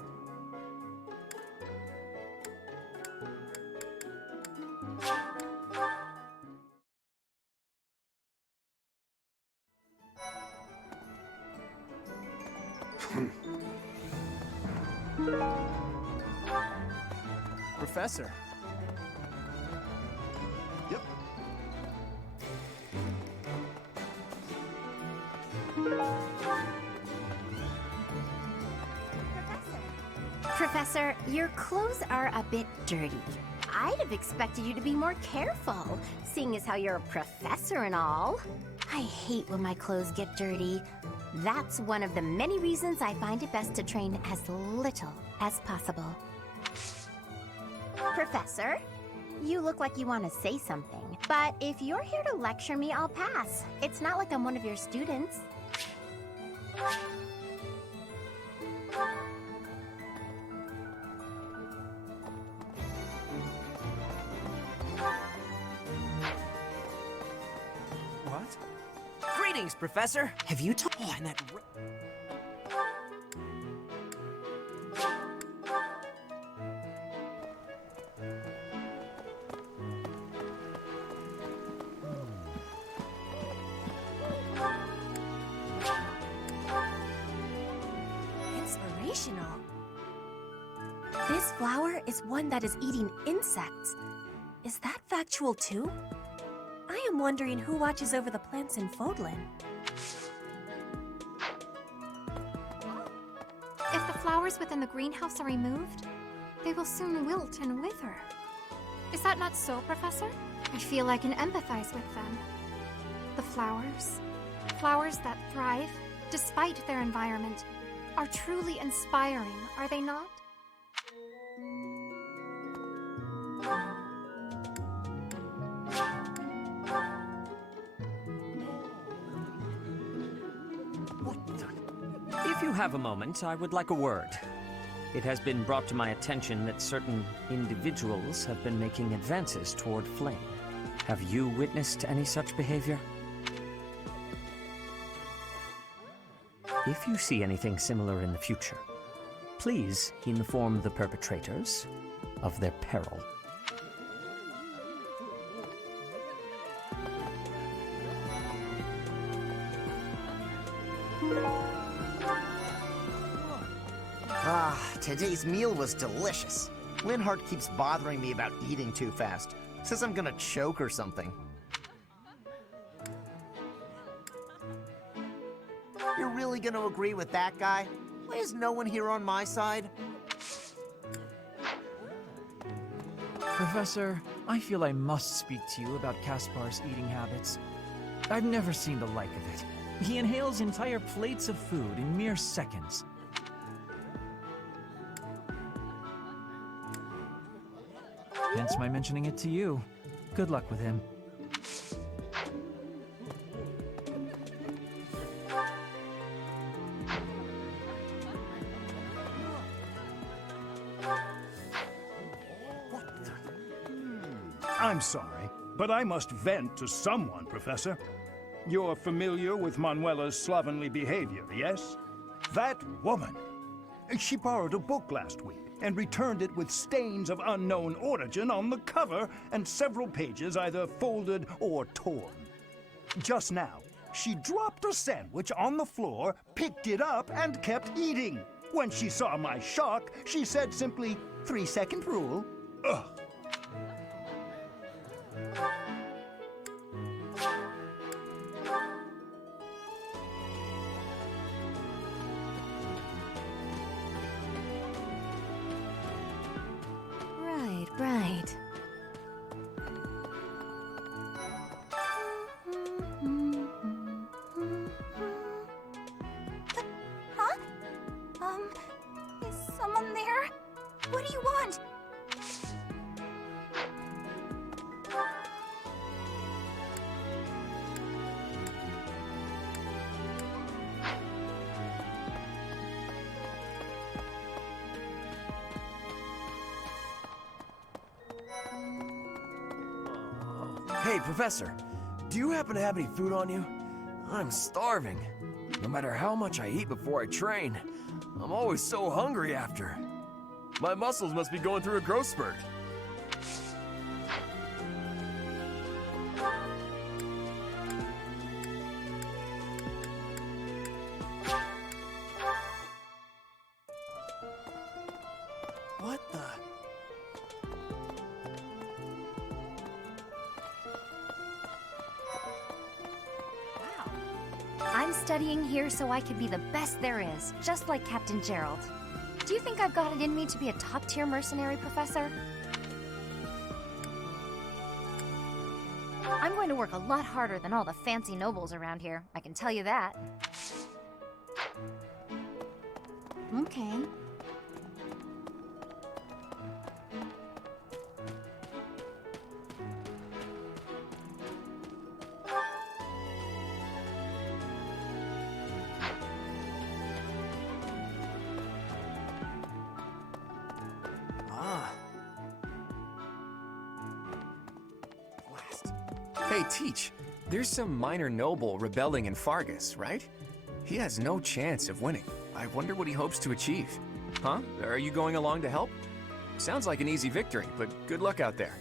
Professor. Yep. Professor, your clothes are a bit dirty. I'd have expected you to be more careful, seeing as how you're a professor and all. I hate when my clothes get dirty. That's one of the many reasons I find it best to train as little as possible. Professor, you look like you want to say something, but if you're here to lecture me, I'll pass. It's not like I'm one of your students. What? Greetings, Professor! Have you told— Oh, and that— Inspirational. This flower is one that is eating insects. Is that factual too? I am wondering who watches over the plants in Fodlan. If the flowers within the greenhouse are removed, they will soon wilt and wither. Is that not so, Professor? I feel I can empathize with them. The flowers that thrive despite their environment, are truly inspiring, are they not? If you have a moment, I would like a word. It has been brought to my attention that certain individuals have been making advances toward Flame. Have you witnessed any such behavior? If you see anything similar in the future, please inform the perpetrators of their peril. Today's meal was delicious. Linhardt keeps bothering me about eating too fast. Says I'm gonna choke or something. You're really gonna agree with that guy? Why is no one here on my side? Professor, I feel I must speak to you about Kaspar's eating habits. I've never seen the like of it. He inhales entire plates of food in mere seconds. Hence my mentioning it to you. Good luck with him. I'm sorry, but I must vent to someone, Professor. You're familiar with Manuela's slovenly behavior, yes? That woman! She borrowed a book last week and returned it with stains of unknown origin on the cover and several pages either folded or torn. Just now, she dropped a sandwich on the floor, picked it up, and kept eating. When she saw my shock, she said simply, 3-second rule. Ugh. Right. Huh? Is someone there? What do you want? Hey, Professor, do you happen to have any food on you? I'm starving. No matter how much I eat before I train, I'm always so hungry after. My muscles must be going through a growth spurt. What the? I'm studying here so I can be the best there is, just like Captain Gerald. Do you think I've got it in me to be a top-tier mercenary, Professor? to work a lot harder than all the fancy nobles around here, I can tell you that. Okay. Hey, Teach, there's some minor noble rebelling in Fargus, right? He has no chance of winning. I wonder what he hopes to achieve. Huh? Are you going along to help? Sounds like an easy victory, but good luck out there.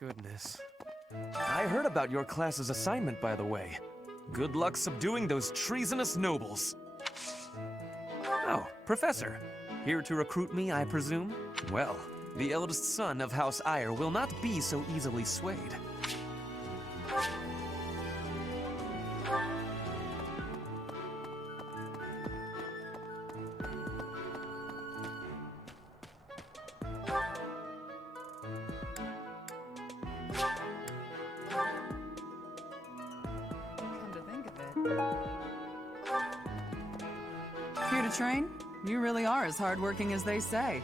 Goodness. I heard about your class's assignment, by the way. Good luck subduing those treasonous nobles. Oh, Professor. Here to recruit me, I presume? Well, the eldest son of House Eyre will not be so easily swayed. Here to train? You really are as hardworking as they say.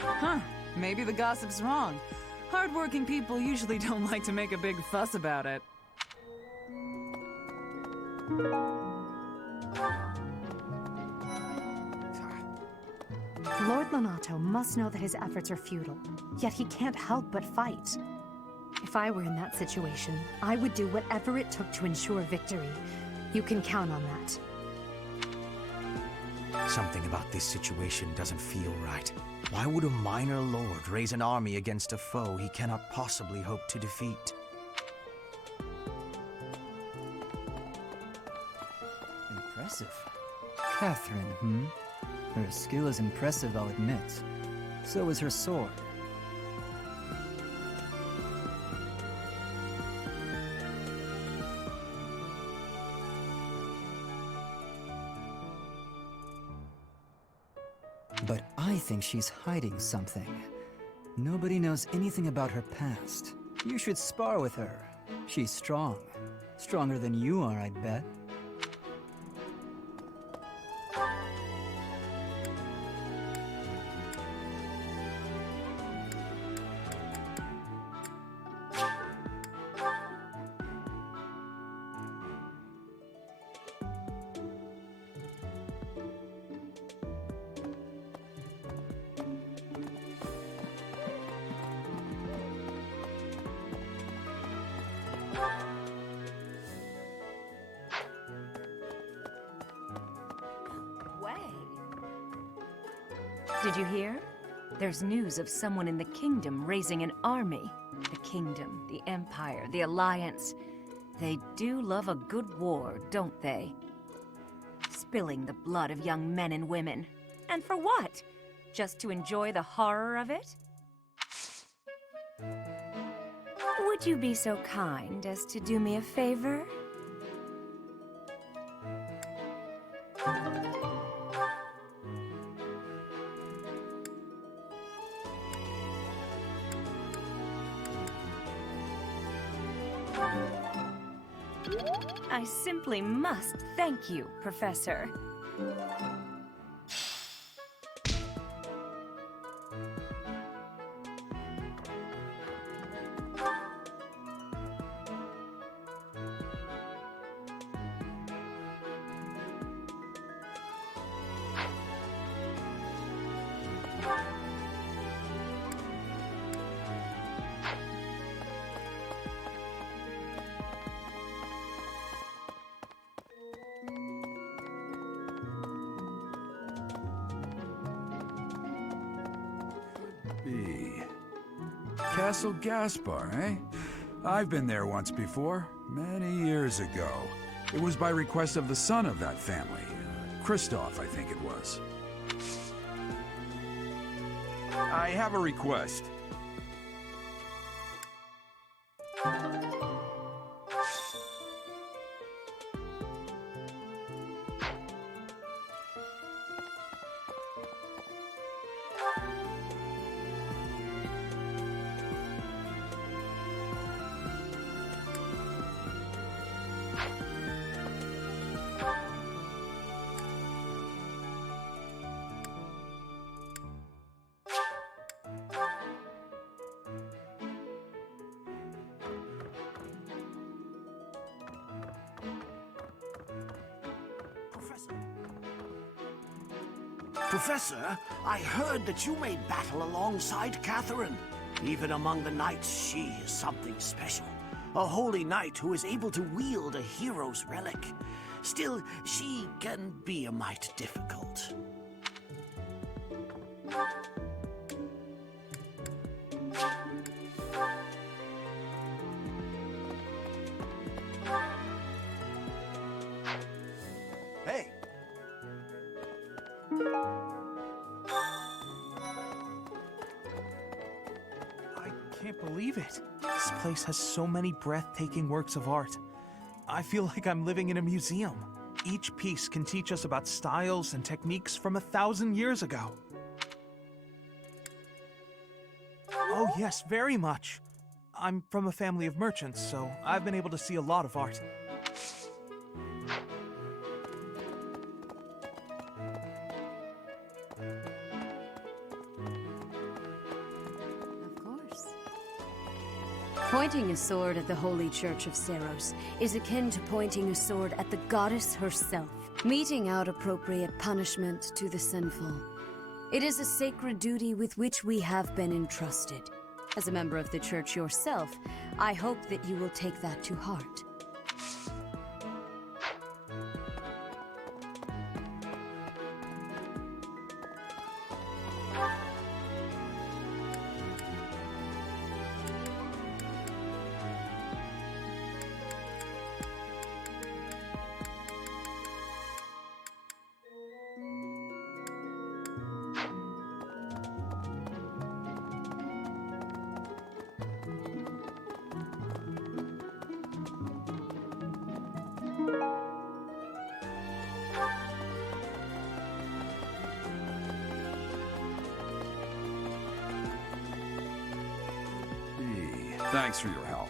Huh, maybe the gossip's wrong. Hardworking people usually don't like to make a big fuss about it. Lord Lonato must know that his efforts are futile, yet he can't help but fight. If I were in that situation, I would do whatever it took to ensure victory. You can count on that. Something about this situation doesn't feel right. Why would a minor lord raise an army against a foe he cannot possibly hope to defeat? Impressive. Catherine, Her skill is impressive, I'll admit. So is her sword. But I think she's hiding something. Nobody knows anything about her past. You should spar with her. She's strong. Stronger than you are, I'd bet. Did you hear? There's news of someone in the kingdom raising an army. The kingdom, the empire, the alliance. They do love a good war, don't they? Spilling the blood of young men and women. And for what? Just to enjoy the horror of it? Would you be so kind as to do me a favor? I simply must thank you, Professor. Castle Gaspar, eh? I've been there once before, many years ago. It was by request of the son of that family. Christoph, I think it was. I have a request. Professor, I heard that you may battle alongside Catherine. Even among the knights, she is something special. A holy knight who is able to wield a hero's relic. Still, she can be a mite difficult. Hey! I can't believe it. This place has so many breathtaking works of art. I feel like I'm living in a museum. Each piece can teach us about styles and techniques from 1,000 years ago. Oh yes, very much. I'm from a family of merchants, so I've been able to see a lot of art. Pointing a sword at the Holy Church of Seros is akin to pointing a sword at the goddess herself, meting out appropriate punishment to the sinful. It is a sacred duty with which we have been entrusted. As a member of the Church yourself, I hope that you will take that to heart. Thanks for your help.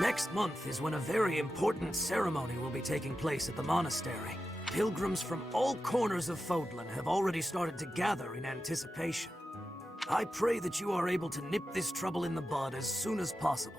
Next month is when a very important ceremony will be taking place at the monastery. Pilgrims from all corners of Fodlan have already started to gather in anticipation. I pray that you are able to nip this trouble in the bud as soon as possible.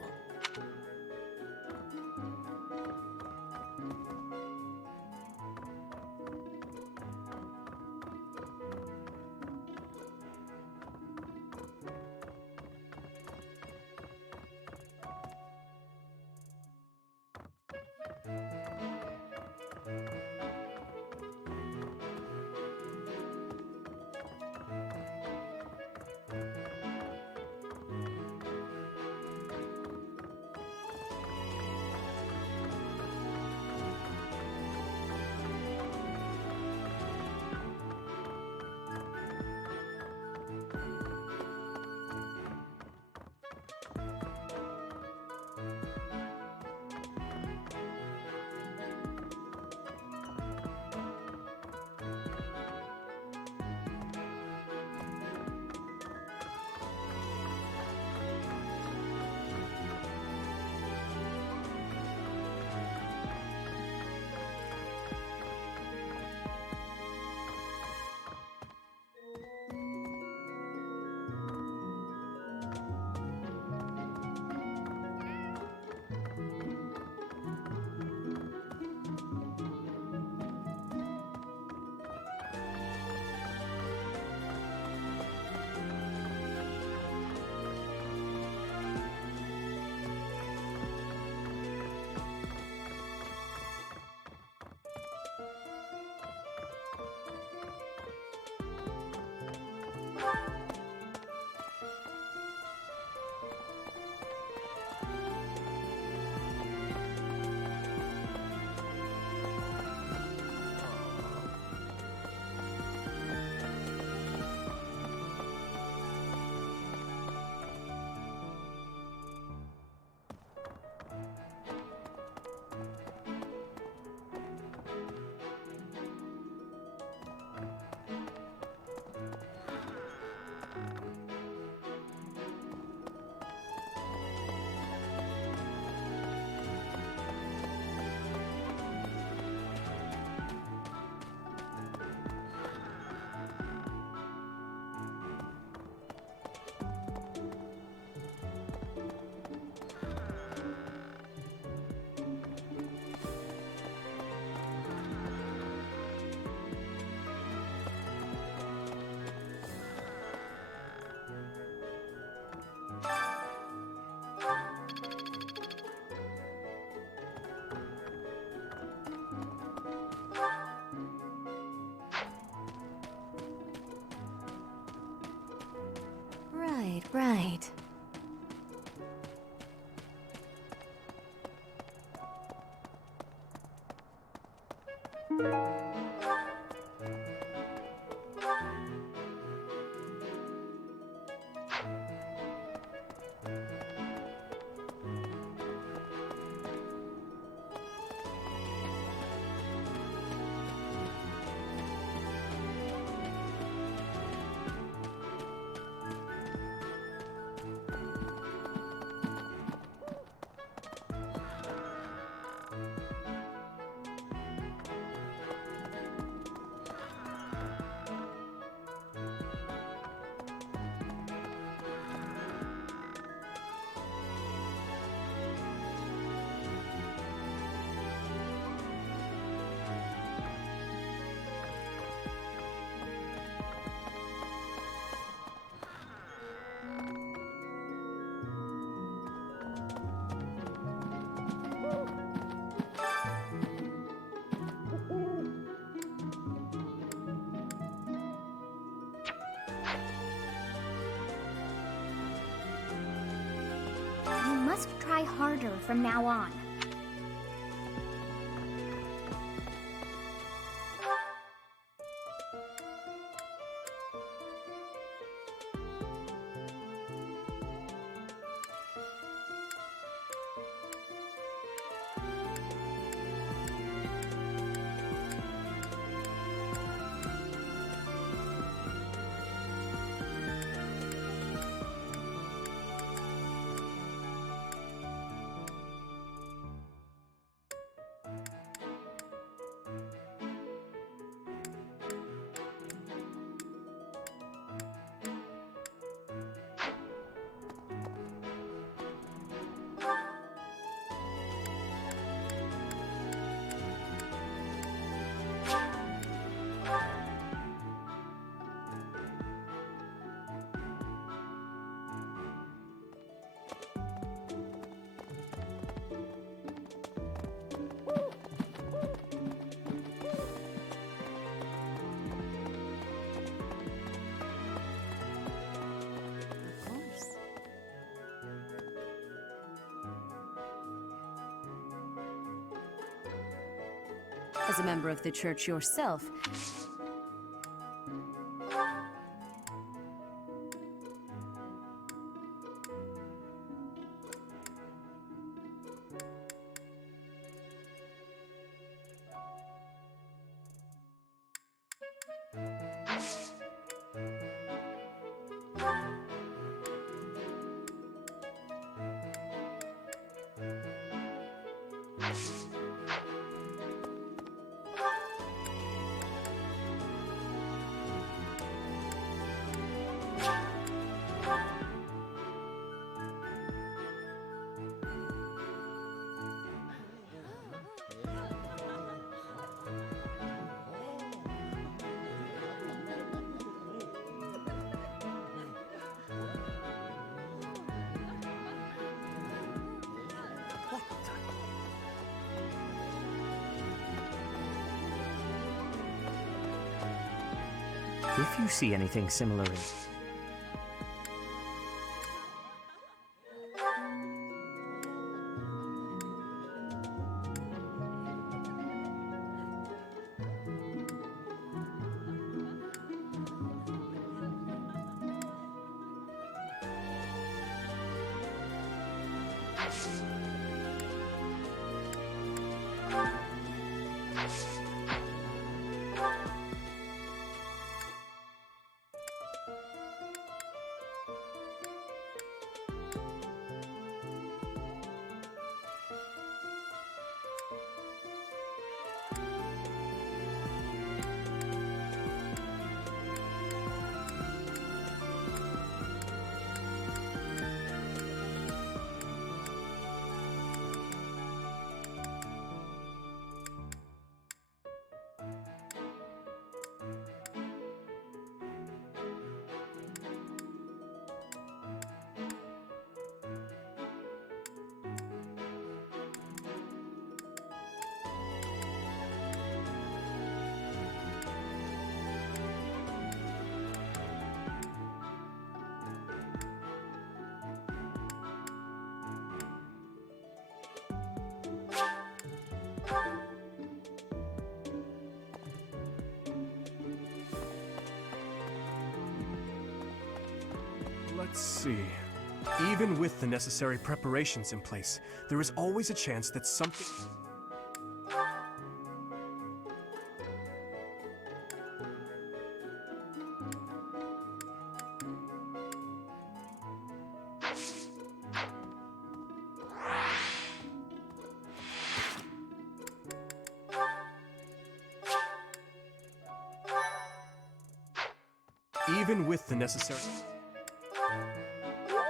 right. You must try harder from now on. As a member of the church yourself, If you see anything similar in... Let's see. Even with the necessary preparations in place, there is always a chance that something... Even with the necessary...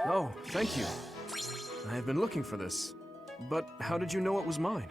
Oh, thank you. I have been looking for this. But how did you know it was mine?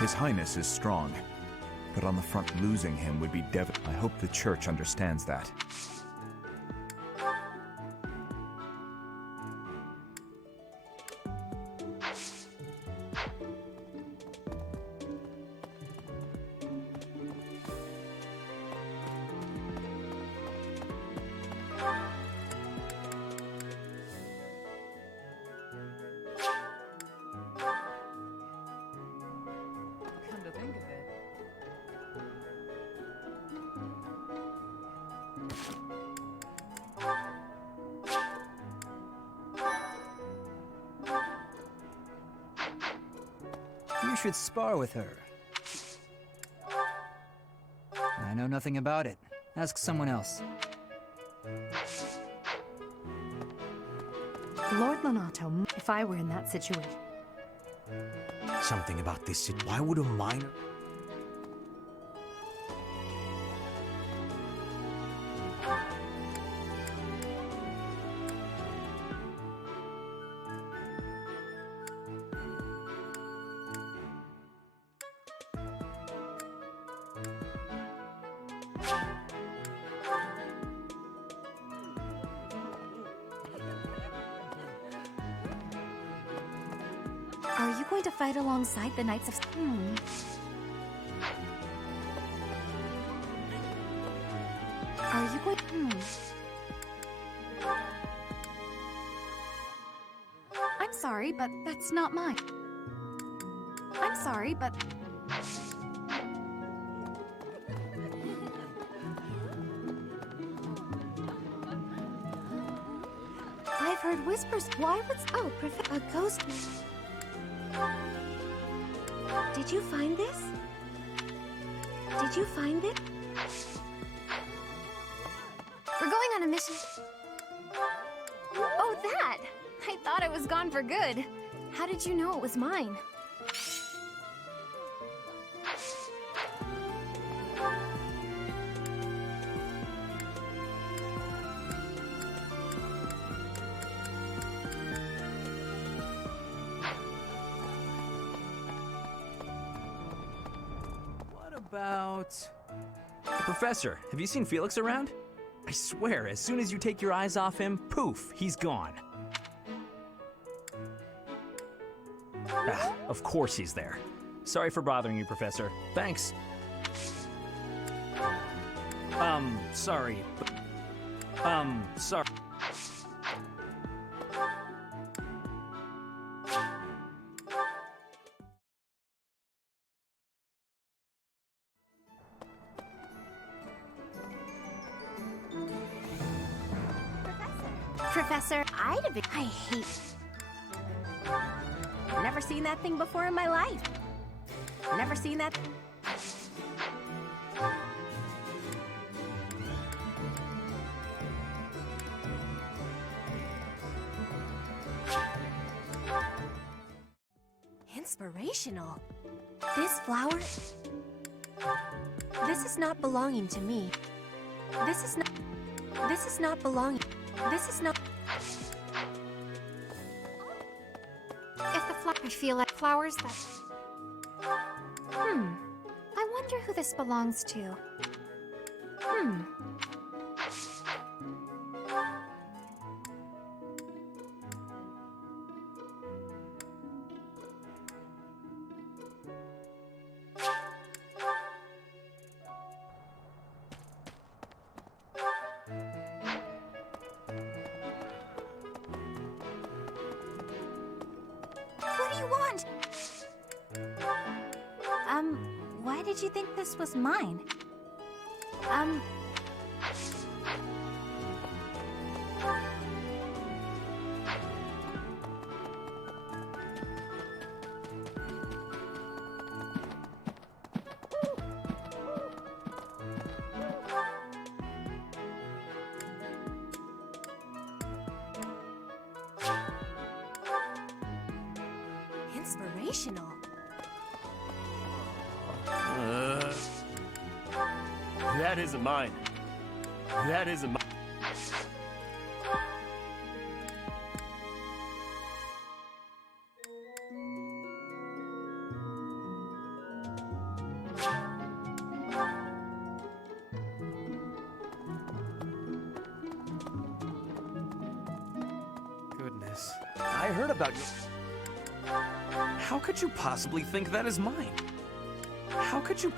His Highness is strong, but on the front losing him would be I hope the Church understands that. Come to think of it. You should spar with her. I know nothing about it. Ask someone else. Lord Lonato, if I were in that situation. Something about this. Why would a minor... Are you going to fight alongside the Knights of... Are you going... I'm sorry, but that's not mine. I'm sorry, but... I've heard whispers. Why would... Oh, a ghost... Did you find this? Did you find it? We're going on a mission. Oh, that! I thought it was gone for good. How did you know it was mine? about... Professor, have you seen Felix around? I swear, as soon as you take your eyes off him, poof, he's gone. Ah, of course he's there. Sorry for bothering you, Professor. Thanks. Sorry. Sorry. Professor, I hate... Never seen that thing before in my life. Never seen that... Inspirational. This flower... This is not belonging to me. This is not... This is not belonging... This is not... If the I feel like flowers that... I wonder who this belongs to. What do you want? Why did you think this was mine? Inspirational. That isn't mine. That isn't mine. Goodness. I heard about you. How could you possibly think that is mine? How could you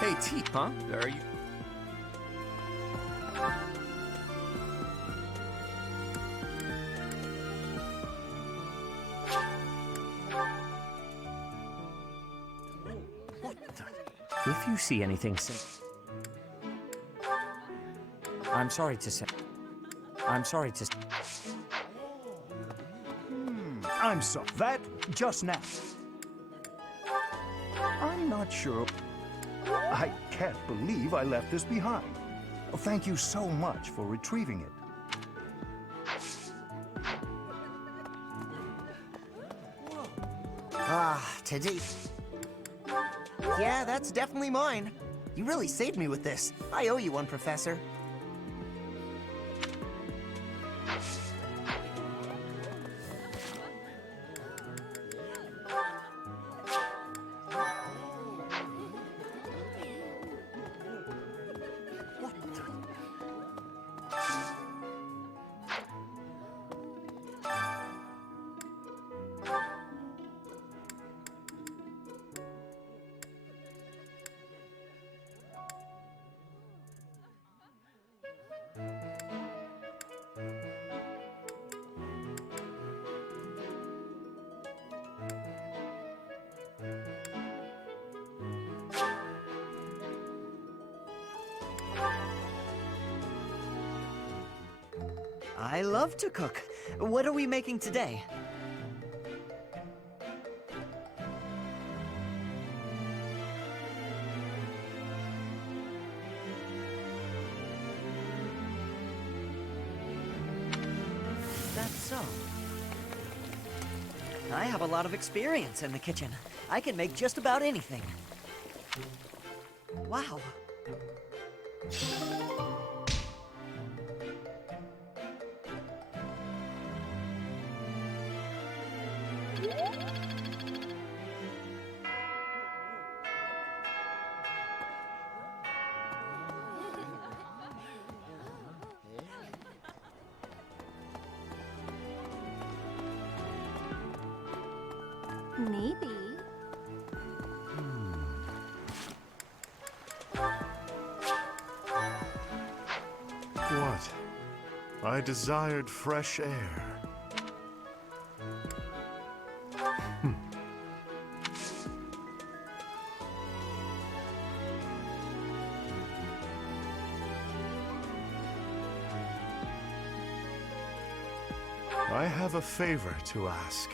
Hey, T, huh? Are you... If you see anything, I'm sorry to say. I'm sorry to. I'm sorry. That just now. I'm not sure. I can't believe I left this behind. Thank you so much for retrieving it. Today... Yeah, that's definitely mine. You really saved me with this. I owe you one, Professor. I love to cook. What are we making today? That's so. I have a lot of experience in the kitchen. I can make just about anything. Wow. Maybe. What? I desired fresh air. I have a favor to ask.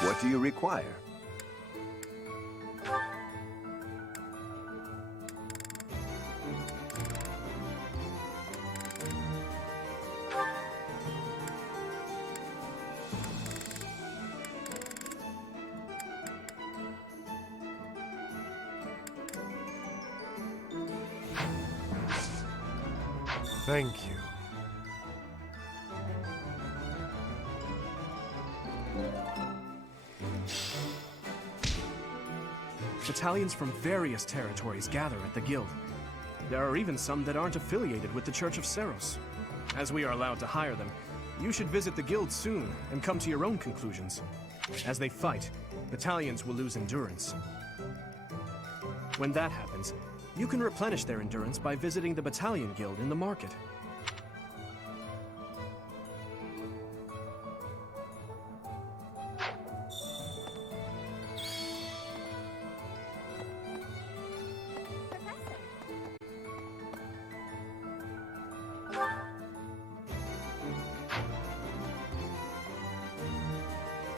What do you require? Thank you. Battalions from various territories gather at the guild. There are even some that aren't affiliated with the Church of Seros. As we are allowed to hire them, you should visit the guild soon and come to your own conclusions. As they fight, battalions will lose endurance. When that happens, you can replenish their endurance by visiting the battalion guild in the market.